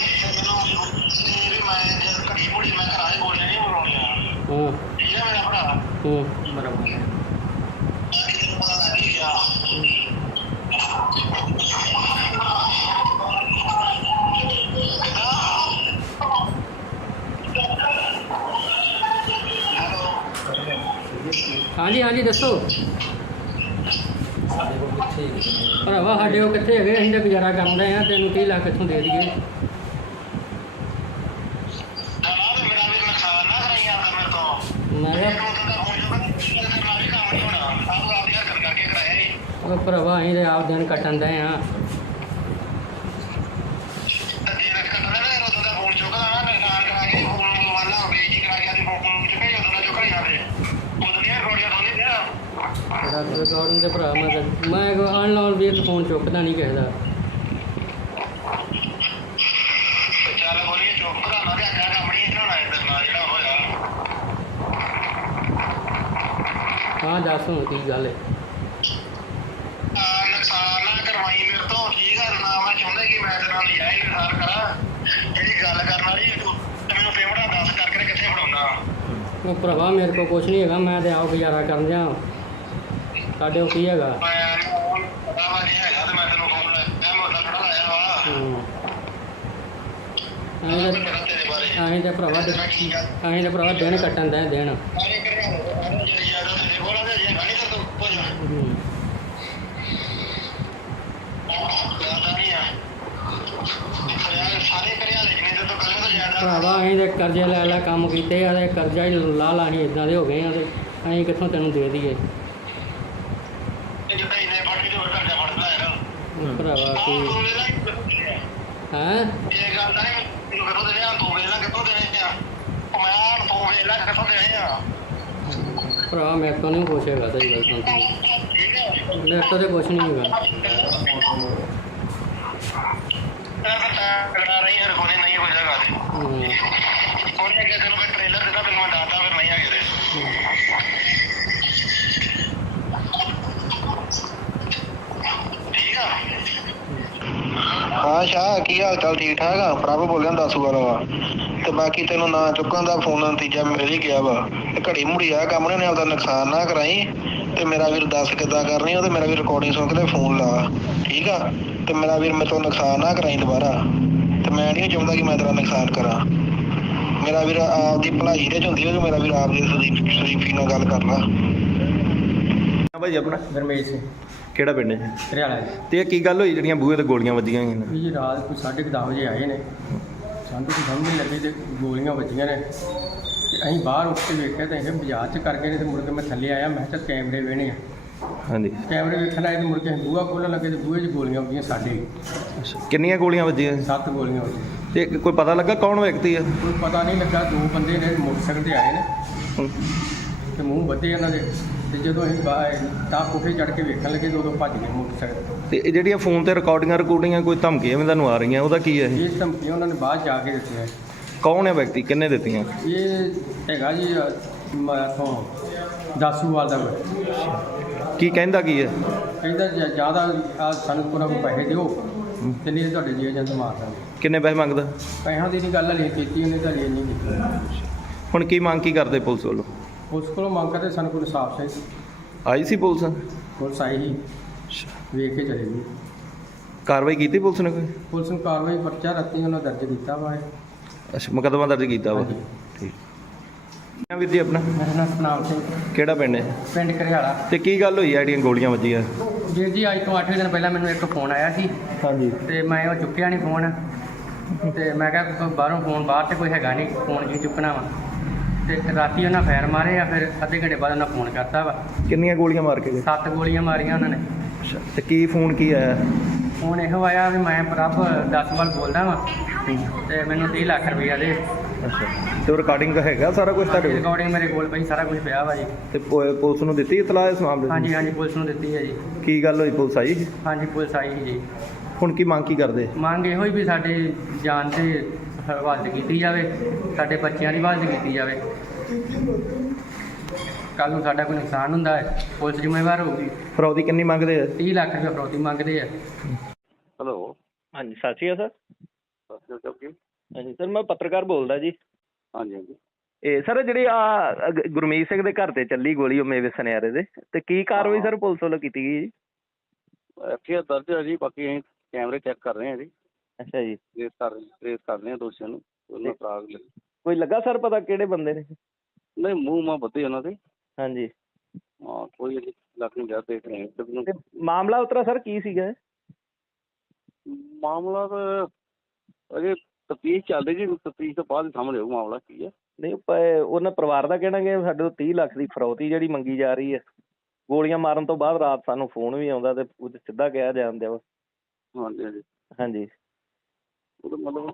ਬਰਾਬਰ ਹਾਂਜੀ ਹਾਂਜੀ ਦੱਸੋ ਭਰਾਵਾ ਸਾਡੇ ਉਹ ਕਿੱਥੇ ਹੈਗੇ? ਅਸੀਂ ਤਾਂ ਗੁਜ਼ਾਰਾ ਕਰਨ ਰਹੇ ਆ, ਤੈਨੂੰ 30 ਲੱਖ ਕਿੱਥੋਂ ਦੇ ਦਈਏ? ਮੈਂ ਕਿਹਾ ਉਹ ਭਰਾਵਾ ਅਸੀਂ ਤੇ ਆਪ ਦਿਨ ਕੱਟਣ ਦੇ ਆ। ਰਿਕਾਰਡਿੰਗ ਤੇ ਭਰਾ ਮੈਂ ਅਨਲਾਉਣ ਵੀਰ ਫੋਨ ਚੁੱਕਦਾ ਨਹੀਂ ਕਿਸੇ ਦਾ। ਹਾਂ ਦੱਸ ਹੁਣ ਕੀ ਗੱਲ ਹੈ? ਨੁਕਸਾਨ ਨਾ ਕਰਵਾਈ ਮੇਰੇ ਤੋਂ, ਠੀਕ ਆ ਨਾ? ਮੈਂ ਚਾਹੁੰਦਾ ਕਿ ਮੈਂ ਤੇਰੇ ਨਾਲ ਨਜਾਇਜ਼ ਨੁਕਸਾਨ ਕਰਾਂ। ਜਿਹੜੀ ਗੱਲ ਕਰਨ ਵਾਲੀ ਤੂੰ ਮੈਨੂੰ ਪੇਮੈਂਟ ਦੱਸ ਕਰਕੇ ਕਿੱਥੇ ਫੜਾਉਣਾ? ਉਹ ਭਰਾਵਾ ਮੇਰੇ ਕੋਲ ਕੁਛ ਨਹੀਂ ਹੈਗਾ, ਮੈਂ ਤੇ ਆਪ ਗੁਜ਼ਾਰਾ ਕਰਨ ਦਿਆਂ। ਸਾਡੇ ਕੋਲ ਕੀ ਹੈਗਾ? ਅਸੀਂ ਤਾਂ ਭਰਾਵਾ ਦਿਨ ਕੱਟਣ ਦੇ ਦਿਨ। ਭਰਾਵਾ ਅਸੀਂ ਤੇ ਕਰਜ਼ੇ ਲੈ ਲੈ ਕੰਮ ਕੀਤੇ ਆ, ਤੇ ਕਰਜ਼ਾ ਹੀ ਲਾ ਲਾ ਅਸੀਂ ਇੱਦਾਂ ਦੇ ਹੋ ਗਏ ਆ, ਤੇ ਅਸੀਂ ਕਿੱਥੋਂ ਤੈਨੂੰ ਦੇ ਦਈਏ? ਭਰਾਵਾ ਕੀ ਹੈਂ? ਭਰਾ ਮੇਰੇ ਤੋਂ ਨਹੀਂ ਕੁਛ ਹੈਗਾ, ਸਹੀ ਗੱਲ ਸੁਣ। ਮੇਰੇ ਤੋਂ ਤਾਂ ਕੁਛ ਨਹੀਂ ਹੈਗਾ। ਹਾਂ ਸ਼ਾਹ, ਕੀ ਹਾਲ ਚਾਲ? ਠੀਕ ਠਾਕ ਆ? ਪ੍ਰਭ ਬੋਲਿਆ ਦੱਸੂ ਵਾਲਾ ਵਾ। ਤੇ ਬਾਕੀ ਤੈਨੂੰ ਨਾ ਚੁੱਕਣ ਦਾ ਫੋਨ ਦਾ ਨਤੀਜਾ ਮਿਲ ਹੀ ਗਿਆ ਵਾ। ਤੇ ਘੜੀ ਮੁੜੀ ਆ ਕੰਮ ਨੇ ਆਪਦਾ ਨੁਕਸਾਨ ਨਾ ਕਰਾਈ। ਤੇ ਮੇਰਾ ਵੀਰ ਦੱਸ ਕਿੱਦਾਂ ਕਰਨੀ ਉਹ, ਤੇ ਮੇਰਾ ਵੀਰ ਰਿਕਾਰਡਿੰਗ ਸੁਣ ਕੇ ਫੋਨ ਲਾ, ਠੀਕ ਆ? ਤੇ ਮੇਰਾ ਵੀਰ ਮੇਰੇ ਤੋਂ ਨੁਕਸਾਨ ਨਾ ਕਰਾਈ ਦੁਬਾਰਾ। ਤੇ ਮੈਂ ਨਹੀਂ ਚਾਹੁੰਦਾ ਕਿ ਮੈਂ ਤੇਰਾ ਨੁਕਸਾਨ ਕਰਾਂ। ਮੇਰਾ ਵੀਰ ਆਪਦੀ ਭਲਾਈ ਦੇ ਚ ਹੁੰਦੀ ਹੈ ਕਿ ਮੇਰਾ ਵੀਰ ਆਪਦੀ ਸ਼ਰੀਫੀ ਨਾਲ ਗੱਲ ਕਰ ਲਾ। ਭਾਈ ਆਪਣਾ ਗਰਮੇਸ਼ ਸਿੰਘ ਕਿਹੜਾ ਪਿੰਡ ਹੈ? ਹਰਿਆਣਾ ਜੀ। ਤੇ ਇਹ ਕੀ ਗੱਲ ਹੋਈ ਜਿਹੜੀਆਂ ਬੂਹੇ ਤੇ ਗੋਲੀਆਂ ਵੱਜੀਆਂ ਹੋਈਆਂ ਨੇ? ਵੀ ਜੀ ਰਾਤ ਕੋਈ 10:30 ਵਜੇ ਆਏ ਨੇ, ਸਾਨੂੰ ਕੋਈ ਸਮਝ ਨਹੀਂ ਲੱਗੀ ਤੇ ਗੋਲੀਆਂ ਵੱਜੀਆਂ ਨੇ। ਤੇ ਅਸੀਂ ਬਾਹਰ ਉੱਠ ਕੇ ਵੇਖਿਆ ਤਾਂ ਇਹ ਬਾਜ਼ਾਰ 'ਚ ਕਰ ਗਏ ਨੇ। ਤੇ ਮੁੜ ਕੇ ਮੈਂ ਥੱਲੇ ਆਇਆ, ਮੈਂ ਕਿਹਾ ਕੈਮਰੇ ਵੇਹਣੇ ਆ। ਹਾਂਜੀ। ਕੈਮਰੇ ਵੇਖਣ ਆਏ ਤੇ ਮੁੜ ਕੇ ਅਸੀਂ ਬੂਹਾ ਖੋਲ੍ਹਣ ਲੱਗੇ ਤੇ ਬੂਹੇ 'ਚ ਗੋਲੀਆਂ ਵੱਜੀਆਂ ਸਾਡੇ। ਅੱਛਾ, ਕਿੰਨੀਆਂ ਗੋਲੀਆਂ ਵੱਜੀਆਂ? 7 ਗੋਲੀਆਂ ਵੱਜੀਆਂ। ਤੇ ਕੋਈ ਪਤਾ ਲੱਗਾ ਕੌਣ ਵਿਅਕਤੀ ਆ? ਕੋਈ ਪਤਾ ਨਹੀਂ ਲੱਗਾ। 2 ਬੰਦੇ ਨੇ ਮੋਟਰਸਾਈਕਲ ਤੇ ਆਏ ਨੇ ਹੂੰ। ਤੇ ਮੂੰਹ ਵੱਧੇ ਇਹਨਾਂ ਦੇ। ਤੇ ਜਦੋਂ ਅਸੀਂ ਤਾਂ ਕੋਠੇ ਚੜ੍ਹ ਕੇ ਵੇਖਣ ਲੱਗੇ ਤੇ ਉਦੋਂ ਭੱਜ ਗਏ ਮੋਟਰਸਾਈਕਲ। ਤੇ ਇਹ ਜਿਹੜੀਆਂ ਫੋਨ ਤੇ ਰਿਕਾਰਡਿੰਗਾਂ ਕੋਈ ਧਮਕੀਆਂ ਵੀ ਤੁਹਾਨੂੰ ਆ ਰਹੀਆਂ, ਉਹਦਾ ਕੀ ਹੈ ਇਹ? ਇਹ ਧਮਕੀਆਂ ਉਹਨਾਂ ਨੇ ਬਾਅਦ ਜਾ ਕੇ ਦਿੱਤੀਆਂ। ਕੌਣ ਹੈ ਵਿਅਕਤੀ, ਕਿੰਨੇ ਦਿੱਤੀਆਂ? ਇਹ ਹੈਗਾ ਜੀ ਇੱਥੋਂ ਦਾਸੂਵਾਲ ਦਾ। ਕੀ ਕਹਿੰਦਾ ਕੀ ਹੈ? ਕਹਿੰਦਾ ਜ਼ਿਆਦਾ ਸਾਨੂੰ ਕੋਈ ਪੈਸੇ ਦਿਓ ਤੇ ਨਹੀਂ ਤੁਹਾਡੇ ਜੀ ਏਜੰਟ ਮਾਰ ਦਾਂਗੇ। ਕਿੰਨੇ ਪੈਸੇ ਮੰਗਦਾ? ਪੈਸਿਆਂ ਦੀ ਨਹੀਂ ਗੱਲ ਹਲੇ ਕੀਤੀ ਉਹਨੇ, ਤਾਂ ਹਲੇ ਨਹੀਂ ਕੀਤੀ। ਹੁਣ ਕੀ ਮੰਗ ਕੀ ਕਰਦੇ ਪੁਲਿਸ ਵੱਲੋਂ? ਉਸ ਕੋਲੋਂ ਮੰਗ ਕਰਦੇ ਸਾਨੂੰ ਕੋਈ ਇਨਸਾਫ ਚਾਹੀਦਾ। ਆਈ ਸੀ ਪੁਲਿਸ? ਪੁਲਿਸ ਆਈ ਸੀ, ਵੇਖ ਕੇ ਚਲੇ ਗਈ। ਕਾਰਵਾਈ ਕੀਤੀ ਪੁਲਿਸ ਨੇ ਕੋਈ? ਪੁਲਿਸ ਨੂੰ ਕਾਰਵਾਈ ਪਰਚਾ ਰਾਤੀ ਉਹਨਾਂ ਦਰਜ ਕੀਤਾ ਵਾ। ਅੱਛਾ, ਮੁਕੱਦਮਾ ਦਰਜ ਕੀਤਾ ਵਾ। ਹਾਂਜੀ। ਠੀਕ। ਵੀਰ ਜੀ ਆਪਣਾ ਮੇਰਾ ਨਾਮ ਸਤਨਾਮ ਸਿੰਘ, ਕਿਹੜਾ ਪਿੰਡ ਹੈ? ਪਿੰਡ ਘਰਿਆਲਾ। ਤੇ ਕੀ ਗੱਲ ਹੋਈ ਆ ਜਿਹੜੀਆਂ ਗੋਲੀਆਂ ਵੱਜੀਆਂ? ਵੀਰ ਜੀ ਅੱਜ ਤੋਂ 8 ਦਿਨ ਪਹਿਲਾਂ ਮੈਨੂੰ ਇੱਕ ਫੋਨ ਆਇਆ ਸੀ, ਹਾਂਜੀ। ਤੇ ਮੈਂ ਉਹ ਚੁੱਕਿਆ ਨਹੀਂ ਫੋਨ। ਤੇ ਮੈਂ ਕਿਹਾ ਬਾਹਰੋਂ ਫੋਨ ਬਾਹਰ ਤੇ ਕੋਈ ਹੈਗਾ ਨਹੀਂ, ਫੋਨ ਕੀ ਚੁੱਕਣਾ ਵਾ। ਤੇ ਰਾਤੀ ਉਹਨਾਂ ਫਾਇਰ ਮਾਰੇ ਆ, ਫਿਰ ਅੱਧੇ ਘੰਟੇ ਬਾਅਦ ਉਹਨਾਂ ਫੋਨ ਕਰਤਾ ਵਾ। ਕਿੰਨੀਆਂ ਗੋਲੀਆਂ ਮਾਰ ਕੇ ਗਏ? 7 ਗੋਲੀਆਂ ਮਾਰੀਆਂ ਉਹਨਾਂ ਨੇ। ਅੱਛਾ, ਤੇ ਕੀ ਫੋਨ ਕੀ ਆਇਆ? ਫੋਨ ਇਹੋ ਆਇਆ ਵੀ ਮੈਂ ਪ੍ਰਭ ਦਸਵਾਲ ਬੋਲਦਾ ਵਾਂ ਤੇ ਮੈਨੂੰ 30 ਲੱਖ ਰੁਪਈਆ ਦੇ। ਅੱਛਾ, ਤੇ ਰਿਕਾਰਡਿੰਗ ਹੈਗਾ ਸਾਰਾ ਕੁਝ ਤੁਹਾਡੇ ਕੋਲ? ਰਿਕਾਰਡਿੰਗ ਮੇਰੇ ਕੋਲ ਪਈ, ਸਾਰਾ ਕੁਝ ਪਿਆ ਵਾ ਜੀ। ਤੇ ਪੁਲਿਸ ਨੂੰ ਦਿੱਤੀ ਇਤਲਾਹ ਇਸ ਮਾਮਲੇ ਦੀ? ਹਾਂਜੀ ਹਾਂਜੀ, ਪੁਲਿਸ ਨੂੰ ਦਿੱਤੀ ਹੈ ਜੀ। ਕੀ ਗੱਲ ਹੋਈ, ਪੁਲਿਸ ਆਈ? ਹਾਂਜੀ, ਪੁਲਿਸ ਆਈ ਸੀ ਜੀ। ਹੁਣ ਕੀ ਮੰਗ ਕੀ ਕਰਦੇ? ਮੰਗ ਇਹੋ ਹੀ ਵੀ ਸਾਡੇ ਜਾਨ ਤੇ ਹਿਫਾਜ਼ਤ ਕੀਤੀ ਜਾਵੇ, ਸਾਡੇ ਬੱਚਿਆਂ ਦੀ ਹਿਫਾਜ਼ਤ ਕੀਤੀ ਜਾਵੇ। ਕੱਲ੍ਹ ਨੂੰ ਸਾਡਾ ਕੋਈ ਨੁਕਸਾਨ ਹੁੰਦਾ ਹੈ, ਪੁਲਿਸ ਜ਼ਿੰਮੇਵਾਰ ਹੋਊਗੀ। ਫਰੌਤੀ ਕਿੰਨੀ ਮੰਗਦੇ ਆ? 30 ਲੱਖ ਰੁਪਏ ਫਰੌਤੀ ਮੰਗਦੇ ਆ। ਹੈਲੋ, ਹਾਂਜੀ ਸਤਿ ਸ਼੍ਰੀ ਅਕਾਲ ਸਰ। ਸਤਿ ਸ਼੍ਰੀ ਅਕਾਲ ਜੀ। ਹਾਂਜੀ ਸਰ, ਮੈਂ ਪੱਤਰਕਾਰ ਬੋਲਦਾ ਜੀ। ਹਾਂਜੀ ਹਾਂਜੀ। ਇਹ ਸਰ ਜਿਹੜੀ ਗੁਰਮੀਤ ਸਿੰਘ ਦੇ ਘਰ ਤੇ ਚੱਲੀ ਗੋਲੀ ਉਮੇਸ਼ ਸੁਨਿਆਰੇ ਦੇ, ਤੇ ਕੀ ਕਾਰਵਾਈ ਸਰ ਪੁਲਿਸ ਵੱਲੋਂ ਕੀਤੀ ਗਈ ਜੀ? ਐਫਆਈਆਰ ਦਰਜ ਹੈ ਜੀ, ਬਾਕੀ ਅਸੀਂ ਕੈਮਰੇ ਚੈੱਕ ਕਰ ਰਹੇ ਹਾਂ ਜੀ। ਅੱਛਾ ਜੀ। ਟ੍ਰੇਸ ਕਰ ਰਹੇ ਹਾਂ ਦੋਸ਼ੀਆਂ ਨੂੰ। ਉਹਨਾਂ ਫਰਾਗ ਕੋਈ ਲੱਗਾ ਸਰ ਪਤਾ ਕਿਹੜੇ ਬੰਦੇ ਨੇ? ਨਹੀਂ, ਮੂੰਹ ਮਾਂ ਬੱਧੇ ਉਹਨਾਂ ਦੇ। ਹਾਂਜੀ। ਹਾਂ, ਕੋਈ ਅਜੇ ਲੱਗ ਨਹੀਂ ਰਿਹਾ, ਦੇਖ ਰਹੇ ਹਾਂ। ਤੇ ਮਾਮਲਾ ਉਤਰਾ ਸਰ ਕੀ ਸੀਗਾ? ਮਾਮਲਾ ਤਾਂ ਅਜੇ ਤਫਤੀਸ਼ ਚੱਲ ਰਹੀ ਜੀ, ਤਫਤੀਸ਼ ਤੋਂ ਬਾਅਦ ਸਾਹਮਣੇ ਆਊ ਮਾਮਲਾ ਕੀ ਹੈ। ਨਹੀਂ ਉਹਨਾਂ ਪਰਿਵਾਰ ਦਾ ਕਹਿਣਾ ਕਿ ਸਾਡੇ ਤੋਂ 30 ਲੱਖ ਦੀ ਫਰੌਤੀ ਜਿਹੜੀ ਮੰਗੀ ਜਾ ਰਹੀ ਹੈ। ਗੋਲੀਆਂ ਮਾਰਨ ਤੋਂ ਬਾਅਦ ਰਾਤ ਸਾਨੂੰ ਫੋਨ ਵੀ ਆਉਂਦਾ ਤੇ ਉਹ 'ਚ ਸਿੱਧਾ ਕਿਹਾ ਜਾਂਦਾ ਵਾ। ਹਾਂਜੀ ਹਾਂਜੀ। ਹਾਂਜੀ। ਉਹ ਤਾਂ ਮਤਲਬ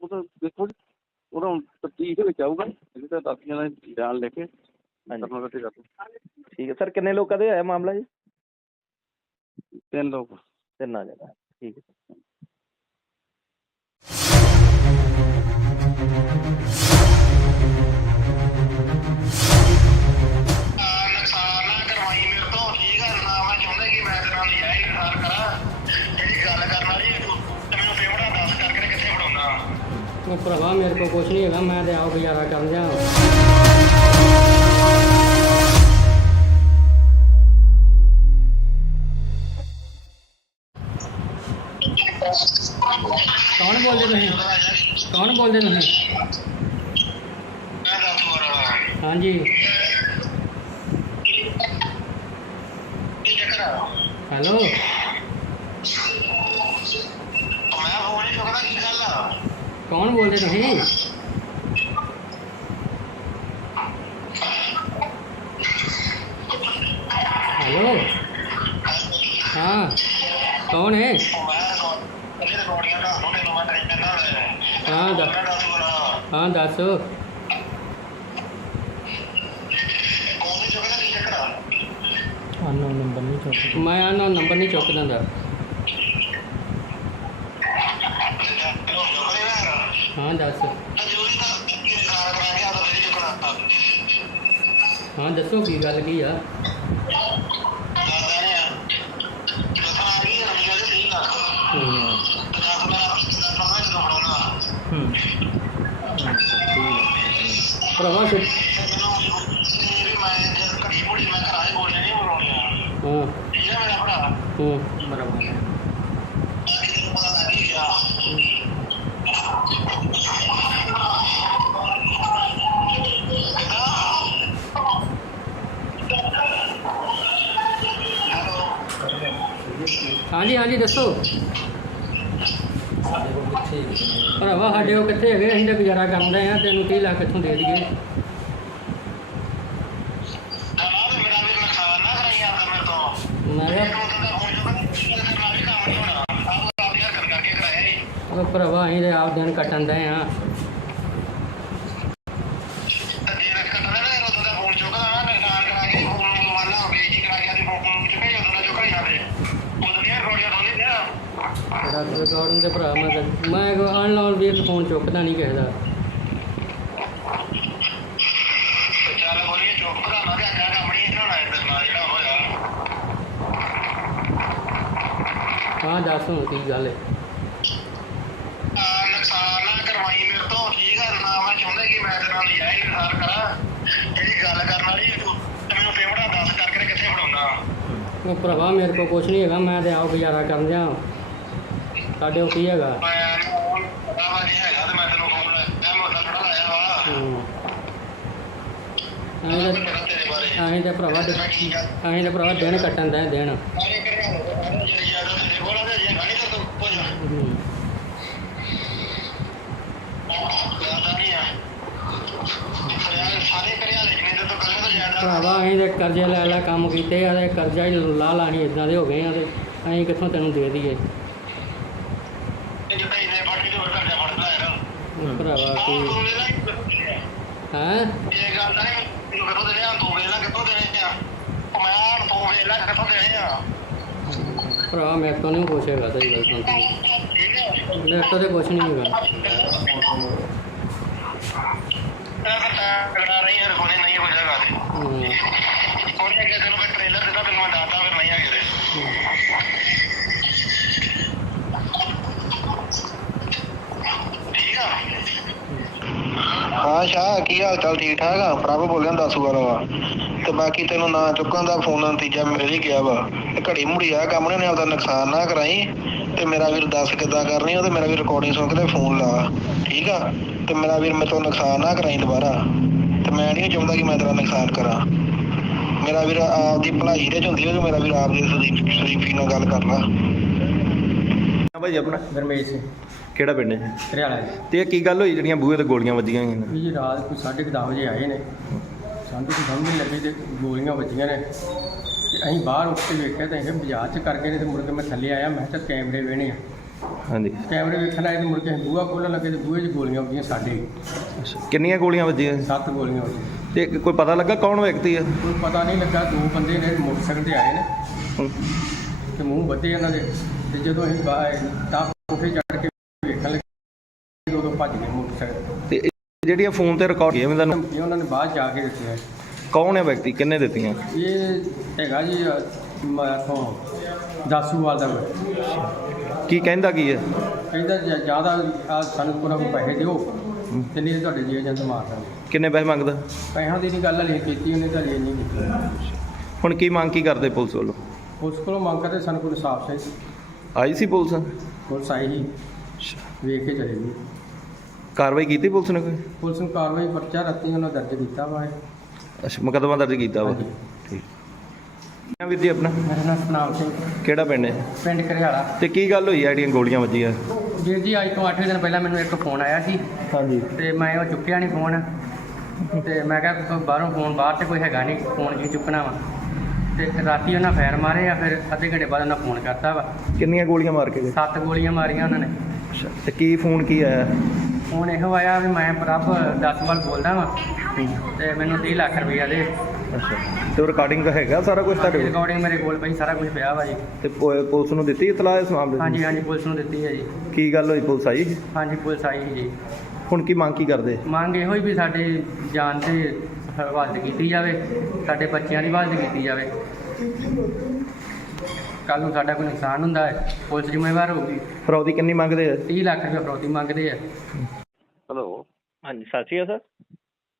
ਉਹ ਤਾਂ ਦੇਖੋ ਜੀ, ਉਹ ਤਾਂ ਤਫਤੀਸ਼ ਦੇ ਵਿੱਚ ਆਊਗਾ। ਇਹ ਤਾਂ ਦਾਖੀਆਂ ਦਾ ਬਿਆਨ ਲੈ ਕੇ ਹਾਂਜੀ ਠੀਕ ਹੈ ਸਰ। ਕਿੰਨੇ ਲੋਕਾਂ ਦੇ ਹੋਇਆ ਮਾਮਲਾ ਜੀ? 3 ਲੋਕ। 3 ਆ ਜਾਣਾ। ਠੀਕ ਹੈ। ਨੁਕਸਾਨ ਨਾ ਕਰਵਾਈ ਮੇਰੇ ਤੋਂ, ਠੀਕ ਹੈ ਨਾ। ਮੈਂ ਚਾਹੁੰਦਾ ਕਿ ਮੈਂ ਤੇਰੇ ਨਾਲ ਜਾਇਜ਼ ਇਨਸਾਨ ਕਰਾਂ। ਜਿਹੜੀ ਗੱਲ ਕਰਨ ਵਾਲੀ ਤੇ ਮੈਨੂੰ ਪੇਮੈਂਟ ਦੱਸ ਕਰਕੇ ਕਿੱਥੇ ਫੜਾਉਣਾ। ਉਹ ਭਰਾਵਾ ਮੇਰੇ ਕੋਲ ਕੁਛ ਨਹੀਂ ਹੈਗਾ, ਮੈਂ ਤੇ ਆਪ ਗੁਜ਼ਾਰਾ ਕਰਨ ਜਾ। ਕੌਣ ਬੋਲਦੇ ਤੁਸੀਂ? ਕੌਣ ਬੋਲਦੇ ਤੁਸੀਂ? ਮੈਂ ਦੱਸ ਵਾਰ ਹਾਂਜੀ। ਕੀ ਚੱਕਰ ਆ? ਹੈਲੋ। ਮੈਂ ਫੋਨ ਨਹੀਂ ਚੁੱਕਦਾ, ਕੀ ਗੱਲ ਆ? ਕੌਣ ਬੋਲਦੇ ਤੁਸੀਂ? ਹੈਲੋ। ਹਾਂ, ਕੌਣ ਹੈ? ਹਾਂ ਦੱਸ। ਅਨਨੋਨ ਨੰਬਰ ਨਹੀਂ ਚੁੱਕਦਾ। ਮੈਂ ਅਨਨੋਨ ਨੰਬਰ ਨਹੀਂ ਚੁੱਕਦਾ ਹੁੰਦਾ। ਹਾਂ ਦੱਸ। ਹਾਂ ਦੱਸੋ ਕੀ ਗੱਲ ਕੀ ਆ? ਭਰਾਵਾ ਹਾਂ। ਬਰਾਬਰ। ਹਾਂਜੀ ਹਾਂਜੀ ਦੱਸੋ। ਭਰਾਵਾ ਸਾਡੇ ਉਹ ਕਿੱਥੇ ਹੈਗੇ? ਅਸੀਂ ਤਾਂ ਗੁਜ਼ਾਰਾ ਕਰਨ ਰਹੇ ਹਾਂ। ਤੈਨੂੰ 30 ਲੱਖ ਕਿੱਥੋਂ ਦੇ ਦਈਏ? ਮੈਂ ਕਿਹਾ ਉਹ ਭਰਾਵਾ ਅਸੀਂ ਤਾਂ ਆਪ ਦਿਨ ਕੱਟਣ ਦੇ ਹਾਂ। ਰਿਕਾਰਡਿੰਗ ਦੇ ਭਰਾ ਮੈਂ ਅਨਲਾਉਨ ਵੀ ਫੋਨ ਚੁੱਕਦਾ ਨਹੀਂ ਕਿਸੇ ਦਾ। ਚੱਲ ਬੋਲੀਏ ਚੁੱਪ ਕਰਾ ਨਾ ਤੇ ਕੰਮ ਨਹੀਂ ਹੋਣਾ ਇਹਦੇ ਨਾਲ ਜਿਹੜਾ ਹੋਇਆ। ਹਾਂ ਦੱਸ ਹੁਣ ਕੀ ਗੱਲ ਹੈ? ਨੁਕਸਾਨ ਨਾ ਕਰਵਾਈ ਮੇਰੇ ਤੋਂ, ਠੀਕ ਹੈ ਨਾ। ਮੈਂ ਚਾਹੁੰਦਾ ਕਿ ਮੈਂ ਤੇਰੇ ਨਾਲ ਜਾਇਜ਼ ਇਨਸਾਨ ਕਰਾਂ। ਜਿਹੜੀ ਗੱਲ ਕਰਨ ਵਾਲੀ ਤੇ ਮੈਨੂੰ ਪੇਮੈਂਟ ਦੱਸ ਕਰਕੇ ਕਿੱਥੇ ਫੜਾਉਣਾ। ਉਹ ਭਰਾਵਾ ਮੇਰੇ ਕੋਲ ਕੁਛ ਨਹੀਂ ਹੈਗਾ, ਮੈਂ ਤੇ ਆਪ ਗੁਜ਼ਾਰਾ ਕਰਨ ਜਾ। ਸਾਡੇ ਉਹ ਕੀ ਹੈਗਾ? ਪਤਾ ਵਾ ਕੀ ਹੈਗਾ ਤੇ ਮੈਂ ਤੈਨੂੰ ਫੋਨ ਮੋਟਾ ਥੋੜਾ ਲਾਇਆ ਵਾ। ਅਸੀਂ ਤਾਂ ਭਰਾਵਾ ਦਿਨ ਕੱਟਣ ਦੇ ਦਿਨ। ਭਰਾਵਾ ਅਸੀਂ ਤੇ ਕਰਜ਼ੇ ਲੈ ਲੈ ਕੰਮ ਕੀਤੇ ਆ ਤੇ ਕਰਜ਼ਾ ਹੀ ਲਾ ਲਾਣੀ ਇੱਦਾਂ ਦੇ ਹੋ ਗਏ ਆ ਤੇ ਅਸੀਂ ਕਿੱਥੋਂ ਤੈਨੂੰ ਦੇ ਦਈਏ? ਭਰਾਵਾ ਕੀ ਹੈਂ? ਇਹ ਗੱਲ ਤਾਂ ਨਹੀਂ ਕਿੱਥੋਂ ਦੇਣੇ ਆ? 2 ਵੇਲੇ ਕਿੱਥੋਂ ਦੇਣੇ ਆ? ਮੈਂ 2 ਵੇਲੇ ਕਿੱਥੋਂ ਦੇਣੇ ਆ? ਭਰਾ ਮੇਰੇ ਤੋਂ ਨਹੀਂ ਕੁਛ ਹੈਗਾ ਸਹੀ ਗੱਲ ਤਾਂ ਮੇਰੇ ਤੋਂ ਤੇ ਕੁਛ ਨਹੀਂ ਹੈਗਾ ਤਗੜਾ ਰਹੀ ਫਿਰ ਕੋਨੇ ਨਹੀਂ ਹੋ ਜਾਏਗਾ ਹੂੰ। ਕੋਨੇ ਅੱਗੇ ਤੈਨੂੰ ਕੋਈ ਟ੍ਰੇਲਰ ਦਿੱਤਾ ਤੈਨੂੰ ਮੈਂ ਦੱਸਦਾ ਫਿਰ ਨਹੀਂ ਆਗੇ ਠੀਕ ਆ ਹਾਂ ਸ਼ਾਹ ਕੀ ਹਾਲ ਚਾਲ ਠੀਕ ਠਾਕ ਆ ਪ੍ਰਭ ਬੋਲਿਆ ਦੱਸੂ ਵਾਲਾ ਵਾ ਤੇ ਬਾਕੀ ਤੈਨੂੰ ਨਾ ਚੁੱਕਣ ਦਾ ਫੋਨ ਦਾ ਨਤੀਜਾ ਮੇਰੇ ਹੀ ਗਿਆ ਵਾ ਤੇ ਘੜੀ ਮੁੜੀ ਆ ਕੰਮ ਨੇ ਆਪਦਾ ਨੁਕਸਾਨ ਨਾ ਕਰਾਈ ਤੇ ਮੇਰਾ ਵੀਰ ਦੱਸ ਕਿੱਦਾਂ ਕਰਨੀ ਉਹ ਤੇ ਮੇਰਾ ਵੀਰ ਰਿਕਾਰਡਿੰਗ ਸੁਣ ਕੇ ਤੇ ਫੋਨ ਲਾ ਠੀਕ ਆ ਤੇ ਮੇਰਾ ਵੀਰ ਮੇਰੇ ਤੋਂ ਨੁਕਸਾਨ ਨਾ ਕਰਾਈ ਦੁਬਾਰਾ ਤੇ ਮੈਂ ਨਹੀਂ ਚਾਹੁੰਦਾ ਕਿ ਮੈਂ ਤੇਰਾ ਨੁਕਸਾਨ ਕਰਾਂ ਮੇਰਾ ਵੀਰ ਆਪਦੀ ਭਲਾਈ ਦੇ ਚ ਹੁੰਦੀ ਹੈ ਕਿ ਮੇਰਾ ਵੀਰ ਆਪਦੀ ਸ਼ਰੀਫੀ ਨਾਲ ਗੱਲ ਕਰ ਲਾ ਹਾਂ ਭਾਈ ਆਪਣਾ ਗਰਮੇਸ਼ ਸਿੰਘ ਕਿਹੜਾ ਪਿੰਡ ਹੈ ਹਰਿਆਣਾ ਦੇ ਤੇ ਇਹ ਕੀ ਗੱਲ ਹੋਈ ਜਿਹੜੀਆਂ ਬੂਹੇ ਤੇ ਗੋਲੀਆਂ ਵੱਜੀਆਂ ਹੋਈਆਂ ਨੇ? ਵੀ ਜੀ ਰਾਤ ਕੋਈ 10:30 ਵਜੇ ਆਏ ਨੇ ਸਾਨੂੰ ਤਾਂ ਸਮਝ ਨਹੀਂ ਲੱਗੀ ਤੇ ਗੋਲੀਆਂ ਵੱਜੀਆਂ ਨੇ ਤੇ ਅਸੀਂ ਬਾਹਰ ਉੱਠ ਕੇ ਵੇਖਿਆ ਤਾਂ ਇਹ ਬਾਜ਼ਾਰ 'ਚ ਕਰ ਗਏ ਨੇ ਤੇ ਮੁੜ ਕੇ ਮੈਂ ਥੱਲੇ ਆਇਆ ਮੈਂ ਕਿਹਾ ਕੈਮਰੇ ਵੇਣੇ ਆ ਹਾਂਜੀ। ਕੈਮਰੇ ਵੇਖਣ ਆਏ ਤੇ ਮੁੜ ਕੇ ਅਸੀਂ ਬੂਹਾ ਖੋਲ੍ਹਣ ਲੱਗੇ ਤੇ ਬੂਹੇ 'ਚ ਗੋਲੀਆਂ ਵੱਜੀਆਂ ਸਾਡੇ ਅੱਛਾ, ਕਿੰਨੀਆਂ ਗੋਲੀਆਂ ਵੱਜੀਆਂ 7 ਗੋਲੀਆਂ ਵੱਜੀਆਂ ਤੇ ਕੋਈ ਪਤਾ ਲੱਗਾ ਕੌਣ ਵਿਅਕਤੀ ਹੈ? ਕੋਈ ਪਤਾ ਨਹੀਂ ਲੱਗਾ 2 ਬੰਦੇ ਨੇ ਮੋਟਰਸਾਈਕਲ ਤੇ ਆਏ ਨੇ ਹੂੰ। ਤੇ ਮੂੰਹ ਵੱਧੇ ਇਹਨਾਂ ਦੇ ਤੇ ਜਦੋਂ ਅਸੀਂ ਤਾਂ ਕੋਠੇ ਚੜ੍ਹ ਕੇ ਵੇਖਣ ਲੱਗੇ ਉਦੋਂ ਭੱਜ ਗਏ ਮੋਟਰਸਾਈਕਲ ਤੇ ਇਹ ਜਿਹੜੀਆਂ ਫੋਨ ਤੇ ਰਿਕਾਰਡ ਕੀਤੀਆਂ ਉਹਨਾਂ ਨੂੰ ਧਮਕੀਆਂ ਉਹਨਾਂ ਨੇ ਬਾਅਦ ਜਾ ਕੇ ਦਿੱਤੀਆਂ ਕੌਣ ਹੈ ਵਿਅਕਤੀ, ਕਿੰਨੇ ਦਿੱਤੀਆਂ? ਇਹ ਹੈਗਾ ਜੀ ਮੈਥੋਂ ਦਾਸੂਵਾਲ ਦਾ ਕੀ ਕਹਿੰਦਾ ਕੀ ਹੈ? ਕਹਿੰਦਾ ਜਿਆਦਾ ਸਾਨੂੰ ਕੋਈ ਨਾ ਕੋਈ ਪੈਸੇ ਦਿਓ ਤੇ ਨਹੀਂ ਤੁਹਾਡੇ ਜੀ ਏਜੰਟ ਮਾਰ ਦਾਂਗੇ ਕਿੰਨੇ ਪੈਸੇ ਮੰਗਦਾ? ਪੈਸਿਆਂ ਦੀ ਨਹੀਂ ਗੱਲ ਹਲੇ ਕੀਤੀ ਉਹਨੇ ਤਾਂ ਹਲੇ ਨਹੀਂ ਕੀਤੀ ਹੁਣ ਕੀ ਮੰਗ ਕੀ ਕਰਦੇ ਪੁਲਿਸ ਵੱਲੋਂ? ਉਸ ਕੋਲੋਂ ਮੰਗ ਕਰਦੇ ਸਾਨੂੰ ਕੋਈ ਇਨਸਾਫ ਚਾਹੀਦਾ ਆਈ ਸੀ ਪੁਲਿਸ? ਪੁਲਿਸ ਆਈ ਹੀ ਵੇਖ ਕੇ ਚਲੇ ਗਈ ਕਾਰਵਾਈ ਕੀਤੀ ਪੁਲਿਸ ਨੇ ਕੋਈ? ਪੁਲਿਸ ਨੂੰ ਕਾਰਵਾਈ ਪਰਚਾ ਰਾਤੀ ਉਹਨਾਂ ਦਰਜ ਕੀਤਾ ਵਾ ਇਹ। ਅੱਛਾ, ਮੁਕੱਦਮਾ ਦਰਜ ਕੀਤਾ ਵਾ। ਹਾਂਜੀ। ਠੀਕ। ਕਿਹੜਾ ਵੀਰ ਜੀ ਆਪਣਾ? ਮੇਰਾ ਨਾਮ ਸਤਨਾਮ ਸਿੰਘ ਕਿਹੜਾ ਪਿੰਡ ਹੈ? ਪਿੰਡ ਘਰਿਆਲਾ। ਤੇ ਕੀ ਗੱਲ ਹੋਈ ਆ ਜਿਹੜੀਆਂ ਗੋਲੀਆਂ ਵੱਜੀਆਂ? ਵੀਰ ਜੀ ਅੱਜ ਤੋਂ 8 ਦਿਨ ਪਹਿਲਾਂ ਮੈਨੂੰ ਇੱਕ ਫੋਨ ਆਇਆ ਸੀ ਹਾਂਜੀ। ਤੇ ਮੈਂ ਉਹ ਚੁੱਕਿਆ ਨਹੀਂ ਫੋਨ ਤੇ ਮੈਂ ਕਿਹਾ ਬਾਹਰੋਂ ਫੋਨ ਬਾਹਰ ਤੇ ਕੋਈ ਹੈਗਾ ਨਹੀਂ ਫੋਨ ਕੀ ਚੁੱਕਣਾ ਵਾ ਤੇ ਰਾਤੀ ਉਹਨਾਂ ਫਾਇਰ ਮਾਰੇ ਆ ਫਿਰ ਅੱਧੇ ਘੰਟੇ ਬਾਅਦ ਉਹਨਾਂ ਫੋਨ ਕਰਤਾ ਵਾ ਕਿੰਨੀਆਂ ਗੋਲੀਆਂ ਮਾਰ ਕੇ ਗਏ? 7 ਗੋਲੀਆਂ ਮਾਰੀਆਂ ਉਹਨਾਂ ਨੇ। ਅੱਛਾ, ਤੇ ਕੀ ਫੋਨ ਕੀ ਆਇਆ? ਫੋਨ ਇਹੋ ਆਇਆ ਵੀ ਮੈਂ ਪ੍ਰਭ ਦਸਵਾਲ ਬੋਲਦਾ ਵਾਂ ਤੇ ਮੈਨੂੰ 30 ਲੱਖ ਰੁਪਈਆ ਦੇ। ਅੱਛਾ, ਤੇ ਰਿਕਾਰਡਿੰਗ ਹੈਗਾ ਸਾਰਾ ਕੁਝ ਤੁਹਾਡੇ ਕੋਲ? ਰਿਕਾਰਡਿੰਗ ਮੇਰੇ ਕੋਲ ਪਈ ਸਾਰਾ ਕੁਝ ਪਿਆ ਵਾ ਜੀ। ਤੇ ਪੁਲਿਸ ਨੂੰ ਦਿੱਤੀ ਇਤਲਾਹ ਇਸ ਮਾਮਲੇ ਦੀ? ਹਾਂਜੀ ਹਾਂਜੀ ਪੁਲਿਸ ਨੂੰ ਦਿੱਤੀ ਹੈ ਜੀ। ਕੀ ਗੱਲ ਹੋਈ, ਪੁਲਿਸ ਆਈ? ਹਾਂਜੀ ਪੁਲਿਸ ਆਈ ਸੀ ਜੀ। ਹੁਣ ਕੀ ਮੰਗ ਕੀ ਕਰਦੇ? ਮੰਗ ਇਹੋ ਹੀ ਵੀ ਸਾਡੀ ਜਾਨ ਤੇ ਹਿਫਾਜ਼ਤ ਕੀਤੀ ਜਾਵੇ, ਸਾਡੇ ਬੱਚਿਆਂ ਦੀ ਹਿਫਾਜ਼ਤ ਕੀਤੀ ਜਾਵੇ। ਕੱਲ੍ਹ ਨੂੰ ਸਾਡਾ ਕੋਈ ਨੁਕਸਾਨ ਹੁੰਦਾ ਹੈ ਪੁਲਿਸ ਜ਼ਿੰਮੇਵਾਰ ਹੋਊਗੀ। ਫਰੌਦੀ ਕਿੰਨੀ ਮੰਗਦੇ ਆ? 30 ਲੱਖ ਰੁਪਏ ਫਰੌਤੀ ਮੰਗਦੇ ਆ। ਹੈਲੋ ਹਾਂਜੀ, ਸਤਿ ਸ਼੍ਰੀ ਅਕਾਲ ਸਰ।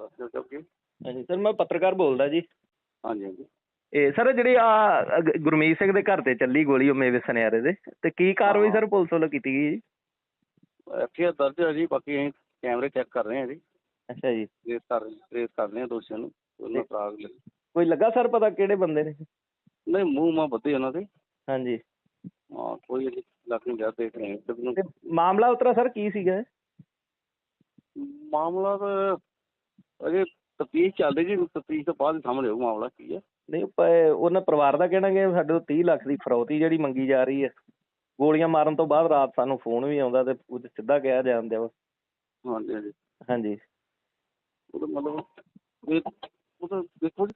ਸਤਿ ਸ਼੍ਰੀ ਅਕਾਲ। ਹਾਂਜੀ ਸਰ, ਮੈਂ ਪੱਤਰਕਾਰ ਬੋਲਦਾ ਜੀ। ਹਾਂਜੀ ਹਾਂਜੀ ਇਹ ਸਰ ਜਿਹੜੀ ਗੁਰਮੀਤ ਸਿੰਘ ਦੇ ਘਰ ਤੇ ਚੱਲੀ ਗੋਲੀ ਉਹ ਮੇਵੇ ਸੁਨਿਆਰੇ ਦੇ, ਤੇ ਕੀ ਕਾਰਵਾਈ ਸਰ ਪੁਲਿਸ ਵੱਲੋਂ ਕੀਤੀ ਗਈ ਜੀ? ਐਫਆਈਆਰ ਦਰਜ ਹੈ ਜੀ, ਬਾਕੀ ਅਸੀਂ ਕੈਮਰੇ ਚੈੱਕ ਕਰ ਰਹੇ ਹਾਂ ਜੀ। ਅੱਛਾ ਜੀ। ਟ੍ਰੇਸ ਕਰ ਰਹੇ ਹਾਂ ਦੋਸ਼ੀਆਂ ਨੂੰ। ਉਹਨਾਂ ਫਰਾਗ ਕੋਈ ਲੱਗਾ ਸਰ ਪਤਾ ਕਿਹੜੇ ਬੰਦੇ ਨੇ? ਨਹੀਂ, ਮੂੰਹ ਮਾਂ ਬੱਧੇ ਉਹਨਾਂ ਦੇ। ਹਾਂਜੀ। ਹਾਂ, ਕੋਈ ਅਜੇ ਲੱਗ ਨਹੀਂ ਰਿਹਾ, ਦੇਖ ਰਹੇ ਹਾਂ। ਤੇ ਮਾਮਲਾ ਉਤਰਾ ਸਰ ਕੀ ਸੀਗਾ? ਮਾਮਲਾ ਤਾਂ ਅਜੇ ਤਫਤੀਸ਼ ਚੱਲ ਰਹੀ ਜੀ, ਤਫਤੀਸ਼ ਤੋਂ ਬਾਅਦ ਸਾਹਮਣੇ ਆਊ ਮਾਮਲਾ ਕੀ ਹੈ। ਨਹੀਂ ਉਹਨਾਂ ਪਰਿਵਾਰ ਦਾ ਕਹਿਣਾ ਕਿ ਸਾਡੇ ਤੋਂ 30 ਲੱਖ ਦੀ ਫਰੌਤੀ ਜਿਹੜੀ ਮੰਗੀ ਜਾ ਰਹੀ ਹੈ। ਗੋਲੀਆਂ ਮਾਰਨ ਤੋਂ ਬਾਅਦ ਰਾਤ ਸਾਨੂੰ ਫੋਨ ਵੀ ਆਉਂਦਾ ਤੇ ਉਹ ਸਿੱਧਾ ਕਿਹਾ ਜਾਂਦਾ ਵਾ। ਹਾਂਜੀ ਹਾਂਜੀ ਹਾਂਜੀ। ਉਹਦਾ ਮਤਲਬ ਉਹ ਤਾਂ ਦੇਖੋ ਜੀ,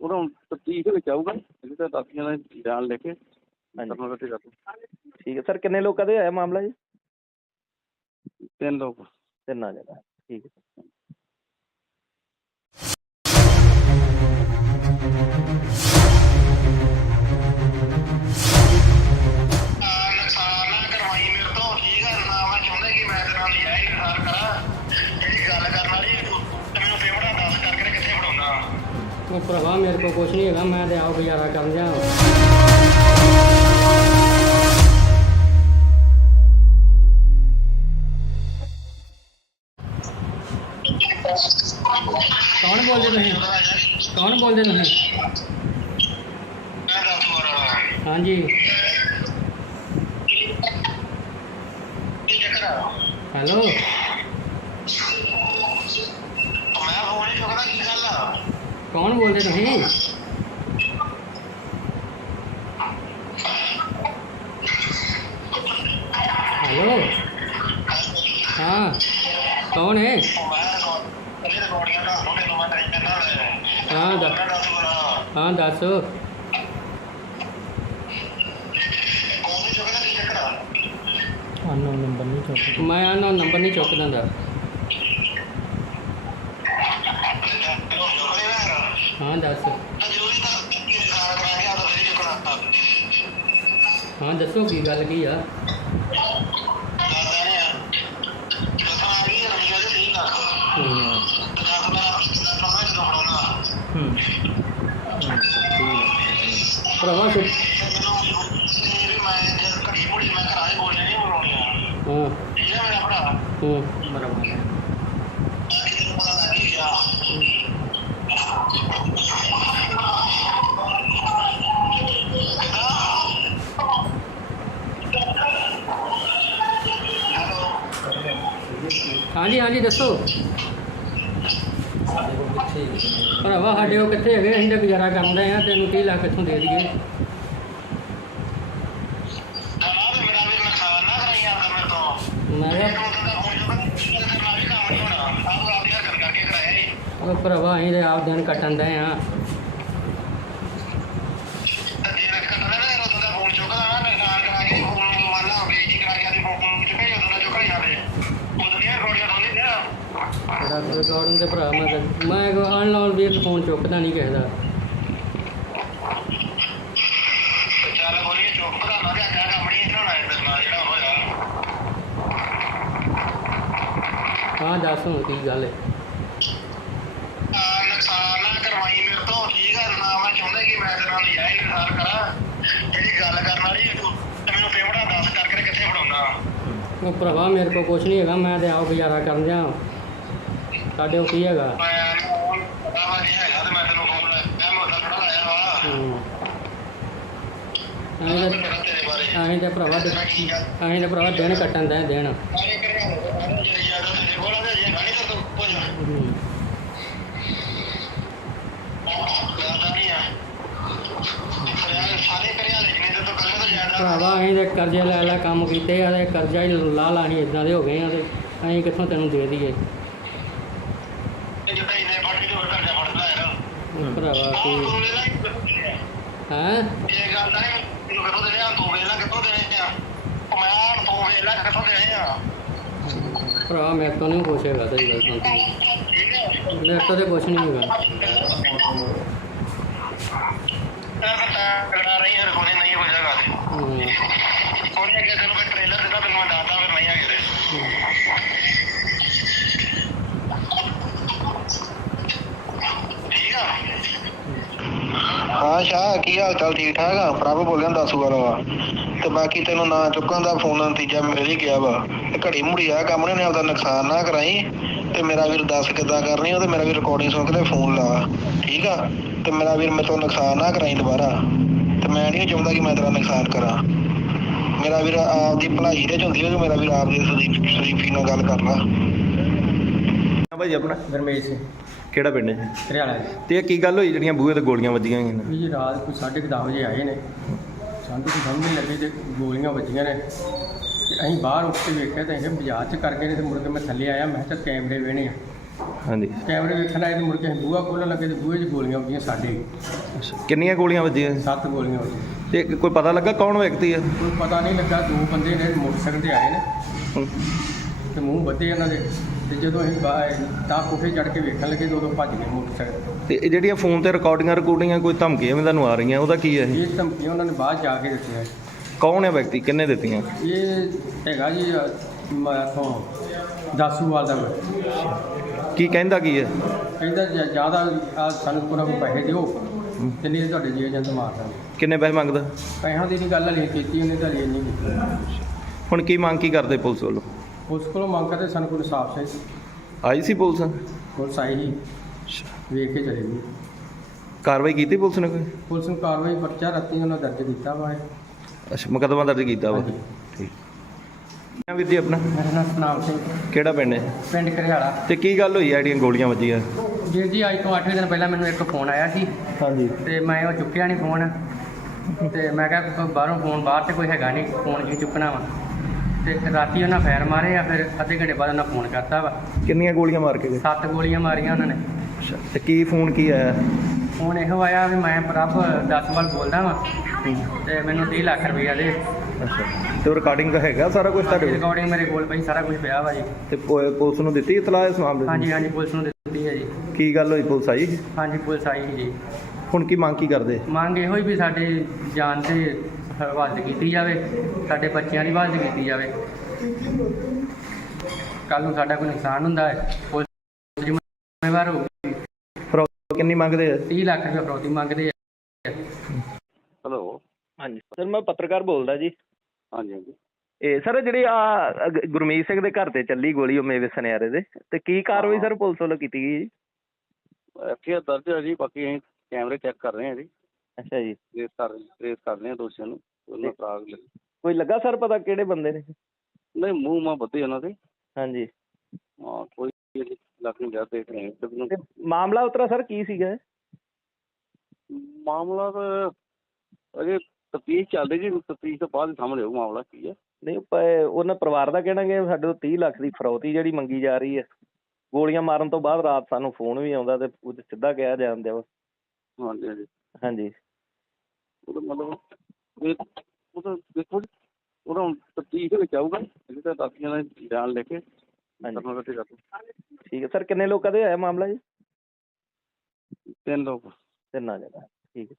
ਉਹਦਾ ਤਫਤੀਸ਼ ਦੇ ਵਿੱਚ ਆਊਗਾ। ਇਹ ਤਾਂ ਦਾਖੀਆਂ ਦਾ ਬਿਆਨ ਲੈ ਕੇ ਹਾਂਜੀ ਠੀਕ ਹੈ ਸਰ। ਕਿੰਨੇ ਲੋਕਾਂ ਦੇ ਹੋਇਆ ਮਾਮਲਾ ਜੀ? 3 ਲੋਕ। 3 ਆ ਜਾਣਾ। ਠੀਕ ਹੈ। ਨੁਕਸਾਨ ਨਾ ਕਰਵਾਈ ਮੇਰੇ ਤੋਂ, ਠੀਕ ਆ ਨਾ। ਮੈਂ ਚਾਹੁੰਦਾ ਕਿ ਮੈਂ ਤੇਰੇ ਨਾਲ ਨਜਾਇਜ਼ ਵਿਹਾਰ ਕਰਾਂ। ਜਿਹੜੀ ਗੱਲ ਕਰਨ ਵਾਲੀ ਤੇ ਮੈਨੂੰ ਪੇਮੈਂਟਾਂ ਦੱਸ ਕਰਕੇ ਕਿੱਥੇ ਫੜਾਉਣਾ। ਉਹ ਭਰਾਵਾ ਮੇਰੇ ਕੋਲ ਕੁਛ ਨਹੀਂ ਹੈਗਾ, ਮੈਂ ਤੇ ਆਓ ਗੁਜ਼ਾਰਾ ਕਰਨ ਜਾ। ਕੌਣ ਬੋਲਦੇ ਤੁਸੀਂ? ਕੌਣ ਬੋਲਦੇ ਤੁਸੀਂ? ਮੈਂ ਦੱਸ ਵਾਰ ਹਾਂਜੀ। ਕੀ ਚੱਕਰ ਆ? ਹੈਲੋ ਮੈਂ ਫੋਨ ਨਹੀਂ ਚੁੱਕਦਾ, ਕੀ ਗੱਲ ਆ? ਕੌਣ ਬੋਲਦੇ ਤੁਸੀਂ? ਹੈਲੋ ਹਾਂ ਕੌਣ ਹੈ? ਰਿਕਾਰਡਿੰਗਾਂ ਦਾ ਤੁਹਾਡੇ ਨੂੰ ਮੈਂ ਟੈਨਸ਼ਨ ਨਾ ਲੈ। ਹਾਂ ਦੱਸ। ਮੈਂ ਦੱਸ ਵਾਰ ਹਾਂ ਦੱਸ। ਅਨਨੋਨ ਨੰਬਰ ਨਹੀਂ ਚੁੱਕਦਾ। ਮੈਂ ਆਨਾ ਨੰਬਰ ਨਹੀਂ ਚੁੱਕ ਦਿੰਦਾ। ਹਾਂ ਦੱਸ। ਹਾਂ ਦੱਸੋ ਕੀ ਗੱਲ ਕੀ ਆ? ਭਰਾਵਾ ਫਿਰ ਬਰਾਬਰ ਹਾਂਜੀ ਹਾਂਜੀ ਦੱਸੋ ਭਰਾਵਾ ਸਾਡੇ ਉਹ ਕਿੱਥੇ ਹੈਗੇ? ਅਸੀਂ ਤਾਂ ਗੁਜ਼ਾਰਾ ਕਰਨ ਰਹੇ ਆ। ਤੈਨੂੰ 30 ਲੱਖ ਕਿੱਥੋਂ ਦੇ ਦਈਏ? ਮੈਂ ਕਿਹਾ ਉਹ ਭਰਾਵਾ ਅਸੀਂ ਤਾਂ ਆਪ ਦਿਨ ਕੱਟਣ ਦੇ ਆ। ਰਿਕਾਰਡਿੰਗ ਦੇ ਭਰਾ ਮੈਂ ਅਨਲਾਉਨ ਵੀ ਫੋਨ ਚੁੱਕਦਾ ਨਹੀਂ ਕਿਸੇ ਦਾ। ਹਾਂ ਦੱਸ ਹੁਣ ਕੀ ਗੱਲ ਹੈ? ਨੁਕਸਾਨ ਨਾ ਕਰਵਾਈ ਮੇਰੇ ਤੋਂ, ਠੀਕ ਆ ਨਾ? ਮੈਂ ਚਾਹੁੰਦਾ ਕਿ ਮੈਂ ਤੇਰੇ ਨਾਲ ਨਜਾਇਜ਼ ਨੁਕਸਾਨ ਕਰਾਂ। ਜਿਹੜੀ ਗੱਲ ਕਰਨ ਵਾਲੀ ਤੂੰ ਮੈਨੂੰ ਪੇਮੈਂਟਾਂ ਦੱਸ ਕਰਕੇ ਕਿੱਥੇ ਫੜਾਉਣਾ? ਉਹ ਭਰਾਵਾ ਮੇਰੇ ਕੋਲ ਕੁਛ ਨਹੀਂ ਹੈਗਾ। ਮੈਂ ਤੇ ਆਪ ਗੁਜ਼ਾਰਾ ਕਰਨ ਦਿਆਂ। ਸਾਡੇ ਉਹ ਕੀ ਹੈਗਾ? ਪਤਾ ਵਾ ਜੀ ਹੈਗਾ ਤੇ ਮੈਂ ਤੈਨੂੰ ਫੋਨ ਲਾਇਆ, ਮੈਂ ਉਹਦਾ ਥੋੜਾ ਲਾਇਆ ਵਾ। ਅਸੀਂ ਤਾਂ ਭਰਾਵਾ ਦਿਨ ਕੱਟਣ ਦੇ ਦਿਨ। ਭਰਾਵਾ ਅਸੀਂ ਤੇ ਕਰਜ਼ੇ ਲੈ ਲੈ ਕੰਮ ਕੀਤੇ ਆ ਤੇ ਕਰਜ਼ਾ ਹੀ ਲਾ ਲਾਣੀ ਇੱਦਾਂ ਦੇ ਹੋ ਗਏ ਆ ਤੇ ਅਸੀਂ ਕਿੱਥੋਂ ਤੈਨੂੰ ਦੇ ਦਈਏ? ਭਰਾਵਾ ਕੀ ਹੈਂ? ਭਰਾ ਮੇਰੇ ਤੋਂ ਨਹੀਂ ਕੁਛ ਹੈਗਾ। ਸਹੀ ਗੱਲ ਸੁਣ, ਮੇਰੇ ਤੋਂ ਤਾਂ ਕੁਛ ਨਹੀਂ ਹੈਗਾ। ਹਾਂ ਸ਼ਾਹ, ਕੀ ਹਾਲ ਚਾਲ? ਠੀਕ ਠਾਕ ਆ? ਪ੍ਰਭ ਬੋਲਿਆ ਦੱਸੂ ਵਾਲਾ ਵਾ। ਤੇ ਬਾਕੀ ਤੈਨੂੰ ਨਾ ਚੁੱਕਣ ਦਾ ਫੋਨ ਦਾ ਨਤੀਜਾ ਮਿਲ ਹੀ ਗਿਆ ਵਾ। ਤੇ ਘੜੀ ਮੁੜੀ ਆ ਕੰਮ ਨੇ ਆਪਦਾ ਨੁਕਸਾਨ ਨਾ ਕਰਾਈ। ਤੇ ਮੇਰਾ ਵੀਰ ਦੱਸ ਕਿੱਦਾਂ ਕਰਨੀ ਉਹ, ਤੇ ਮੇਰਾ ਵੀਰ ਰਿਕਾਰਡਿੰਗ ਸੁਣ ਕੇ ਫੋਨ ਲਾ, ਠੀਕ ਆ? ਤੇ ਮੇਰਾ ਵੀਰ ਮੇਰੇ ਤੋਂ ਨੁਕਸਾਨ ਨਾ ਕਰਾਈ ਦੁਬਾਰਾ। ਤੇ ਮੈਂ ਨਹੀਂ ਚਾਹੁੰਦਾ ਕਿ ਮੈਂ ਤੇਰਾ ਨੁਕਸਾਨ ਕਰਾਂ। ਮੇਰਾ ਵੀਰ ਆਪਦੀ ਭਲਾਈ ਦੇ ਚ ਹੁੰਦੀ ਹੈ ਕਿ ਮੇਰਾ ਵੀਰ ਆਪਦੀ ਸ਼ਰੀਫੀ ਨਾਲ ਗੱਲ ਕਰ ਲਾ। ਭਾਈ ਆਪਣਾ ਗਰਮੇਸ਼ ਸਿੰਘ ਕਿਹੜਾ ਪਿੰਡ ਹੈ? ਹਰਿਆਣਾ ਜੀ। ਤੇ ਇਹ ਕੀ ਗੱਲ ਹੋਈ ਜਿਹੜੀਆਂ ਬੂਹੇ ਤੇ ਗੋਲੀਆਂ ਵੱਜੀਆਂ ਹੋਈਆਂ ਨੇ? ਵੀ ਜੀ ਰਾਤ ਕੋਈ 10:30 ਵਜੇ ਆਏ ਨੇ। ਸਾਨੂੰ ਕੋਈ ਸਮਝ ਨਹੀਂ ਲੱਗੀ ਤੇ ਗੋਲੀਆਂ ਵੱਜੀਆਂ ਨੇ। ਤੇ ਅਸੀਂ ਬਾਹਰ ਉੱਠ ਕੇ ਵੇਖਿਆ ਤਾਂ ਇਹ ਬਾਜ਼ਾਰ 'ਚ ਕਰ ਗਏ ਨੇ। ਤੇ ਮੁੜ ਕੇ ਮੈਂ ਥੱਲੇ ਆਇਆ, ਮੈਂ ਕਿਹਾ ਕੈਮਰੇ ਵੇਣੇ ਆ। ਹਾਂਜੀ। ਕੈਮਰੇ ਵੇਖਣ ਆਏ ਤੇ ਮੁੜ ਕੇ ਅਸੀਂ ਬੂਹਾ ਖੋਲ੍ਹਣ ਲੱਗੇ ਤੇ ਬੂਹੇ 'ਚ ਗੋਲੀਆਂ ਵੱਜੀਆਂ ਸਾਡੇ। ਅੱਛਾ, ਕਿੰਨੀਆਂ ਗੋਲੀਆਂ ਵੱਜੀਆਂ? 7 ਗੋਲੀਆਂ ਵੱਜੀਆਂ। ਤੇ ਕੋਈ ਪਤਾ ਲੱਗਾ ਕੌਣ ਵਿਅਕਤੀ ਹੈ? ਕੋਈ ਪਤਾ ਨਹੀਂ ਲੱਗਾ। 2 ਬੰਦੇ ਨੇ ਮੋਟਰਸਾਈਕਲ ਤੇ ਆਏ ਨੇ ਹੂੰ। ਤੇ ਮੂੰਹ ਵੱਧੇ ਇਹਨਾਂ ਦੇ। ਤੇ ਜਦੋਂ ਅਸੀਂ ਤਾਂ ਕੋਠੇ ਚੜ੍ਹ ਕੇ ਵੇਖਣ ਲੱਗੇ ਤੇ ਉਦੋਂ ਭੱਜ ਗਏ ਮੋਟਰਸਾਈਕਲ। ਤੇ ਇਹ ਜਿਹੜੀਆਂ ਫੋਨ ਤੇ ਰਿਕਾਰਡਿੰਗਾਂ ਕੋਈ ਧਮਕੀਆਂ ਵੀ ਤੁਹਾਨੂੰ ਆ ਰਹੀਆਂ, ਉਹਦਾ ਕੀ ਹੈ ਇਹ? ਇਹ ਧਮਕੀਆਂ ਉਹਨਾਂ ਨੇ ਬਾਅਦ ਜਾ ਕੇ ਦਿੱਤੀਆਂ। ਕੌਣ ਹੈ ਵਿਅਕਤੀ, ਕਿੰਨੇ ਦਿੱਤੀਆਂ? ਇਹ ਹੈਗਾ ਜੀ ਇੱਥੋਂ ਦਾਸੂਵਾਲ ਦਾ। ਕੀ ਕਹਿੰਦਾ ਕੀ ਹੈ? ਕਹਿੰਦਾ ਜ਼ਿਆਦਾ ਸਾਨੂੰ ਕੋਈ ਪੈਸੇ ਦਿਓ ਤੇ ਨਹੀਂ ਤੁਹਾਡੇ ਜੇਲ੍ਹ ਜੰਦ ਮਾਰ ਦਾਂਗੇ। ਕਿੰਨੇ ਪੈਸੇ ਮੰਗਦਾ? ਪੈਸਿਆਂ ਦੀ ਨਹੀਂ ਗੱਲ ਹਲੇ ਕੀਤੀ ਉਹਨੇ, ਤਾਂ ਹਲੇ ਨਹੀਂ ਕੀਤੀ। ਹੁਣ ਕੀ ਮੰਗ ਕੀ ਕਰਦੇ ਪੁਲਿਸ ਵੱਲੋਂ? ਪੁਲਿਸ ਕੋਲੋਂ ਮੰਗ ਕਰਦੇ ਸਾਨੂੰ ਕੋਈ ਇਨਸਾਫ ਚਾਹੀਦਾ। ਆਈ ਸੀ ਪੁਲਿਸ? ਪੁਲਿਸ ਆਈ ਸੀ, ਵੇਖ ਕੇ ਚਲੇ ਗਈ। ਕਾਰਵਾਈ ਕੀਤੀ ਪੁਲਿਸ ਨੇ ਕੋਈ? ਪੁਲਿਸ ਨੂੰ ਕਾਰਵਾਈ ਪਰਚਾ ਰਾਤੀ ਉਹਨਾਂ ਦਰਜ ਕੀਤਾ ਵਾ। ਅੱਛਾ, ਮੁਕੱਦਮਾ ਦਰਜ ਕੀਤਾ ਵਾ। ਹਾਂਜੀ। ਠੀਕ। ਵੀਰ ਜੀ ਆਪਣਾ ਮੇਰਾ ਨਾਮ ਸਤਨਾਮ ਸਿੰਘ, ਕਿਹੜਾ ਪਿੰਡ ਹੈ? ਪਿੰਡ ਘਰਿਆਲਾ। ਤੇ ਕੀ ਗੱਲ ਹੋਈ ਆ ਜਿਹੜੀਆਂ ਗੋਲੀਆਂ ਵੱਜੀਆਂ? ਵੀਰ ਜੀ ਅੱਜ ਤੋਂ 8 ਦਿਨ ਪਹਿਲਾਂ ਮੈਨੂੰ ਇੱਕ ਫੋਨ ਆਇਆ ਸੀ ਹਾਂਜੀ। ਤੇ ਮੈਂ ਉਹ ਚੁੱਕਿਆ ਨਹੀਂ ਫੋਨ। ਤੇ ਮੈਂ ਕਿਹਾ ਬਾਹਰੋਂ ਫੋਨ ਬਾਹਰ ਤੇ ਕੋਈ ਹੈਗਾ ਨਹੀਂ, ਫੋਨ ਕੀ ਚੁੱਕਣਾ ਵਾ। ਤੇ ਰਾਤੀ ਉਹਨਾਂ ਫਾਇਰ ਮਾਰੇ ਆ, ਫਿਰ ਅੱਧੇ ਘੰਟੇ ਬਾਅਦ ਉਹਨਾਂ ਫੋਨ ਕਰਤਾ ਵਾ। ਕਿੰਨੀਆਂ ਗੋਲੀਆਂ ਮਾਰ ਕੇ ਗਏ? 7 ਗੋਲੀਆਂ ਮਾਰੀਆਂ ਉਹਨਾਂ ਨੇ। ਅੱਛਾ, ਤੇ ਕੀ ਫੋਨ ਕੀ ਆਇਆ? ਫੋਨ ਇਹੋ ਆਇਆ ਵੀ ਮੈਂ ਪ੍ਰਭ 10 ਵਾਰ ਬੋਲਦਾ ਵਾਂ ਤੇ ਮੈਨੂੰ 30 ਲੱਖ ਰੁਪਈਆ ਦੇ। ਅੱਛਾ ਤੇ ਰਿਕਾਰਡਿੰਗ ਹੈਗਾ ਸਾਰਾ ਕੁਝ ਤੁਹਾਡੇ ਕੋਲ? ਰਿਕਾਰਡਿੰਗ ਮੇਰੇ ਕੋਲ ਪਈ, ਸਾਰਾ ਕੁਝ ਪਿਆ ਵਾ ਜੀ। ਤੇ ਪੁਲਿਸ ਨੂੰ ਦਿੱਤੀ ਇਤਲਾਹ ਇਸ ਮਾਮਲੇ ਦੀ? ਹਾਂਜੀ ਹਾਂਜੀ, ਪੁਲਿਸ ਨੂੰ ਦਿੱਤੀ ਹੈ ਜੀ। ਕੀ ਗੱਲ ਹੋਈ, ਪੁਲਿਸ ਆਈ? ਹਾਂਜੀ, ਪੁਲਿਸ ਆਈ ਸੀ ਜੀ। ਹੁਣ ਕੀ ਮੰਗ ਕੀ ਕਰਦੇ? ਮੰਗ ਇਹੋ ਹੀ ਵੀ ਸਾਡੇ ਜਾਨ ਤੇ ਹਿਫਾਜ਼ਤ ਕੀਤੀ ਜਾਵੇ, ਸਾਡੇ ਬੱਚਿਆਂ ਦੀ ਹਿਫਾਜ਼ਤ ਕੀਤੀ ਜਾਵੇ। ਕੱਲ੍ਹ ਨੂੰ ਸਾਡਾ ਕੋਈ ਨੁਕਸਾਨ ਹੁੰਦਾ ਹੈ, ਪੁਲਿਸ ਜ਼ਿੰਮੇਵਾਰ ਹੋਊਗੀ। ਫਰੋਤੀ ਕਿੰਨੀ ਮੰਗਦੇ ਆ? 30 ਲੱਖ ਰੁਪਏ ਫਰੌਤੀ ਮੰਗਦੇ ਆ। ਹੈਲੋ। ਹਾਂਜੀ ਸਰ, ਮੈਂ ਪੱਤਰਕਾਰ ਬੋਲਦਾ ਜੀ। ਹਾਂਜੀ ਹਾਂਜੀ। ਇਹ ਸਰ ਜਿਹੜੀ ਆ ਗੁਰਮੀਤ ਸਿੰਘ ਦੇ ਘਰ ਤੇ ਚੱਲੀ ਗੋਲੀ, ਉਹ ਮੇਵੇ ਸੁਨਿਆਰੇ ਦੇ, ਤੇ ਕੀ ਕਾਰਵਾਈ ਸਰ ਪੁਲਿਸ ਵੱਲੋਂ ਕੀਤੀ ਗਈ ਜੀ? ਐਫਆਈਆਰ ਦਰਜ ਹੈ ਜੀ, ਬਾਕੀ ਅਸੀਂ ਕੈਮਰੇ ਚੈੱਕ ਕਰ ਰਹੇ ਹਾਂ ਜੀ। ਅੱਛਾ ਜੀ। ਟ੍ਰੇਸ ਕਰ ਰਹੇ ਹਾਂ ਦੋਸ਼ੀਆਂ ਨੂੰ। ਉਹਨਾਂ ਕੋਈ ਲੱਗਾ ਸਰ ਪਤਾ ਕਿਹੜੇ ਬੰਦੇ ਨੇ? ਨਹੀਂ, ਮੂੰਹ ਮਾਂ ਬੱਧੇ ਉਹਨਾਂ ਦੇ। ਹਾਂਜੀ। ਹਾਂ, ਕੋਈ ਲੱਗ ਨਹੀਂ ਰਿਹਾ, ਦੇਖ ਰਹੇ ਹਾਂ। ਤੇ ਮਾਮਲਾ ਉਤਰਾ ਸਰ ਕੀ ਸੀਗਾ? ਮਾਮਲਾ ਤਾਂ ਅਜੇ ਤਫਤੀਸ਼ ਚੱਲ ਰਹੀ ਜੀ, ਤਫਤੀਸ਼ ਤੋਂ ਬਾਅਦ ਸਾਹਮਣੇ ਆਊ ਮਾਮਲਾ ਕੀ ਹੈ। ਨਹੀਂ, ਉਹਨਾਂ ਪਰਿਵਾਰ ਦਾ ਕਹਿਣਾ ਕਿ ਸਾਡੇ ਤੋਂ 30 ਲੱਖ ਦੀ ਫਰੌਤੀ ਜਿਹੜੀ ਮੰਗੀ ਜਾ ਰਹੀ ਹੈ। ਗੋਲੀਆਂ ਮਾਰਨ ਤੋਂ ਬਾਅਦ ਰਾਤ ਸਾਨੂੰ ਫੋਨ ਵੀ ਆਉਂਦਾ ਤੇ ਉਹ ਸਿੱਧਾ ਕਿਹਾ ਜਾਂਦੇ ਵਾ। ਹਾਂਜੀ ਹਾਂਜੀ। ਹਾਂਜੀ। ਉਹਦਾ ਮਤਲਬ ਉਹ ਤਾਂ ਦੇਖੋ ਜੀ, ਉਹਦਾ ਹੁਣ ਤਫਤੀਸ਼ ਦੇ ਵਿੱਚ ਆਊਗਾ। ਅਜੇ ਤਾਂ ਦਾਖੀਆਂ ਦਾ ਬਿਆਨ ਲੈ ਕੇ ਠੀਕ ਹੈ ਸਰ। ਕਿੰਨੇ ਲੋਕਾਂ ਦੇ ਹੋਇਆ ਮਾਮਲਾ ਜੀ? 3 ਲੋਕ। 3 ਜਗ੍ਹਾ। ਠੀਕ ਹੈ।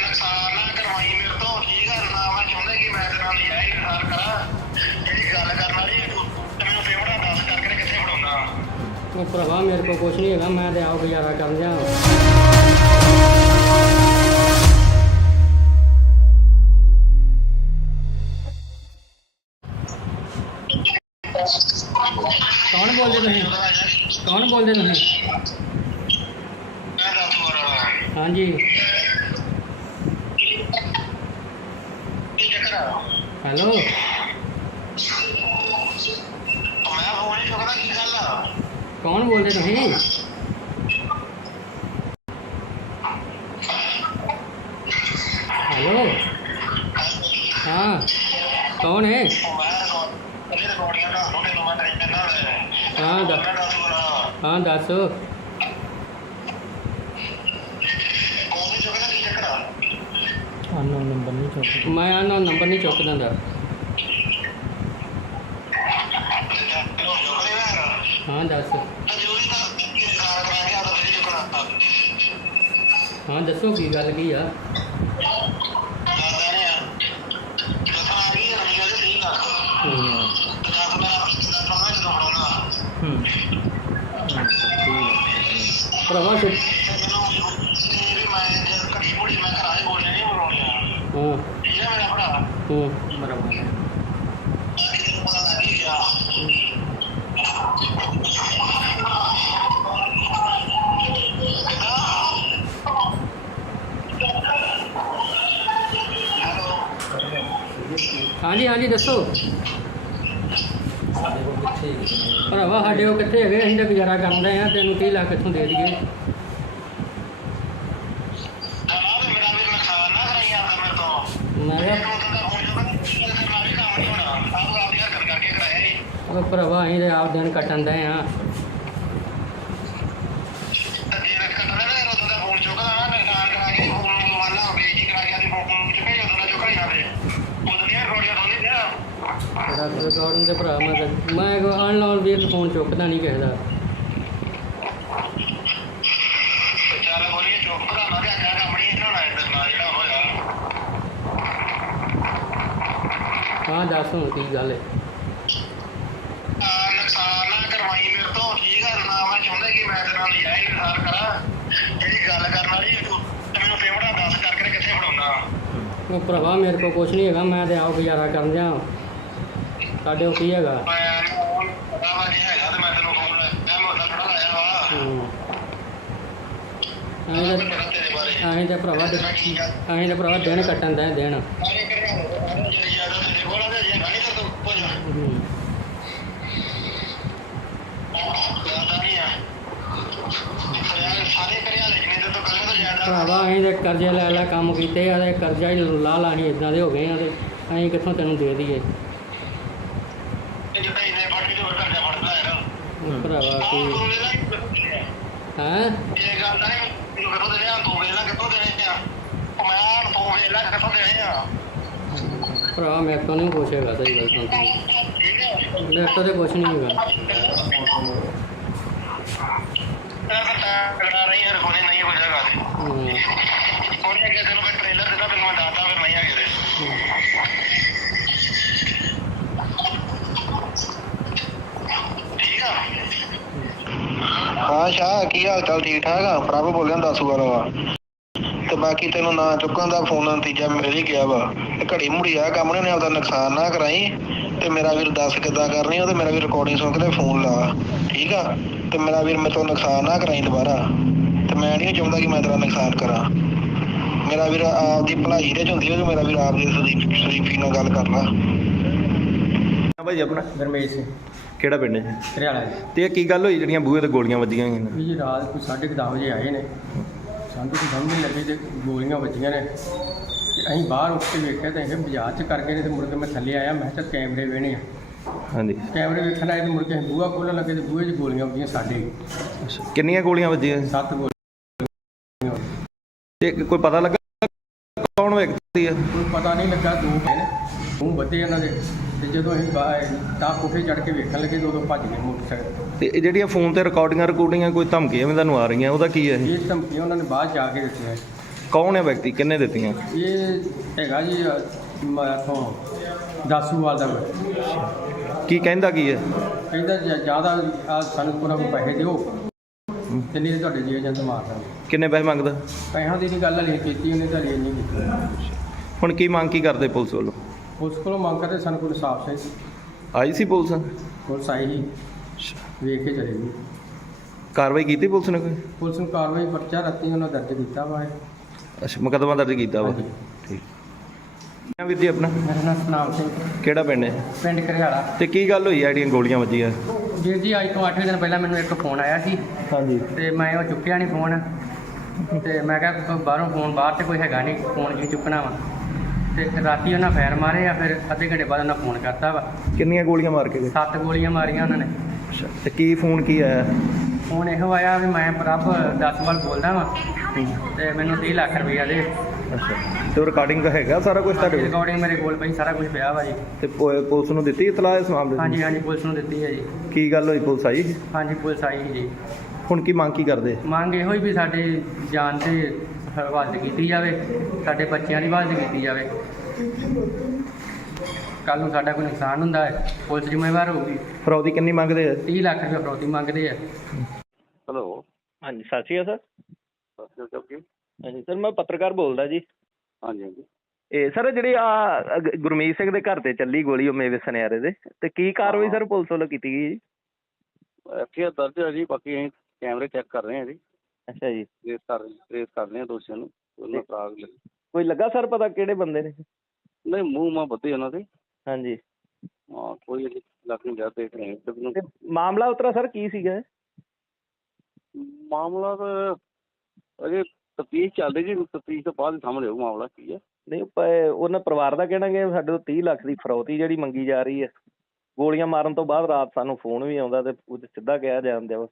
ਨੁਕਸਾਨ ਨਾ ਕਰਵਾਈ ਮੇਰੇ ਤੋਂ, ਠੀਕ ਹੈ ਨਾ? ਮੈਂ ਚਾਹੁੰਦਾ ਕਿ ਮੈਂ ਤੇਰੇ ਨਾਲ ਨਜਾਇਜ਼ ਵਿਹਾਰ ਕਰਾਂ। ਜਿਹੜੀ ਗੱਲ ਕਰਨ ਵਾਲੀ ਤੇ ਮੈਨੂੰ ਪੇਮੈਂਟਾਂ ਦੱਸ ਕਰਕੇ ਕਿੱਥੇ ਫੜਾਉਣਾ? ਉਹ ਭਰਾਵਾ ਮੇਰੇ ਕੋਲ ਕੁਛ ਨਹੀਂ ਹੈਗਾ, ਮੈਂ ਤੇ ਆਪ ਗੁਜ਼ਾਰਾ ਕਰਨ ਜਾ। ਕੌਣ ਬੋਲਦੇ ਤੁਸੀਂ? ਕੌਣ ਬੋਲਦੇ ਤੁਸੀਂ? ਮੈਂ ਦੱਸ ਵਾਲਾ ਹਾਂਜੀ। ਕੀ ਚੱਕਰ ਆ? ਹੈਲੋ। ਮੈਂ ਫੋਨ ਹੀ ਚੁੱਕਦਾ, ਕੀ ਗੱਲ ਆ? ਕੌਣ ਬੋਲਦੇ ਤੁਸੀਂ? ਹੈਲੋ। ਹਾਂ, ਕੌਣ ਹੈ? ਰਿਕਾਰਡਿੰਗਾਂ ਦੱਸ ਦੋ ਤੈਨੂੰ, ਮੈਂ ਟੈਨਸ਼ਨ ਨਾ ਲੈ। ਹਾਂ ਦੱਸ। ਮੈਂ ਦੱਸ ਵਾਲਾ ਹਾਂ ਦੱਸ। ਫੋਨ ਹੀ ਚੁੱਕਦਾ, ਕੀ ਚੱਕਰ ਆ? ਅਨਨੋਨ ਨੰਬਰ ਨਹੀਂ ਚੁੱਕਦਾ। ਮੈਂ ਅਨਨੋਨ ਨੰਬਰ ਨਹੀਂ ਚੁੱਕਦਾ ਹੁੰਦਾ। ਹਾਂ ਦੱਸ। ਹਾਂ ਦੱਸੋ, ਕੀ ਗੱਲ ਕੀ ਆ? ਭਰਾਵਾ ਹਾਂ। ਹਾਂਜੀ ਹਾਂਜੀ ਦੱਸੋ। ਭਰਾਵਾ ਸਾਡੇ ਉਹ ਕਿੱਥੇ ਹੈਗੇ? ਅਸੀਂ ਤਾਂ ਗੁਜ਼ਾਰਾ ਕਰਨ ਰਹੇ ਹਾਂ, ਤੈਨੂੰ 30 ਲੱਖ ਕਿੱਥੋਂ ਦੇ ਦਈਏ? ਮੈਂ ਕਿਹਾ ਉਹ ਭਰਾਵਾ ਅਸੀਂ ਤਾਂ ਆਪ ਦਿਨ ਕੱਟਣ ਦੇ ਹਾਂ। ਰਿਕਾਰਡਿੰਗ ਦੇ ਭਰਾ ਮੈਂ ਅਨਲਾਉਨ ਵੀਰ ਫੋਨ ਚੁੱਕਦਾ ਨਹੀਂ ਕਿਸੇ ਦਾ। ਹਾਂ ਦੱਸ ਹੁਣ ਕੀ ਗੱਲ ਹੈ? ਨੁਕਸਾਨ ਨਾ ਕਰਵਾਈ ਮੇਰੇ ਤੋਂ, ਠੀਕ ਹੈ ਨਾ? ਮੈਂ ਚਾਹੁੰਦਾ ਕਿ ਮੈਂ ਤੇਰੇ ਨਾਲ ਨਜਾਇਜ਼ ਵਿਹਾਰ ਕਰਾਂ। ਜਿਹੜੀ ਗੱਲ ਕਰਨ ਵਾਲੀ ਤੇ ਮੈਨੂੰ ਪੇਮੈਂਟਾਂ ਦੱਸ ਕਰਕੇ ਕਿੱਥੇ ਫੜਾਉਣਾ? ਉਹ ਭਰਾਵਾ ਮੇਰੇ ਕੋਲ ਕੁਛ ਨਹੀਂ ਹੈਗਾ, ਮੈਂ ਤੇ ਆਪ ਗੁਜ਼ਾਰਾ ਕਰਨ ਜਾ। ਸਾਡੇ ਕੋਲ ਕੀ ਹੈਗਾ? ਅਸੀਂ ਤਾਂ ਭਰਾਵਾ ਦਿਨ ਕੱਟਣ ਦੇ ਦਿਨ। ਭਰਾਵਾ ਅਸੀਂ ਤਾਂ ਕਰਜ਼ੇ ਲੈ ਲੈ ਕੰਮ ਕੀਤੇ ਆ, ਤੇ ਕਰਜ਼ਾ ਹੀ ਲਾ ਲਾ ਅਸੀਂ ਇੱਦਾਂ ਦੇ ਹੋ ਗਏ ਆ, ਤੇ ਅਸੀਂ ਕਿੱਥੋਂ ਤੈਨੂੰ ਦੇ ਦਈਏ? ਉਹ ਭਰਾਵਾ ਕੋਈ ਹੈਂ ਇਹ ਗੱਲ ਨਹੀਂ ਮੈਨੂੰ ਕਿੱਥੋਂ ਦੇਣੇ ਆ ਤੂੰ ਵੇਲਾ ਕਿੱਥੋਂ ਦੇਣੇ ਆ ਉਹ ਮੈਂ ਤੂੰ ਵੇਲਾ ਕਿੱਥੋਂ ਦੇਣੇ ਆ ਭਰਾ ਮੇਰੇ ਤੋਂ ਨਹੀਂ ਕੁਛ ਹੈਗਾ ਸਹੀ ਗੱਲ ਤਾਂ ਮੇਰੇ ਤੋਂ ਤੇ ਕੁਛ ਨਹੀਂ ਹੈਗਾ ਇਹ ਤਾਂ ਕਰਾ ਰਹੀ ਹੈ ਰਖੋਣੇ ਨਹੀਂ ਹੋ ਜਾਏਗਾ ਹਮ, ਉਹਨੇ ਅੱਗੇ ਤੈਨੂੰ ਫਿਰ ਟ੍ਰੇਲਰ ਦਿੱਤਾ ਫਿਰ ਮੈਂ ਦੱਸਦਾ ਫਿਰ ਨਹੀਂ ਆ ਗਏ ਠੀਕ ਆ ਹਾਂ ਸ਼ਾਹ ਕੀ ਹਾਲ ਚਾਲ ਠੀਕ ਠਾਕ ਆ ਪ੍ਰਭ ਬੋਲਿਆ ਦੱਸੂ ਵਾਲਾ ਤੇ ਬਾਕੀ ਤੈਨੂੰ ਨਾ ਚੁੱਕਣ ਦਾ ਫੋਨ ਨਤੀਜਾ ਮਿਲ ਹੀ ਗਿਆ ਵਾ ਤੇ ਘੜੀ ਮੁੜੀ ਆ ਕੰਮ ਨੇ ਆਪਦਾ ਨੁਕਸਾਨ ਨਾ ਕਰਾਈ ਤੇ ਮੇਰਾ ਵੀਰ ਦੱਸ ਕਿੱਦਾਂ ਕਰਨੀ ਉਹ ਤੇ ਮੇਰਾ ਵੀਰ ਰਿਕਾਰਡਿੰਗ ਸੁਣ ਕੇ ਤੇ ਫੋਨ ਲਾ ਠੀਕ ਆ ਤੇ ਮੇਰਾ ਵੀਰ ਮੇਰੇ ਤੋਂ ਨੁਕਸਾਨ ਨਾ ਕਰਾਈ ਦੁਬਾਰਾ ਤੇ ਮੈਂ ਨਹੀਂ ਚਾਹੁੰਦਾ ਕਿ ਮੈਂ ਤੇਰਾ ਨੁਕਸਾਨ ਕਰਾਂ ਮੇਰਾ ਵੀਰ ਆਪਦੀ ਭਲਾਈ ਦੇ ਚ ਹੁੰਦੀ ਹੈ ਮੇਰਾ ਵੀਰ ਆਪਦੀ ਸ਼ਰੀਫੀ ਨਾਲ ਗੱਲ ਕਰ ਲਾ ਭਾਈ ਆਪਣਾ ਗਰਮੇਸ਼ ਸਿੰਘ ਕਿਹੜਾ ਪਿੰਡ ਹੈ ਹਰਿਆਣਾ ਜੀ। ਤੇ ਇਹ ਕੀ ਗੱਲ ਹੋਈ ਜਿਹੜੀਆਂ ਬੂਹੇ ਤੇ ਗੋਲੀਆਂ ਵੱਜੀਆਂ ਹੋਈਆਂ ਨੇ? ਵੀ ਜੀ ਰਾਤ ਕੋਈ 10:30 ਵਜੇ ਆਏ ਨੇ ਸਾਨੂੰ ਤਾਂ ਸਮਝ ਨਹੀਂ ਲੱਗੀ ਤੇ ਗੋਲੀਆਂ ਵੱਜੀਆਂ ਨੇ ਤੇ ਅਸੀਂ ਬਾਹਰ ਉੱਠ ਕੇ ਵੇਖਿਆ ਤਾਂ ਇਹ ਬਾਜ਼ਾਰ 'ਚ ਕਰ ਗਏ ਨੇ ਤੇ ਮੁੜ ਕੇ ਮੈਂ ਥੱਲੇ ਆਇਆ ਮੈਂ ਕਿਹਾ ਚੱਲ ਕੈਮਰੇ ਵੇਣੇ ਆ ਹਾਂਜੀ। ਕੈਮਰੇ ਵੇਖਣ ਆਏ ਤੇ ਮੁੜ ਕੇ ਅਸੀਂ ਬੂਹਾ ਖੋਲ੍ਹਣ ਲੱਗੇ ਤੇ ਬੂਹੇ 'ਚ ਗੋਲੀਆਂ ਵੱਜੀਆਂ ਸਾਡੇ ਅੱਛਾ, ਕਿੰਨੀਆਂ ਗੋਲੀਆਂ ਵੱਜੀਆਂ? 7 ਗੋਲੀਆਂ ਤੇ ਕੋਈ ਪਤਾ ਲੱਗਾ ਕੌਣ ਵਿਅਕਤੀ ਹੈ? ਕੋਈ ਪਤਾ ਨਹੀਂ ਲੱਗਾ ਦੋ ਪਏ ਨੇ ਮੂੰਹ ਵੱਧੇ ਉਹਨਾਂ ਦੇ ਤੇ ਜਦੋਂ ਅਸੀਂ ਤਾਂ ਕੋਠੇ ਚੜ੍ਹ ਕੇ ਵੇਖਣ ਲੱਗੇ ਤਾਂ ਉਦੋਂ ਭੱਜ ਗਏ ਮੋਟਰਸਾਈਕਲ ਤੇ ਇਹ ਜਿਹੜੀਆਂ ਫੋਨ ਤੇ ਰਿਕਾਰਡਿੰਗਾਂ ਕੋਈ ਧਮਕੀਆਂ ਵੀ ਤੁਹਾਨੂੰ ਆ ਰਹੀਆਂ ਉਹਦਾ ਕੀ ਹੈ ਇਹ? ਇਹ ਧਮਕੀਆਂ ਉਹਨਾਂ ਨੇ ਬਾਅਦ ਜਾ ਕੇ ਦਿੱਤੀਆਂ ਕੌਣ ਹੈ ਵਿਅਕਤੀ, ਕਿੰਨੇ ਦਿੱਤੀਆਂ? ਇਹ ਹੈਗਾ ਜੀ ਇੱਥੋਂ ਦਾਸੂਵਾਲ ਦਾ ਵਾ। ਕੀ ਕਹਿੰਦਾ ਕੀ ਹੈ? ਕਹਿੰਦਾ ਜਿਆਦਾ ਆ ਸਾਨੂੰ ਕੋਈ ਪੈਸੇ ਦਿਓ ਤੇ ਨਹੀਂ ਤਾਂ ਤੁਹਾਡੇ ਜੀ ਏਜੰਟ ਮਾਰ ਦਾਂਗੇ। ਕਿੰਨੇ ਪੈਸੇ ਮੰਗਦਾ? ਪੈਸਿਆਂ ਦੀ ਨਹੀਂ ਗੱਲ ਹਲੇ ਕੀਤੀ ਉਹਨੇ ਤਾਂ ਹਲੇ ਨਹੀਂ ਕੀਤੀ। ਹੁਣ ਕੀ ਮੰਗ ਕੀ ਕਰਦੇ ਪੁਲਿਸ ਵੱਲੋਂ? ਉਸ ਕੋਲੋਂ ਮੰਗ ਕਰਦੇ ਸਾਨੂੰ ਕੋਈ ਇਨਸਾਫ ਚਾਹੀਦਾ। ਆਈ ਸੀ ਪੁਲਿਸ? ਪੁਲਿਸ ਆਈ ਸੀ ਵੇਖ ਕੇ ਚਲੇ ਗਈ। ਕਾਰਵਾਈ ਕੀਤੀ ਪੁਲਿਸ ਨੇ ਕੋਈ? ਪੁਲਿਸ ਨੂੰ ਕਾਰਵਾਈ ਪਰਚਾ ਰਾਤੀ ਉਹਨਾਂ ਦਰਜ ਕੀਤਾ ਵਾ ਅੱਛਾ, ਮੁਕੱਦਮਾ ਦਰਜ ਕੀਤਾ ਵਾ। ਹਾਂਜੀ। ਠੀਕ ਹੈ ਵੀਰ ਜੀ ਆਪਣਾ ਮੇਰਾ ਨਾਮ ਸਤਨਾਮ ਸਿੰਘ ਕਿਹੜਾ ਪਿੰਡ ਹੈ? ਪਿੰਡ ਘਰਿਆਲਾ। ਤੇ ਕੀ ਗੱਲ ਹੋਈ ਆ ਜਿਹੜੀਆਂ ਗੋਲੀਆਂ ਵੱਜੀਆਂ? ਵੀਰ ਜੀ ਅੱਜ ਤੋਂ 8 ਦਿਨ ਪਹਿਲਾਂ ਮੈਨੂੰ ਇੱਕ ਫੋਨ ਆਇਆ ਸੀ ਹਾਂਜੀ। ਤੇ ਮੈਂ ਉਹ ਚੁੱਕਿਆ ਨਹੀਂ ਫੋਨ ਤੇ ਮੈਂ ਕਿਹਾ ਬਾਹਰੋਂ ਫੋਨ ਬਾਹਰ ਤੇ ਕੋਈ ਹੈਗਾ ਨਹੀਂ ਫੋਨ ਕੀ ਚੁੱਕਣਾ ਵਾ ਤੇ ਰਾਤੀ ਉਹਨਾਂ ਫਾਇਰ ਮਾਰੇ ਆ ਫਿਰ ਅੱਧੇ ਘੰਟੇ ਬਾਅਦ ਉਹਨਾਂ ਫੋਨ ਕਰਤਾ ਵਾ। ਕਿੰਨੀਆਂ ਗੋਲੀਆਂ ਮਾਰ ਕੇ ਗਏ? 7 ਗੋਲੀਆਂ ਮਾਰੀਆਂ ਉਹਨਾਂ ਨੇ। ਅੱਛਾ, ਤੇ ਕੀ ਫੋਨ ਕੀ ਆਇਆ? ਫੋਨ ਇਹੋ ਆਇਆ ਵੀ ਮੈਂ ਪ੍ਰਭ ਦਸਵਾਲ ਬੋਲਦਾ ਵਾਂ ਤੇ ਮੈਨੂੰ 30 ਲੱਖ ਰੁਪਈਆ ਦੇ। ਅੱਛਾ, ਤੇ ਰਿਕਾਰਡਿੰਗ ਹੈਗਾ ਸਾਰਾ ਕੁਝ ਤੁਹਾਡੇ ਕੋਲ? ਰਿਕਾਰਡਿੰਗ ਮੇਰੇ ਕੋਲ ਪਈ ਸਾਰਾ ਕੁਝ ਪਿਆ ਵਾ ਜੀ। ਤੇ ਪੁਲਿਸ ਨੂੰ ਦਿੱਤੀ ਇਤਲਾਹ ਇਸ ਮਾਮਲੇ ਦੀ? ਹਾਂਜੀ ਹਾਂਜੀ ਪੁਲਿਸ ਨੂੰ ਦਿੱਤੀ ਹੈ ਜੀ। ਕੀ ਗੱਲ ਹੋਈ, ਪੁਲਿਸ ਆਈ? ਹਾਂਜੀ ਪੁਲਿਸ ਆਈ ਸੀ ਜੀ। ਹੁਣ ਕੀ ਮੰਗ ਕੀ ਕਰਦੇ? ਮੰਗ ਇਹੋ ਹੀ ਵੀ ਸਾਡੇ ਜਾਨ ਤੇ ਹਿਫਾਜ਼ਤ ਕੀਤੀ ਜਾਵੇ, ਸਾਡੇ ਬੱਚਿਆਂ ਦੀ ਹਿਫਾਜ਼ਤ ਕੀਤੀ ਜਾਵੇ। ਕੱਲ ਨੂੰ ਸਾਡਾ ਕੋਈ ਨੁਕਸਾਨ ਹੁੰਦਾ ਹੈ ਪੁਲਿਸ ਜ਼ਿੰਮੇਵਾਰ ਹੋਊਗੀ। ਫਰੌਦੀ ਕਿੰਨੀ ਮੰਗਦੇ ਆ? 30 ਲੱਖ ਰੁਪਏ ਫਰੌਤੀ ਮੰਗਦੇ ਆ। ਹੈਲੋ ਹਾਂਜੀ ਸਤਿ ਸ਼੍ਰੀ ਅਕਾਲ ਸਰ। ਸਤਿ ਸ਼੍ਰੀ ਅਕਾਲ। ਹਾਂਜੀ ਸਰ, ਮੈਂ ਪੱਤਰਕਾਰ ਬੋਲਦਾ ਜੀ। ਹਾਂਜੀ ਹਾਂਜੀ ਇਹ ਸਰ ਜਿਹੜੀ ਗੁਰਮੀਤ ਸਿੰਘ ਦੇ ਘਰ ਤੇ ਚੱਲੀ ਗੋਲੀ ਉਹ ਮੇਵੇ ਸੁਨਿਆਰੇ ਦੇ ਤੇ ਕੀ ਕਾਰਵਾਈ ਸਰ ਪੁਲਿਸ ਵੱਲੋਂ ਕੀਤੀ ਗਈ ਜੀ? ਐਫਆਈਆਰ ਦਰਜ ਹੈ ਜੀ, ਬਾਕੀ ਅਸੀਂ ਕੈਮਰੇ ਚੈੱਕ ਕਰ ਰਹੇ ਹਾਂ ਜੀ, ਅੱਛਾ ਜੀ। ਟ੍ਰੇਸ ਕਰ ਰਹੇ ਹਾਂ ਦੋਸ਼ੀਆਂ ਨੂੰ। ਉਹਨਾਂ ਫਰਾਗ ਕੋਈ ਲੱਗਾ ਸਰ ਪਤਾ ਕਿਹੜੇ ਬੰਦੇ ਨੇ? ਨਹੀਂ ਮੂੰਹ ਮਾ ਬੱਦੇ ਉਹਨਾਂ ਦੇ। ਹਾਂਜੀ। ਹਾਂ ਕੋਈ ਅਜੇ ਲੱਗ ਨਹੀਂ ਰਿਹਾ, ਦੇਖ ਰਹੇ ਹਾਂ। ਤੇ ਮਾਮਲਾ ਉਤਰਾ ਸਰ ਕੀ ਸੀਗਾ ਇਹ? ਮਾਮਲਾ ਤਾਂ ਅਜੇ ਤਫਤੀਸ਼ ਚੱਲ ਰਹੀ ਜੀ, ਤਫਤੀਸ਼ ਤੋਂ ਬਾਅਦ ਸਾਹਮਣੇ ਆਊ ਮਾਮਲਾ ਕੀ ਹੈ। ਨਹੀਂ ਉਹਨਾਂ ਪਰਿਵਾਰ ਦਾ ਕਹਿਣਾ ਕਿ ਸਾਡੇ ਤੋਂ 30 ਲੱਖ ਦੀ ਫਰੌਤੀ ਜਿਹੜੀ ਮੰਗੀ ਜਾ ਰਹੀ ਹੈ। ਗੋਲੀਆਂ ਮਾਰਨ ਤੋਂ ਬਾਅਦ ਰਾਤ ਸਾਨੂੰ ਫੋਨ ਵੀ ਆਉਂਦਾ ਤੇ ਉਹ ਸਿੱਧਾ ਕਿਹਾ ਜਾਂਦਾ ਵਾ।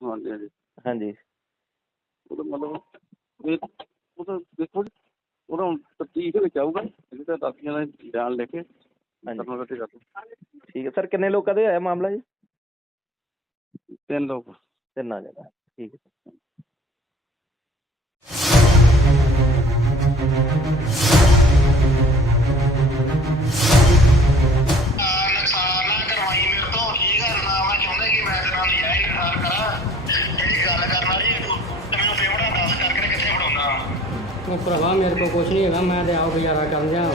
ਹਾਂਜੀ ਹਾਂਜੀ ਹਾਂਜੀ। ਉਹਦਾ ਮਤਲਬ ਉਹ ਤਾਂ ਦੇਖੋ ਜੀ, ਉਹਦਾ ਹੁਣ ਤਫਤੀਸ਼ ਦੇ ਵਿੱਚ ਆਊਗਾ। ਇਹ ਤਾਂ ਦਾਖੀਆਂ ਦਾ ਬਿਆਨ ਲੈ ਕੇ ਕਰਨਾ ਕੱਟੇ ਕਰ। ਠੀਕ ਹੈ ਸਰ, ਕਿੰਨੇ ਲੋਕਾਂ ਦੇ ਹੋਇਆ ਮਾਮਲਾ ਜੀ? 3 ਲੋਕ। 3 ਜਗ੍ਹਾ। ਠੀਕ ਹੈ। ਨੁਕਸਾਨ ਨਾ ਕਰਵਾਈ ਮੇਰੇ ਤੋਂ ਠੀਕ ਆ ਨਾ। ਮੈਂ ਚਾਹੁੰਦਾ ਕਿ ਮੈਂ ਤੇਰੇ ਨਾਲ ਜਾਈ ਨੁਕਸਾਨ ਕਰਾਂ। ਜਿਹੜੀ ਗੱਲ ਕਰਨ ਵਾਲੀ ਤੇ ਮੈਨੂੰ ਪੇਮੈਂਟ ਦੱਸ ਕਰਕੇ ਕਿੱਥੇ ਫੜਾਉਣਾ। ਉਹ ਭਰਾਵਾ ਮੇਰੇ ਕੋਲ ਕੁਛ ਨਹੀਂ ਹੈਗਾ, ਮੈਂ ਤੇ ਆਪ ਗੁਜ਼ਾਰਾ ਕਰਨ ਜਾ।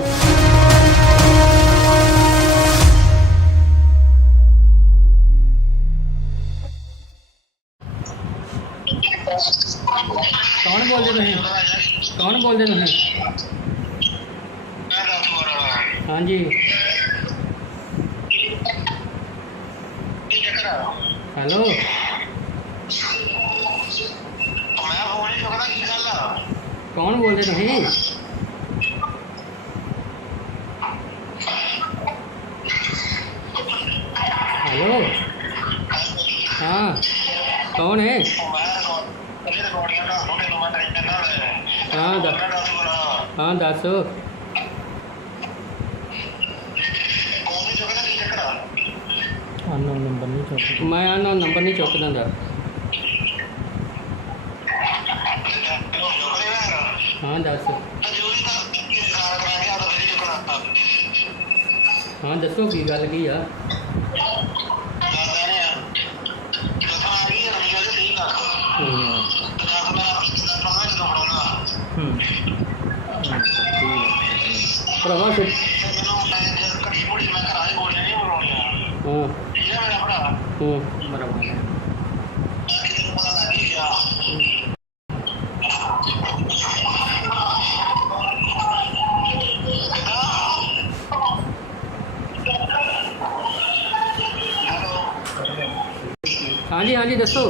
ਕੌਣ ਬੋਲਦੇ ਤੁਸੀਂ? ਕੌਣ ਬੋਲਦੇ ਤੁਸੀਂ? ਮੈਂ ਦੱਸ ਵਾਲਾ ਹਾਂਜੀ ਕੀ ਚੱਕਰ ਆ? ਹੈਲੋ ਮੈਂ ਫੋਨ ਹੀ ਚੁੱਕਦਾ, ਕੀ ਗੱਲ ਆ? ਕੌਣ ਬੋਲਦੇ ਤੁਸੀਂ? ਹੈਲੋ ਕੌਣ ਹੈ? ਮੈਂ ਰਿਕਾਰਡਿੰਗਾਂ ਦੱਸ ਦੋ ਤੈਨੂੰ ਮੈਂ ਟੈਨਸ਼ਨ ਨਾ ਲੈ ਹਾਂ ਦੱਸ। ਦੱਸ ਬਣਾ ਹਾਂ ਦੱਸ। ਕੌਣ ਨਹੀਂ ਚੁੱਕਦਾ ਕੀ ਚੱਕਰ ਆ ਮੈਂ ਨੰਬਰ ਨਹੀਂ ਚੁੱਕਦਾ ਦਾ। ਹਾਂ ਦੱਸ। ਹਾਂ ਦੱਸੋ ਕੀ ਗੱਲ ਕੀ ਆ? ਭਰਾਵਾ ਫਿਰ ਬਰਾਬਰ। ਹਾਂਜੀ ਹਾਂਜੀ ਦੱਸੋ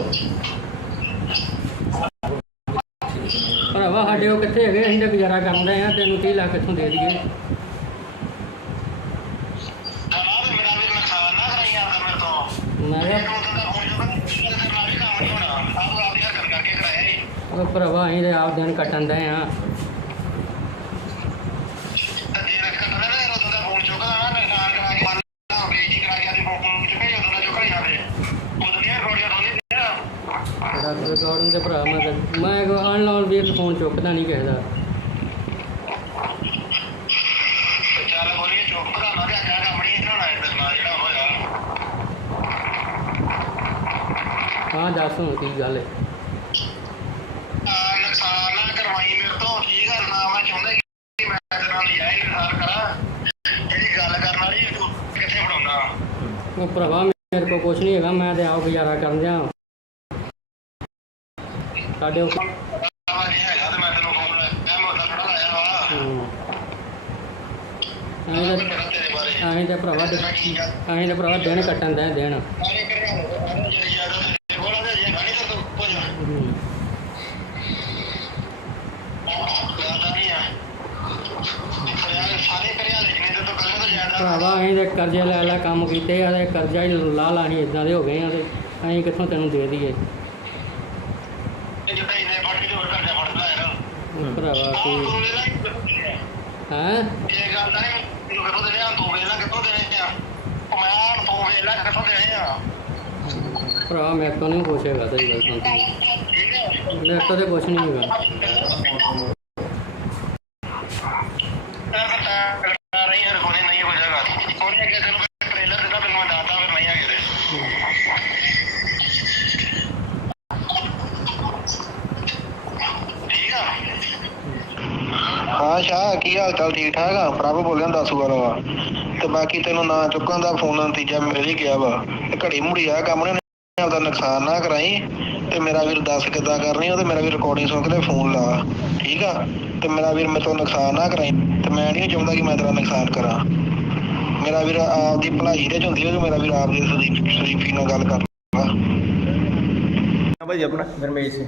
ਭਰਾਵਾ। ਸਾਡੇ ਉਹ ਕਿੱਥੇ ਹੈਗੇ? ਅਸੀਂ ਤਾਂ ਗੁਜ਼ਾਰਾ ਕਰਨ ਰਹੇ ਆ। ਤੈਨੂੰ 30 ਲੱਖ ਇੱਥੋਂ ਦੇ ਦਈਏ। ਮੈਂ ਕਿਹਾ ਉਹ ਭਰਾਵਾ ਅਸੀਂ ਤਾਂ ਆਪ ਦਿਨ ਕੱਟਣ ਦੇ ਆ। ਰਿਕਾਰਡਿੰਗ ਦੇ ਭਰਾ ਮੈਂ ਆਨਲਾਈਨ ਵੀ ਇੱਕ ਫੋਨ ਚੁੱਕਦਾ ਨਹੀਂ ਕਿਸੇ ਦਾ। ਹਾਂ ਦੱਸ ਹੁਣ ਕੀ ਗੱਲ ਹੈ? ਨੁਕਸਾਨ ਨਾ ਕਰਵਾਈ ਮੇਰੇ ਤੋਂ ਠੀਕ ਆ ਨਾ। ਮੈਂ ਚਾਹੁੰਦਾ ਕਿ ਮੈਂ ਤੇਰੇ ਨਾਲ ਨਜਾਇਜ਼ ਨੁਕਸਾਨ ਕਰਾਂ। ਜਿਹੜੀ ਗੱਲ ਕਰਨ ਵਾਲੀ ਤੂੰ ਕਿੱਥੇ ਫੜਾਉਣਾ? ਉਹ ਭਰਾਵਾ ਮੇਰੇ ਕੋਲ ਕੁਛ ਨਹੀਂ ਹੈਗਾ। ਮੈਂ ਤੇ ਆਪ ਗੁਜ਼ਾਰਾ ਕਰਨ ਦਿਆਂ। ਸਾਡੇ ਹੈਗਾ ਤੇ ਮੈਂ ਤੈਨੂੰ ਫੋਨ ਲਾਇਆ ਮੋਟਾ ਥੋੜਾ ਲਾਇਆ ਵਾ ਅਸੀਂ ਤਾਂ ਭਰਾਵਾ ਦਿਨ ਕੱਟਣ ਦੇ ਦਿਨ। ਭਰਾਵਾ ਅਸੀਂ ਤਾਂ ਕਰਜ਼ੇ ਲੈ ਕੰਮ ਕੀਤੇ ਆ ਤੇ ਕਰਜ਼ਾ ਹੀ ਲਾ ਅਸੀਂ ਇੱਦਾਂ ਦੇ ਹੋ ਗਏ ਆ ਤੇ ਅਸੀਂ ਕਿੱਥੋਂ ਤੈਨੂੰ ਦੇ ਦਈਏ? ਭਰਾਵਾ ਕੀ ਹੈਂ? ਭਰਾ ਮੇਰੇ ਤੋਂ ਨਹੀਂ ਕੁਛ ਹੈਗਾ। ਸਹੀ ਗੱਲ ਤਾਂ ਮੇਰੇ ਤੋਂ ਤਾਂ ਕੁਛ ਨਹੀਂ ਹੈਗਾ। ਹਾਂ ਸ਼ਾਹ ਕੀ ਹਾਲ ਚਾਲ? ਠੀਕ ਠਾਕ ਆ? ਪ੍ਰਭ ਬੋਲਿਆ ਦੱਸੂ ਵਾਲਾ ਵਾ। ਤੇ ਬਾਕੀ ਤੈਨੂੰ ਨਾ ਚੁੱਕਣ ਦਾ ਫੋਨ ਨਤੀਜਾ ਮਿਲ ਹੀ ਗਿਆ ਵਾ। ਤੇ ਘੜੀ ਮੁੜੀ ਆ ਕੰਮ ਨੇ ਆਪਦਾ ਨੁਕਸਾਨ ਨਾ ਕਰਾਈ। ਤੇ ਮੇਰਾ ਵੀਰ ਦੱਸ ਕਿੱਦਾਂ ਕਰਨੀ ਉਹ ਤੇ ਮੇਰਾ ਵੀਰ ਰਿਕਾਰਡਿੰਗ ਸੁਣ ਕੇ ਫੋਨ ਲਾ ਠੀਕ ਆ। ਤੇ ਮੇਰਾ ਵੀਰ ਮੇਰੇ ਤੋਂ ਨੁਕਸਾਨ ਨਾ ਕਰਾਈ। ਤੇ ਮੈਂ ਨਹੀਂ ਚਾਹੁੰਦਾ ਕਿ ਮੈਂ ਤੇਰਾ ਨੁਕਸਾਨ ਕਰਾਂ। ਮੇਰਾ ਵੀਰ ਆਪਦੀ ਭਲਾਈ ਦੇ ਚ ਹੁੰਦੀ ਹੈ। ਮੇਰਾ ਵੀਰ ਆਪਦੀ ਸ਼ਰੀਫੀ ਨਾਲ ਗੱਲ ਕਰ ਭਾਈ ਆਪਣਾ ਗਰਮੇਸ਼ ਸਿੰਘ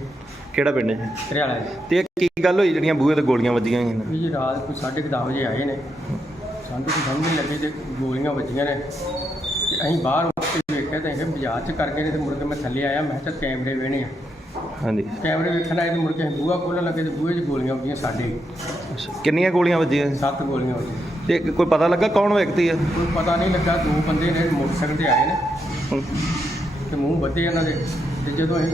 ਕਿਹੜਾ ਪਿੰਡ ਹੈ? ਹਰਿਆਣਾ ਦੇ। ਤੇ ਕੀ ਗੱਲ ਹੋਈ ਜਿਹੜੀਆਂ ਬੂਹੇ ਤੇ ਗੋਲੀਆਂ ਵੱਜੀਆਂ ਹੋਈਆਂ ਨੇ? ਵੀ ਜੀ ਰਾਤ ਕੋਈ 10:30 ਵਜੇ ਆਏ ਨੇ। ਸਾਨੂੰ ਤਾਂ ਸਮਝ ਨਹੀਂ ਲੱਗੀ ਤੇ ਗੋਲੀਆਂ ਵੱਜੀਆਂ ਨੇ। ਤੇ ਅਸੀਂ ਬਾਹਰ ਉੱਠ ਕੇ ਵੇਖਿਆ ਤਾਂ ਇਹ ਬਾਜ਼ਾਰ 'ਚ ਕਰ ਗਏ ਨੇ। ਤੇ ਮੁੜ ਕੇ ਮੈਂ ਥੱਲੇ ਆਇਆ। ਮੈਂ ਕਿਹਾ ਕੈਮਰੇ ਵੇਣੇ ਆ। ਹਾਂਜੀ। ਕੈਮਰੇ ਵੇਖਣ ਆਏ ਤੇ ਮੁੜ ਕੇ ਅਸੀਂ ਬੂਹਾ ਖੋਲ੍ਹਣ ਲੱਗੇ ਤੇ ਬੂਹੇ 'ਚ ਗੋਲੀਆਂ ਵੱਜੀਆਂ ਸਾਡੇ। ਅੱਛਾ ਕਿੰਨੀਆਂ ਗੋਲੀਆਂ ਵੱਜੀਆਂ? 7 ਗੋਲੀਆਂ ਵੱਜੀਆਂ। ਤੇ ਕੋਈ ਪਤਾ ਲੱਗਾ ਕੌਣ ਵਿਅਕਤੀ ਆ? ਕੋਈ ਪਤਾ ਨਹੀਂ ਲੱਗਾ। 2 ਬੰਦੇ ਨੇ ਮੋਟਰਸਾਈਕਲ ਤੇ ਆਏ ਨੇ ਹੁਣ ਤੇ ਮੂੰਹ ਬੱਧੇ ਉਹਨਾਂ ਦੇ। ਤੇ ਜਦੋਂ ਅਸੀਂ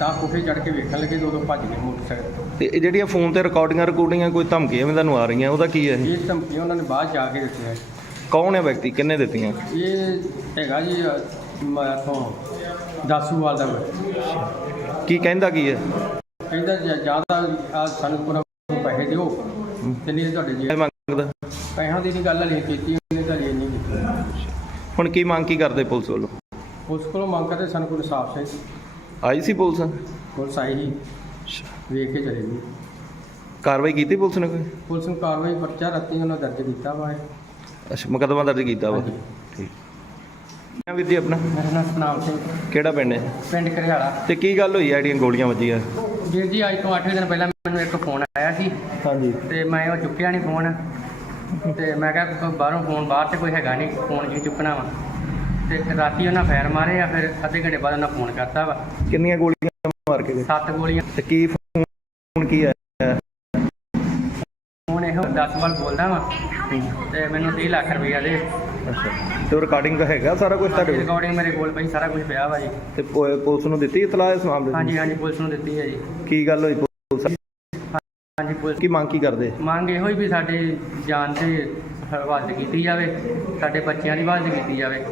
ਤਾਂ ਕੋਠੇ ਚੜ੍ਹ ਕੇ ਵੇਖਣ ਲੱਗੇ ਤਾਂ ਉਦੋਂ ਭੱਜ ਗਏ ਮੋਟਰਸਾਈਕਲ। ਤੇ ਇਹ ਜਿਹੜੀਆਂ ਫੋਨ ਤੇ ਰਿਕਾਰਡਿੰਗਾਂ ਕੋਈ ਧਮਕੀਆਂ ਵੀ ਤੁਹਾਨੂੰ ਆ ਰਹੀਆਂ ਉਹਦਾ ਕੀ ਹੈ? ਇਹ ਧਮਕੀਆਂ ਉਹਨਾਂ ਨੇ ਬਾਅਦ ਜਾ ਕੇ ਦਿੱਤੀਆਂ। ਕੌਣ ਹੈ ਵਿਅਕਤੀ? ਕਿੰਨੇ ਦਿੱਤੀਆਂ? ਇਹ ਹੈਗਾ ਜੀ ਇੱਥੋਂ ਦਾਸੂਵਾਲ ਦਾ ਵਾ। ਕੀ ਕਹਿੰਦਾ ਕੀ ਹੈ? ਕਹਿੰਦਾ ਜ਼ਿਆਦਾ ਸਾਨੂੰ ਪੂਰਾ ਪੈਸੇ ਦਿਓ ਤੇ ਨਹੀਂ ਤੁਹਾਡੇ ਜੀ ਮੰਗਦਾ ਪੈਸਿਆਂ ਦੀ ਨਹੀਂ ਗੱਲ ਹਲੇ ਕੀਤੀ ਉਹਨੇ ਤਾਂ ਹਲੇ ਨਹੀਂ ਕੀਤੀ। ਹੁਣ ਕੀ ਮੰਗ ਕੀ ਕਰਦੇ ਪੁਲਿਸ ਵੱਲੋਂ? ਉਸ ਕੋਲੋਂ ਮੰਗ ਕਰਦੇ ਸਾਨੂੰ ਕੋਈ ਇਨਸਾਫ ਚਾਹੀਦਾ। ਆਈ ਸੀ ਪੁਲਿਸ? ਪੁਲਿਸ ਆਈ ਸੀ ਵੇਖ ਕੇ ਚਲੇ ਗਈ। ਕਾਰਵਾਈ ਕੀਤੀ ਪੁਲਿਸ ਨੇ ਕੋਈ? ਪੁਲਿਸ ਨੂੰ ਕਾਰਵਾਈ ਪਰਚਾ ਰਾਤੀ ਉਹਨਾਂ ਦਰਜ ਕੀਤਾ ਵਾ। ਅੱਛਾ ਮੁਕੱਦਮਾ ਦਰਜ ਕੀਤਾ ਵਾ। ਹਾਂਜੀ। ਠੀਕ ਹੈ ਵੀਰ ਜੀ ਆਪਣਾ ਮੇਰਾ ਨਾਮ ਸਤਨਾਮ ਸਿੰਘ ਕਿਹੜਾ ਪਿੰਡ ਹੈ? ਪਿੰਡ ਘਰਿਆਲਾ। ਤੇ ਕੀ ਗੱਲ ਹੋਈ ਆ ਜਿਹੜੀਆਂ ਗੋਲੀਆਂ ਵੱਜੀਆਂ? ਵੀਰ ਜੀ ਅੱਜ ਤੋਂ 8 ਦਿਨ ਪਹਿਲਾਂ ਮੈਨੂੰ ਇੱਕ ਫੋਨ ਆਇਆ ਸੀ ਹਾਂਜੀ। ਤੇ ਮੈਂ ਉਹ ਚੁੱਕਿਆ ਨਹੀਂ ਫੋਨ। ਤੇ ਮੈਂ ਕਿਹਾ ਬਾਹਰੋਂ ਫੋਨ ਬਾਹਰ ਤੇ ਕੋਈ ਹੈਗਾ ਨਹੀਂ, ਫੋਨ ਕੀ ਚੁੱਕਣਾ ਵਾ। ਤੇ ਰਾਤੀ ਉਹਨਾਂ ਫਾਇਰ ਮਾਰੇ ਆ, ਫਿਰ ਅੱਧੇ ਘੰਟੇ ਬਾਅਦ ਉਹਨਾਂ ਫੋਨ ਕਰਤਾ ਵਾ। ਕਿੰਨੀਆਂ ਗੋਲੀਆਂ ਮਾਰ ਕੇ ਗਏ 7 ਗੋਲੀਆਂ। ਤੇ ਕੀ ਫੋਨ ਕੀ ਆਇਆ? ਹੁਣ ਇਹੋ 10 ਵਾਰ ਬੋਲਦਾ ਵਾ ਤੇ ਮੈਨੂੰ 30 ਲੱਖ ਰੁਪਈਆ ਦੇ। ਅੱਛਾ, ਤੇ ਰਿਕਾਰਡਿੰਗ ਦਾ ਹੈਗਾ ਸਾਰਾ ਕੁਝ ਤੁਹਾਡੇ ਕੋਲ? ਰਿਕਾਰਡਿੰਗ ਮੇਰੇ ਕੋਲ ਪਈ, ਸਾਰਾ ਕੁਝ ਪਿਆ ਵਾ ਜੀ। ਤੇ ਪੁਲਿਸ ਨੂੰ ਦਿੱਤੀ ਇਤਲਾਹ ਇਸ ਮਾਮਲੇ ਦੀ? ਹਾਂਜੀ ਹਾਂਜੀ, ਪੁਲਿਸ ਨੂੰ ਦਿੱਤੀ ਹੈ ਜੀ। ਕੀ ਗੱਲ ਹੋਈ ਪੁਲਿਸ? ਹਾਂਜੀ, ਪੁਲਿਸ ਕੀ ਮੰਗ ਕੀ ਕਰਦੇ? ਮੰਗ ਇਹੋ ਹੀ ਵੀ ਸਾਡੀ ਜਾਨ ਤੇ ਹਿਫਾਜ਼ਤ ਕੀਤੀ ਜਾਵੇ, ਸਾਡੇ ਬੱਚਿਆਂ ਦੀ ਹਿਫਾਜ਼ਤ ਕੀਤੀ ਜਾਵੇ।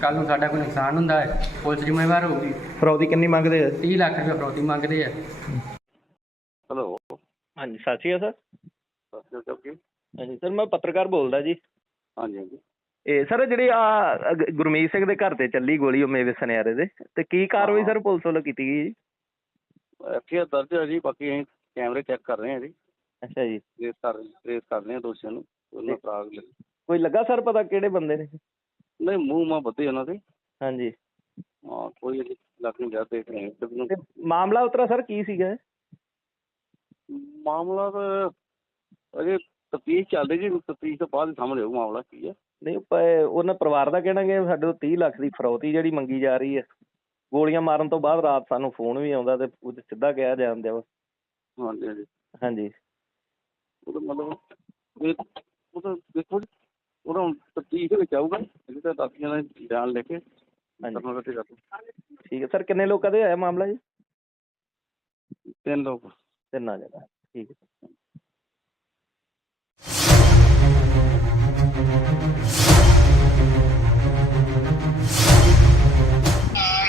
ਕੱਲ੍ਹ ਨੂੰ ਸਾਡਾ ਕੋਈ ਨੁਕਸਾਨ ਹੁੰਦਾ ਹੈ, ਪੁਲਿਸ ਜ਼ਿੰਮੇਵਾਰ ਹੋਊਗੀ। ਫਰੌਦੀ ਕਿੰਨੀ ਮੰਗਦੇ ਆ? 30 ਲੱਖ ਰੁਪਏ ਫਰੌਤੀ ਮੰਗਦੇ ਆ। ਹੈਲੋ, ਹਾਂਜੀ, ਸਤਿ ਸ਼੍ਰੀ ਅਕਾਲ ਸਰ। ਸਤਿ ਸ਼੍ਰੀ ਅਕਾਲ। ਹਾਂਜੀ ਸਰ, ਮੈਂ ਪੱਤਰਕਾਰ ਬੋਲਦਾ ਜੀ। ਹਾਂਜੀ ਹਾਂਜੀ। ਇਹ ਸਰ ਜਿਹੜੀ ਗੁਰਮੀਤ ਸਿੰਘ ਦੇ ਘਰ ਤੇ ਚੱਲੀ ਗੋਲੀ ਉਮੇਸ਼ ਸੁਨਿਆਰੇ ਦੇ, ਤੇ ਕੀ ਕਾਰਵਾਈ ਸਰ ਪੁਲਿਸ ਵੱਲੋਂ ਕੀਤੀ ਗਈ ਜੀ? ਐਫਆਈਆਰ ਦਰਜ ਹੈ ਜੀ, ਬਾਕੀ ਅਸੀਂ ਕੈਮਰੇ ਚੈੱਕ ਕਰ ਰਹੇ ਹਾਂ ਜੀ। ਅੱਛਾ ਜੀ, ਟ੍ਰੇਸ ਕਰ ਰਹੇ ਹਾਂ ਦੋਸ਼ੀਆਂ ਨੂੰ। ਉਹਨਾਂ ਕੋਈ ਲੱਗਾ ਸਰ ਪਤਾ ਕਿਹੜੇ ਬੰਦੇ ਨੇ? ਨਹੀਂ, ਮੂੰਹ ਮਾਂ ਬੱਧੇ ਉਹਨਾਂ ਦੇ। ਹਾਂਜੀ, ਹਾਂ, ਕੋਈ ਅਜੇ ਲੱਗ ਨਹੀਂ ਜਾ, ਦੇਖ ਰਹੇ ਹਾਂ। ਤੇ ਮਾਮਲਾ ਉਤਰਾ ਸਰ ਕੀ ਸੀਗਾ? ਮਾਮਲਾ ਤਾਂ ਅਜੇ ਤਫਤੀਸ਼ ਚੱਲ ਰਹੀ ਜੀ, ਤਫਤੀਸ਼ ਤੋਂ ਬਾਅਦ ਹੀ ਸਾਹਮਣੇ ਆਊ ਮਾਮਲਾ ਕੀ ਹੈ। ਨਹੀਂ, ਉਹਨਾਂ ਪਰਿਵਾਰ ਦਾ ਕਹਿਣਾ ਕਿ ਸਾਡੇ ਤੋਂ 30 ਲੱਖ ਦੀ ਫਰੌਤੀ ਜਿਹੜੀ ਮੰਗੀ ਜਾ ਰਹੀ ਹੈ। ਗੋਲੀਆਂ ਮਾਰਨ ਤੋਂ ਬਾਅਦ ਰਾਤ ਸਾਨੂੰ ਫੋਨ ਵੀ ਆਉਂਦਾ ਤੇ ਉਹ 'ਚ ਸਿੱਧਾ ਕਿਹਾ ਜਾਂਦਾ ਵਾ। ਹਾਂਜੀ ਹਾਂਜੀ। ਹਾਂਜੀ, ਉਹ ਤਾਂ ਮਤਲਬ ਉਹ ਤਾਂ ਦੇਖੋ ਜੀ, ਉਹ ਤਾਂ ਤਫਤੀਸ਼ ਦੇ ਵਿੱਚ ਆਊਗਾ। ਇਹ ਤਾਂ ਦਾਤੀਆਂ ਦਾ ਬਿਆਨ ਲੈ ਕੇ ਹਾਂਜੀ, ਠੀਕ ਹੈ ਸਰ। ਕਿੰਨੇ ਲੋਕਾਂ ਦੇ ਹੋਇਆ ਮਾਮਲਾ ਜੀ? 3 ਲੋਕ। 3 ਜਗ੍ਹਾ, ਠੀਕ ਹੈ।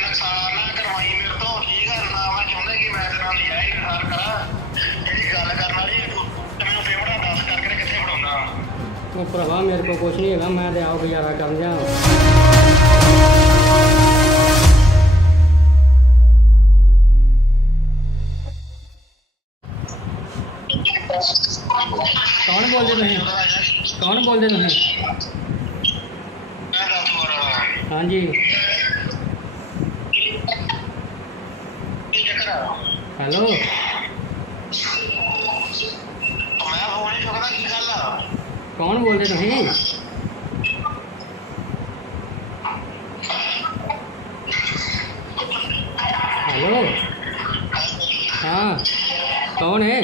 ਨੁਕਸਾਨ ਨਾ ਕਰਵਾਈ ਮੇਰੇ ਤੋਂ, ਠੀਕ ਹੈ ਨਾ? ਮੈਂ ਚਾਹੁੰਦਾ ਕਿ ਮੈਂ ਤੇਰੇ ਨਾਲ ਨਜਾਇਜ਼ ਨਿਖਾਰ ਕਰਾਂ। ਜਿਹੜੀ ਗੱਲ ਕਰਨ ਵਾਲੀ ਤੇ ਮੈਨੂੰ ਪੇਮੈਂਟਾਂ ਦੱਸ ਕਰਕੇ ਕਿੱਥੇ ਫੜਾਉਣਾ? ਉਹ ਭਰਾਵਾ ਮੇਰੇ ਕੋਲ ਕੁਛ ਨਹੀਂ ਹੈਗਾ, ਮੈਂ ਤੇ ਆਪ ਗੁਜ਼ਾਰਾ ਕਰਨ ਦਿਆਂ। ਕੌਣ ਬੋਲਦੇ ਤੁਸੀਂ? ਕੌਣ ਬੋਲਦੇ ਤੁਸੀਂ? ਮੈਂ ਦੱਸ ਹੋਰ ਹਾਂਜੀ, ਕੀ ਚੱਕਰ ਆ? ਹੈਲੋ। ਮੈਂ ਫੋਨ ਨਹੀਂ ਚੁੱਕਦਾ, ਕੀ ਗੱਲ ਆ? ਕੌਣ ਬੋਲਦੇ ਤੁਸੀਂ? ਹੈਲੋ, ਹਾਂ, ਕੌਣ ਹੈ? ਮੈਂ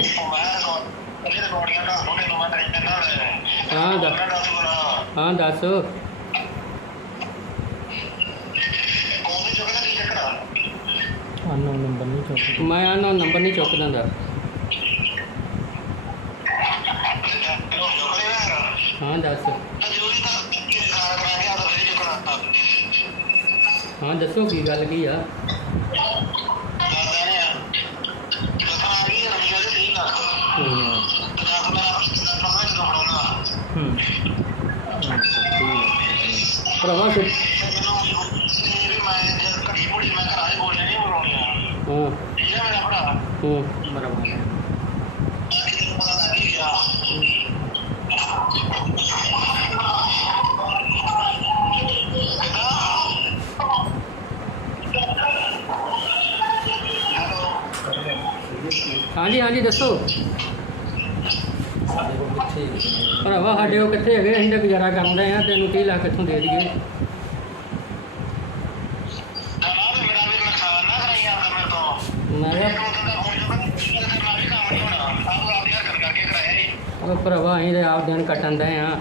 ਰਿਕਾਰਡਿੰਗਾਂ ਦਾ ਤੁਹਾਡੇ ਨੂੰ ਮੈਂ ਟੈਨਸ਼ਨ ਨਾ ਲੈ। ਹਾਂ ਦੱਸ। ਮੈਂ ਦੱਸ ਹੋਰ ਹਾਂ ਦੱਸ। ਫੋਨ ਨਹੀਂ ਚੁੱਕਦਾ, ਕੀ ਚੱਕਰ ਆ? ਅਨਨੋਨ ਨੰਬਰ ਨਹੀਂ ਚੁੱਕਦਾ। ਮੈਂ ਅਨਨੋਨ ਨੰਬਰ ਨਹੀਂ ਚੁੱਕਦਾ ਹੁੰਦਾ। ਹਾਂ ਦੱਸ। ਜ਼ਰੂਰੀ ਤਾਂ ਨਿਖਾਰ ਕਰਾ ਕੇ ਆਦਾ ਨਹੀਂ ਚੁੱਕਣਾ। ਹਾਂ ਦੱਸੋ, ਕੀ ਗੱਲ ਕੀ ਆ? ਦੱਸਦਾ ਨਹੀਂ ਆ। ਦੱਸਾਂ ਆ ਗਈ ਰੁਪਈਆ ਦੇ 30 ਲੱਖ। ਹੂੰ ਦੱਸ ਮੈਂ ਸਮਝ ਤੋਂ ਫੜਾਉਣਾ। ਭਰਾਵਾ ਫਿਰ। ਮੈਨੂੰ ਵੀ ਮੈਂ ਜਦ ਘੜੀ ਮੁੜੀ ਮੈਂ ਘਰਾਂ 'ਚ ਬੋਲਿਆ ਨਹੀਂ ਬੁਲਾਉਣੀਆਂ। ਹਾਂ ਠੀਕ ਹੈ ਮੇਰਾ ਭਰਾ? ਬਰਾਬਰ ਹੈ। ਤੈਨੂੰ ਪਤਾ ਲੱਗ ਹੀ ਗਿਆ। ਹਾਂਜੀ ਹਾਂਜੀ ਦੱਸੋ। ਭਰਾਵਾ ਸਾਡੇ ਉਹ ਕਿੱਥੇ ਹੈਗੇ? ਅਸੀਂ ਤਾਂ ਗੁਜ਼ਾਰਾ ਕਰਨ ਰਹੇ ਹਾਂ, ਤੈਨੂੰ 30 ਲੱਖ ਇੱਥੋਂ ਦੇ ਦਈਏ। ਮੇਰਾ ਵੀ ਨੁਕਸਾਨ ਨਾ ਕਰਾਈ ਜਾਂਦਾ ਮੇਰੇ ਤੋਂ। ਮੈਂ ਕਿਹਾ ਉਹ ਭਰਾਵਾ ਅਸੀਂ ਤਾਂ ਆਪ ਦਿਨ ਕੱਟਣ ਦੇ ਹਾਂ।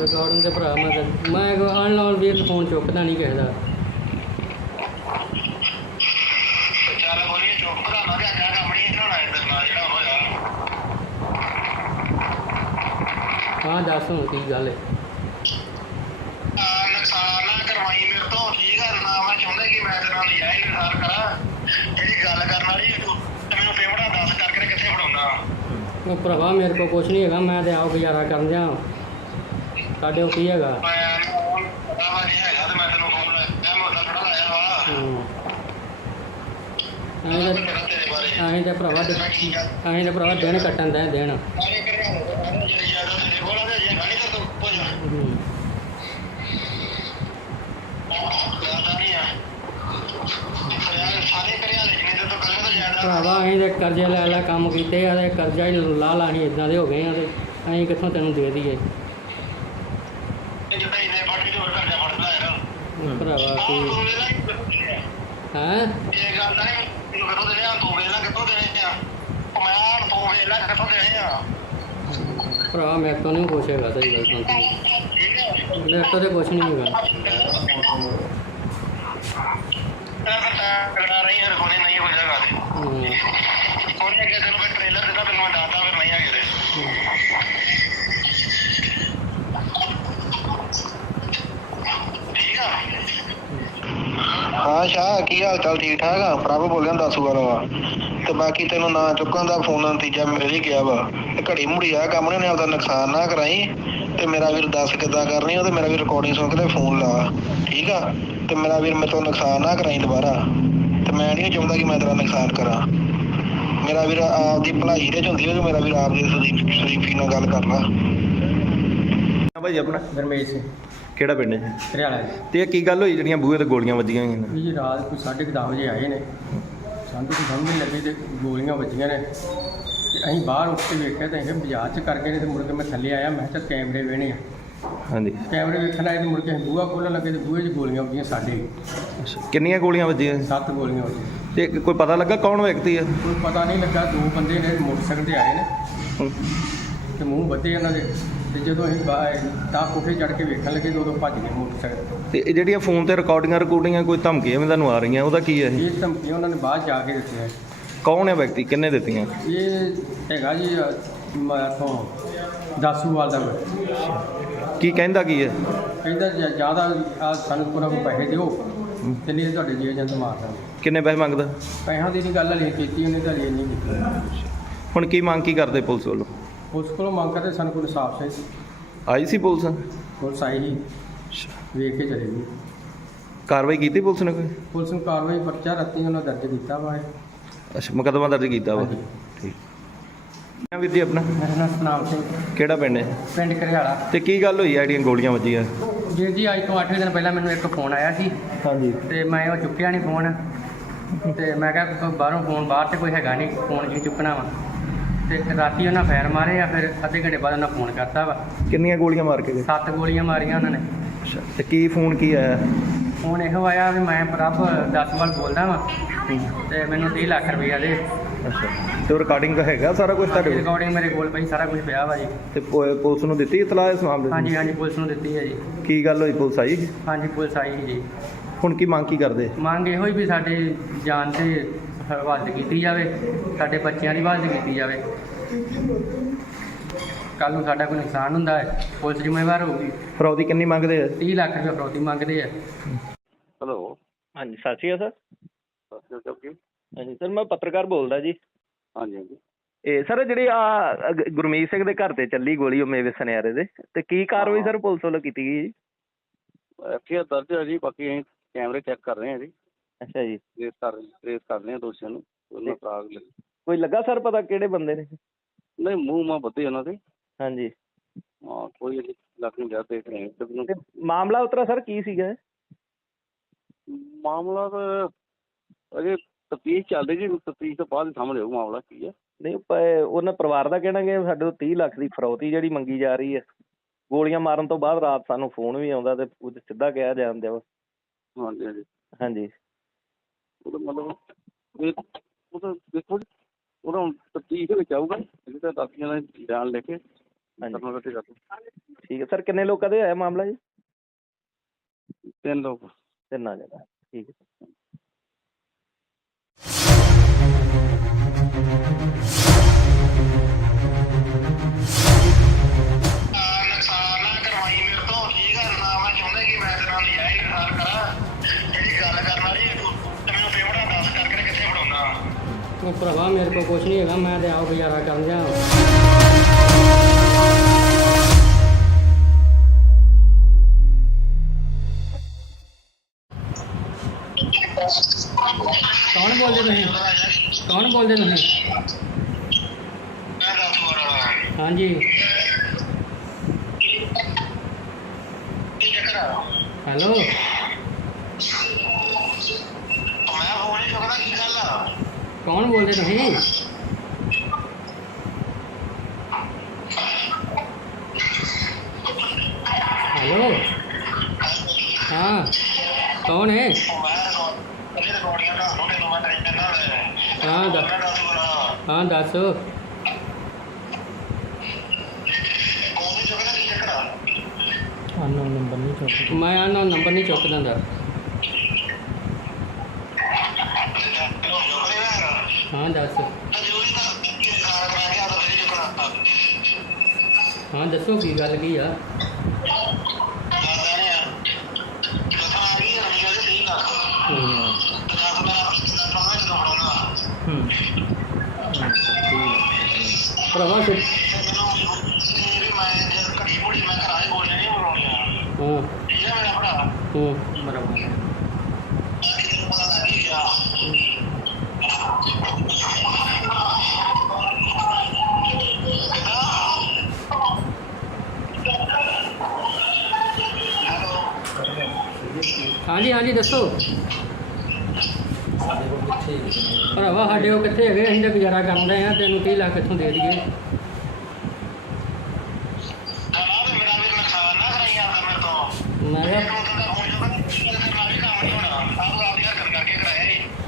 ਰਿਕਾਰਡਿੰਗ ਦੇ ਭਰਾ ਮੈਂ ਅਨਲਾਉਨ ਵੀ ਫੋਨ ਚੁੱਕਦਾ ਨਹੀਂ ਕਿਸੇ ਦਾ। ਹਾਂ ਦੱਸ ਹੁਣ ਕੀ ਗੱਲ ਹੈ? ਨੁਕਸਾਨ ਨਾ ਕਰਵਾਈ ਮੇਰੇ ਤੋਂ, ਠੀਕ ਹੈ ਨਾ? ਮੈਂ ਚਾਹੁੰਦਾ ਕਿ ਮੈਂ ਤੇਰੇ ਨਾਲ ਨਜਾਇਜ਼ ਨਿਖਾਰ ਕਰਾਂ। ਜਿਹੜੀ ਗੱਲ ਕਰਨ ਵਾਲੀ ਤੇ ਮੈਨੂੰ ਪੇਮੈਂਟਾਂ ਦੱਸ ਕਰਕੇ ਕਿੱਥੇ ਫੜਾਉਣਾ? ਉਹ ਭਰਾਵਾ ਮੇਰੇ ਕੋਲ ਕੁਛ ਨਹੀਂ ਹੈਗਾ, ਮੈਂ ਤੇ ਆਪ ਗੁਜ਼ਾਰਾ ਕਰਨ ਦਿਆਂ। ਸਾਡੇ ਉਹ ਕੀ ਹੈਗਾ? ਹੈਗਾ ਤੇ ਮੈਂ ਤੈਨੂੰ ਫੋਨ ਲਾਇਆ, ਮੈਂ ਥੋੜਾ ਲਾਇਆ ਵਾ। ਅਸੀਂ ਤਾਂ ਭਰਾਵਾ ਦਿਨ ਕੱਟਣ ਦੇ ਦਿਨ। ਭਰਾਵਾ ਅਸੀਂ ਤੇ ਕਰਜ਼ੇ ਲੈ ਲੈ ਕੰਮ ਕੀਤੇ ਆ ਤੇ ਕਰਜ਼ਾ ਹੀ ਲਾ ਲਾ ਅਸੀਂ ਇਦਾਂ ਦੇ ਹੋ ਗਏ ਆ ਤੇ ਅਸੀਂ ਕਿੱਥੋਂ ਤੈਨੂੰ ਦੇ ਦਈਏ ਭਰਾਵਾ ਕੀ ਹੈਂ ਭਰਾ ਮੇਰੇ ਤੋਂ ਨਹੀਂ ਕੁਛ ਹੈਗਾ ਸਹੀ ਗੱਲ ਸੁਣ ਮੇਰੇ ਤੋਂ ਤੇ ਕੁਛ ਨਹੀਂ ਹੈਗਾ ਹੂੰ। ਹਾਂ ਸ਼ਾਹ ਕੀ ਹਾਲ ਚਾਲ ਠੀਕ ਠਾਕ ਆ ਪ੍ਰਭ ਬੋਲਿਆ ਦੱਸੂ ਵਾਲਾ ਵਾ ਤੇ ਬਾਕੀ ਤੈਨੂੰ ਨਾ ਚੁੱਕਣ ਦਾ ਫੋਨ ਨਤੀਜਾ ਮਿਲ ਹੀ ਗਿਆ ਵਾ ਤੇ ਘੜੀ ਮੁੜੀ ਆ ਕੰਮ ਨੇ ਆਪਦਾ ਨੁਕਸਾਨ ਨਾ ਕਰਾਈ ਤੇ ਮੇਰਾ ਵੀਰ ਦੱਸ ਕਿੱਦਾਂ ਕਰਨੀ ਉਹ ਤੇ ਮੇਰਾ ਵੀਰ ਰਿਕਾਰਡਿੰਗ ਸੁਣ ਕੇ ਤੇ ਫੋਨ ਲਾ ਠੀਕ ਆ ਤੇ ਮੇਰਾ ਵੀਰ ਮੇਰੇ ਤੋਂ ਨੁਕਸਾਨ ਨਾ ਕਰਾਈ ਦੁਬਾਰਾ ਤੇ ਮੈਂ ਨਹੀਂ ਚਾਹੁੰਦਾ ਕਿ ਮੈਂ ਤੇਰਾ ਨੁਕਸਾਨ ਕਰਾਂ ਮੇਰਾ ਵੀਰ ਆਪਦੀ ਭਲਾਈ ਦੇ ਚ ਹੁੰਦੀ ਹੈ ਕਿ ਮੇਰਾ ਵੀਰ ਆਪਦੀ ਸ਼ਰੀਫੀ ਨਾਲ ਗੱਲ ਕਰ ਲਾ ਹਾਂ ਭਾਈ ਆਪਣਾ ਗਰਮੇਸ਼ ਸਿੰਘ ਕਿਹੜਾ ਪਿੰਡ ਹੈ ਹਰਿਆਣਾ ਜੀ। ਤੇ ਇਹ ਕੀ ਗੱਲ ਹੋਈ ਜਿਹੜੀਆਂ ਬੂਹੇ ਤੇ ਗੋਲੀਆਂ ਵੱਜੀਆਂ ਹੋਈਆਂ ਨੇ? ਵੀ ਜੀ ਰਾਤ ਕੋਈ 10:30 ਵਜੇ ਆਏ ਨੇ ਸਾਨੂੰ ਤਾਂ ਸਮਝ ਨਹੀਂ ਲੱਗੀ ਤੇ ਗੋਲੀਆਂ ਵੱਜੀਆਂ ਨੇ ਤੇ ਅਸੀਂ ਬਾਹਰ ਉੱਠ ਕੇ ਵੇਖਿਆ ਤਾਂ ਇਹ ਬਾਜ਼ਾਰ 'ਚ ਕਰ ਗਏ ਨੇ ਤੇ ਮੁੜ ਕੇ ਮੈਂ ਥੱਲੇ ਆਇਆ ਮੈਂ ਕਿਹਾ ਚੱਲ ਕੈਮਰੇ ਵੇਹਣੇ ਆ ਹਾਂਜੀ। ਕੈਮਰੇ ਵੇਖਣ ਆਏ ਤੇ ਮੁੜ ਕੇ ਅਸੀਂ ਬੂਹਾ ਖੋਲ੍ਹਣ ਲੱਗੇ ਤੇ ਬੂਹੇ 'ਚ ਗੋਲੀਆਂ ਵੱਜੀਆਂ ਸਾਡੇ ਅੱਛਾ, ਕਿੰਨੀਆਂ ਗੋਲੀਆਂ ਵੱਜੀਆਂ? 7 ਗੋਲੀਆਂ ਵੱਜੀਆਂ ਤੇ ਕੋਈ ਪਤਾ ਲੱਗਾ ਕੌਣ ਵਿਅਕਤੀ ਹੈ? ਕੋਈ ਪਤਾ ਨਹੀਂ ਲੱਗਾ 2 ਬੰਦੇ ਨੇ ਮੋਟਰਸਾਈਕਲ ਤੇ ਆਏ ਨੇ ਹੂੰ। ਤੇ ਮੂੰਹ ਵੱਧੇ ਇਹਨਾਂ ਦੇ ਤੇ ਜਦੋਂ ਅਸੀਂ ਤਾਂ ਕੋਠੇ ਚੜ੍ਹ ਕੇ ਵੇਖਣ ਲੱਗੇ ਤੇ ਉਦੋਂ ਭੱਜ ਗਏ ਮੋਟਰਸਾਈਕਲ ਤੇ ਇਹ ਜਿਹੜੀਆਂ ਫੋਨ ਤੇ ਰਿਕਾਰਡਿੰਗਾਂ ਕੋਈ ਧਮਕੀਆਂ ਵੀ ਤੁਹਾਨੂੰ ਆ ਰਹੀਆਂ ਉਹਦਾ ਕੀ ਹੈ ਇਹ? ਇਹ ਧਮਕੀਆਂ ਉਹਨਾਂ ਨੇ ਬਾਅਦ ਜਾ ਕੇ ਦਿੱਤੀਆਂ ਕੌਣ ਹੈ ਵਿਅਕਤੀ, ਕਿੰਨੇ ਦਿੱਤੀਆਂ? ਇਹ ਹੈਗਾ ਜੀ ਮੈਥੋਂ ਦਾਸੂਵਾਲ ਦਾ ਕੀ ਕਹਿੰਦਾ ਕੀ ਹੈ? ਕਹਿੰਦਾ ਜਿਆਦਾ ਆ ਸਾਨੂੰ ਕੋਈ ਪੈਸੇ ਦਿਓ ਤੇ ਨਹੀਂ ਤੁਹਾਡੇ ਜੀ ਏਜੰਟ ਮਾਰ ਦਾਂਗੇ। ਕਿੰਨੇ ਪੈਸੇ ਮੰਗਦਾ? ਪੈਸਿਆਂ ਦੀ ਨਹੀਂ ਗੱਲ ਹਲੇ ਕੀਤੀ ਉਹਨੇ ਤਾਂ ਹਲੇ ਨਹੀਂ ਕੀਤੀ ਹੁਣ ਕੀ ਮੰਗ ਕੀ ਕਰਦੇ ਪੁਲਿਸ ਵੱਲੋਂ? ਉਸ ਕੋਲੋਂ ਮੰਗ ਕਰਦੇ ਸਾਨੂੰ ਕੋਈ ਇਨਸਾਫ ਚਾਹੀਦਾ ਆਈ ਸੀ ਪੁਲਿਸ? ਪੁਲਿਸ ਆਈ ਹੀ ਵੇਖ ਕੇ ਚਲੇ ਗਈ ਕਾਰਵਾਈ ਕੀਤੀ ਪੁਲਿਸ ਨੇ ਕੋਈ? ਪੁਲਿਸ ਨੂੰ ਕਾਰਵਾਈ ਪਰਚਾ ਰਾਤੀ ਉਹਨਾਂ ਦਰਜ ਕੀਤਾ ਵਾ ਅੱਛਾ, ਮੁਕੱਦਮਾ ਦਰਜ ਕੀਤਾ ਵਾ। ਹਾਂਜੀ। ਠੀਕ ਹੈ ਵੀਰ ਜੀ ਆਪਣਾ ਮੇਰਾ ਨਾਮ ਸਤਨਾਮ ਸਿੰਘ ਕਿਹੜਾ ਪਿੰਡ ਹੈ? ਪਿੰਡ ਘਰਿਆਲਾ। ਤੇ ਕੀ ਗੱਲ ਹੋਈ ਆ ਜਿਹੜੀਆਂ ਗੋਲੀਆਂ ਵੱਜੀਆਂ? ਜੀ ਅੱਜ ਤੋਂ 8 ਦਿਨ ਪਹਿਲਾਂ ਮੈਨੂੰ ਇੱਕ ਫੋਨ ਆਇਆ ਸੀ ਹਾਂਜੀ। ਤੇ ਮੈਂ ਉਹ ਚੁੱਕਿਆ ਨਹੀਂ ਫੋਨ ਤੇ ਮੈਂ ਕਿਹਾ ਬਾਹਰੋਂ ਫੋਨ ਬਾਹਰ ਤੇ ਕੋਈ ਹੈਗਾ ਨਹੀਂ ਫੋਨ ਕੀ ਚੁੱਕਣਾ ਵਾ ਤੇ ਰਾਤੀ ਉਹਨਾਂ ਫਾਇਰ ਮਾਰੇ ਆ ਫਿਰ ਅੱਧੇ ਘੰਟੇ ਬਾਅਦ ਉਹਨਾਂ ਫੋਨ ਕਰਤਾ ਵਾ ਕਿੰਨੀਆਂ ਗੋਲੀਆਂ ਮਾਰ ਕੇ ਗਏ? 7 ਗੋਲੀਆਂ ਮਾਰੀਆਂ ਉਹਨਾਂ ਨੇ। ਅੱਛਾ, ਤੇ ਕੀ ਫੋਨ ਕੀ ਆਇਆ? ਫੋਨ ਇਹੋ ਆਇਆ ਵੀ ਮੈਂ ਪ੍ਰਭ ਦਸਵਾਲ ਬੋਲਦਾ ਵਾਂ ਤੇ ਮੈਨੂੰ 30 ਲੱਖ ਰੁਪਈਆ ਦੇ। ਅੱਛਾ, ਤੇ ਰਿਕਾਰਡਿੰਗ ਹੈਗਾ ਸਾਰਾ ਕੁਝ ਤੁਹਾਡੇ ਕੋਲ? ਰਿਕਾਰਡਿੰਗ ਮੇਰੇ ਕੋਲ ਪਈ ਸਾਰਾ ਕੁਝ ਪਿਆ ਵਾ ਜੀ। ਤੇ ਪੁਲਿਸ ਨੂੰ ਦਿੱਤੀ ਇਤਲਾਹ ਇਸ ਮਾਮਲੇ ਦੀ? ਹਾਂਜੀ ਹਾਂਜੀ ਪੁਲਿਸ ਨੂੰ ਦਿੱਤੀ ਹੈ ਜੀ। ਕੀ ਗੱਲ ਹੋਈ, ਪੁਲਿਸ ਆਈ? ਹਾਂਜੀ ਪੁਲਿਸ ਆਈ ਸੀ ਜੀ। ਹੁਣ ਕੀ ਮੰਗ ਕੀ ਕਰਦੇ? ਮੰਗ ਇਹੋ ਹੀ ਵੀ ਸਾਡੀ ਜਾਨ ਤੇ ਹਿਫਾਜ਼ਤ ਕੀਤੀ ਜਾਵੇ, ਸਾਡੇ ਬੱਚਿਆਂ ਦੀ ਹਿਫਾਜ਼ਤ ਕੀਤੀ ਜਾਵੇ। ਕੱਲ ਨੂੰ ਸਾਡਾ ਕੋਈ ਨੁਕਸਾਨ ਹੁੰਦਾ ਹੈ ਪੁਲਿਸ ਜ਼ਿੰਮੇਵਾਰ ਹੋਊਗੀ। ਫਰੌਦੀ ਕਿੰਨੀ ਮੰਗਦੇ ਆ? 30 ਲੱਖ ਰੁਪਏ ਫਰੌਤੀ ਮੰਗਦੇ ਆ। ਹੈਲੋ ਹਾਂਜੀ, ਸਤਿ ਸ਼੍ਰੀ ਅਕਾਲ ਸਰ। ਸਤਿ ਸ਼੍ਰੀ ਅਕਾਲ ਜੀ। ਹਾਂਜੀ ਸਰ, ਮੈਂ ਪੱਤਰਕਾਰ ਬੋਲਦਾ ਜੀ। ਹਾਂਜੀ ਹਾਂਜੀ। ਇਹ ਸਰ ਜਿਹੜੀ ਗੁਰਮੀਤ ਸਿੰਘ ਦੇ ਘਰ ਤੇ ਚੱਲੀ ਗੋਲੀ ਉਹ ਮੇਵੇ ਸੁਨਿਆਰੇ ਦੇ, ਤੇ ਕੀ ਕਾਰਵਾਈ ਸਰ ਪੁਲਿਸ ਵੱਲੋਂ ਕੀਤੀ ਗਈ ਜੀ? ਐਫਆਈਆਰ ਦਰਜ ਹੈ ਜੀ, ਬਾਕੀ ਅਸੀਂ ਕੈਮਰੇ ਚੈੱਕ ਕਰ ਰਹੇ ਹਾਂ ਜੀ। ਅੱਛਾ ਜੀ। ਟ੍ਰੇਸ ਕਰ ਰਹੇ ਹਾਂ ਦੋਸ਼ੀਆਂ ਨੂੰ। ਉਹਨਾਂ ਫਰਾਗ ਕੋਈ ਲੱਗਾ ਸਰ ਪਤਾ ਕਿਹੜੇ ਬੰਦੇ ਨੇ? ਨਹੀਂ, ਮੂੰਹ ਮਾਂ ਬੱਧੇ ਉਹਨਾਂ ਦੇ। ਹਾਂਜੀ। ਹਾਂ, ਕੋਈ ਲੱਗ ਨਹੀਂ ਜਾ ਦੇਖ ਰਹੇ ਹਾਂ। ਤੇ ਮਾਮਲਾ ਉਤਰਾ ਸਰ ਕੀ ਸੀਗਾ? ਮਾਮਲਾ ਤਾਂ ਅਜੇ ਤਫਤੀਸ਼ ਚੱਲ ਰਹੀ ਜੀ, ਤਫਤੀਸ਼ ਤੋਂ ਬਾਅਦ ਸਾਹਮਣੇ ਆਊ ਮਾਮਲਾ ਕੀ ਹੈ। ਨਹੀਂ ਉਹਨਾਂ ਪਰਿਵਾਰ ਦਾ ਕਹਿਣਾ ਕਿ ਸਾਡੇ ਤੋਂ 30 ਲੱਖ ਦੀ ਫਰੌਤੀ ਜਿਹੜੀ ਮੰਗੀ ਜਾ ਰਹੀ ਹੈ। ਗੋਲੀਆਂ ਮਾਰਨ ਤੋਂ ਬਾਅਦ ਰਾਤ ਸਾਨੂੰ ਫੋਨ ਵੀ ਆਉਂਦਾ ਤੇ ਉਹ ਸਿੱਧਾ ਕਿਹਾ ਜਾਂਦਾ ਵਾ। ਹਾਂਜੀ ਹਾਂਜੀ। ਹਾਂਜੀ। ਉਹਦਾ ਮਤਲਬ ਉਹ ਤਾਂ ਦੇਖੋ ਜੀ, ਉਹਦਾ ਤਫਤੀਸ਼ ਦੇ ਵਿੱਚ ਆਊਗਾ। ਇਹ ਤਾਂ ਦਾਖੀਆਂ ਦਾ ਬਿਆਨ ਲੈ ਕੇ ਠੀਕ ਹੈ ਸਰ। ਕਿੰਨੇ ਲੋਕਾਂ ਦੇ ਹੋਇਆ ਮਾਮਲਾ ਜੀ? 3 ਲੋਕ। 3 ਜਗ੍ਹਾ। ਠੀਕ ਹੈ। ਨੁਕਸਾਨ ਨਾ ਕਰਵਾਈ ਮੇਰੇ ਤੋਂ ਠੀਕ ਆ ਨਾ। ਮੈਂ ਚਾਹੁੰਦਾ ਕਿ ਮੈਂ ਤੇਰੇ ਨਾਲ ਨਜਾਇਜ਼ ਗੱਲ ਕਰਾਂ। ਜਿਹੜੀ ਗੱਲ ਕਰਨ ਵਾਲੀ ਤੇ ਮੈਨੂੰ ਪੇਮੈਂਟ ਦੱਸ ਕਰਕੇ ਕਿੱਥੇ ਫੜਾਉਣਾ। ਉਹ ਭਰਾਵਾ ਮੇਰੇ ਕੋਲ ਕੁਛ ਨਹੀਂ ਹੈਗਾ, ਮੈਂ ਤੇ ਆਪ ਗੁਜ਼ਾਰਾ ਕਰਨ ਜਾ। ਕੌਣ ਬੋਲਦੇ ਤੁਸੀਂ? ਕੌਣ ਬੋਲਦੇ ਤੁਸੀਂ? ਮੈਂ ਦੱਸ ਵਾਰ ਹਾਂਜੀ। ਕੀ ਚੱਕਰ ਆ? ਹੈਲੋ। ਮੈਂ ਫੋਨ ਨਹੀਂ ਚੁੱਕਦਾ, ਕੀ ਗੱਲ ਆ? ਕੌਣ ਬੋਲਦੇ ਤੁਸੀਂ? ਹੈਲੋ, ਹਾਂ ਕੌਣ ਹੈ? ਹਾਂ ਦੱਸ। ਅਨਨੋਨ ਨੰਬਰ ਨਹੀਂ ਚੁੱਕਦਾ। ਮੈਂ ਆਨਾ ਨੰਬਰ ਨਹੀਂ ਚੁੱਕਦਾ ਹੁੰਦਾ। ਹਾਂ ਦੱਸ। ਹਾਂ ਦੱਸੋ ਕੀ ਗੱਲ ਕੀ ਆ? ਭਰਾਵਾ ਫਿਰ ਬਰਾਬਰ। ਹਾਂਜੀ ਹਾਂਜੀ ਦੱਸੋ। ਭਰਾਵਾ ਸਾਡੇ ਉਹ ਕਿੱਥੇ ਹੈਗੇ? ਅਸੀਂ ਤਾਂ ਗੁਜ਼ਾਰਾ ਕਰਨ ਰਹੇ ਆ। ਤੈਨੂੰ 30 ਲੱਖ ਕਿੱਥੋਂ ਦੇ ਦਈਏ? ਮੈਂ ਕਿਹਾ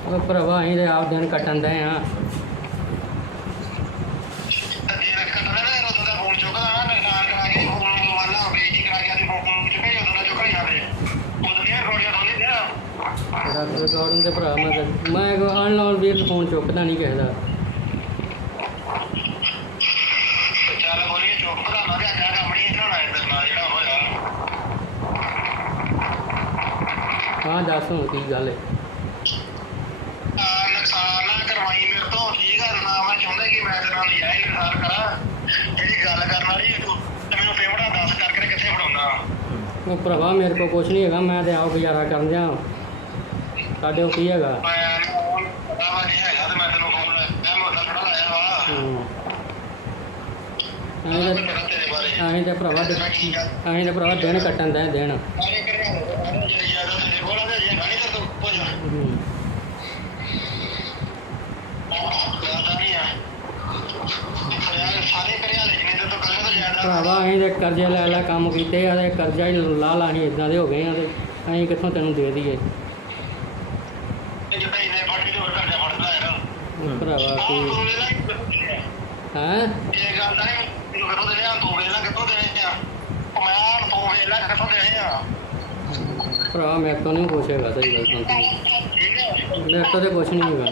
ਉਹ ਭਰਾਵਾ ਅਸੀਂ ਤੇ ਆਪ ਦਿਨ ਕੱਟਣ ਦੇ ਆ। ਰਿਕਾਰਡਿੰਗ ਦੇ ਭਰਾ ਮੈਂ ਅਨਲਾਈਨ ਵੀਰ ਫੋਨ ਚੁੱਕਦਾ ਨਹੀਂ ਕਿਸੇ ਦਾ। ਹਾਂ ਦੱਸ ਹੁਣ ਕੀ ਗੱਲ ਹੈ? ਨੁਕਸਾਨ ਨਾ ਕਰਵਾਈ ਮੇਰੇ ਤੋਂ, ਠੀਕ ਆ ਨਾ? ਮੈਂ ਚਾਹੁੰਦਾ ਕਿ ਮੈਂ ਤੇਰੇ ਨਾਲ ਨਜਾਇਜ਼ ਨੁਕਸਾਨ ਕਰਾਂ। ਜਿਹੜੀ ਗੱਲ ਕਰਨ ਵਾਲੀ ਤੇ ਮੈਨੂੰ ਪੇਮੈਂਟ ਦੱਸ ਕਰਕੇ ਕਿੱਥੇ ਫੜਾਉਣਾ? ਉਹ ਭਰਾਵਾ ਮੇਰੇ ਕੋਲ ਕੁਛ ਨਹੀਂ ਹੈਗਾ। ਮੈਂ ਤੇ ਆਪ ਗੁਜ਼ਾਰਾ ਕਰਨ ਦਿਆਂ। ਸਾਡੇ ਕੋਲ ਕੀ ਹੈਗਾ? ਪਤਾ ਵਾ ਨਹੀਂ ਹੈਗਾ ਤੇ ਮੈਂ ਤੈਨੂੰ ਫੋਨ ਮੈਂ ਮੋਟਾ ਥੋੜਾ ਲਾਇਆ ਵਾ। ਅਸੀਂ ਤੇ ਭਰਾਵਾ ਦਿਨ ਕੱਟਣ ਦੇ ਦਿਨ। ਭਰਾਵਾ ਅਸੀਂ ਤੇ ਕਰਜ਼ੇ ਲੈ ਲੈ ਕੰਮ ਕੀਤੇ ਆ ਤੇ ਕਰਜ਼ਾ ਹੀ ਲਾ ਲਾ ਅਸੀਂ ਇੱਦਾਂ ਦੇ ਹੋ ਗਏ ਆ ਤੇ ਅਸੀਂ ਕਿੱਥੋਂ ਤੈਨੂੰ ਦੇ ਦਈਏ? ਭਰਾਵਾ ਕੀ ਹੈਂ? ਭਰਾ ਮੇਰੇ ਤੋਂ ਨਹੀਂ ਕੁਛ ਹੈਗਾ। ਸਹੀ ਗੱਲ ਸੁਣ, ਮੇਰੇ ਤੋਂ ਤੇ ਕੁਛ ਨਹੀਂ ਹੈਗਾ।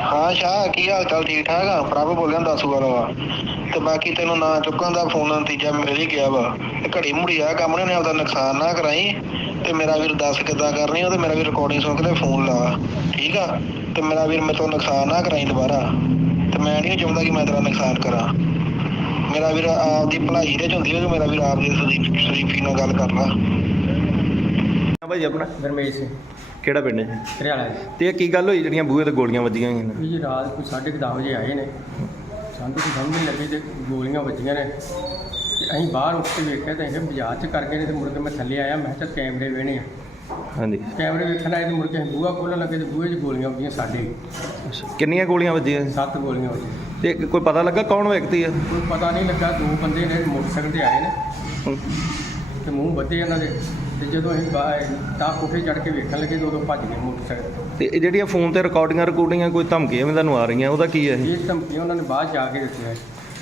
ਹਾਂ ਸ਼ਾਹ, ਕੀ ਹਾਲ ਚਾਲ? ਠੀਕ ਠਾਕ ਆ? ਪ੍ਰਭ ਬੋਲਿਆ ਦਾਸੂ ਵਾਲਾ ਵਾ। ਤੇ ਬਾਕੀ ਤੈਨੂੰ ਨਾ ਚੁੱਕਣ ਦਾ ਫੋਨ ਨਤੀਜਾ ਮਿਲ ਹੀ ਗਿਆ ਵਾ। ਘੜੀ ਮੁੜੀ ਆ ਕੰਮ ਨੇ ਆਪਦਾ ਨੁਕਸਾਨ ਨਾ ਕਰਾਈ। ਤੇ ਮੇਰਾ ਵੀਰ ਦੱਸ ਕਿੱਦਾਂ ਕਰਨੀ ਉਹ? ਤੇ ਮੇਰਾ ਵੀਰ ਰਿਕਾਰਡਿੰਗ ਸੁਣ ਕੇ ਤੇ ਫੋਨ ਲਾ, ਠੀਕ ਆ? ਤੇ ਮੇਰਾ ਵੀਰ ਮੇਰੇ ਤੋਂ ਨੁਕਸਾਨ ਨਾ ਕਰਾਈ ਦੁਬਾਰਾ। ਤੇ ਮੈਂ ਨਹੀਂ ਚਾਹੁੰਦਾ ਕਿ ਮੈਂ ਤੇਰਾ ਨੁਕਸਾਨ ਕਰਾਂ। ਮੇਰਾ ਵੀਰ ਆਪਦੀ ਭਲਾਈ ਦੇ ਚ ਹੁੰਦੀ ਹੈ ਕਿ ਮੇਰਾ ਵੀਰ ਆਪਦੀ ਸ਼ਰੀਫੀ ਨਾਲ ਗੱਲ ਕਰ ਲਾ। ਭਾਈ ਆਪਣਾ ਗਰਮੇਸ਼ ਸਿੰਘ, ਕਿਹੜਾ ਪਿੰਡ ਹੈ? ਹਰਿਆਣਾ। ਤੇ ਇਹ ਕੀ ਗੱਲ ਹੋਈ ਜਿਹੜੀਆਂ ਬੂਹੇ ਤੇ ਗੋਲੀਆਂ ਵੱਜੀਆਂ ਹੋਈਆਂ ਨੇ? ਇਹ ਜੀ ਰਾਤ ਕੋਈ 10:30 ਵਜੇ ਆਏ ਨੇ। ਸਾਨੂੰ ਤਾਂ ਸਮਝ ਨਹੀਂ ਲੱਗੀ ਤੇ ਗੋਲੀਆਂ ਵੱਜੀਆਂ ਨੇ। ਤੇ ਅਸੀਂ ਬਾਹਰ ਉੱਠ ਕੇ ਵੇਖਿਆ ਤਾਂ ਇਹ ਬਾਜ਼ਾਰ 'ਚ ਕਰ ਗਏ ਨੇ। ਤੇ ਮੁੜ ਕੇ ਮੈਂ ਥੱਲੇ ਆਇਆ। ਮੈਂ ਕਿਹਾ ਕੈਮਰੇ ਵੇਣੇ ਆ। ਹਾਂਜੀ। ਕੈਮਰੇ ਵੇਖਣ ਆਏ ਤੇ ਮੁੜ ਕੇ ਅਸੀਂ ਬੂਹਾ ਖੋਲ੍ਹਣ ਲੱਗੇ ਤੇ ਬੂਹੇ 'ਚ ਗੋਲੀਆਂ ਵੱਜੀਆਂ ਸਾਡੇ। ਕਿੰਨੀਆਂ ਗੋਲੀਆਂ ਵੱਜੀਆਂ? 7 ਗੋਲੀਆਂ ਵੱਜੀਆਂ। ਤੇ ਕੋਈ ਪਤਾ ਲੱਗਾ ਕੌਣ ਵਿਅਕਤੀ ਹੈ? ਕੋਈ ਪਤਾ ਨਹੀਂ ਲੱਗਾ। 2 ਬੰਦੇ ਨੇ ਮੋਟਰਸਾਈਕਲ 'ਤੇ ਆਏ ਨੇ ਤੇ ਮੂੰਹ ਬੱਧੇ ਉਹਨਾਂ ਦੇ। ਤੇ ਜਦੋਂ ਅਸੀਂ ਤਾਂ ਕੋਠੇ ਚੜ੍ਹ ਕੇ ਵੇਖਣ ਲੱਗੇ ਤਾਂ ਉਦੋਂ ਭੱਜ ਗਏ ਮੋਟਰਸਾਈਕਲ। ਤੇ ਇਹ ਜਿਹੜੀਆਂ ਫੋਨ ਤੇ ਰਿਕਾਰਡਿੰਗਾਂ ਕੋਈ ਧਮਕੀਆਂ ਵੀ ਤੁਹਾਨੂੰ ਆ ਰਹੀਆਂ, ਉਹਦਾ ਕੀ ਹੈ? ਇਹ ਧਮਕੀਆਂ ਉਹਨਾਂ ਨੇ ਬਾਅਦ ਜਾ ਕੇ ਦਿੱਤੀਆਂ।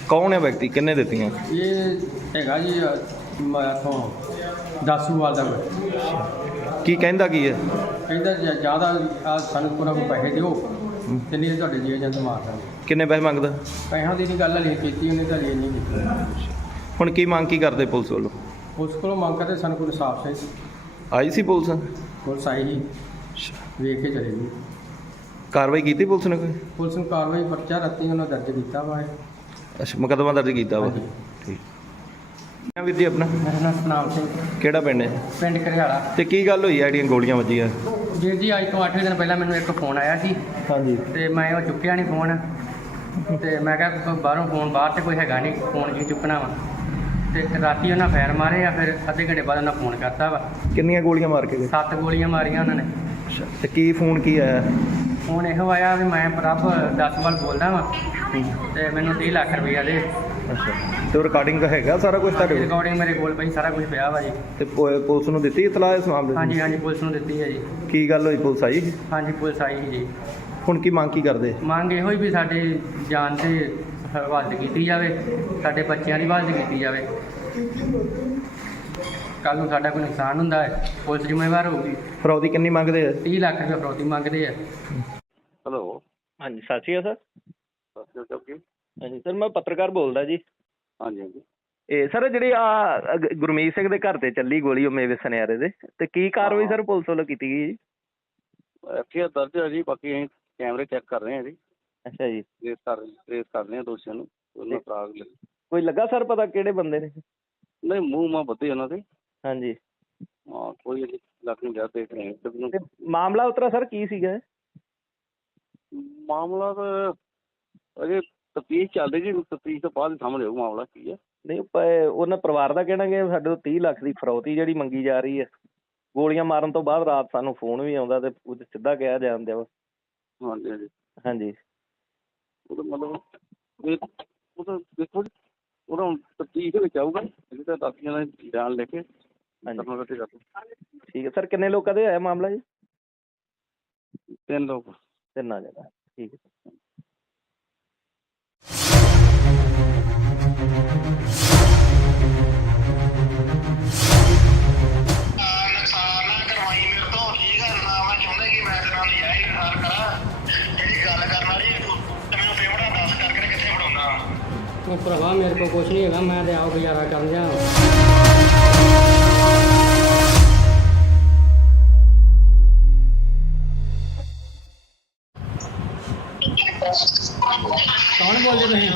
ਕੌਣ ਹੈ ਵਿਅਕਤੀ? ਕਿੰਨੇ ਦਿੱਤੀਆਂ? ਇਹ ਹੈਗਾ ਜੀ ਇੱਥੋਂ ਦਾਸੂਵਾਲ ਦਾ। ਕੀ ਕਹਿੰਦਾ ਕੀ ਹੈ? ਕਹਿੰਦਾ ਜ਼ਿਆਦਾ ਸਾਨੂੰ ਕੋਈ ਪੈਸੇ ਦਿਓ ਤੇ ਨਹੀਂ ਤੁਹਾਡੇ ਜੀ ਏਜੰਟ ਮਾਰ ਦਾਂਗੇ। ਕਿੰਨੇ ਪੈਸੇ ਮੰਗਦਾ? ਪੈਸਿਆਂ ਦੀ ਨਹੀਂ ਗੱਲ ਹਲੇ ਕੀਤੀ ਉਹਨੇ, ਤਾਂ ਹਲੇ ਨਹੀਂ ਕੀਤੀ। ਹੁਣ ਕੀ ਮੰਗ ਕੀ ਕਰਦੇ ਪੁਲਿਸ ਵੱਲੋਂ? ਉਸ ਕੋਲੋਂ ਮੰਗ ਕਰਦੇ ਸਾਨੂੰ ਕੋਈ ਇਨਸਾਫ ਚਾਹੀਦਾ। ਆਈ ਸੀ ਪੁਲਿਸ? ਪੁਲਿਸ ਆਈ ਸੀ, ਵੇਖ ਕੇ ਚਲੇ ਗਈ। ਕਾਰਵਾਈ ਕੀਤੀ ਪੁਲਿਸ ਨੇ ਕੋਈ? ਪੁਲਿਸ ਨੂੰ ਕਾਰਵਾਈ ਪਰਚਾ ਰਾਤੀ ਉਹਨਾਂ ਦਰਜ ਕੀਤਾ ਵਾ। ਅੱਛਾ, ਮੁਕੱਦਮਾ ਦਰਜ ਕੀਤਾ ਵਾ। ਹਾਂਜੀ। ਠੀਕ। ਵੀਰ ਜੀ ਆਪਣਾ ਮੇਰਾ ਨਾਮ ਸਤਨਾਮ ਸਿੰਘ, ਕਿਹੜਾ ਪਿੰਡ ਹੈ? ਪਿੰਡ ਘਰਿਆਲਾ। ਤੇ ਕੀ ਗੱਲ ਹੋਈ ਆ ਜਿਹੜੀਆਂ ਗੋਲੀਆਂ ਵੱਜੀਆਂ? ਵੀਰ ਜੀ ਅੱਜ ਤੋਂ 8 ਦਿਨ ਪਹਿਲਾਂ ਮੈਨੂੰ ਇੱਕ ਫੋਨ ਆਇਆ ਸੀ ਹਾਂਜੀ ਤੇ ਮੈਂ ਉਹ ਚੁੱਕਿਆ ਨਹੀਂ ਫੋਨ ਤੇ ਮੈਂ ਕਿਹਾ ਬਾਹਰੋਂ ਫੋਨ ਬਾਹਰ ਤੇ ਕੋਈ ਹੈਗਾ ਨਹੀਂ ਫੋਨ ਕੀ ਚੁੱਕਣਾ ਵਾ ਤੇ ਰਾਤੀ ਉਹਨਾਂ ਫਾਇਰ ਮਾਰੇ ਆ ਫਿਰ ਅੱਧੇ ਘੰਟੇ ਬਾਅਦ ਉਹਨਾਂ ਫੋਨ ਕਰਤਾ ਵਾ ਕਿੰਨੀਆਂ ਗੋਲੀਆਂ ਮਾਰ ਕੇ ਗਏ 7 ਗੋਲੀਆਂ ਮਾਰੀਆਂ ਉਹਨਾਂ ਨੇ। ਤੇ ਕੀ ਫੋਨ ਕੀ ਆਇਆ ਫੋਨ ਇਹੋ ਆਇਆ ਵੀ ਮੈਂ ਪ੍ਰਭ 10 ਵਾਰ ਬੋਲਦਾ ਵਾਂ ਤੇ ਮੈਨੂੰ 30 ਲੱਖ ਰੁਪਈਆ ਦੇ। ਅੱਛਾ ਤੇ ਰਿਕਾਰਡਿੰਗ ਹੈਗਾ ਸਾਰਾ ਕੁਝ ਤੁਹਾਡੇ ਕੋਲ? ਰਿਕਾਰਡਿੰਗ ਮੇਰੇ ਕੋਲ ਪਈ ਸਾਰਾ ਕੁਝ ਪਿਆ ਵਾ ਜੀ। ਤੇ ਪੁਲਿਸ ਨੂੰ ਦਿੱਤੀ ਇਤਲਾਹ ਇਸ ਮਾਮਲੇ ਦੀ? ਹਾਂਜੀ ਹਾਂਜੀ ਪੁਲਿਸ ਨੂੰ ਦਿੱਤੀ ਹੈ ਜੀ। ਕੀ ਗੱਲ ਹੋਈ, ਪੁਲਿਸ ਆਈ? ਹਾਂਜੀ ਪੁਲਿਸ ਆਈ ਸੀ ਜੀ। ਹੁਣ ਕੀ ਮੰਗ ਕੀ ਕਰਦੇ? ਮੰਗ ਇਹੋ ਹੀ ਵੀ ਸਾਡੀ ਜਾਨ ਤੇ ਹਿਫਾਜ਼ਤ ਕੀਤੀ ਜਾਵੇ, ਸਾਡੇ ਬੱਚਿਆਂ ਦੀ ਹਿਫਾਜ਼ਤ ਕੀਤੀ ਜਾਵੇ। ਕੱਲ ਨੂੰ ਸਾਡਾ ਕੋਈ ਨੁਕਸਾਨ ਹੁੰਦਾ ਹੈ ਪੁਲਿਸ ਜ਼ਿੰਮੇਵਾਰ ਹੋਊਗੀ। ਫਰੌਦੀ ਕਿੰਨੀ ਮੰਗਦੇ ਆ? 30 ਲੱਖ ਰੁਪਏ ਫਰੌਤੀ ਮੰਗਦੇ ਆ। ਹੈਲੋ ਹਾਂਜੀ ਸਤਿ ਸ਼੍ਰੀ ਅਕਾਲ ਸਰ। ਸਤਿ ਸ਼੍ਰੀ ਅਕਾਲ। ਹਾਂਜੀ ਸਰ ਮੈਂ ਪੱਤਰਕਾਰ ਬੋਲਦਾ ਜੀ। ਹਾਂਜੀ ਹਾਂਜੀ। ਇਹ ਸਰ ਜਿਹੜੀ ਆ ਗੁਰਮੀਤ ਸਿੰਘ ਦੇ ਘਰ ਤੇ ਚੱਲੀ ਗੋਲੀ ਉਹ ਮੇਵੇ ਸੁਨਿਆਰੇ ਦੇ, ਤੇ ਕੀ ਕਾਰਵਾਈ ਸਰ ਪੁਲਿਸ ਵੱਲੋਂ ਕੀਤੀ ਗਈ ਜੀ? ਐਫਆਈਆਰ ਦਰਜ ਹੈ ਜੀ, ਬਾਕੀ ਅਸੀਂ ਕੈਮਰੇ ਚੈੱਕ ਕਰ ਰਹੇ ਹਾਂ ਜੀ। ਅੱਛਾ ਜੀ। ਟ੍ਰੇਸ ਕਰ ਰਹੇ ਹਾਂ ਦੋਸ਼ੀਆਂ ਨੂੰ। ਉਹਨਾਂ ਫਰਾਗ ਕੋਈ ਲੱਗਾ ਸਰ ਪਤਾ ਕਿਹੜੇ ਬੰਦੇ ਨੇ? ਨਹੀਂ, ਮੂੰਹ ਮਾ ਬੱਦੇ ਉਹਨਾਂ ਦੇ। ਹਾਂਜੀ। ਹਾਂ ਕੋਈ ਲੱਗ ਨਹੀਂ ਜਾ ਦੇਖ ਰਹੇ ਹਾਂ। ਤੇ ਮਾਮਲਾ ਉਤਰਾ ਸਰ ਕੀ ਸੀਗਾ ਇਹ? ਮਾਮਲਾ ਤਾਂ ਅਜੇ ਤਫਤੀਸ਼ ਚੱਲ ਰਹੀ ਜੀ, ਤਫਤੀਸ਼ ਤੋਂ ਬਾਅਦ ਸਾਹਮਣੇ ਆਊ ਮਾਮਲਾ ਕੀ ਹੈ। ਨਹੀਂ ਉਹਨਾਂ ਪਰਿਵਾਰ ਦਾ ਕਹਿਣਾ ਕਿ ਸਾਡੇ ਤੋਂ 30 ਲੱਖ ਦੀ ਫਰੌਤੀ ਜਿਹੜੀ ਮੰਗੀ ਜਾ ਰਹੀ ਹੈ। ਗੋਲੀਆਂ ਮਾਰਨ ਤੋਂ ਬਾਅਦ ਰਾਤ ਸਾਨੂੰ ਫੋਨ ਵੀ ਆਉਂਦਾ ਤੇ ਉਹ ਸਿੱਧਾ ਕਿਹਾ ਜਾਂਦੇ ਵਾ। ਹਾਂਜੀ ਹਾਂਜੀ। ਹਾਂਜੀ। ਉਹਦਾ ਮਤਲਬ ਉਹ ਤਾਂ ਦੇਖੋ ਜੀ, ਉਹਦਾ ਤਫਤੀਸ਼ ਦੇ ਵਿੱਚ ਆਊਗਾ। ਇਹ ਤਾਂ ਦਾਤੀਆਂ ਦਾ ਬਿਆਨ ਲੈ ਕੇ ਠੀਕ ਹੈ ਸਰ। ਕਿੰਨੇ ਲੋਕਾਂ ਦੇ ਹੋਇਆ ਮਾਮਲਾ ਜੀ? 3 ਲੋਕ। 3 ਜਗ੍ਹਾ। ਠੀਕ ਹੈ। ਨੁਕਸਾਨ ਨਾ ਕਰਵਾਈ ਮੇਰੇ ਤੋਂ, ਠੀਕ ਆ ਨਾ। ਮੈਂ ਚਾਹੁੰਦਾ ਕਿ ਮੈਂ ਤੇਰੇ ਨਾਲ ਨਜਾਇਜ਼ ਇਨਸਾਰ ਕਰਾਂ। ਜਿਹੜੀ ਗੱਲ ਕਰਨ ਵਾਲੀ ਤੇ ਮੈਨੂੰ ਪੇਮੈਂਟਾਂ ਦੱਸ ਕਰਕੇ ਕਿੱਥੇ ਫੜਾਉਂਦਾ। ਉਹ ਭਰਾਵਾ ਮੇਰੇ ਕੋਲ ਕੁਛ ਨਹੀਂ ਹੈਗਾ, ਮੈਂ ਤੇ ਆਪ ਗੁਜ਼ਾਰਾ ਕਰਨ ਜਾ। ਕੌਣ ਬੋਲਦੇ ਤੁਸੀਂ?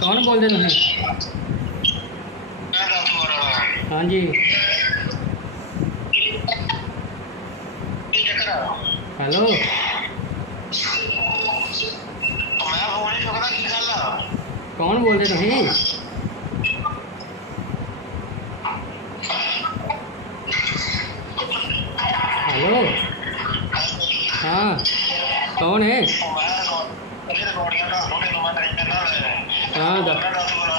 ਕੌਣ ਬੋਲਦੇ ਤੁਸੀਂ? ਮੈਂ ਦੱਸ ਵਾਰ ਹਾਂਜੀ। ਕੀ ਚੱਕਰ ਆ? ਹੈਲੋ ਮੈਂ ਫੋਨ ਨਹੀਂ ਚੁੱਕਦਾ, ਕੀ ਗੱਲ ਆ? ਕੌਣ ਬੋਲਦੇ ਤੁਸੀਂ? ਹੈਲੋ ਹਾਂ ਕੌਣ ਹੈ? ਮੈਂ ਰਿਕਾਰਡਿੰਗਾਂ ਦਾ ਥੋੜੇ ਨੂੰ ਮੈਂ ਕਰੀ ਜਾਂਦਾ। ਹਾਂ ਮੈਂ ਦੱਸ ਵਾਰ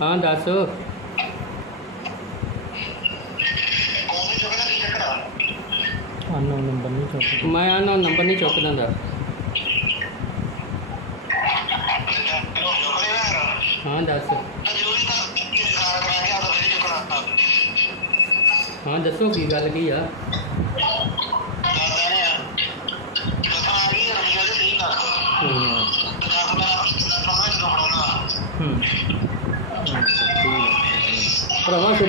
ਹਾਂ ਦੱਸ। ਫੋਨ ਨਹੀਂ ਚੁੱਕਦਾ, ਕੀ ਚੱਕਰ ਆ? ਅਨਨੋਨ ਨੰਬਰ ਨਹੀਂ ਚੁੱਕਦਾ। ਮੈਂ ਅਨਨੋਨ ਨੰਬਰ ਨਹੀਂ ਚੁੱਕਦਾ ਹੁੰਦਾ। ਹਾਂ ਦੱਸ। ਜ਼ਰੂਰੀ ਤਾਂ ਇਨਸਾਰ ਕਰਾ ਕੇ ਆਦਾ ਨਹੀਂ ਚੁੱਕਣਾ। ਹਾਂ ਦੱਸੋ ਕੀ ਗੱਲ ਕੀ ਆ? ਦੱਸਦਾ ਨਹੀਂ ਆ। ਦੱਸਾਂ ਆ ਗਈ ਰੁਪਈਆ ਦੇ 30 ਲੱਖ। ਹੂੰ ਦੱਸ ਮੈਂ ਜਦੋਂ ਫੜਾਉਣਾ ਹੂੰ ਭਰਾਵਾ ਫਿਰ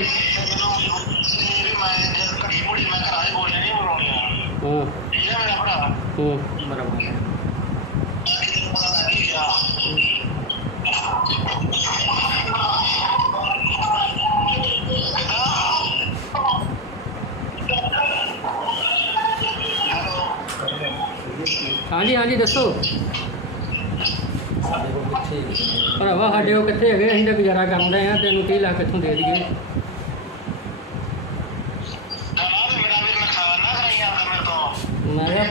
ਮੈਂ ਘੜੀ ਮੁੜੀ ਮੈਂ ਘਰਾਂ 'ਚ ਗੋਲੀਆਂ ਨਹੀਂ ਬਣਾਉਣੀਆਂ। ਹਾਂ ਠੀਕ ਹੈ ਮੇਰਾ ਭਰਾ। ਹੂੰ ਬਰਾਬਰ ਤੈਨੂੰ ਪਤਾ ਲੱਗ ਹੀ ਗਿਆ। ਹਾਂਜੀ ਹਾਂਜੀ ਦੱਸੋ। ਭਰਾਵਾ ਸਾਡੇ ਕੋਲ ਕਿੱਥੇ ਹੈਗੇ, ਅਸੀਂ ਤਾਂ ਗੁਜ਼ਾਰਾ ਕਰਨ ਰਹੇ ਆ। ਤੈਨੂੰ 30 ਲੱਖ ਕਿੱਥੋਂ ਦੇ ਦਈਏ? ਮੇਰਾ ਵੀ ਨੁਕਸਾਨ ਨਾ ਕਰਾਈ ਜਾਂਦਾ ਮੇਰੇ ਤੋਂ। ਮੈਂ ਕਿਹਾ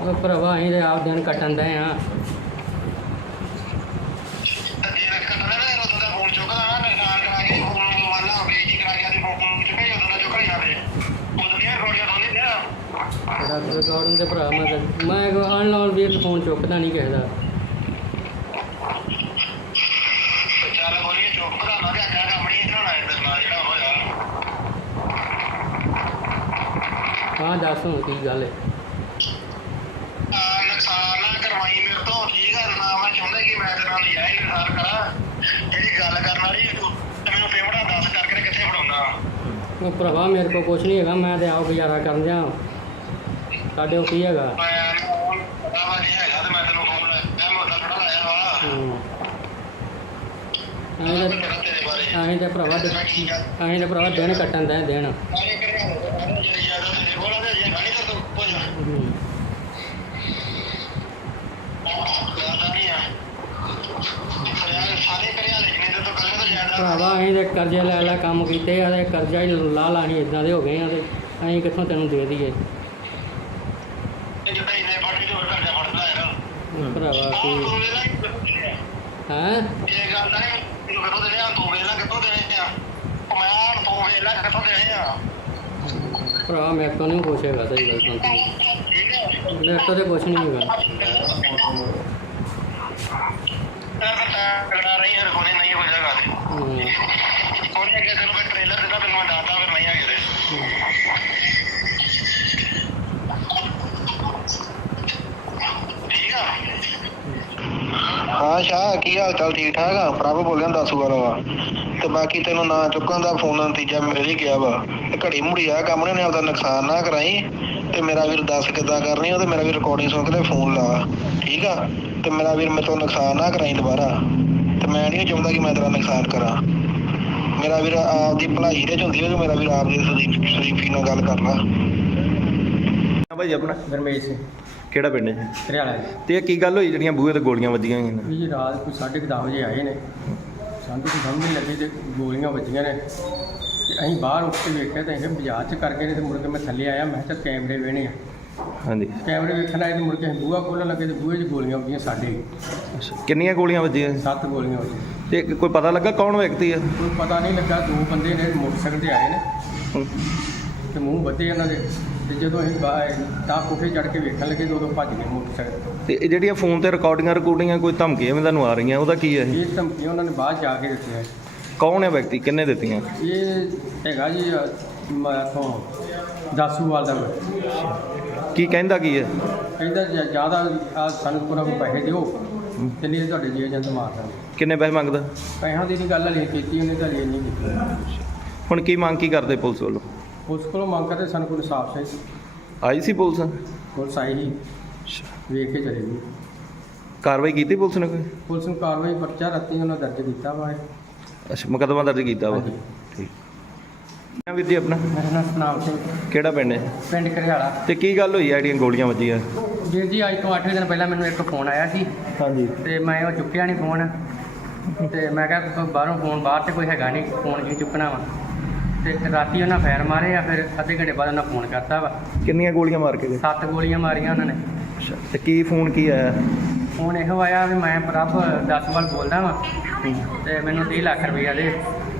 ਉਹ ਭਰਾਵਾ ਅਸੀਂ ਤਾਂ ਆਪ ਦਿਨ ਕੱਟਣ ਦੇ ਆ। ਰਿਕਾਰਡਿੰਗ ਦੇ ਭਰਾ ਮੈਂ ਆਨਲਾਈਨ ਵੀ ਫੋਨ ਚੁੱਕਦਾ ਨਹੀਂ ਕਿਸੇ ਦਾ। ਚੱਲ ਗੋਲੀ ਚੁੱਕਦਾ ਨਾ, ਤੇ ਅੱਗਾ ਕੰਮ ਨਹੀਂ ਬਣਾਉਣਾ ਇਹਦੇ ਨਾਲ ਜਿਹੜਾ ਹੋਇਆ। ਹਾਂ ਦੱਸ ਹੁਣ ਕੀ ਗੱਲ ਹੈ? ਨੁਕਸਾਨ ਨਾ ਕਰਵਾਈ ਮੇਰੇ ਤੋਂ, ਠੀਕ ਆ ਨਾ। ਮੈਂ ਚਾਹੁੰਦਾ ਕਿ ਮੈਂ ਤੇਰੇ ਨਾਲ ਨਜਾਇਜ਼ ਇਨਸਾਰ ਕਰਾਂ। ਜਿਹੜੀ ਗੱਲ ਕਰਨ ਵਾਲੀ ਤੇ ਮੈਨੂੰ ਪੇਮੈਂਟਾਂ ਦੱਸ ਕਰਕੇ ਕਿੱਥੇ ਫੜਾਉਂਦਾ। ਉਹ ਭਰਾਵਾ ਮੇਰੇ ਕੋਲ ਕੁਛ ਨਹੀਂ ਹੈਗਾ, ਮੈਂ ਤੇ ਆਪ ਗੁਜ਼ਾਰਾ ਕਰਨ ਜਾ। ਸਾਡੇ ਕੋਲ ਕੀ ਹੈਗਾ? ਪਤਾ ਵਾ ਨਹੀਂ ਹੈਗਾ ਤੇ ਮੈਂ ਤੈਨੂੰ ਫੋਨ ਮੈਂ ਮੁੱਦਾ ਥੋੜਾ ਲਾਇਆ ਵਾ। ਹੂੰ ਮੇਰਾ ਤੇਰੇ ਬਾਰੇ ਅਸੀਂ ਤੇ ਭਰਾਵਾ ਦਿਨ ਕੱਟਣ ਦੇ ਦਿਨ ਭਰਾਵਾ ਅਸੀਂ ਤੇ ਕਰਜ਼ੇ ਲੈ ਕੰਮ ਕੀਤੇ ਆ ਤੇ ਕਰਜ਼ਾ ਹੀ ਲਾ ਅਸੀਂ ਇਦਾਂ ਦੇ ਹੋ ਗਏ ਆ ਤੇ ਅਸੀਂ ਕਿੱਥੋਂ ਤੈਨੂੰ ਦੇ ਦਈਏ ਭਰਾਵਾ ਕੋਈ ਹੈਂ ਭਰਾ ਮੇਰੇ ਤੋਂ ਨਹੀਂ ਕੁਛ ਹੈਗਾ ਸਹੀ ਗੱਲ ਸੁਣ ਮੇਰੇ ਤੋਂ ਤੇ ਕੁਛ ਨਹੀਂ ਹੈਗਾ ਹਾਂ ਸ਼ਾਹ ਕੀ ਹਾਲ ਚਾਲ ਠੀਕ ਠਾਕ ਆ ਪ੍ਰਭ ਬੋਲਿਆ ਦਸੂ ਵਾਲਾ ਵਾ ਤੇ ਬਾਕੀ ਤੈਨੂੰ ਨਾ ਚੁੱਕਣ ਦਾ ਫੋਨ ਨਤੀਜਾ ਮਿਲ ਹੀ ਗਿਆ ਵਾ ਤੇ ਘੜੀ ਮੁੜੀ ਆ ਕੰਮ ਨੇ ਆਪਦਾ ਨੁਕਸਾਨ ਨਾ ਕਰਾਈ ਤੇ ਮੇਰਾ ਵੀਰ ਦੱਸ ਕਿੱਦਾਂ ਕਰਨੀ ਉਹ ਤੇ ਮੇਰਾ ਵੀਰ ਰਿਕਾਰਡਿੰਗ ਸੁਣ ਕੇ ਤੇ ਫੋਨ ਲਾ ਠੀਕ ਆ ਤੇ ਮੇਰਾ ਵੀਰ ਮੇਰੇ ਤੋਂ ਨੁਕਸਾਨ ਨਾ ਕਰਾਈ ਦੁਬਾਰਾ ਤੇ ਮੈਂ ਨਹੀਂ ਚਾਹੁੰਦਾ ਕਿ ਮੈਂ ਤੇਰਾ ਨੁਕਸਾਨ ਕਰਾਂ ਮੇਰਾ ਵੀਰ ਆਪਦੀ ਭਲਾਈ ਦੇ ਚ ਹੁੰਦੀ ਹੈ ਕਿ ਮੇਰਾ ਵੀਰ ਆਪਦੀ ਸ਼ਰੀਫੀ ਨਾਲ ਗੱਲ ਕਰ ਲਾ ਭਾਈ ਆਪਣਾ ਗਰਮੇਸ਼ ਸਿੰਘ ਕਿਹੜਾ ਪਿੰਡ ਹੈ ਹਰਿਆਣਾ ਜੀ। ਤੇ ਇਹ ਕੀ ਗੱਲ ਹੋਈ ਜਿਹੜੀਆਂ ਬੂਹੇ ਤੇ ਗੋਲੀਆਂ ਵੱਜੀਆਂ ਗਈਆਂ ਇਹ ਜੀ ਰਾਤ ਕੋਈ 10:30 ਵਜੇ ਆਏ ਨੇ ਸਾਨੂੰ ਤਾਂ ਸਮਝ ਨਹੀਂ ਲੱਗੀ ਤੇ ਗੋਲੀਆਂ ਵੱਜੀਆਂ ਨੇ ਤੇ ਅਸੀਂ ਬਾਹਰ ਉੱਠ ਕੇ ਵੇਖਿਆ ਤਾਂ ਇਹ ਬਾਜ਼ਾਰ 'ਚ ਕਰ ਗਏ ਨੇ ਤੇ ਮੁੜ ਕੇ ਮੈਂ ਥੱਲੇ ਆਇਆ ਮੈਂ ਕਿਹਾ ਚੱਲ ਕੈਮਰੇ ਵੇਣੇ ਆ ਹਾਂਜੀ ਕੈਮਰੇ ਵੇਖਣ ਆਏ ਤੇ ਮੁੜ ਕੇ ਅਸੀਂ ਬੂਹਾ ਖੋਲ੍ਹਣ ਲੱਗੇ ਤੇ ਬੂਹੇ 'ਚ ਗੋਲੀਆਂ ਵੱਜੀਆਂ ਸਾਡੇ ਕਿੰਨੀਆਂ ਗੋਲੀਆਂ ਵੱਜੀਆਂ 7 ਗੋਲੀਆਂ ਵੱਜੀਆਂ ਤੇ ਕੋਈ ਪਤਾ ਲੱਗਾ ਕੌਣ ਵਿਅਕਤੀ ਹੈ ਕੋਈ ਪਤਾ ਨਹੀਂ ਲੱਗਾ 2 ਬੰਦੇ ਨੇ ਮੋਟਰਸਾਈਕਲ ਤੇ ਆਏ ਨੇ ਹਮ, ਤੇ ਮੂੰਹ ਬੱਧੇ ਉਹਨਾਂ ਦੇ ਤੇ ਜਦੋਂ ਅਸੀਂ ਤਾਂ ਕੋਠੇ ਚੜ੍ਹ ਕੇ ਵੇਖਣ ਲੱਗੇ ਤੇ ਉਦੋਂ ਭੱਜ ਗਏ ਮੋਟਰਸਾਈਕਲ ਤੇ ਇਹ ਜਿਹੜੀਆਂ ਫੋਨ ਤੇ ਰਿਕਾਰਡਿੰਗਾਂ ਕੋਈ ਧਮਕੀਆਂ ਵੀ ਤੁਹਾਨੂੰ ਆ ਰਹੀਆਂ ਉਹਦਾ ਕੀ ਹੈ ਇਹ? ਇਹ ਧਮਕੀਆਂ ਉਹਨਾਂ ਨੇ ਬਾਅਦ ਜਾ ਕੇ ਦਿੱਤੀਆਂ ਕੌਣ ਹੈ ਵਿਅਕਤੀ ਕਿੰਨੇ ਦਿੱਤੀਆਂ ਇਹ ਹੈਗਾ ਜੀ ਇੱਥੋਂ ਦਾਸੂਵਾਲ ਦਾ ਵਾ। ਕੀ ਕਹਿੰਦਾ ਕੀ ਹੈ ਕਹਿੰਦਾ ਜਿਆਦਾ ਆ ਸਾਨੂੰ ਕੋਈ ਪੈਸੇ ਦਿਓ ਤੇ ਨਹੀਂ ਤੁਹਾਡੇ ਜੀ ਏਜੰਟ ਮਾਰ ਦਾਂਗੇ ਕਿੰਨੇ ਪੈਸੇ ਮੰਗਦਾ ਪੈਸਿਆਂ ਦੀ ਨਹੀਂ ਗੱਲ ਹਲੇ ਕੀਤੀ ਉਹਨੇ ਤਾਂ ਹਲੇ ਨਹੀਂ ਕੀਤੀ ਹੁਣ ਕੀ ਮੰਗ ਕੀ ਕਰਦੇ ਪੁਲਿਸ ਵੱਲੋਂ ਉਸ ਕੋਲੋਂ ਮੰਗ ਕਰਦੇ ਸਾਨੂੰ ਕੋਈ ਇਨਸਾਫ ਚਾਹੀਦਾ ਆਈ ਸੀ ਪੁਲਿਸ ਪੁਲਿਸ ਆਈ ਹੀ ਵੇਖ ਕੇ ਚਲੇ ਗਈ ਕਾਰਵਾਈ ਕੀਤੀ ਪੁਲਿਸ ਨੇ ਕੋਈ ਪੁਲਿਸ ਨੂੰ ਕਾਰਵਾਈ ਪਰਚਾ ਰਾਤੀ ਉਹਨਾਂ ਦਰਜ ਕੀਤਾ ਵਾ ਅੱਛਾ ਮੁਕੱਦਮਾ ਦਰਜ ਕੀਤਾ ਵਾ ਹਾਂਜੀ। ਠੀਕ ਨਾ ਵੀਰ ਜੀ ਆਪਣਾ ਮੇਰਾ ਨਾਮ ਸਤਨਾਮ ਸਿੰਘ ਕਿਹੜਾ ਪਿੰਡ ਹੈ ਪਿੰਡ ਘਰਿਆਲਾ ਤੇ ਕੀ ਗੱਲ ਹੋਈ ਆ ਜਿਹੜੀਆਂ ਗੋਲੀਆਂ ਵੱਜੀਆਂ ਵੀਰ ਜੀ ਅੱਜ ਤੋਂ 8 ਦਿਨ ਪਹਿਲਾਂ ਮੈਨੂੰ ਇੱਕ ਫੋਨ ਆਇਆ ਸੀ ਹਾਂਜੀ ਤੇ ਮੈਂ ਉਹ ਚੁੱਕਿਆ ਨਹੀਂ ਫੋਨ ਤੇ ਮੈਂ ਕਿਹਾ ਬਾਹਰੋਂ ਫੋਨ ਬਾਹਰ ਤੇ ਕੋਈ ਹੈਗਾ ਨਹੀਂ ਫੋਨ ਕੀ ਚੁੱਕਣਾ ਵਾ ਤੇ ਰਾਤੀ ਉਹਨਾਂ ਫਾਇਰ ਮਾਰੇ ਆ ਫਿਰ ਅੱਧੇ ਘੰਟੇ ਬਾਅਦ ਉਹਨਾਂ ਫੋਨ ਕਰਤਾ ਵਾ ਕਿੰਨੀਆਂ ਗੋਲੀਆਂ ਮਾਰ ਕੇ ਗਏ 7 ਗੋਲੀਆਂ ਮਾਰੀਆਂ ਉਹਨਾਂ ਨੇ ਅੱਛਾ ਤੇ ਕੀ ਫੋਨ ਕੀ ਆਇਆ ਫੋਨ ਇਹੋ ਆਇਆ ਵੀ ਮੈਂ ਪ੍ਰਭ ਦਸਵਾਲ ਬੋਲਦਾ ਵਾਂ ਤੇ ਮੈਨੂੰ 30 ਲੱਖ ਰੁਪਈਆ ਦੇ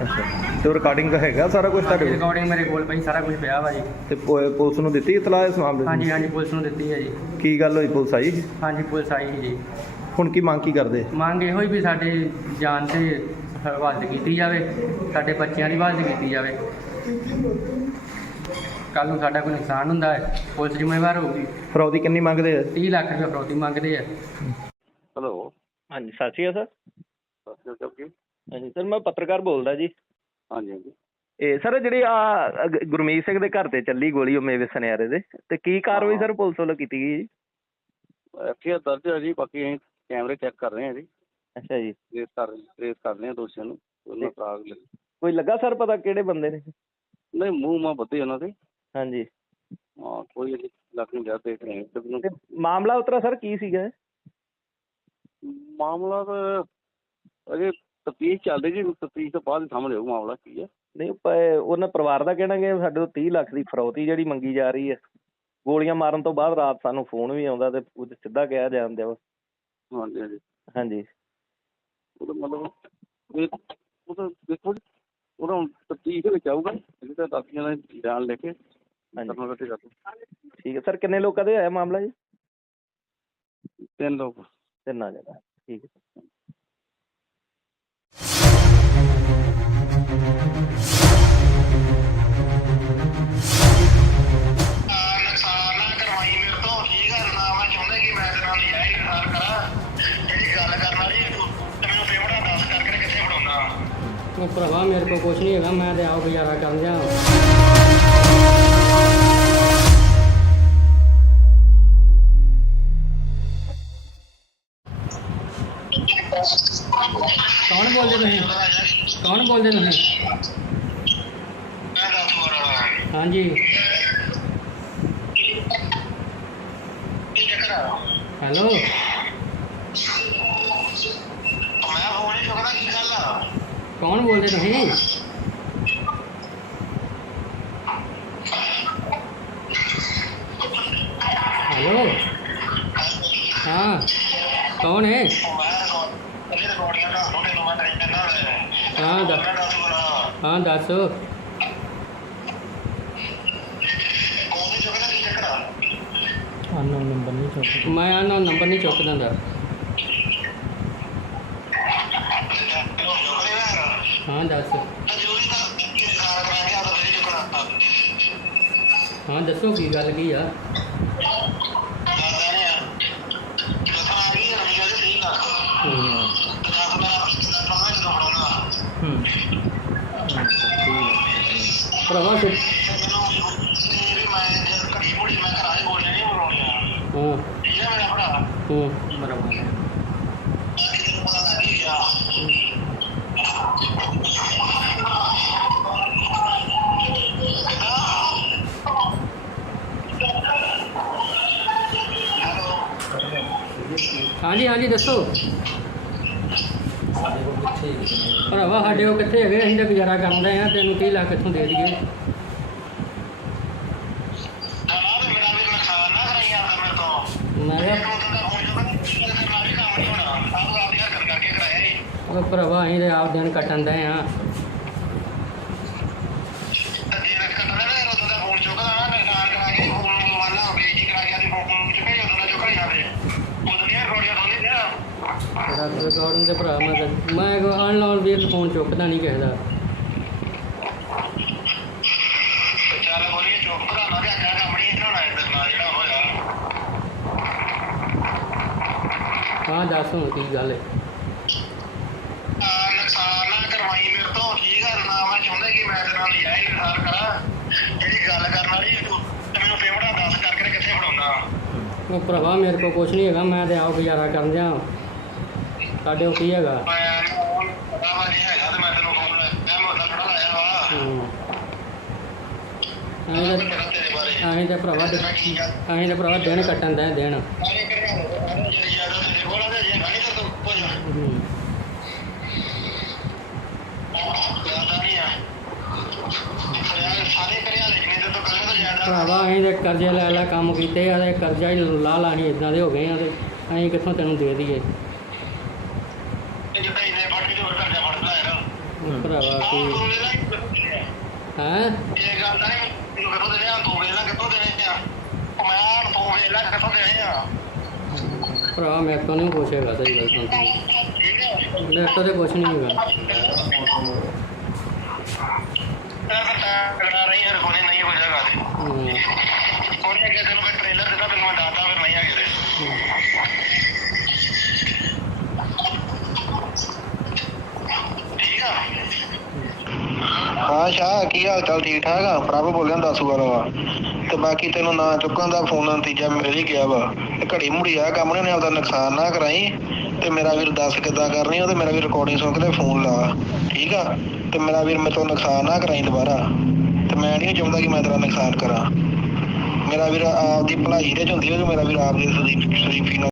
ਅੱਛਾ ਤੇ ਰਿਕਾਰਡਿੰਗ ਹੈਗਾ ਸਾਰਾ ਕੁਝ ਤੁਹਾਡੇ ਕੋਲ ਰਿਕਾਰਡਿੰਗ ਮੇਰੇ ਕੋਲ ਪਈ ਸਾਰਾ ਕੁਝ ਪਿਆ ਵਾ ਜੀ ਤੇ ਪੁਲਿਸ ਨੂੰ ਦਿੱਤੀ ਇਤਲਾਹ ਇਸ ਮਾਮਲੇ ਦੀ ਹਾਂਜੀ ਹਾਂਜੀ ਪੁਲਿਸ ਨੂੰ ਦਿੱਤੀ ਹੈ ਜੀ ਕੀ ਗੱਲ ਹੋਈ ਪੁਲਿਸ ਆਈ ਹਾਂਜੀ ਪੁਲਿਸ ਆਈ ਸੀ ਜੀ ਹੁਣ ਕੀ ਮੰਗ ਕੀ ਕਰਦੇ ਮੰਗ ਇਹੋ ਹੀ ਵੀ ਸਾਡੇ ਜਾਨ ਤੇ ਹਿਫਾਜ਼ਤ ਕੀਤੀ ਜਾਵੇ ਸਾਡੇ ਬੱਚਿਆਂ ਦੀ ਹਿਫਾਜ਼ਤ ਕੀਤੀ ਜਾਵੇ ਕੱਲ ਨੂੰ ਸਾਡਾ ਕੋਈ ਨੁਕਸਾਨ ਹੁੰਦਾ ਹੈ ਪੁਲਿਸ ਜ਼ਿੰਮੇਵਾਰ ਹੋਊਗੀ ਫਰੌਦੀ ਕਿੰਨੀ ਮੰਗਦੇ ਆ 30 ਲੱਖ ਰੁਪਏ ਫਰੌਤੀ ਮੰਗਦੇ ਆ ਹੈਲੋ ਹਾਂਜੀ ਸਤਿ ਸ਼੍ਰੀ ਅਕਾਲ ਸਰ ਸਤਿ ਸ਼੍ਰੀ ਅਕਾਲ ਜੀ। ਹਾਂਜੀ ਸਰ ਮੈਂ ਪੱਤਰਕਾਰ ਬੋਲਦਾ ਜੀ ਹਾਂਜੀ ਹਾਂਜੀ ਇਹ ਸਰ ਜਿਹੜੀ ਆ ਗੁਰਮੀਤ ਸਿੰਘ ਦੇ ਘਰ ਤੇ ਚੱਲੀ ਗੋਲੀ ਉਹ ਮੇਵੇ ਸੁਨਿਆਰੇ ਦੇ ਤੇ ਕੀ ਕਾਰਵਾਈ ਸਰ ਪੁਲਿਸ ਵੱਲੋਂ ਕੀਤੀ ਗਈ ਜੀ ਐਫਆਈਆਰ ਦਰਜ ਹੈ ਜੀ ਬਾਕੀ ਅਸੀਂ ਕੈਮਰੇ ਚੈੱਕ ਕਰ ਰਹੇ ਹਾਂ ਜੀ ਅੱਛਾ ਜੀ ਟ੍ਰੇਸ ਕਰ ਰਹੇ ਹਾਂ ਦੋਸ਼ੀਆਂ ਨੂੰ ਉਹਨਾਂ ਫਰਾਗ ਕੋਈ ਲੱਗਾ ਸਰ ਪਤਾ ਕਿਹੜੇ ਬੰਦੇ ਨੇ ਨਹੀਂ ਮੂੰਹ ਮਾ ਬੱਧੇ ਉਹਨਾਂ ਦੇ ਹਾਂਜੀ ਹਾਂ ਕੋਈ ਅਜੇ ਲੱਗ ਨਹੀਂ ਰਿਹਾ ਦੇਖ ਰਹੇ ਹਾਂ ਤੇ ਮਾਮਲਾ ਉਤਰਾ ਸਰ ਕੀ ਸੀਗਾ ਇਹ? ਮਾਮਲਾ ਤਾਂ ਅਜੇ ਤਫਤੀਸ਼ ਚੱਲ ਰਹੀ ਜੀ ਤਫਤੀਸ਼ ਤੋਂ ਬਾਅਦ ਹੀ ਸਾਹਮਣੇ ਆਊ ਮਾਮਲਾ ਕੀ ਹੈ ਨਹੀਂ ਉਹਨਾਂ ਪਰਿਵਾਰ ਦਾ ਕਹਿਣਾ ਕਿ ਸਾਡੇ ਤੋਂ 30 ਲੱਖ ਦੀ ਫਰੌਤੀ ਜਿਹੜੀ ਮੰਗੀ ਜਾ ਰਹੀ ਹੈ ਗੋਲੀਆਂ ਮਾਰਨ ਤੋਂ ਬਾਅਦ ਰਾਤ ਸਾਨੂੰ ਫੋਨ ਵੀ ਆਉਂਦਾ ਤੇ ਉਹ 'ਚ ਸਿੱਧਾ ਕਿਹਾ ਜਾਂਦਾ ਵਾ ਹਾਂਜੀ ਹਾਂਜੀ ਹਾਂਜੀ ਉਹਦਾ ਮਤਲਬ ਉਹ ਤਾਂ ਦੇਖੋ ਜੀ ਉਹਦਾ ਹੁਣ ਤਫਤੀਸ਼ ਦੇ ਵਿੱਚ ਆਊਗਾ ਇਹ ਤਾਂ ਦਾਖੀਆਂ ਦਾ ਬਿਆਨ ਲੈ ਕੇ ਕਰਨਾ ਇਕੱਠੇ ਕਰ ਠੀਕ ਹੈ ਸਰ ਕਿੰਨੇ ਲੋਕਾਂ ਦੇ ਹੋਇਆ ਮਾਮਲਾ ਜੀ 3 ਲੋਕ 3 ਜਗ੍ਹਾ ਠੀਕ ਹੈ ਨੁਕਸਾਨ ਨਾ ਕਰਵਾਈ ਮੇਰੇ ਤੋਂ ਠੀਕ ਆ ਨਾ ਮੈਂ ਚਾਹੁੰਦਾ ਕਿ ਮੈਂ ਤੇਰੇ ਨਾਲ ਜਾਇਜ਼ ਇਨਸਾਨ ਕਰਾਂ ਜਿਹੜੀ ਗੱਲ ਕਰਨ ਵਾਲੀ ਤੇ ਮੈਨੂੰ ਪੇਮੈਂਟ ਦੱਸ ਕਰਕੇ ਕਿੱਥੇ ਫੜਾਉਂਦਾ ਉਹ ਭਰਾਵਾ ਮੇਰੇ ਕੋਲ ਕੁਛ ਨਹੀਂ ਹੈਗਾ ਮੈਂ ਤੇ ਆਪ ਗੁਜ਼ਾਰਾ ਕਰਨ ਜਾ ਕੌਣ ਬੋਲਦੇ ਤੁਸੀਂ ਕੌਣ ਬੋਲਦੇ ਤੁਸੀਂ? ਮੈਂ ਦਾਸੂ ਵਾਲਾ ਹਾਂਜੀ। ਕੀ ਚੱਕਰ ਆ? ਹੈਲੋ। ਮੈਂ ਫੋਨ ਹੀ ਚੁੱਕਦਾ, ਕੀ ਗੱਲ ਆ? ਕੌਣ ਬੋਲਦੇ ਤੁਸੀਂ? ਹੈਲੋ। ਹਾਂ ਕੌਣ ਹੈ? ਰਿਕਾਰਡਿੰਗਾਂ ਦਾ ਤੁਹਾਡੇ ਨੂੰ ਮੈਂ ਕਹਿੰਦਾ ਹਾਂ ਮੈਂ ਦਾਸੂ ਵਾਲਾ ਹਾਂ ਦੱਸ। ਫੋਨ ਹੀ ਚੁੱਕਦਾ, ਕੀ ਚੱਕਰ ਆ? ਅਨਨੋਨ ਨੰਬਰ ਨਹੀਂ ਚੁੱਕਦਾ। ਮੈਂ ਅਨਨੋਨ ਨੰਬਰ ਨਹੀਂ ਚੁੱਕਦਾ ਹੁੰਦਾ। ਹਾਂ ਦੱਸ। ਜ਼ਰੂਰੀ ਤਾਂ ਸਾਰਾ ਕਰਾ ਕੇ ਆਦਾ ਨਹੀਂ ਚੁੱਕਣਾ। ਹਾਂ ਦੱਸੋ ਕੀ ਗੱਲ ਕੀ ਆ? ਦੱਸਦਾ ਨਹੀਂ ਆ। ਦੱਸਾਂ ਆ ਗਈ ਰਮੀਆ ਦੇ 3 ਲੱਖ। ਹੂੰ ਦੱਸ ਮੈਂ ਪਾਵਾਂ ਜਦੋਂ ਫੜਾਉਣਾ। ਭਰਾਵਾ ਕਿ ਮੈਨੂੰ ਵੀ ਮੈਂ ਜਦ ਘੜੀ ਮੁੜੀ ਮੈਂ ਘਰਾਂ ਹੀ ਬੋਲਿਆ ਨਹੀਂ ਬੋਲਿਆ। ਹਾਂ ਠੀਕ ਹੈ ਮੇਰਾ ਭਰਾ। ਬਰਾਬਰ ਹੈ। ਤੈਨੂੰ ਪਤਾ ਲੱਗ ਹੀ ਗਿਆ। ਹਾਂਜੀ ਹਾਂਜੀ ਦੱਸੋ। ਭਰਾਵਾ ਸਾਡੇ ਕੋਲ ਕਿੱਥੇ ਹੈਗੇ? ਅਸੀਂ ਤਾਂ ਗੁਜ਼ਾਰਾ ਕਰਦੇ ਆ। ਤੈਨੂੰ 30 ਲੱਖ ਕਿੱਥੋਂ ਦੇ ਦਈਏ? ਮੇਰਾ ਵੀ ਨੁਕਸਾਨ ਨਾ ਕਰਾਈ ਜਾਂਦਾ ਮੇਰੇ ਤੋਂ। ਮੈਂ ਕਿਹਾ ਉਹ ਭਰਾਵਾ ਅਸੀਂ ਤੇ ਆਪ ਦਿਨ ਕੱਟਣ ਦੇ ਆ। ਰਿਕਾਰਡਿੰਗ ਦੇ ਭਰਾ ਮੈਂ ਅਨਲਾਉਨ ਵੀਰ ਫੋਨ ਚੁੱਕਦਾ ਨਹੀਂ ਕਿਸੇ ਦਾ। ਹਾਂ ਦੱਸ ਹੁਣ ਕੀ ਗੱਲ ਹੈ? ਨੁਕਸਾਨ ਨਾ ਕਰਵਾਈ ਮੇਰੇ ਤੋਂ, ਠੀਕ ਆ ਨਾ? ਮੈਂ ਚਾਹੁੰਦਾ ਕਿ ਮੈਂ ਤੇਰੇ ਨਾਲ ਨਜਾਇਜ਼ ਨੁਕਸਾਨ ਕਰਾਂ। ਜਿਹੜੀ ਗੱਲ ਕਰਨ ਵਾਲੀ ਤੇ ਮੈਨੂੰ ਪੇਮੈਂਟ ਦੱਸ ਕਰਕੇ ਕਿੱਥੇ ਫੜਾਉਣਾ? ਉਹ ਭਰਾਵਾ ਮੇਰੇ ਕੋਲ ਕੁਛ ਨਹੀਂ ਹੈਗਾ। ਮੈਂ ਤੇ ਆਪ ਗੁਜ਼ਾਰਾ ਕਰਨ ਦਿਆਂ। ਸਾਡੇ ਕੋਲ ਕੀ ਹੈਗਾ? ਪਤਾ ਵਾ ਜੀ ਹੈਗਾ ਤੇ ਮੈਂ ਤੈਨੂੰ ਫੋਨ ਮੈਂ ਮੁੱਦਾ ਥੋੜਾ ਲਾਇਆ ਵਾ। ਤੇਰੇ ਬਾਰੇ ਅਸੀਂ ਤੇ ਭਰਾਵਾ ਦਿਨ ਕੱਟਣ ਦੇ ਦਿਨ। ਭਰਾਵਾ ਅਸੀਂ ਤੇ ਕਰਜ਼ੇ ਲੈ ਲੈ ਕੰਮ ਕੀਤੇ ਆ ਤੇ ਕਰਜ਼ਾ ਹੀ ਲਾ ਲਾ ਅਸੀਂ ਇਦਾਂ ਦੇ ਹੋ ਗਏ ਆ ਤੇ ਅਸੀਂ ਕਿੱਥੋਂ ਤੈਨੂੰ ਦੇ ਦਈਏ? ਭਰਾਵਾ ਕੀ ਹੈਂ? ਭਰਾ ਮੇਰੇ ਤੋਂ ਨਹੀਂ ਕੁਛ ਹੈਗਾ। ਸਹੀ ਗੱਲ ਸੁਣ, ਮੇਰੇ ਤੋਂ ਤੇ ਕੁਛ ਨਹੀਂ ਹੈਗਾ। ਨਹੀਂ ਹੋ ਜਾਏਗਾ ਕੋਈ ਅੱਗੇ ਤੈਨੂੰ ਮੈਂ ਟ੍ਰੇਲਰ ਦਿੱਤਾ, ਤੈਨੂੰ ਮੈਂ ਦੱਸਦਾ ਫਿਰ ਨਹੀਂ ਹੈਗੇ। ਠੀਕ ਆ? ਹਾਂ ਸ਼ਾਹ, ਕੀ ਹਾਲ ਚਾਲ? ਠੀਕ ਠਾਕ ਆ? ਪ੍ਰਭ ਬੋਲਿਆ ਦਾਸੂ ਵਾਲਾ। ਤੇ ਬਾਕੀ ਤੈਨੂੰ ਨਾ ਚੁੱਕਣ ਦਾ ਫੋਨ ਨਤੀਜਾ ਮਿਲ ਹੀ ਗਿਆ ਵਾ। ਘੜੀ ਮੁੜੀ ਆ ਕੰਮ ਨੇ ਆਪਦਾ ਨੁਕਸਾਨ ਨਾ ਕਰਾਈ। ਤੇ ਮੇਰਾ ਵੀਰ ਦੱਸ ਕਿੱਦਾਂ ਕਰਨੀ ਉਹ, ਤੇ ਮੇਰਾ ਵੀਰ ਰਿਕਾਰਡਿੰਗ ਸੁਣ ਕੇ ਤੇ ਫੋਨ ਲਾ, ਠੀਕ ਆ? ਤੇ ਮੇਰਾ ਵੀਰ ਮੇਰੇ ਤੋਂ ਨੁਕਸਾਨ ਨਾ ਕਰਾਈ ਦੁਬਾਰਾ। ਤੇ ਮੈਂ ਨਹੀਂ ਚਾਹੁੰਦਾ ਕਿ ਮੈਂ ਤੇਰਾ ਨੁਕਸਾਨ ਕਰਾਂ। ਮੇਰਾ ਵੀਰ ਆਪਦੀ ਭਲਾਈ ਦੇ ਚ ਹੁੰਦੀ ਹੈ ਕਿ ਮੇਰਾ ਵੀਰ ਆਪਦੀ ਸ਼ਰੀਫੀ ਨਾਲ